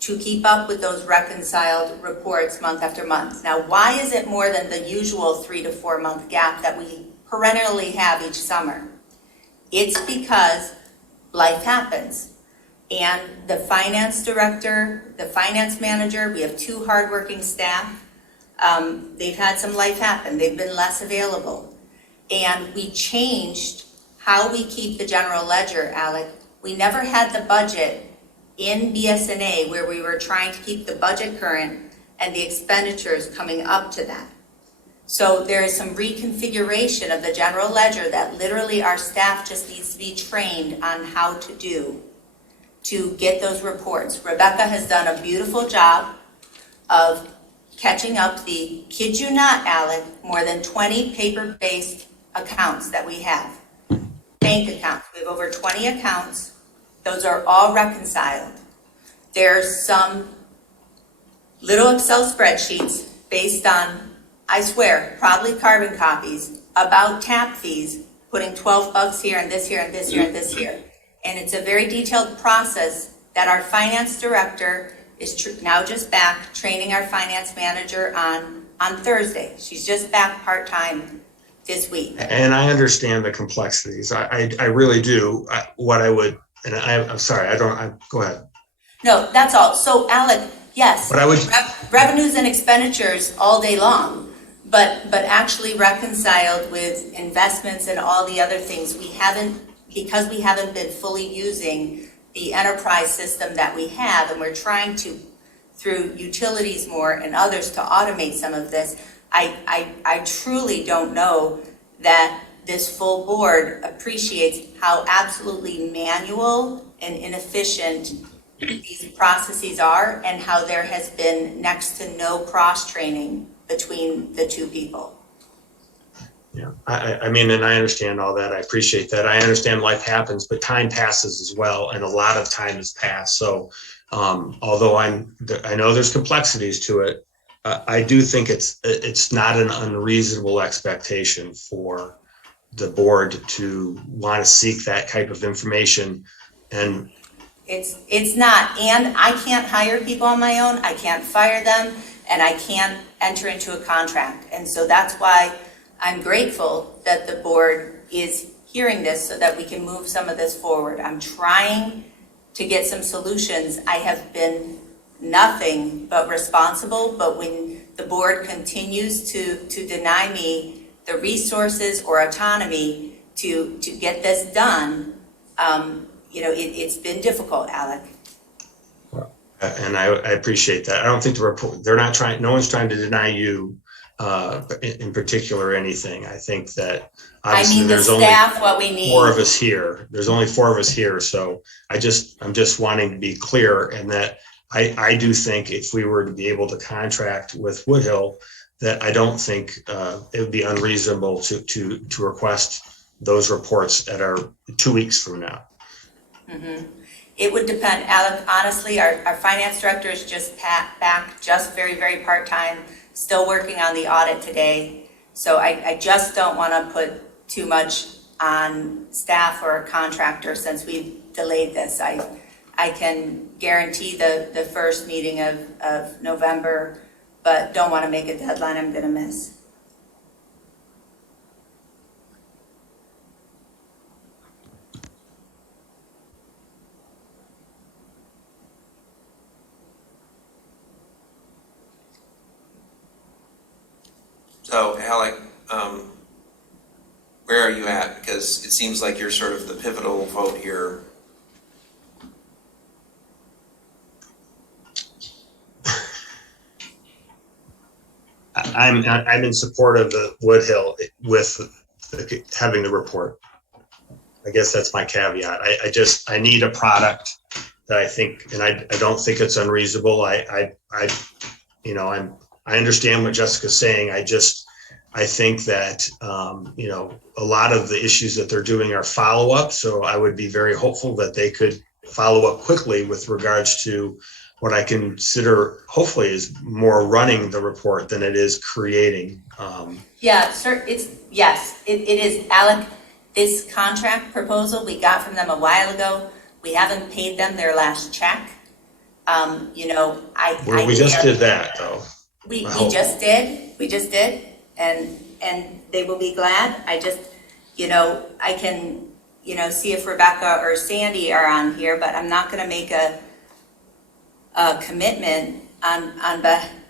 to keep up with those reconciled reports month after month. Now, why is it more than the usual 3 to 4 month gap that we perennially have each summer? It's because life happens. And the finance director, the finance manager, we have 2 hardworking staff. They've had some life happen. They've been less available. And we changed how we keep the general ledger, Alec. We never had the budget in BSNA where we were trying to keep the budget current and the expenditures coming up to that. So there is some reconfiguration of the general ledger that literally our staff just needs to be trained on how to do to get those reports. Rebecca has done a beautiful job of catching up the, kid you not, Alec, more than 20 paper-based accounts that we have. Bank accounts, we have over 20 accounts. Those are all reconciled. There's some little Excel spreadsheets based on, I swear, probably carbon copies about tap fees, putting $12 here and this here and this here and this here. And it's a very detailed process that our finance director is now just back training our finance manager on Thursday. She's just back part-time this week. And I understand the complexities. I really do. I'm sorry, go ahead. No, that's all. So Alec, yes, But I would, revenues and expenditures all day long, but actually reconciled with investments and all the other things, because we haven't been fully using the enterprise system that we have, and we're trying to, through utilities more and others, to automate some of this. I truly don't know that this full board appreciates how absolutely manual and inefficient these processes are, and how there has been next to no cross-training between the 2 people. yeah, I mean, and I understand all that. I appreciate that. I understand life happens, but time passes as well, and a lot of time has passed. So, although I know there's complexities to it, I do think it's not an unreasonable expectation for the board to want to seek that type of information. And it's not, and I can't hire people on my own. I can't fire them, and I can't enter into a contract. And so that's why I'm grateful that the board is hearing this so that we can move some of this forward. I'm trying to get some solutions. I have been nothing but responsible, but when the board continues to deny me the resources or autonomy to get this done, it's been difficult, Alec. And I appreciate that. I don't think no one's trying to deny you in particular anything. I think that obviously there's only what we need. 4 of us here. There's only 4 of us here. So I'm just wanting to be clear, and that I do think if we were to be able to contract with Woodhill, that I don't think it would be unreasonable to request those reports at our 2 weeks from now. Mm-hmm. It would depend, Alec. Honestly, our finance director is just back, just very, very part-time, still working on the audit today. So I just don't want to put too much on staff or a contractor since we've delayed this. I can guarantee the first meeting of November, but don't want to make a deadline I'm going to miss. So, Alec, where are you at? Because it seems like you're sort of the pivotal vote here. I'm in support of the Woodhill with having the report. I guess that's my caveat. I need a product that I think, and I don't think it's unreasonable. I understand what Jessica's saying. I think that, you know, a lot of the issues that they're doing are follow-up. So I would be very hopeful that they could follow up quickly with regards to what I consider hopefully is more running the report than it is creating. Yeah, sir, yes, it is, Alec, this contract proposal we got from them a while ago. We haven't paid them their last check. You know, We just did that though. We just did, and they will be glad. I just, you know, I can, you know, see if Rebecca or Sandy are on here, but I'm not gonna make a commitment on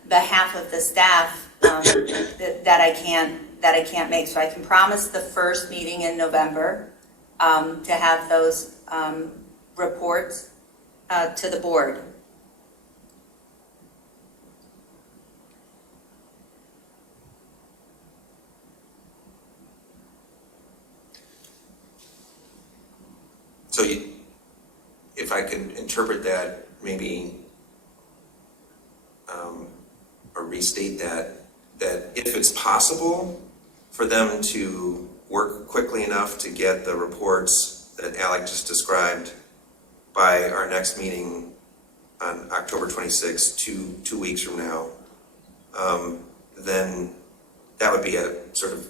behalf of the staff, that I can't make. So I can promise the first meeting in November, to have those, reports, to the board. So if I could interpret that, maybe, or restate that if it's possible for them to work quickly enough to get the reports that Alec just described by our next meeting on October 26th, two weeks from now, then that would be a sort of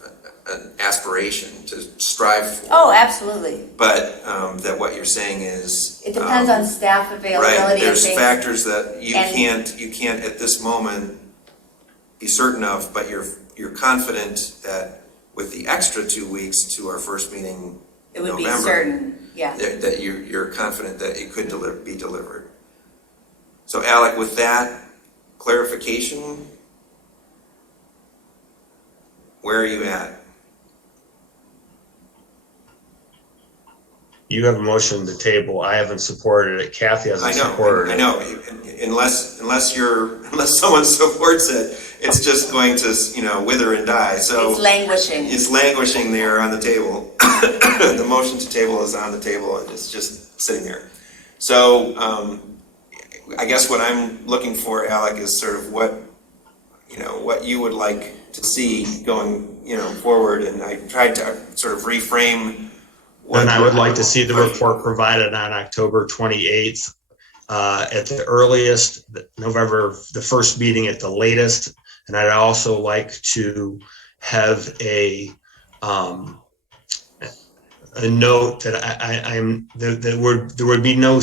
an aspiration to strive for. Oh, absolutely. But that what you're saying is It depends on staff availability. right. There's and factors that you can't at this moment be certain of, but you're confident that with the extra 2 weeks to our first meeting it in would November, be certain, yeah. that you're confident that it could be delivered. So Alec, with that clarification, where are you at? You have a motion to table. I haven't supported it. Kathy hasn't supported it. I know. Unless someone supports it, it's just going to, you know, wither and die. So It's languishing. It's languishing there on the table. The motion to table is on the table and it's just sitting there. So I guess what I'm looking for, Alec, is sort of what you would like to see going, you know, forward. And I tried to sort of reframe. Then I would like to see the report provided on October 28th, at the earliest, November, the first meeting at the latest. And I'd also like to have a note that there would be no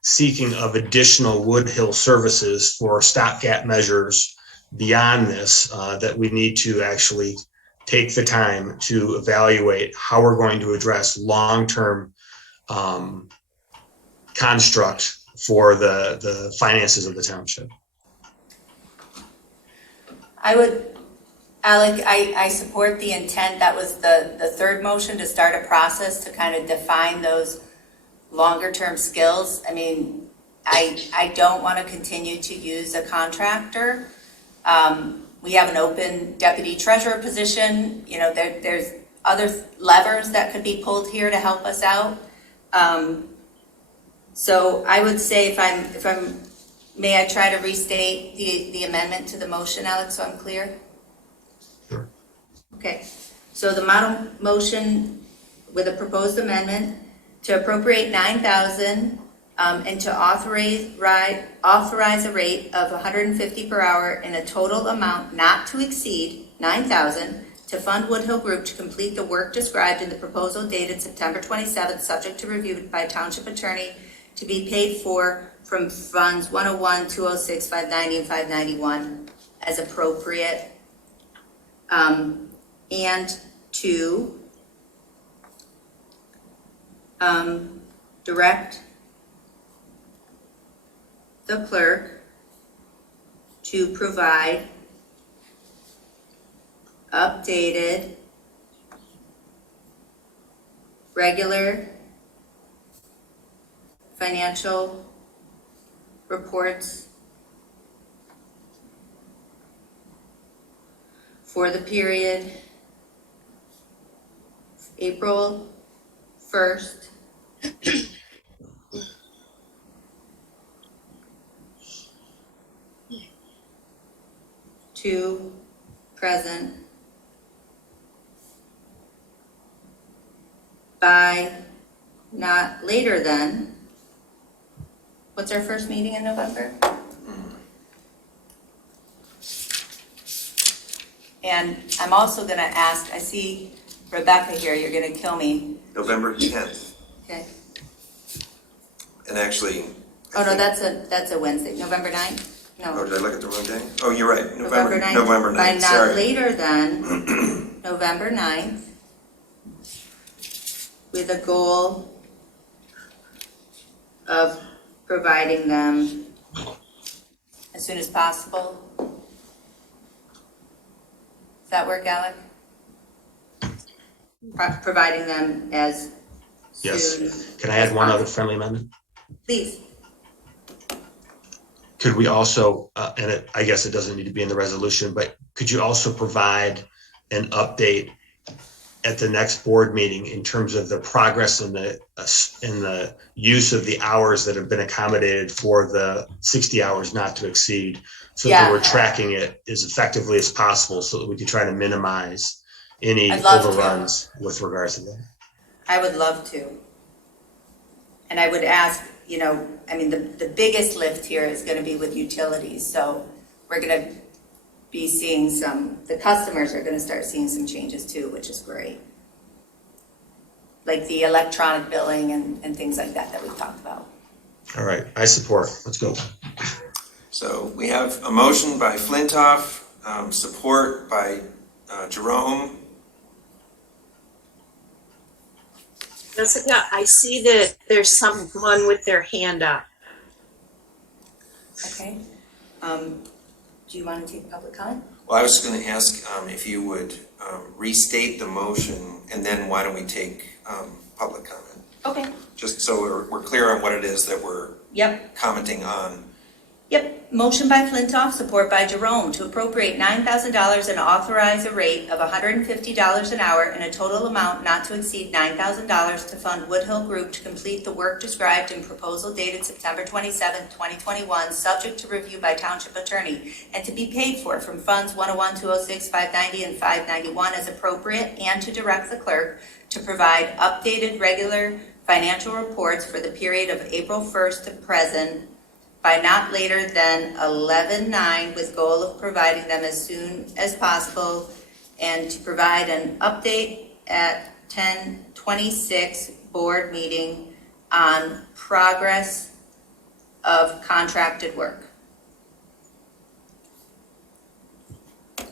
seeking of additional Woodhill services for stopgap measures beyond this, that we need to actually take the time to evaluate how we're going to address long-term construct for the finances of the township. Alec, I support the intent. That was the third motion, to start a process to kind of define those longer term skills. I mean, I don't want to continue to use a contractor. We have an open deputy treasurer position. You know, there's other levers that could be pulled here to help us out. So I would say may I try to restate the amendment to the motion, Alex, so I'm clear? Sure. Okay, so the model motion with a proposed amendment to appropriate $9,000 and to authorize a rate of $150 per hour in a total amount not to exceed $9,000 to fund Woodhill Group to complete the work described in the proposal dated September 27th, subject to review by Township Attorney, to be paid for from funds 101, 206, 590, and 591 as appropriate, and to direct the clerk to provide updated, regular financial reports for the period April 1st to present, by not later than, what's our first meeting in November? And I'm also gonna ask, I see Rebecca here, you're gonna kill me. November 10th. Okay. And actually. Oh, no, that's a Wednesday, November 9th? Oh, No, did I look at the wrong day? Oh, you're right, November 9th. November 9th, By not sorry. later than November 9th, with a goal of providing them as soon as possible. Does that work, Alec? Providing them as soon. Yes. Can I add one other friendly amendment? Please. Could we also, I guess it doesn't need to be in the resolution, but could you also provide an update at the next board meeting in terms of the progress in the use of the hours that have been accommodated for the 60 hours not to exceed, so that we're tracking it as effectively as possible, so that we can try to minimize any overruns with regards to that? I would love to. And I would ask, the biggest lift here is going to be with utilities. So we're going to be seeing the customers are going to start seeing some changes too, which is great. Like the electronic billing and things like that we've talked about. All right, I support. Let's go. So we have a motion by Flintoff, support by Jerome. Jessica, I see that there's someone with their hand up. Okay. Do you want to take public comment? Well, I was just going to ask if you would restate the motion, and then why don't we take public comment? Okay. Just so we're clear on what it is that we're commenting on. Yep. Motion by Flintoff, support by Jerome, to appropriate $9,000 and authorize a rate of $150 an hour in a total amount not to exceed $9,000 to fund Woodhill Group to complete the work described in proposal dated September 27, 2021, subject to review by Township Attorney, and to be paid for from funds 101, 206, 590, and 591 as appropriate, and to direct the clerk to provide updated regular financial reports for the period of April 1st to present by not later than 11/9, with goal of providing them as soon as possible, and to provide an update at 10/26 board meeting on progress of contracted work.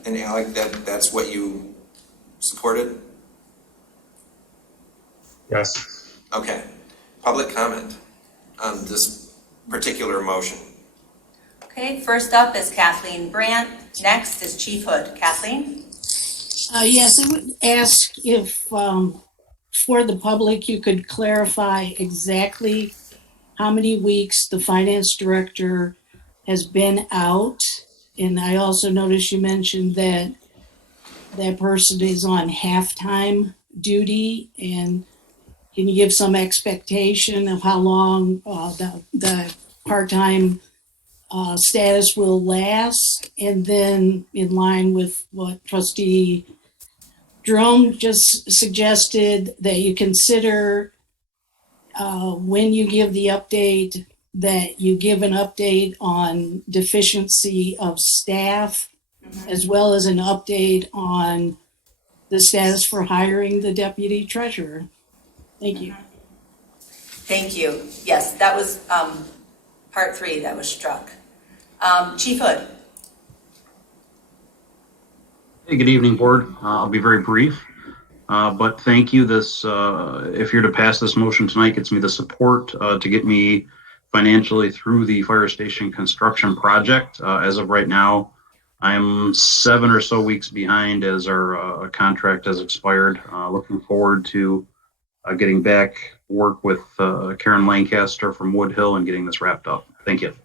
And Alec, that's what you supported? Yes. Okay. Public comment on this particular motion. Okay, first up is Kathleen Brandt. Next is Chief Hood. Kathleen? Yes, I would ask if for the public you could clarify exactly how many weeks the finance director has been out. And I also noticed you mentioned that that person is on half-time duty, and can you give some expectation of how long the part-time status will last? And then in line with what Trustee Jerome just suggested, that you consider when you give the update, that you give an update on deficiency of staff, as well as an update on the status for hiring the deputy treasurer. Thank you. Thank you. Yes, that was part 3 that was struck. Chief Hood. Hey, good evening, board. I'll be very brief, but thank you. If you're to pass this motion tonight, gets me the support to get me financially through the fire station construction project. As of right now, I'm 7 or so weeks behind as our contract has expired. Looking forward to getting back work with Karen Lancaster from Woodhill and getting this wrapped up. Thank you.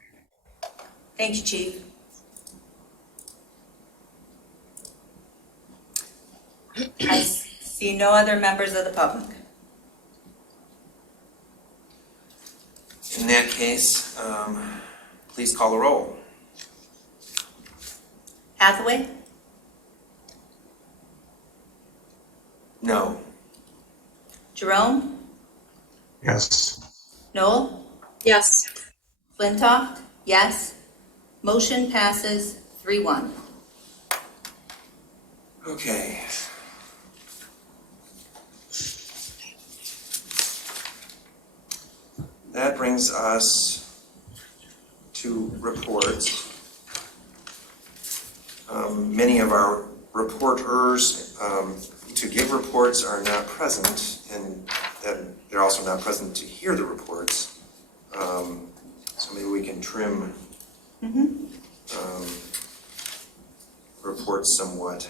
Thank you, Chief. I see no other members of the public. In that case, please call the roll. Hathaway? No. Jerome? Yes. Noel? Yes. Flintoff? Yes. Motion passes 3-1. Okay. That brings us to reports. Many of our reporters to give reports are not present, and they're also not present to hear the reports. So maybe we can trim reports somewhat.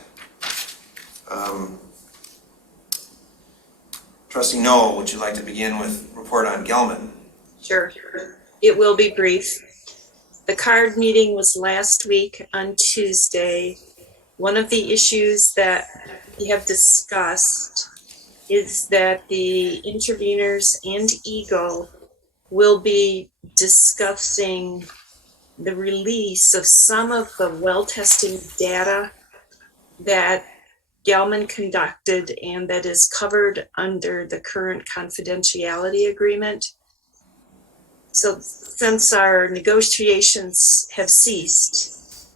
Trustee Noel, would you like to begin with report on Gelman? Sure. It will be brief. The CARD meeting was last week on Tuesday. One of the issues that we have discussed is that the interveners and Eagle will be discussing the release of some of the well testing data that Gelman conducted and that is covered under the current confidentiality agreement. So since our negotiations have ceased,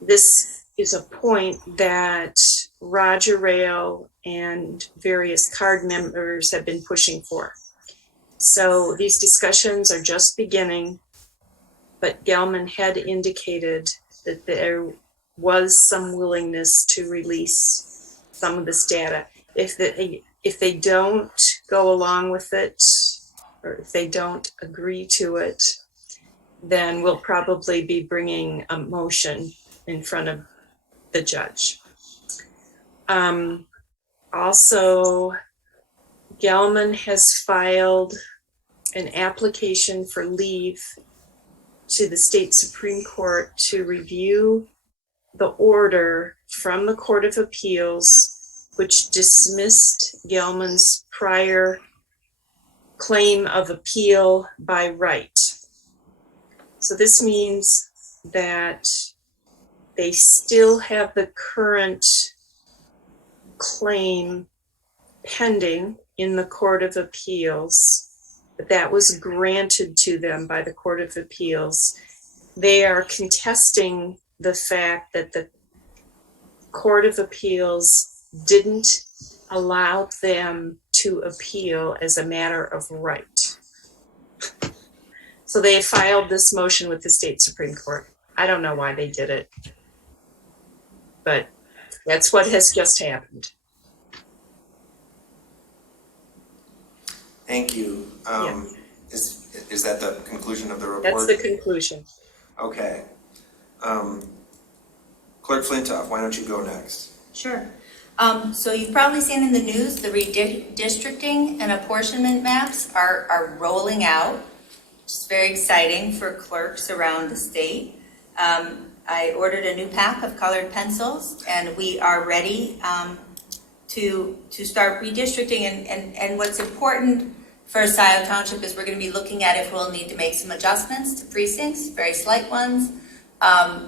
this is a point that Roger Rail and various CARD members have been pushing for. So these discussions are just beginning, but Gelman had indicated that there was some willingness to release some of this data. If they don't go along with it, or if they don't agree to it, then we'll probably be bringing a motion in front of the judge. Also, Gelman has filed an application for leave to the state Supreme Court to review the order from the Court of Appeals, which dismissed Gelman's prior claim of appeal by right. So this means that they still have the current claim pending in the Court of Appeals, but that was granted to them by the Court of Appeals. They are contesting the fact that the Court of Appeals didn't allow them to appeal as a matter of right. So they filed this motion with the state Supreme Court. I don't know why they did it, but that's what has just happened. Thank you. Is that the conclusion of the report? That's the conclusion. Okay. Clerk Flintoff, why don't you go next? Sure. So you've probably seen in the news the redistricting and apportionment maps are rolling out. It's very exciting for clerks around the state. I ordered a new pack of colored pencils, and we are ready to start redistricting. And what's important for Scio Township is we're going to be looking at if we'll need to make some adjustments to precincts, very slight ones.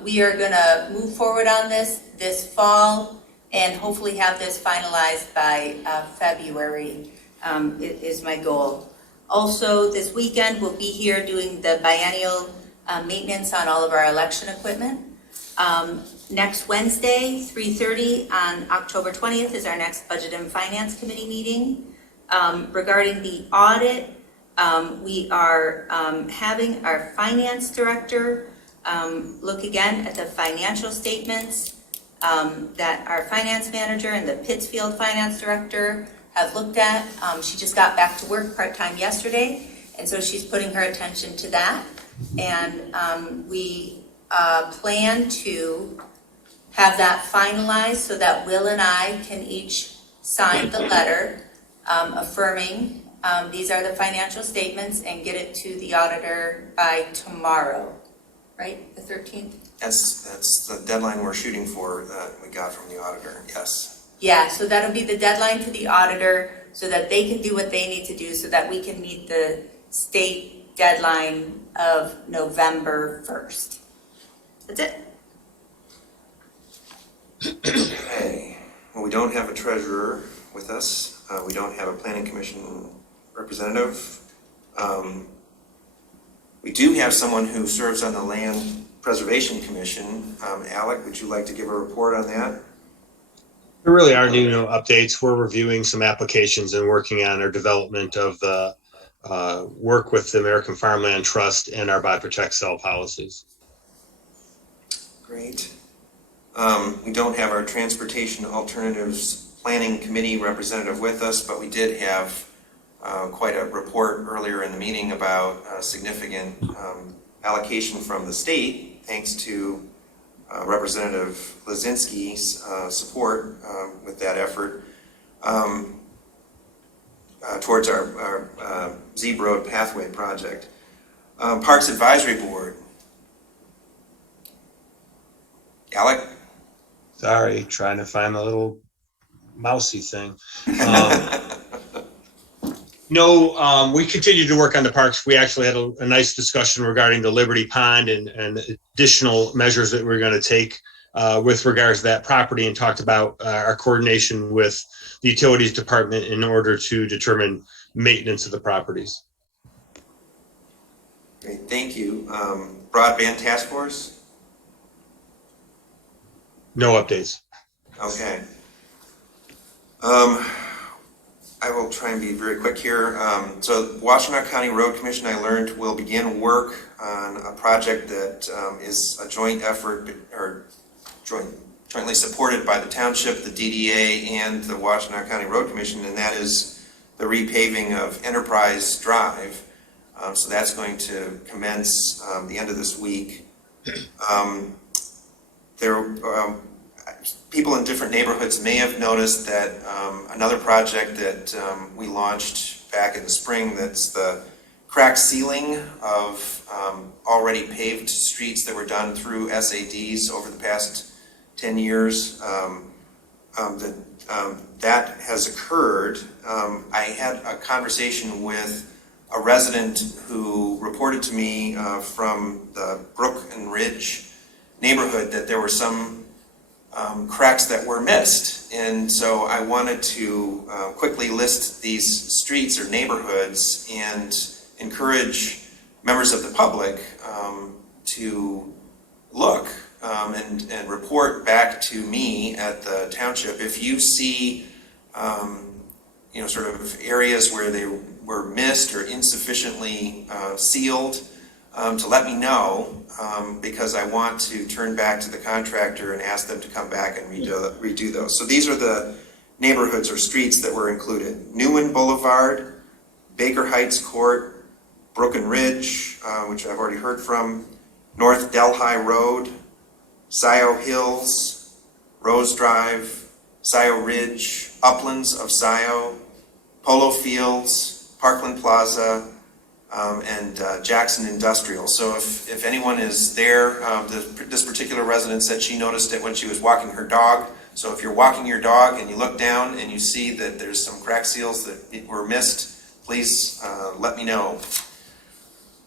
We are going to move forward on this fall and hopefully have this finalized by February is my goal. Also, this weekend we'll be here doing the biennial maintenance on all of our election equipment. Next Wednesday, 3:30 on October 20th is our next Budget and Finance Committee meeting. Regarding the audit, we are having our finance director look again at the financial statements that our finance manager and the Pittsfield finance director have looked at. She just got back to work part-time yesterday, and so she's putting her attention to that. And we plan to have that finalized so that Will and I can each sign the letter affirming these are the financial statements and get it to the auditor by tomorrow, right? The 13th? That's the deadline we're shooting for that we got from the auditor, yes. Yeah, so that'll be the deadline to the auditor so that they can do what they need to do so that we can meet the state deadline of November 1st. That's it. Okay. Well, we don't have a treasurer with us. We don't have a planning commission representative. We do have someone who serves on the Land Preservation Commission. Alec, would you like to give a report on that? There really are no updates. We're reviewing some applications and working on our development of the work with the American Farmland Trust and our buy, protect, sell policies. Great. We don't have our Transportation Alternatives Planning Committee representative with us, but we did have quite a report earlier in the meeting about significant allocation from the state, thanks to Representative Lazinski's support with that effort towards our Zebra Road Pathway project. Parks Advisory Board. Alec? Sorry, trying to find the little mousy thing. No, we continue to work on the parks. We actually had a nice discussion regarding the Liberty Pond and additional measures that we're going to take with regards to that property, and talked about our coordination with the Utilities Department in order to determine maintenance of the properties. Great, thank you. Broadband Task Force? No updates. Okay. I will try and be very quick here. So Washtenaw County Road Commission, I learned, will begin work on a project that is a joint effort, or jointly supported by the township, the DDA, and the Washtenaw County Road Commission, and that is the repaving of Enterprise Drive. So that's going to commence the end of this week. People in different neighborhoods may have noticed that another project that we launched back in the spring, that's the crack sealing of already paved streets that were done through SADs over the past 10 years. That has occurred. I had a conversation with a resident who reported to me from the Brook and Ridge neighborhood that there were some cracks that were missed, and so I wanted to quickly list these streets or neighborhoods and encourage members of the public to look and report back to me at the township if you see sort of areas where they were missed or insufficiently sealed, to let me know, because I want to turn back to the contractor and ask them to come back and redo those. So these are the neighborhoods or streets that were included: Newman Boulevard, Baker Heights Court, Broken Ridge, which I've already heard from, North Delhi Road, Scio Hills, Rose Drive, Scio Ridge, Uplands of Scio, Polo Fields, Parkland Plaza, and Jackson Industrial. So if anyone is there, this particular resident said she noticed it when she was walking her dog. So if you're walking your dog and you look down and you see that there's some crack seals that were missed, please let me know.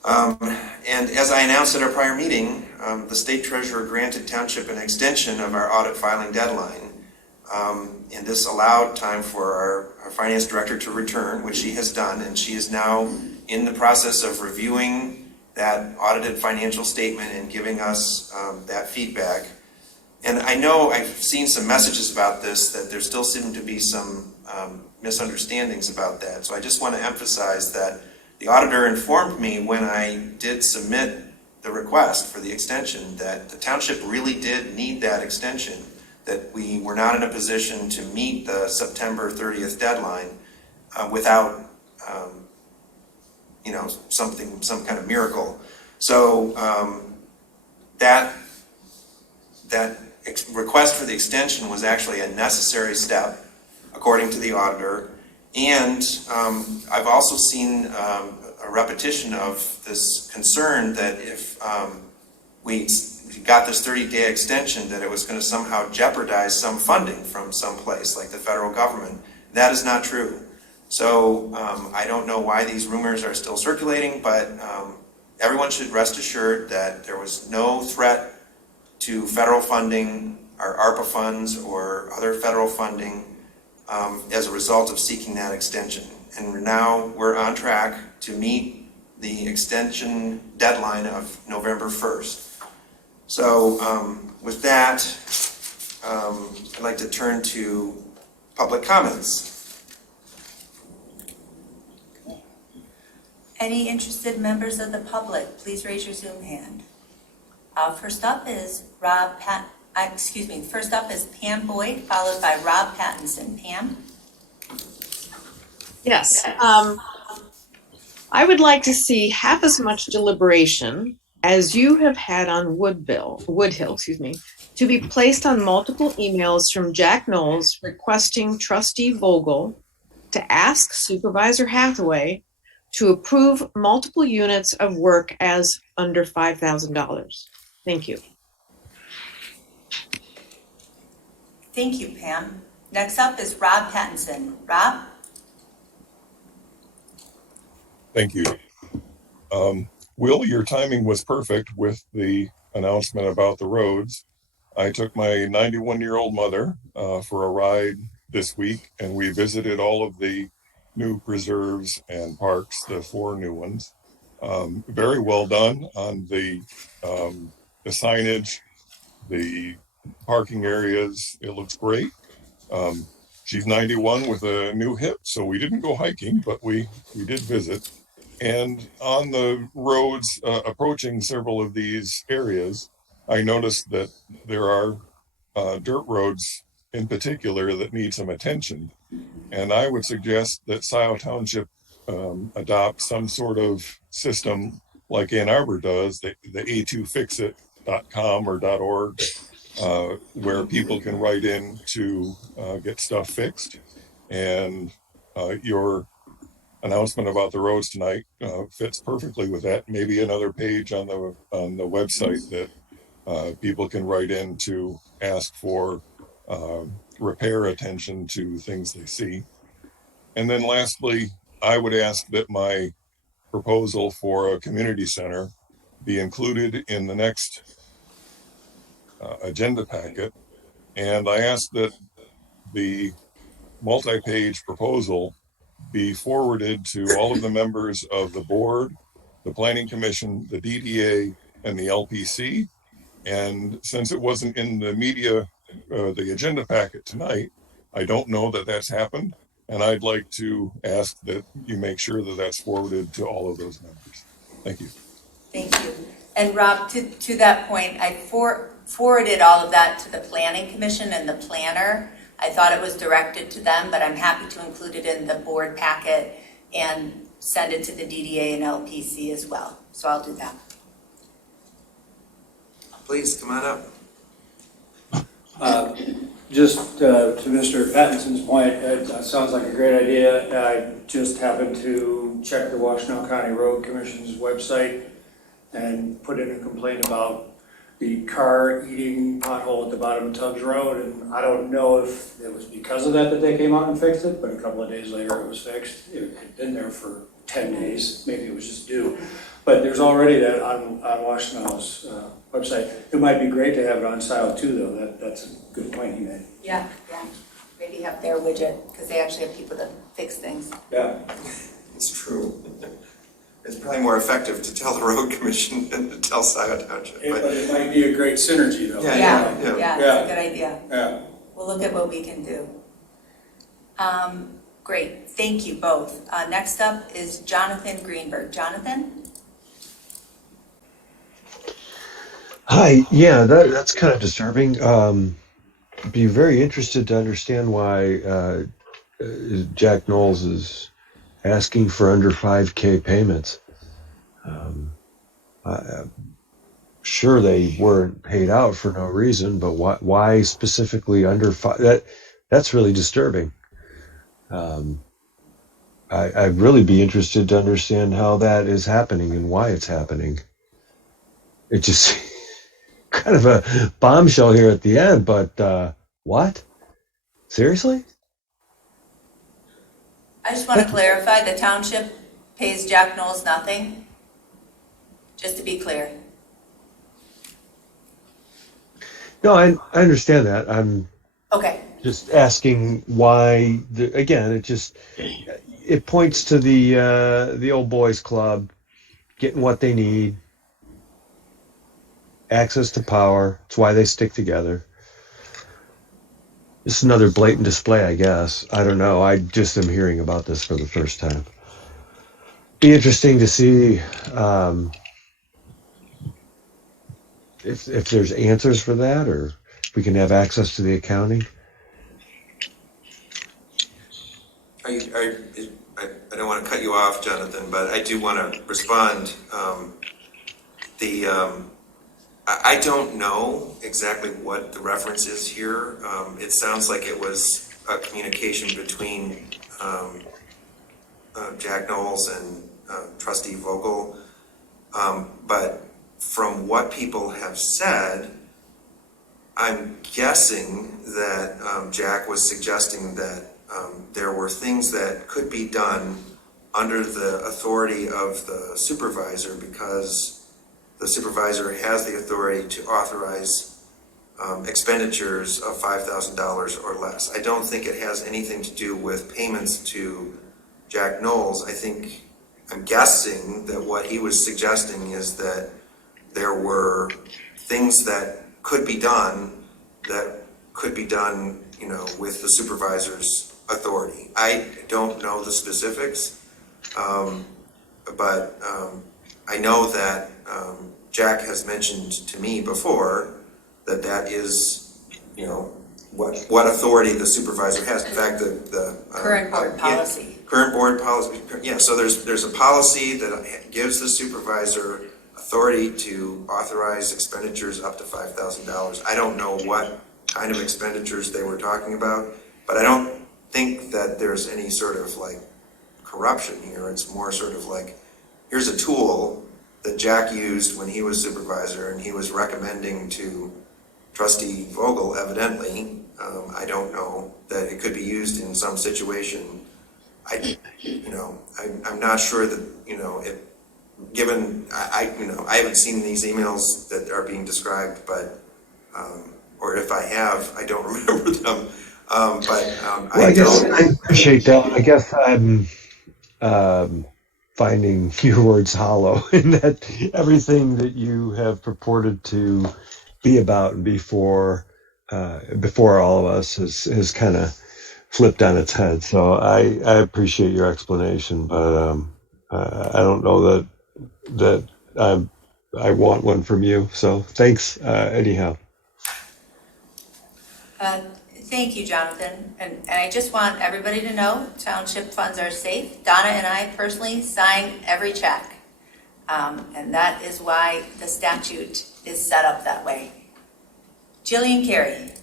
And as I announced at our prior meeting, the state treasurer granted township an extension of our audit filing deadline. And this allowed time for our finance director to return, which she has done, and she is now in the process of reviewing that audited financial statement and giving us that feedback. And I know I've seen some messages about this, that there still seem to be some misunderstandings about that. So I just want to emphasize that the auditor informed me when I did submit the request for the extension that the township really did need that extension, that we were not in a position to meet the September 30th deadline without some kind of miracle. So that request for the extension was actually a necessary step, according to the auditor. And I've also seen a repetition of this concern that if we got this 30-day extension, that it was going to somehow jeopardize some funding from someplace, like the federal government. That is not true. So I don't know why these rumors are still circulating, but everyone should rest assured that there was no threat to federal funding, or ARPA funds, or other federal funding. as a result of seeking that extension. And now we're on track to meet the extension deadline of November 1st. So with that, I'd like to turn to public comments. Any interested members of the public, please raise your Zoom hand. First up is Pam Boyd, followed by Rob Pattinson. Pam? Yes. I would like to see half as much deliberation as you have had on Woodhill, to be placed on multiple emails from Jack Knowles requesting Trustee Vogel to ask Supervisor Hathaway to approve multiple units of work as under $5,000. Thank you. Thank you, Pam. Next up is Rob Pattinson. Rob? Thank you. Will, your timing was perfect with the announcement about the roads. I took my 91-year-old mother for a ride this week, and we visited all of the new preserves and parks, the 4 new ones. Very well done on the signage, the parking areas. It looks great. She's 91 with a new hip, so we didn't go hiking, but we did visit. And on the roads approaching several of these areas, I noticed that there are dirt roads in particular that need some attention. And I would suggest that Scio Township adopt some sort of system like Ann Arbor does, the a2fixit.com or .org, where people can write in to get stuff fixed. And your announcement about the roads tonight fits perfectly with that. Maybe another page on the website that people can write in to ask for repair attention to things they see. And then lastly, I would ask that my proposal for a community center be included in the next agenda packet. And I ask that the multi-page proposal be forwarded to all of the members of the board, the planning commission, the DDA, and the LPC. And since it wasn't in the media, the agenda packet tonight, I don't know that that's happened. And I'd like to ask that you make sure that that's forwarded to all of those members. Thank you. Thank you. And Rob, to that point, I forwarded all of that to the Planning Commission and the planner. I thought it was directed to them, but I'm happy to include it in the board packet and send it to the DDA and LPC as well. So I'll do that. Please, come on up. Just to Mr. Pattinson's point, it sounds like a great idea. I just happened to check the Washtenaw County Road Commission's website and put in a complaint about the car eating pothole at the bottom of Tubbs Road, and I don't know if it was because of that they came out and fixed it, but a couple of days later it was fixed. It had been there for 10 days, maybe it was just due. But there's already that on Washtenaws website. It might be great to have it on Scio too, though. That's a good point he made. Yeah. Maybe have their widget, because they actually have people to fix things. Yeah. It's true. It's probably more effective to tell the road commission than to tell Scio Township. But it might be a great synergy, though. Yeah, it's a good idea. Yeah. We'll look at what we can do. Great, thank you both. Next up is Jonathan Greenberg. Jonathan? Hi, yeah, that's kind of disturbing. Be very interested to understand why Jack Knowles is asking for under 5K payments. I'm sure they weren't paid out for no reason, but why specifically under 5? That's really disturbing. I'd really be interested to understand how that is happening and why it's happening. It just kind of a bombshell here at the end, but what? Seriously? I just want to clarify, the township pays Jack Knowles nothing, just to be clear. No, I understand that. Okay, just asking why, again, it points to the old boys club getting what they need, access to power. It's why they stick together. It's another blatant display, I guess. I don't know. I just am hearing about this for the first time. Be interesting to see if there's answers for that, or if we can have access to the accounting. I don't want to cut you off, Jonathan, but I do want to respond. I don't know exactly what the reference is here. It sounds like it was a communication between Jack Knowles and Trustee Vogel. But from what people have said, I'm guessing that Jack was suggesting that there were things that could be done under the authority of the supervisor, because the supervisor has the authority to authorize expenditures of $5,000 or less. I don't think it has anything to do with payments to Jack Knowles. I'm guessing that what he was suggesting is that there were things that could be done with the supervisor's authority. I don't know the specifics, but I know that Jack has mentioned to me before that is, what authority the supervisor has. In fact, the Current board policy. Current board policy, yeah, so there's a policy that gives the supervisor authority to authorize expenditures up to $5,000. I don't know what kind of expenditures they were talking about, but I don't think that there's any sort of corruption here. It's more sort of here's a tool that Jack used when he was supervisor, and he was recommending to Trustee Vogel, evidently. I don't know that it could be used in some situation. I'm not sure that, I haven't seen these emails that are being described, but, or if I have, I don't remember them. I guess I appreciate that. I guess I'm finding your words hollow in that everything that you have purported to be about and before all of us has kind of flipped on its head. So I appreciate your explanation, but I don't know that I want one from you. So thanks anyhow. Thank you, Jonathan. And I just want everybody to know township funds are safe. Donna and I personally sign every check. And that is why the statute is set up that way. Jillian Carey.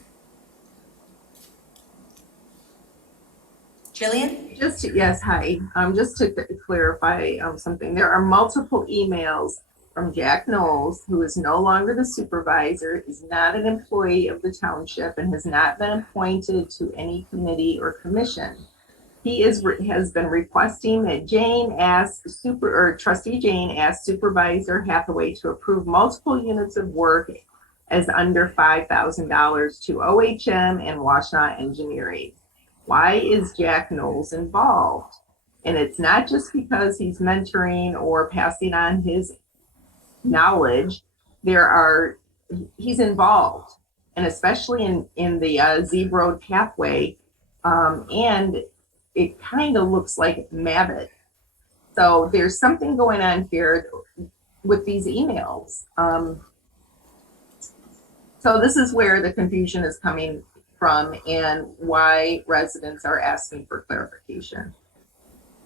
Jillian? Yes, hi. Just to clarify something, there are multiple emails from Jack Knowles, who is no longer the supervisor, is not an employee of the township, and has not been appointed to any committee or commission. He has been requesting that Trustee Jane ask Supervisor Hathaway to approve multiple units of work as under $5,000 to OHM and Washtenaw Engineering. Why is Jack Knowles involved? And it's not just because he's mentoring or passing on his knowledge. He's involved, and especially in the Zeb Road pathway, and it kind of looks like Mabbit. So there's something going on here with these emails. So this is where the confusion is coming from and why residents are asking for clarification.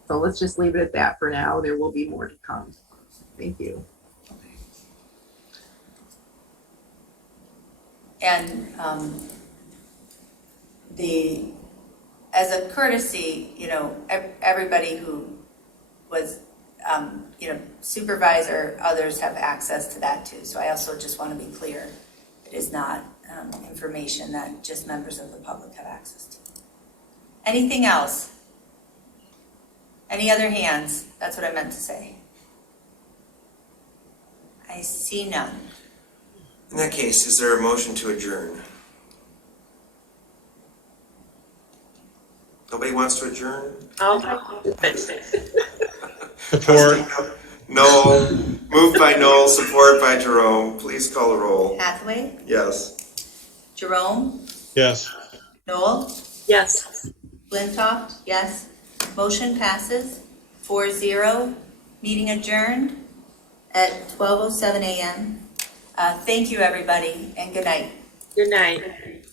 So let's just leave it at that for now. There will be more to come. Thank you. And as a courtesy, everybody who was, supervisor, others have access to that too. So I also just want to be clear, it is not information that just members of the public have access to. Anything else? Any other hands? That's what I meant to say. I see none. In that case, is there a motion to adjourn? Nobody wants to adjourn? I'll Support. Noel, moved by Noel, support by Jerome. Please call the roll. Hathaway, Yes. Jerome, Yes. Noel, Yes. Flintoff, yes. Motion passes 4-0. Meeting adjourned at 12:07 a.m. Thank you, everybody, and good night. Good night.